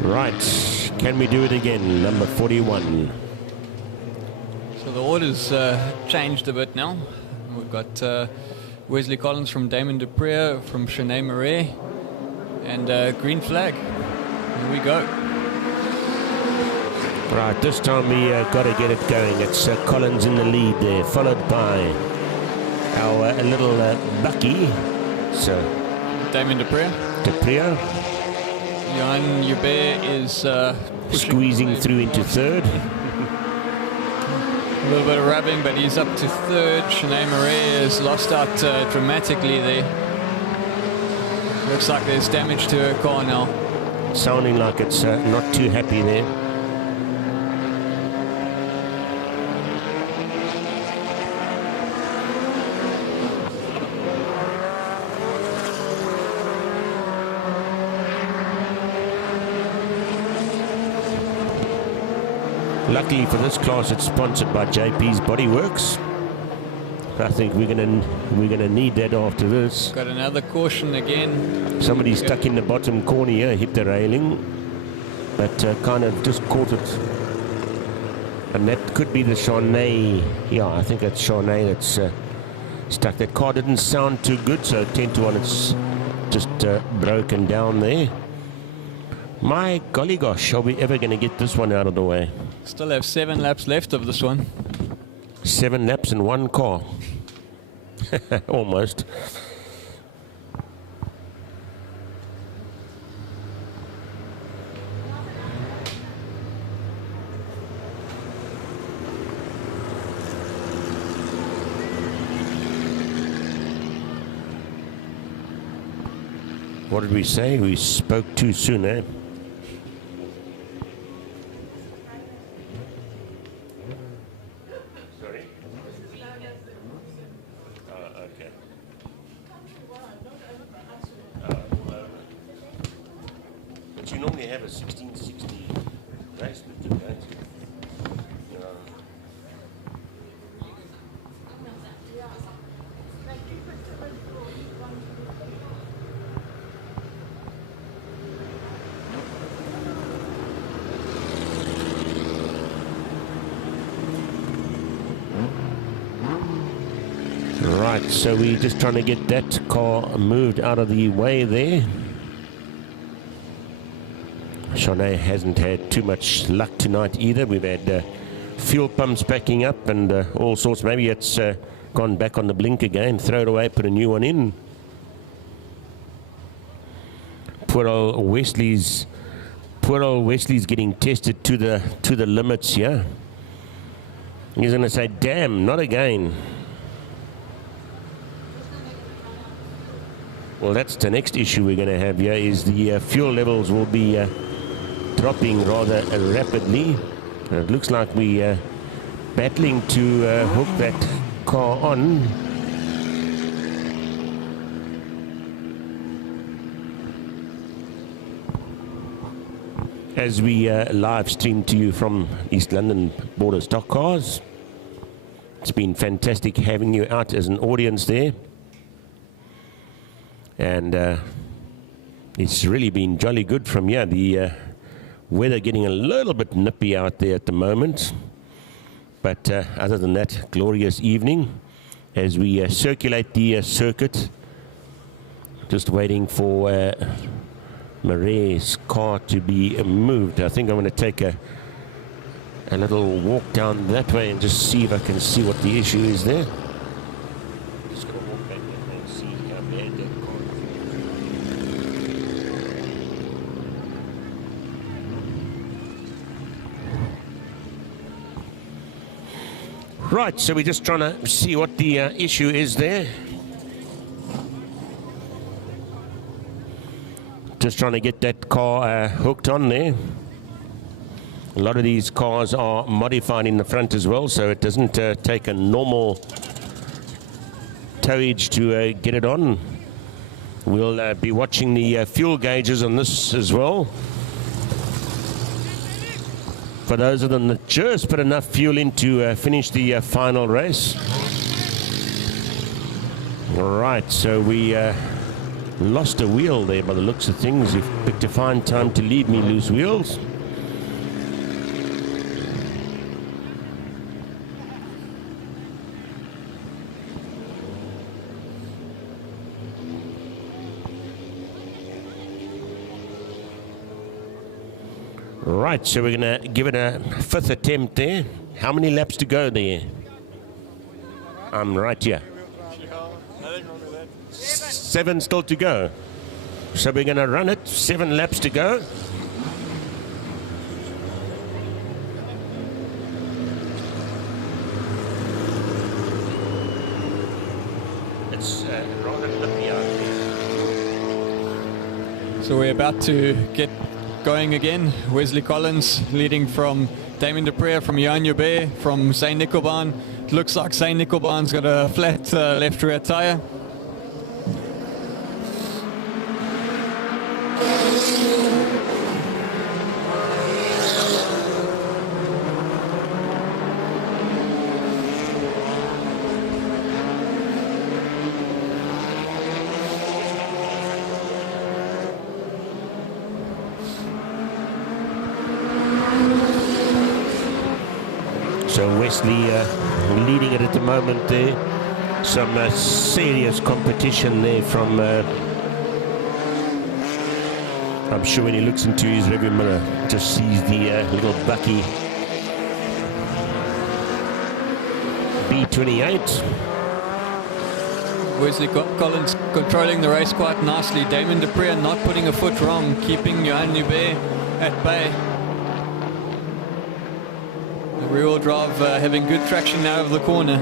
Right, can we do it again? Number 41. So the order's changed a bit now. We've got Wesley Collins from Damon Dupree, from Shanae Marais, and green flag. Here we go. Right, this time we got to get it going. It's Collins in the lead there, followed by our little Bucky. So Damon Dupree. Dupree Johan Hubert is squeezing through into third. A little bit of rubbing, but he's up to third. Shanae Marais has lost out dramatically there. Looks like there's damage to her car now. Sounding like it's not too happy there. Luckily for this class, it's sponsored by JP's Bodyworks. I think we're gonna need that after this. Got another caution again. Somebody stuck in the bottom corner here, hit the railing, but kind of just caught it. And that could be the Shanae. Yeah, I think that's Shanae that's stuck. That car didn't sound too good, so 10 to 1, it's just broken down there. My golly gosh, are we ever going to get this one out of the way? Still have 7 laps left of this one. 7 laps in one car. Almost. What did we say? We spoke too soon, eh? Sorry? Okay. But you normally have a 1660 race with you, don't you? Right, so we're just trying to get that car moved out of the way there. Shanae hasn't had too much luck tonight either. We've had fuel pumps backing up and all sorts. Maybe it's gone back on the blink again, throw it away, put a new one in. Poor old Wesley's getting tested to the limits here. He's going to say, damn, not again. Well, that's the next issue we're going to have here, is the fuel levels will be dropping rather rapidly. It looks like we're battling to hook that car on. As we live stream to you from East London Border Stockcars. It's been fantastic having you out as an audience there. And it's really been jolly good from here. The weather getting a little bit nippy out there at the moment. But other than that, glorious evening as we circulate the circuit. Just waiting for Marie's car to be moved. I think I'm going to take a little walk down that way and just see if I can see what the issue is there. Just going to walk back there and see how bad that car is. Right, so we're just trying to see what the issue is there. Just trying to get that car hooked on there. A lot of these cars are modified in the front as well, so it doesn't take a normal towage to get it on. We'll be watching the fuel gauges on this as well. For those of them that just put enough fuel in to finish the final race. All right, so we lost a wheel there by the looks of things. You've picked a fine time to leave me loose wheels. Right, so we're going to give it a 5th attempt there. How many laps to go there? I'm right here. 7 still to go. So we're going to run it. 7 laps to go. It's rather nippy out there. So we're about to get going again. Wesley Collins leading from Damien Dupree, from Jan Joubert, from St. Nickelbahn. It looks like St. Nickelbahn's got a flat left rear tyre. So Wesley leading it at the moment there. Some serious competition there from... I'm sure when he looks into his rearview mirror, just sees the little Bucky B28. Wesley Collins controlling the race quite nicely. Damon Dupree not putting a foot wrong, keeping Johan Nubé at bay. The rear-wheel drive having good traction out of the corner.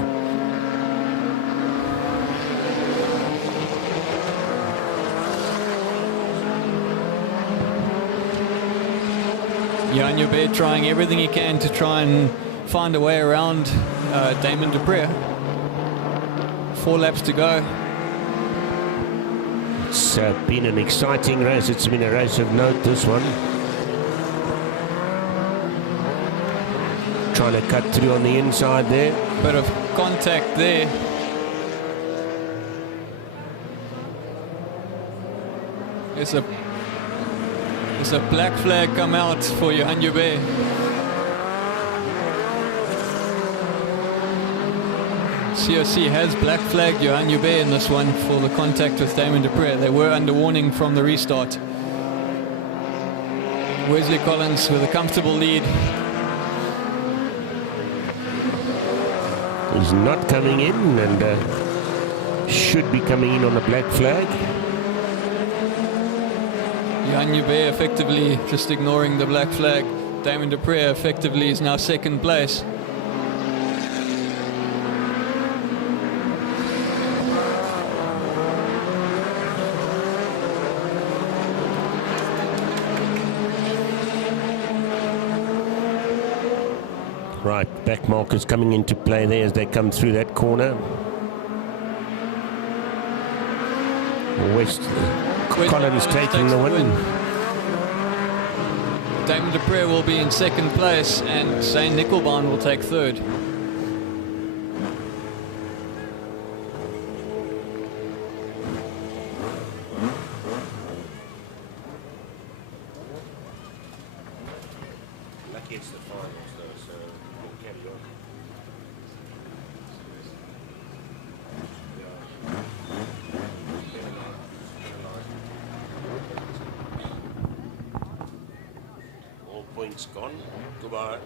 Johan Nubé trying everything he can to try and find a way around Damon Dupree. 4 laps to go. It's been an exciting race. It's been a race of note, this one. Trying to cut through on the inside there. Bit of contact there. There's a black flag come out for Johan Nubé. COC has black flagged Johan Nubé in this one for the contact with Damon Dupree. They were under warning from the restart. Wesley Collins with a comfortable lead. He's not coming in and should be coming in on the black flag. Johan Nubé effectively just ignoring the black flag. Damon Dupree effectively is now second place. Right, back markers coming into play there as they come through that corner. West Collins taking the win. Damon Dupree will be in second place and Zane Nickelbaum will take third. Lucky it's the finals though, so we'll carry on. All points gone. Goodbye.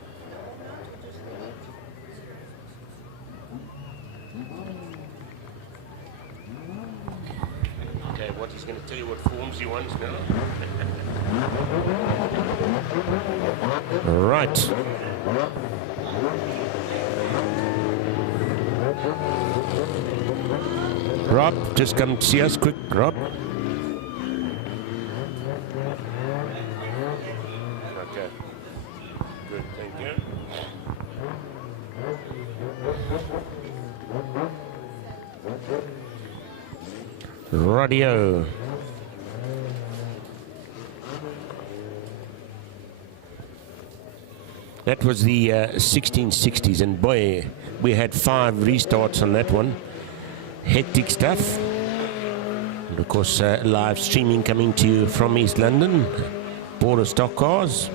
Okay, what he's going to tell you what forms he wants now. Right. Rob, just come see us quick, Rob. Okay. Good, thank you. Radio. That was the 1660s, and boy, we had 5 restarts on that one. Hectic stuff. And of course, live streaming coming to you from East London, Border Stockcars.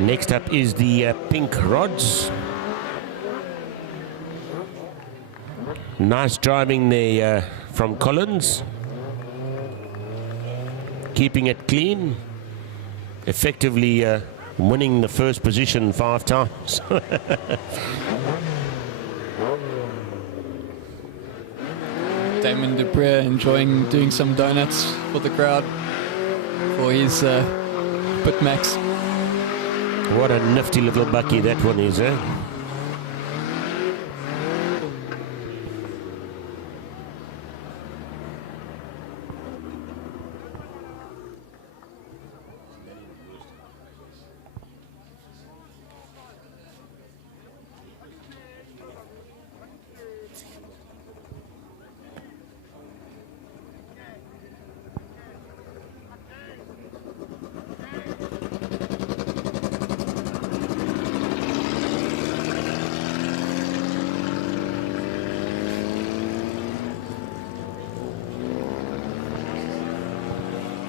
Next up is the Pink Rods. Nice driving there from Collins. Keeping it clean. Effectively winning the first position 5 times. Damon Dupree enjoying doing some donuts for the crowd for his Bitmax. What a nifty little bucky that one is, eh?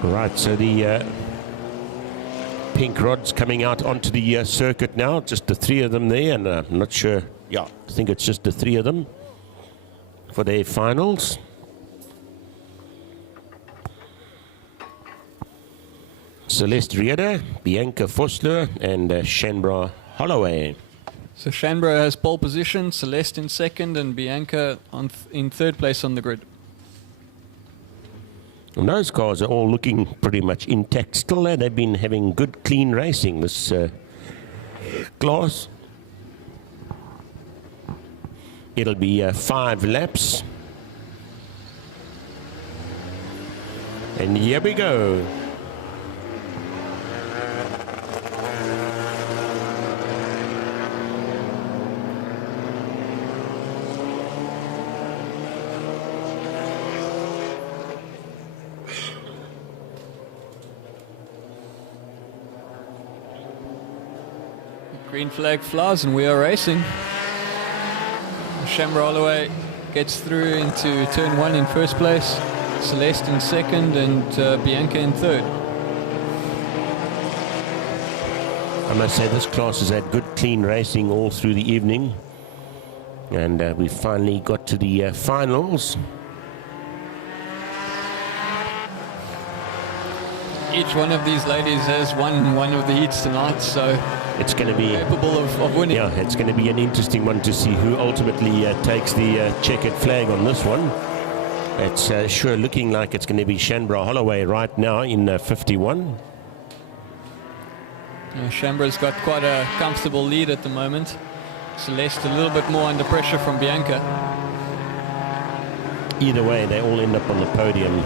Right, so the Pink Rods coming out onto the circuit now, just the 3 of them there, and I'm not sure, yeah, I think it's just the 3 of them for their finals. Celeste Rieder, Bianca Fossler, and Shanbra Holloway. So Shanbro has pole position, Celeste in second, and Bianca in third place on the grid. And those cars are all looking pretty much intact still. They've been having good, clean racing this class. It'll be 5 laps. And here we go. Green flag flies and we are racing. Shamrock Holloway gets through into turn 1 in first place, Celeste in second, and Bianca in third. I must say this class has had good clean racing all through the evening, and we finally got to the finals. Each one of these ladies has won one of the heats tonight, so it's going to be capable of winning. Yeah, it's going to be an interesting one to see who ultimately takes the checkered flag on this one. It's sure looking like it's going to be Shanbro Holloway right now in 51. Shambra's got quite a comfortable lead at the moment. Celeste a little bit more under pressure from Bianca. Either way, they all end up on the podium.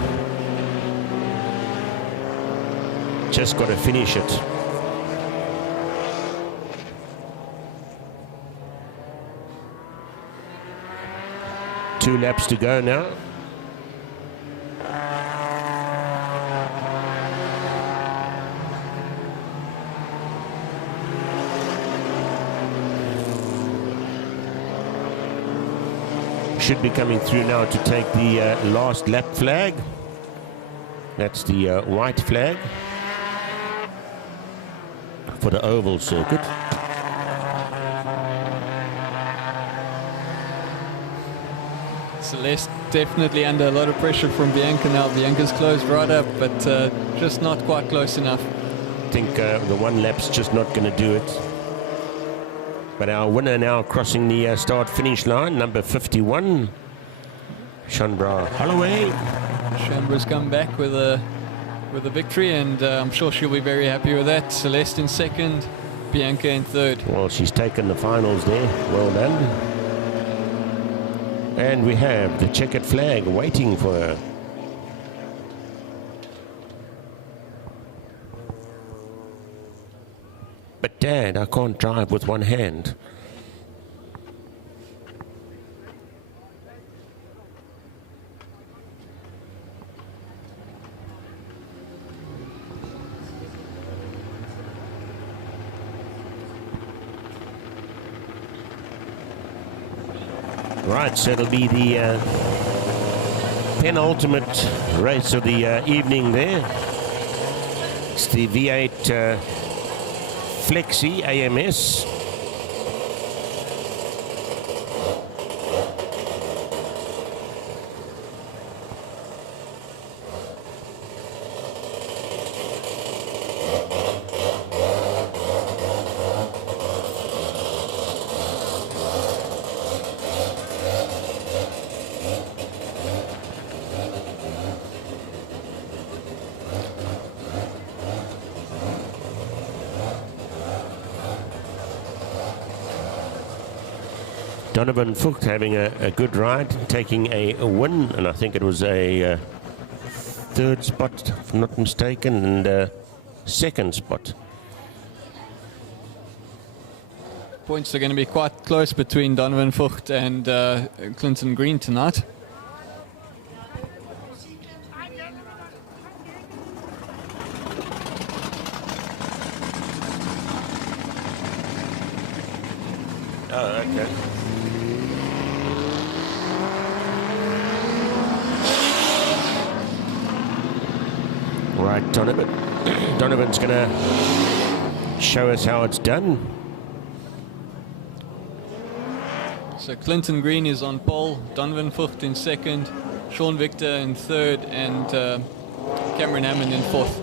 Just got to finish it. Two laps to go now. Should be coming through now to take the last lap flag. That's the white flag for the oval circuit. Celeste definitely under a lot of pressure from Bianca now. Bianca's closed right up, but just not quite close enough. I think the one lap's just not going to do it. But our winner now crossing the start-finish line, number 51, Shanbro Holloway. Shambra's come back with a victory, and I'm sure she'll be very happy with that. Celeste in second, Bianca in third. Well, she's taken the finals there. Well done. And we have the checkered flag waiting for her. But Dad, I can't drive with one hand. Right, so it'll be the penultimate race of the evening there. It's the V8 Flexi AMS. Donovan Fucht having a good ride, taking a win, and I think it was a third spot, if I'm not mistaken, and second spot. Points are going to be quite close between Donovan Fucht and Clinton Green tonight. Oh, okay. Right, Donovan. Donovan's going to show us how it's done. So Clinton Green is on pole, Donovan Fucht in second, Sean Victor in third, and Cameron Hammond in fourth.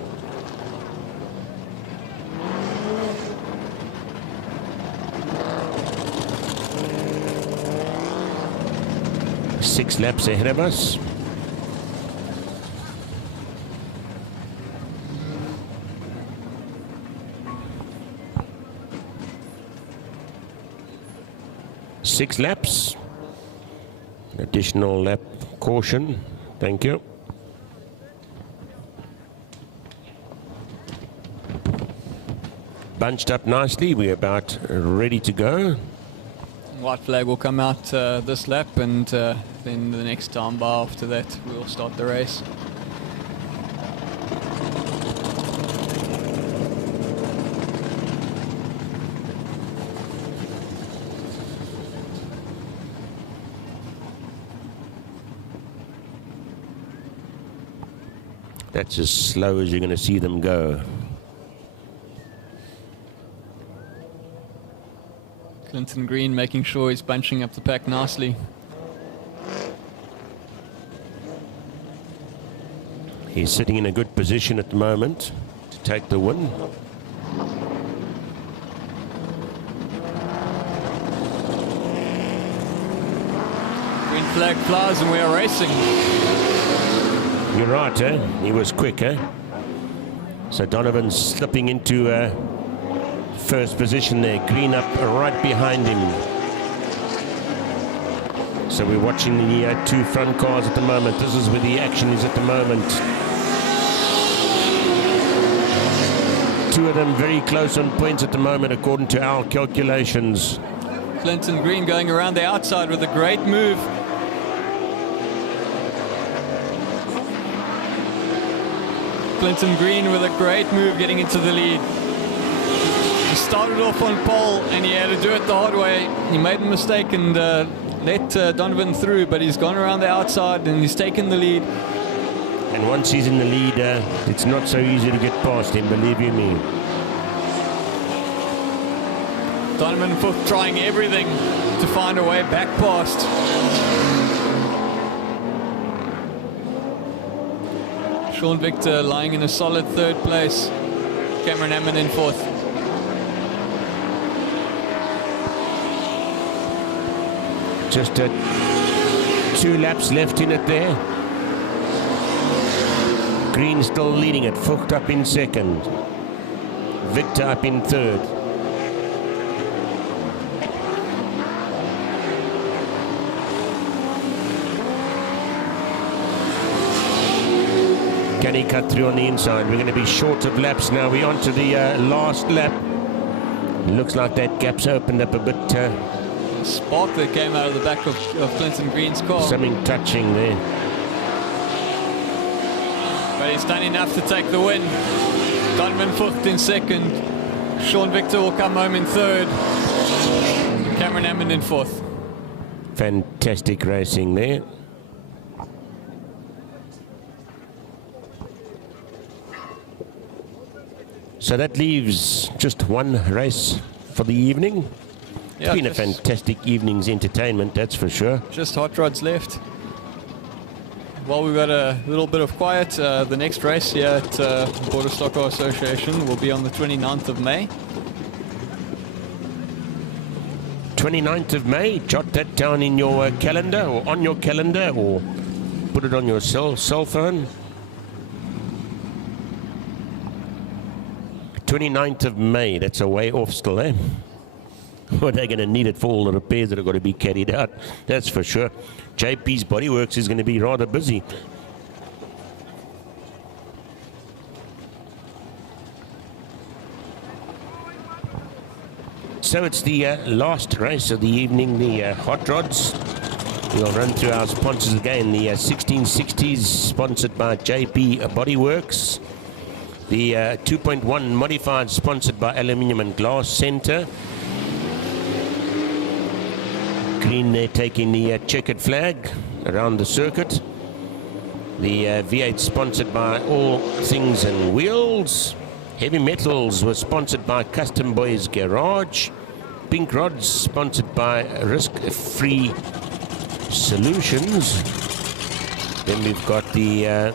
6 laps ahead of us. Six laps. Additional lap caution. Thank you. Bunched up nicely. We're about ready to go. White flag will come out this lap, and then the next time bar after that we'll start the race. That's as slow as you're going to see them go. Clinton Green making sure he's bunching up the pack nicely. He's sitting in a good position at the moment to take the win. Green flag flies and we are racing. You're right, eh? He was quick, eh? So Donovan's slipping into first position there. Green up right behind him. So we're watching the 2 front cars at the moment. This is where the action is at the moment. 2 of them very close on points at the moment, according to our calculations. Clinton Green going around the outside with a great move. Clinton Green with a great move getting into the lead. He started off on pole and he had to do it the hard way. He made a mistake and let Donovan through, but he's gone around the outside and he's taken the lead. And once he's in the lead, it's not so easy to get past him, believe you me. Donovan Foot trying everything to find a way back past. Sean Victor lying in a solid 3rd place. Cameron Hammond in 4th. Just 2 laps left in it there. Green still leading it. Vogt up in 2nd. Victor up in 3rd. Can he cut through on the inside? We're going to be short of laps now. We're on to the last lap. Looks like that gap's opened up a bit. Spark that came out of the back of Clinton Green's car. Something touching there. But he's done enough to take the win. Donovan Foot in 2nd. Sean Victor will come home in 3rd. Cameron Hammond in 4th. Fantastic racing there. So that leaves just 1 race for the evening. Yeah, It's been a fantastic evening's entertainment, that's for sure. Just hot rods left. While we've got a little bit of quiet, the next race here at Border Stockcar Association will be on the 29th of May. 29th of May, jot that down in your calendar or on your calendar or put it on your cell phone. 29th of May, that's a way off still, eh? Well, they're going to need it for all the repairs that are going to be carried out, that's for sure. JP's Bodyworks is going to be rather busy. So it's the last race of the evening, the hot rods. We'll run through our sponsors again. The 1660s, sponsored by JP Bodyworks. The 2.1 modified, sponsored by Aluminium and Glass Centre. Green there taking the checkered flag around the circuit. The V8 sponsored by All Things and Wheels. Heavy Metals was sponsored by Custom Boys Garage. Pink Rods sponsored by Risk Free Solutions. Then we've got the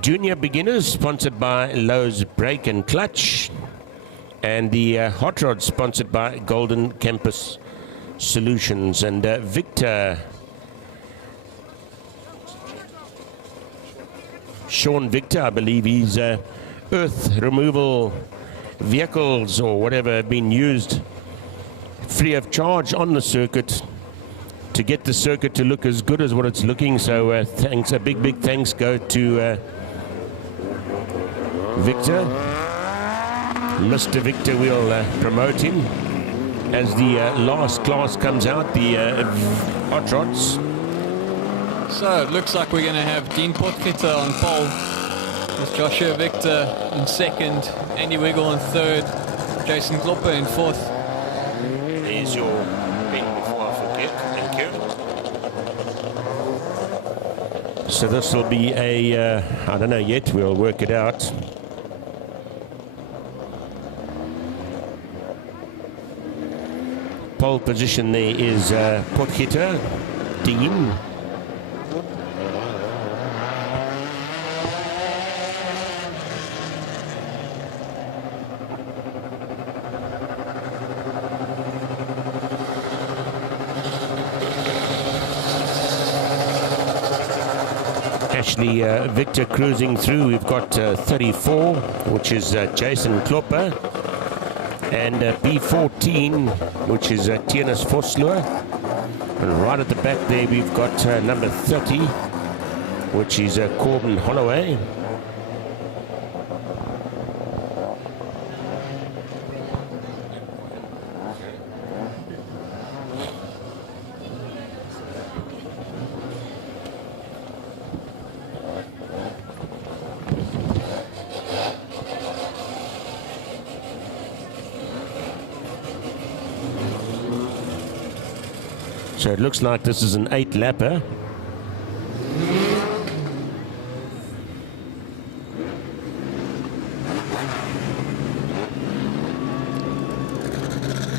Junior Beginners sponsored by Lowe's Brake and Clutch. And the Hot Rod sponsored by Golden Campus Solutions. And Victor, Sean Victor, I believe he's earth removal vehicles or whatever have been used free of charge on the circuit to get the circuit to look as good as what it's looking. So thanks, a big thanks go to Victor. Mr. Victor, we'll promote him as the last class comes out, the hot rods. So it looks like we're going to have Dean Potgieter on pole, with Joshua Victor in second, Andy Wiggle in third, Jason Klopper in fourth. There's your pen before I forget. Thank you. So this will be a, I don't know yet, we'll work it out. Pole position there is Potgieter, Dean. Actually, Victor cruising through. We've got 34, which is Jason Klopper, and B14, which is Tienus Vosloo. And right at the back there, we've got number 30, which is Corbin Holloway. So it looks like this is an 8-lapper.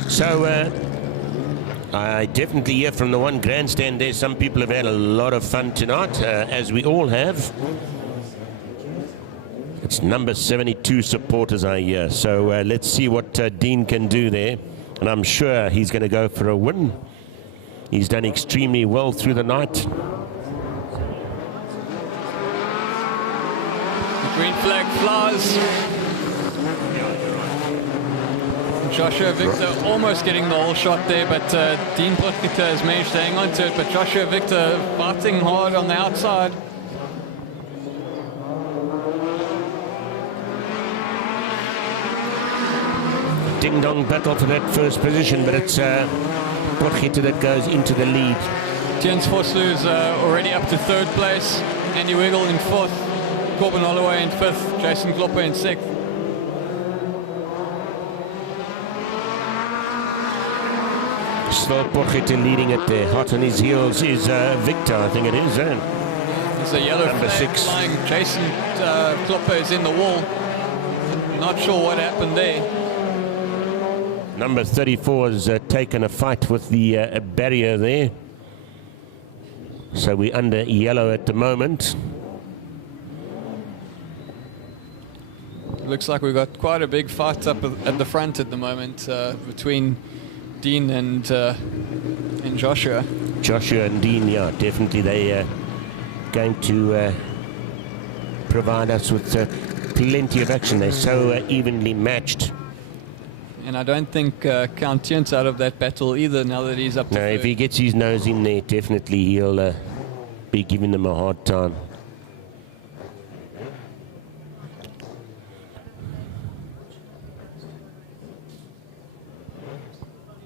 So I definitely hear from the one grandstand there, some people have had a lot of fun tonight, as we all have. It's number 72 supporters I hear. So let's see what Dean can do there. And I'm sure he's going to go for a win. He's done extremely well through the night. The green flag flies. Joshua Victor almost getting the whole shot there, but Dean Potgieter has managed to hang on to it. But Joshua Victor fighting hard on the outside. Ding-dong battle for that first position, but it's Potgieter that goes into the lead. Tienus Vosloo is already up to third place. Andy Wiggle in fourth. Corbin Holloway in fifth. Jason Klopper in sixth. Still Potgieter leading it there. Hot on his heels is Victor, I think it is. There's a yellow Number flag 6. flying. Jason Klopper is in the wall. Not sure what happened there. Number 34 has taken a fight with the barrier there. So we're under yellow at the moment. Looks like we've got quite a big fight up at the front at the moment between Dean and Joshua. Joshua and Dean, yeah, definitely they going to provide us with plenty of action. They're so evenly matched. And I don't think Count Tien's out of that battle either now that he's up to No, third. if he gets his nose in there, definitely he'll be giving them a hard time.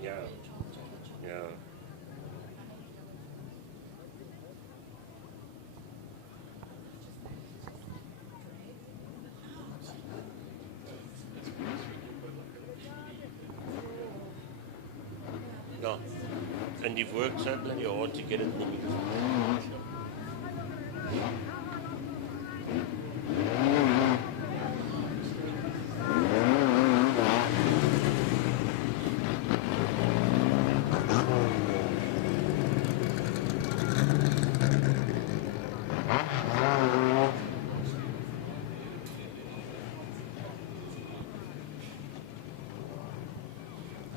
Yeah. No. And you've worked so bloody hard to get it.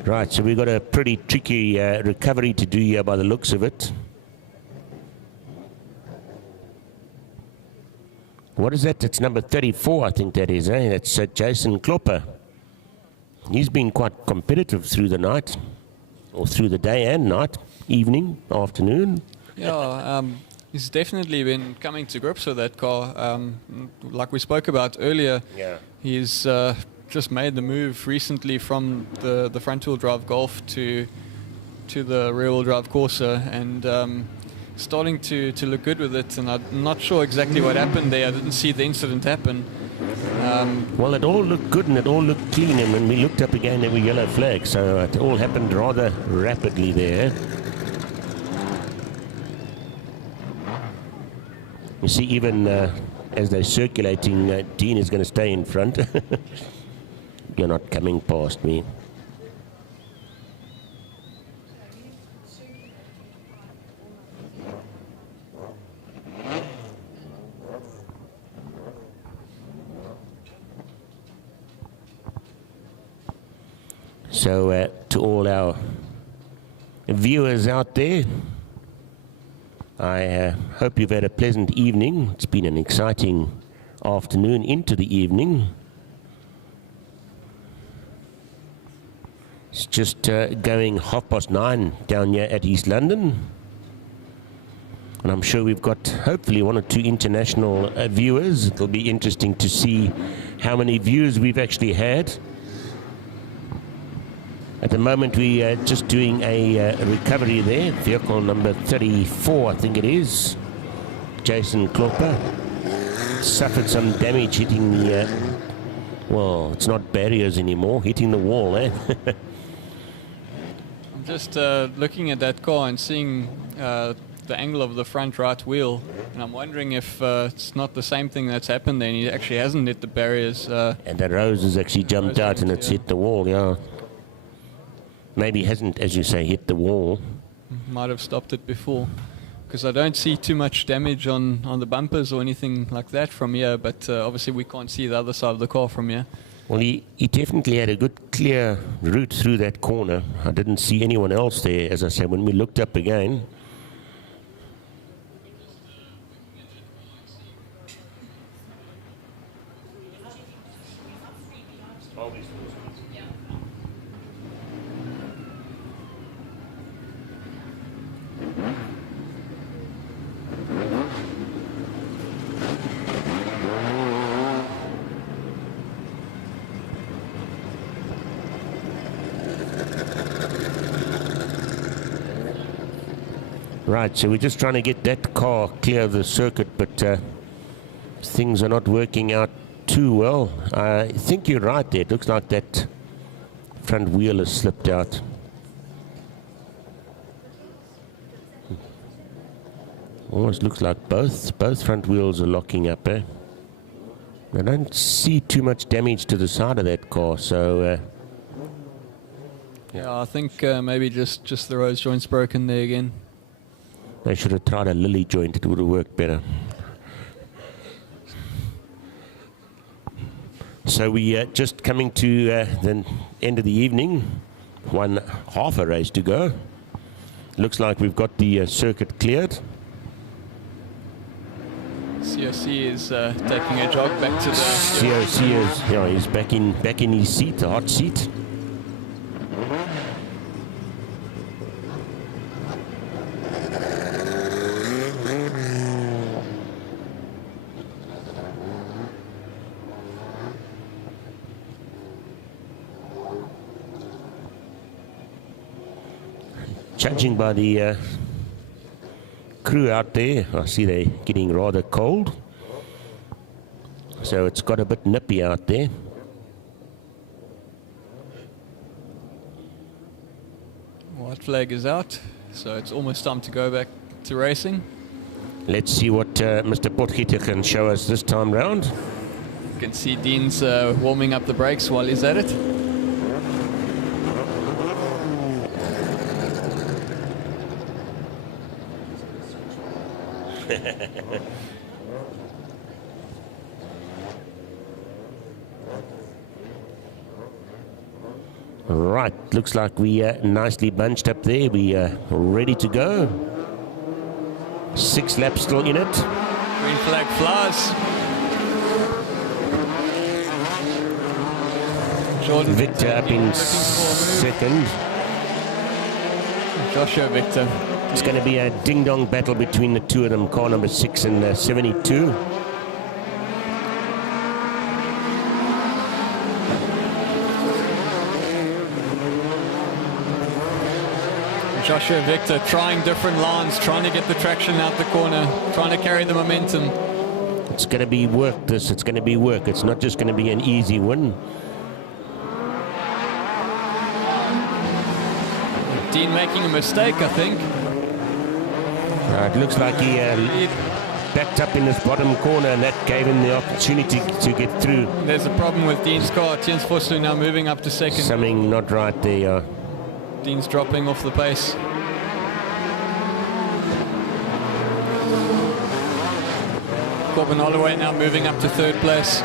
Right, so we've got a pretty tricky recovery to do here by the looks of it. What is that? It's number 34, I think that is, eh? That's Jason Klopper. He's been quite competitive through the night, or through the day and night, evening, afternoon. Yeah, he's definitely been coming to grips with that car. Like we spoke about earlier, Yeah. he's just made the move recently from the front-wheel drive Golf to the rear-wheel drive Corsa, and starting to look good with it. And I'm not sure exactly what happened there. I didn't see the incident happen. Well, it all looked good and it all looked clean, and when we looked up again, there were yellow flags, so it all happened rather rapidly there. You see, even as they're circulating, Dean is going to stay in front. You're not coming past me. So to all our viewers out there, I hope you've had a pleasant evening. It's been an exciting afternoon into the evening. It's just going 9:30 down here at East London. And I'm sure we've got hopefully one or two international viewers. It'll be interesting to see how many views we've actually had. At the moment, we are just doing a recovery there. Vehicle number 34, I think it is. Jason Klopper suffered some damage hitting the, well, it's not barriers anymore, hitting the wall, eh? I'm just looking at that car and seeing the angle of the front right wheel, and I'm wondering if it's not the same thing that's happened there, and he actually hasn't hit the barriers. And the rose has actually jumped out and it's hit the wall, yeah. Maybe hasn't, as you say, hit the wall. Might have stopped it before, because I don't see too much damage on the bumpers or anything like that from here, but obviously we can't see the other side of the car from here. Well, he definitely had a good clear route through that corner. I didn't see anyone else there, as I said, when we looked up again. Right, so we're just trying to get that car clear of the circuit, but things are not working out too well. I think you're right there. It looks like that front wheel has slipped out. Almost looks like both front wheels are locking up, eh? I don't see too much damage to the side of that car, so... Yeah, I think maybe just the rose joint's broken there again. They should have tried a lily joint. It would have worked better. So we just coming to the end of the evening. One half a race to go. Looks like we've got the circuit cleared. COC is taking a jog back to the... COC is, yeah, he's back in his seat, the hot seat. Judging by the crew out there, I see they're getting rather cold. So it's got a bit nippy out there. White flag is out, so it's almost time to go back to racing. Let's see what Mr. Potgieter can show us this time round. You can see Dean's warming up the brakes while he's at it. Right, looks like we nicely bunched up there. We are ready to go. 6 laps still in it. Green flag flies. Jordan Victor up in second. Joshua Victor. It's going to be a ding-dong battle between the two of them, car number 6 and 72. Joshua Victor trying different lines, trying to get the traction out the corner, trying to carry the momentum. It's going to be work, this. It's going to be work. It's not just going to be an easy win. Dean making a mistake, I think. It looks like he backed up in this bottom corner, and that gave him the opportunity to get through. There's a problem with Dean's car. Jens Vosloo now moving up to second. Something not right there. Dean's dropping off the pace. Corbin Holloway now moving up to third place.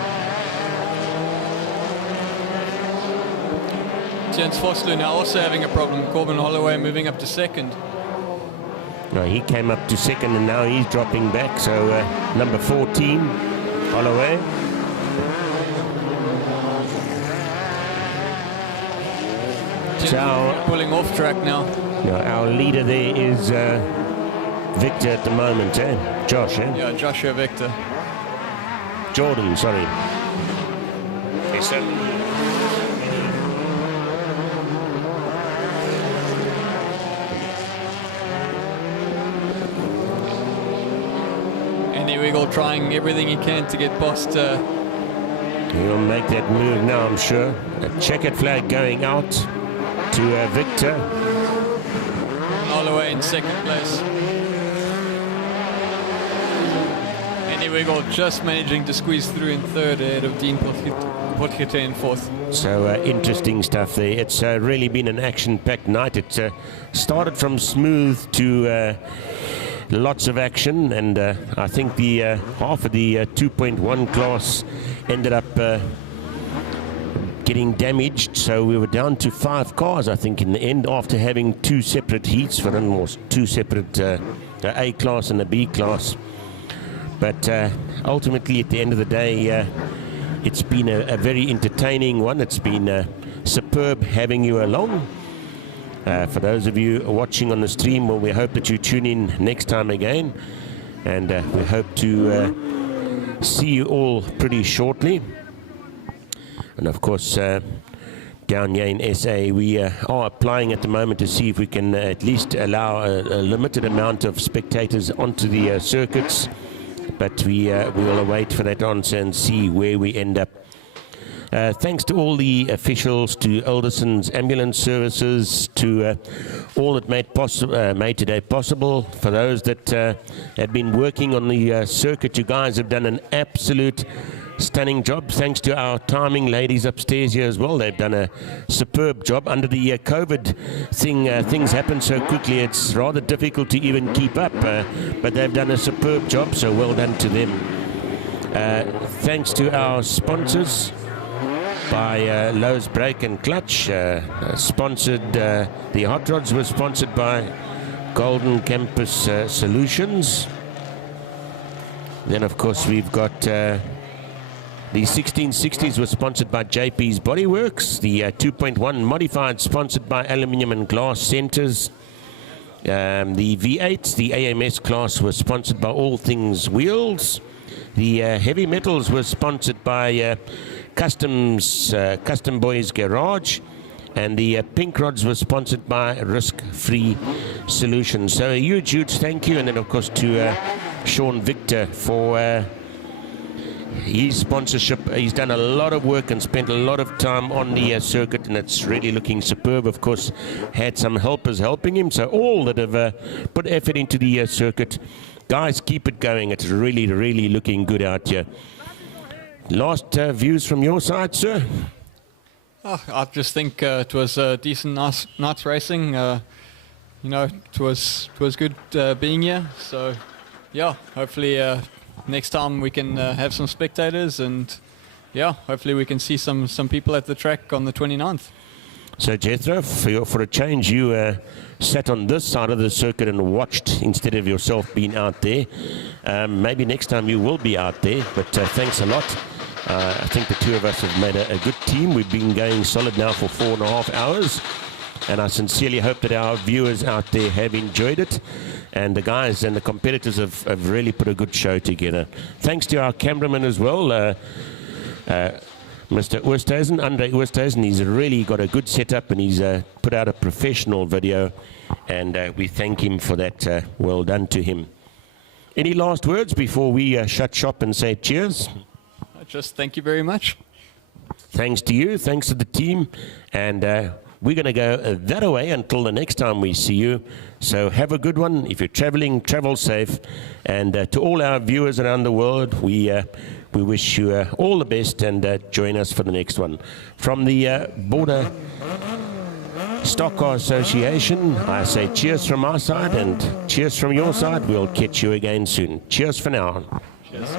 Jens Vosloo now also having a problem. Corbin Holloway moving up to second. No, he came up to second and now he's dropping back. So number 14, Holloway. So pulling off track now. Our leader there is Victor at the moment, Josh, Yeah, Joshua Victor. Jordan, sorry. Yes, sir. Andy Wiggle trying everything he can to get past. He'll make that move now, I'm sure. A checkered flag going out to Victor. Holloway in second place. Andy Wiggle just managing to squeeze through in third ahead of Dean Potgieter in fourth. So interesting stuff there. It's really been an action-packed night. It started from smooth to lots of action, and I think the half of the 2.1 class ended up getting damaged, so we were down to 5 cars, I think, in the end, after having 2 separate heats for almost 2 separate the A class and the B class. But ultimately, at the end of the day, it's been a very entertaining one. It's been superb having you along. For those of you watching on the stream, well, we hope that you tune in next time again, and we hope to see you all pretty shortly. And of course, down here in SA, we are applying at the moment to see if we can at least allow a limited amount of spectators onto the circuits, but we will await for that answer and see where we end up. Thanks to all the officials, to Alderson's ambulance services, to all that made today possible. For those that have been working on the circuit, you guys have done an absolute stunning job. Thanks to our timing ladies upstairs here as well. They've done a superb job. Under the COVID thing, things happen so quickly, it's rather difficult to even keep up. But they've done a superb job, so well done to them. Thanks to our sponsors by Lowe's Brake and Clutch. Sponsored, the hot rods were sponsored by Golden Campus Solutions. Then, of course, we've got the 1660s was sponsored by JP's Bodyworks. The 2.1 modified sponsored by Aluminium and Glass Centers. The V8s, the AMS class, was sponsored by All Things Wheels. The heavy metals were sponsored by Custom Boys Garage. And the pink rods were sponsored by Risk Free Solutions. So a huge thank you. And then, of course, to Sean Victor for his sponsorship. He's done a lot of work and spent a lot of time on the circuit, and it's really looking superb. Of course, had some helpers helping him. So all that have put effort into the circuit, guys, keep it going. It's really, really looking good out here. Last views from your side, sir? I just think it was a decent night's racing. You know, it was good being here. So, yeah, hopefully next time we can have some spectators, and yeah, hopefully we can see some people at the track on the 29th. So Jethro, for a change, you sat on this side of the circuit and watched instead of yourself being out there. Maybe next time you will be out there, but thanks a lot. I think the two of us have made a good team. We've been going solid now for 4.5 hours, and I sincerely hope that our viewers out there have enjoyed it, and the guys and the competitors have really put a good show together. Thanks to our cameraman as well, Mr. Oosthuizen, Andre Oosthuizen. He's really got a good setup, and he's put out a professional video, and we thank him for that. Well done to him. Any last words before we shut shop and say cheers? Just thank you very much. Thanks to you, thanks to the team, and we're going to go that away until the next time we see you. So have a good one. If you're traveling, travel safe, and to all our viewers around the world, we wish you all the best, and join us for the next one. From the Border Stockcar Association, I say cheers from our side and cheers from your side. We'll catch you again soon. Cheers for now. Cheers.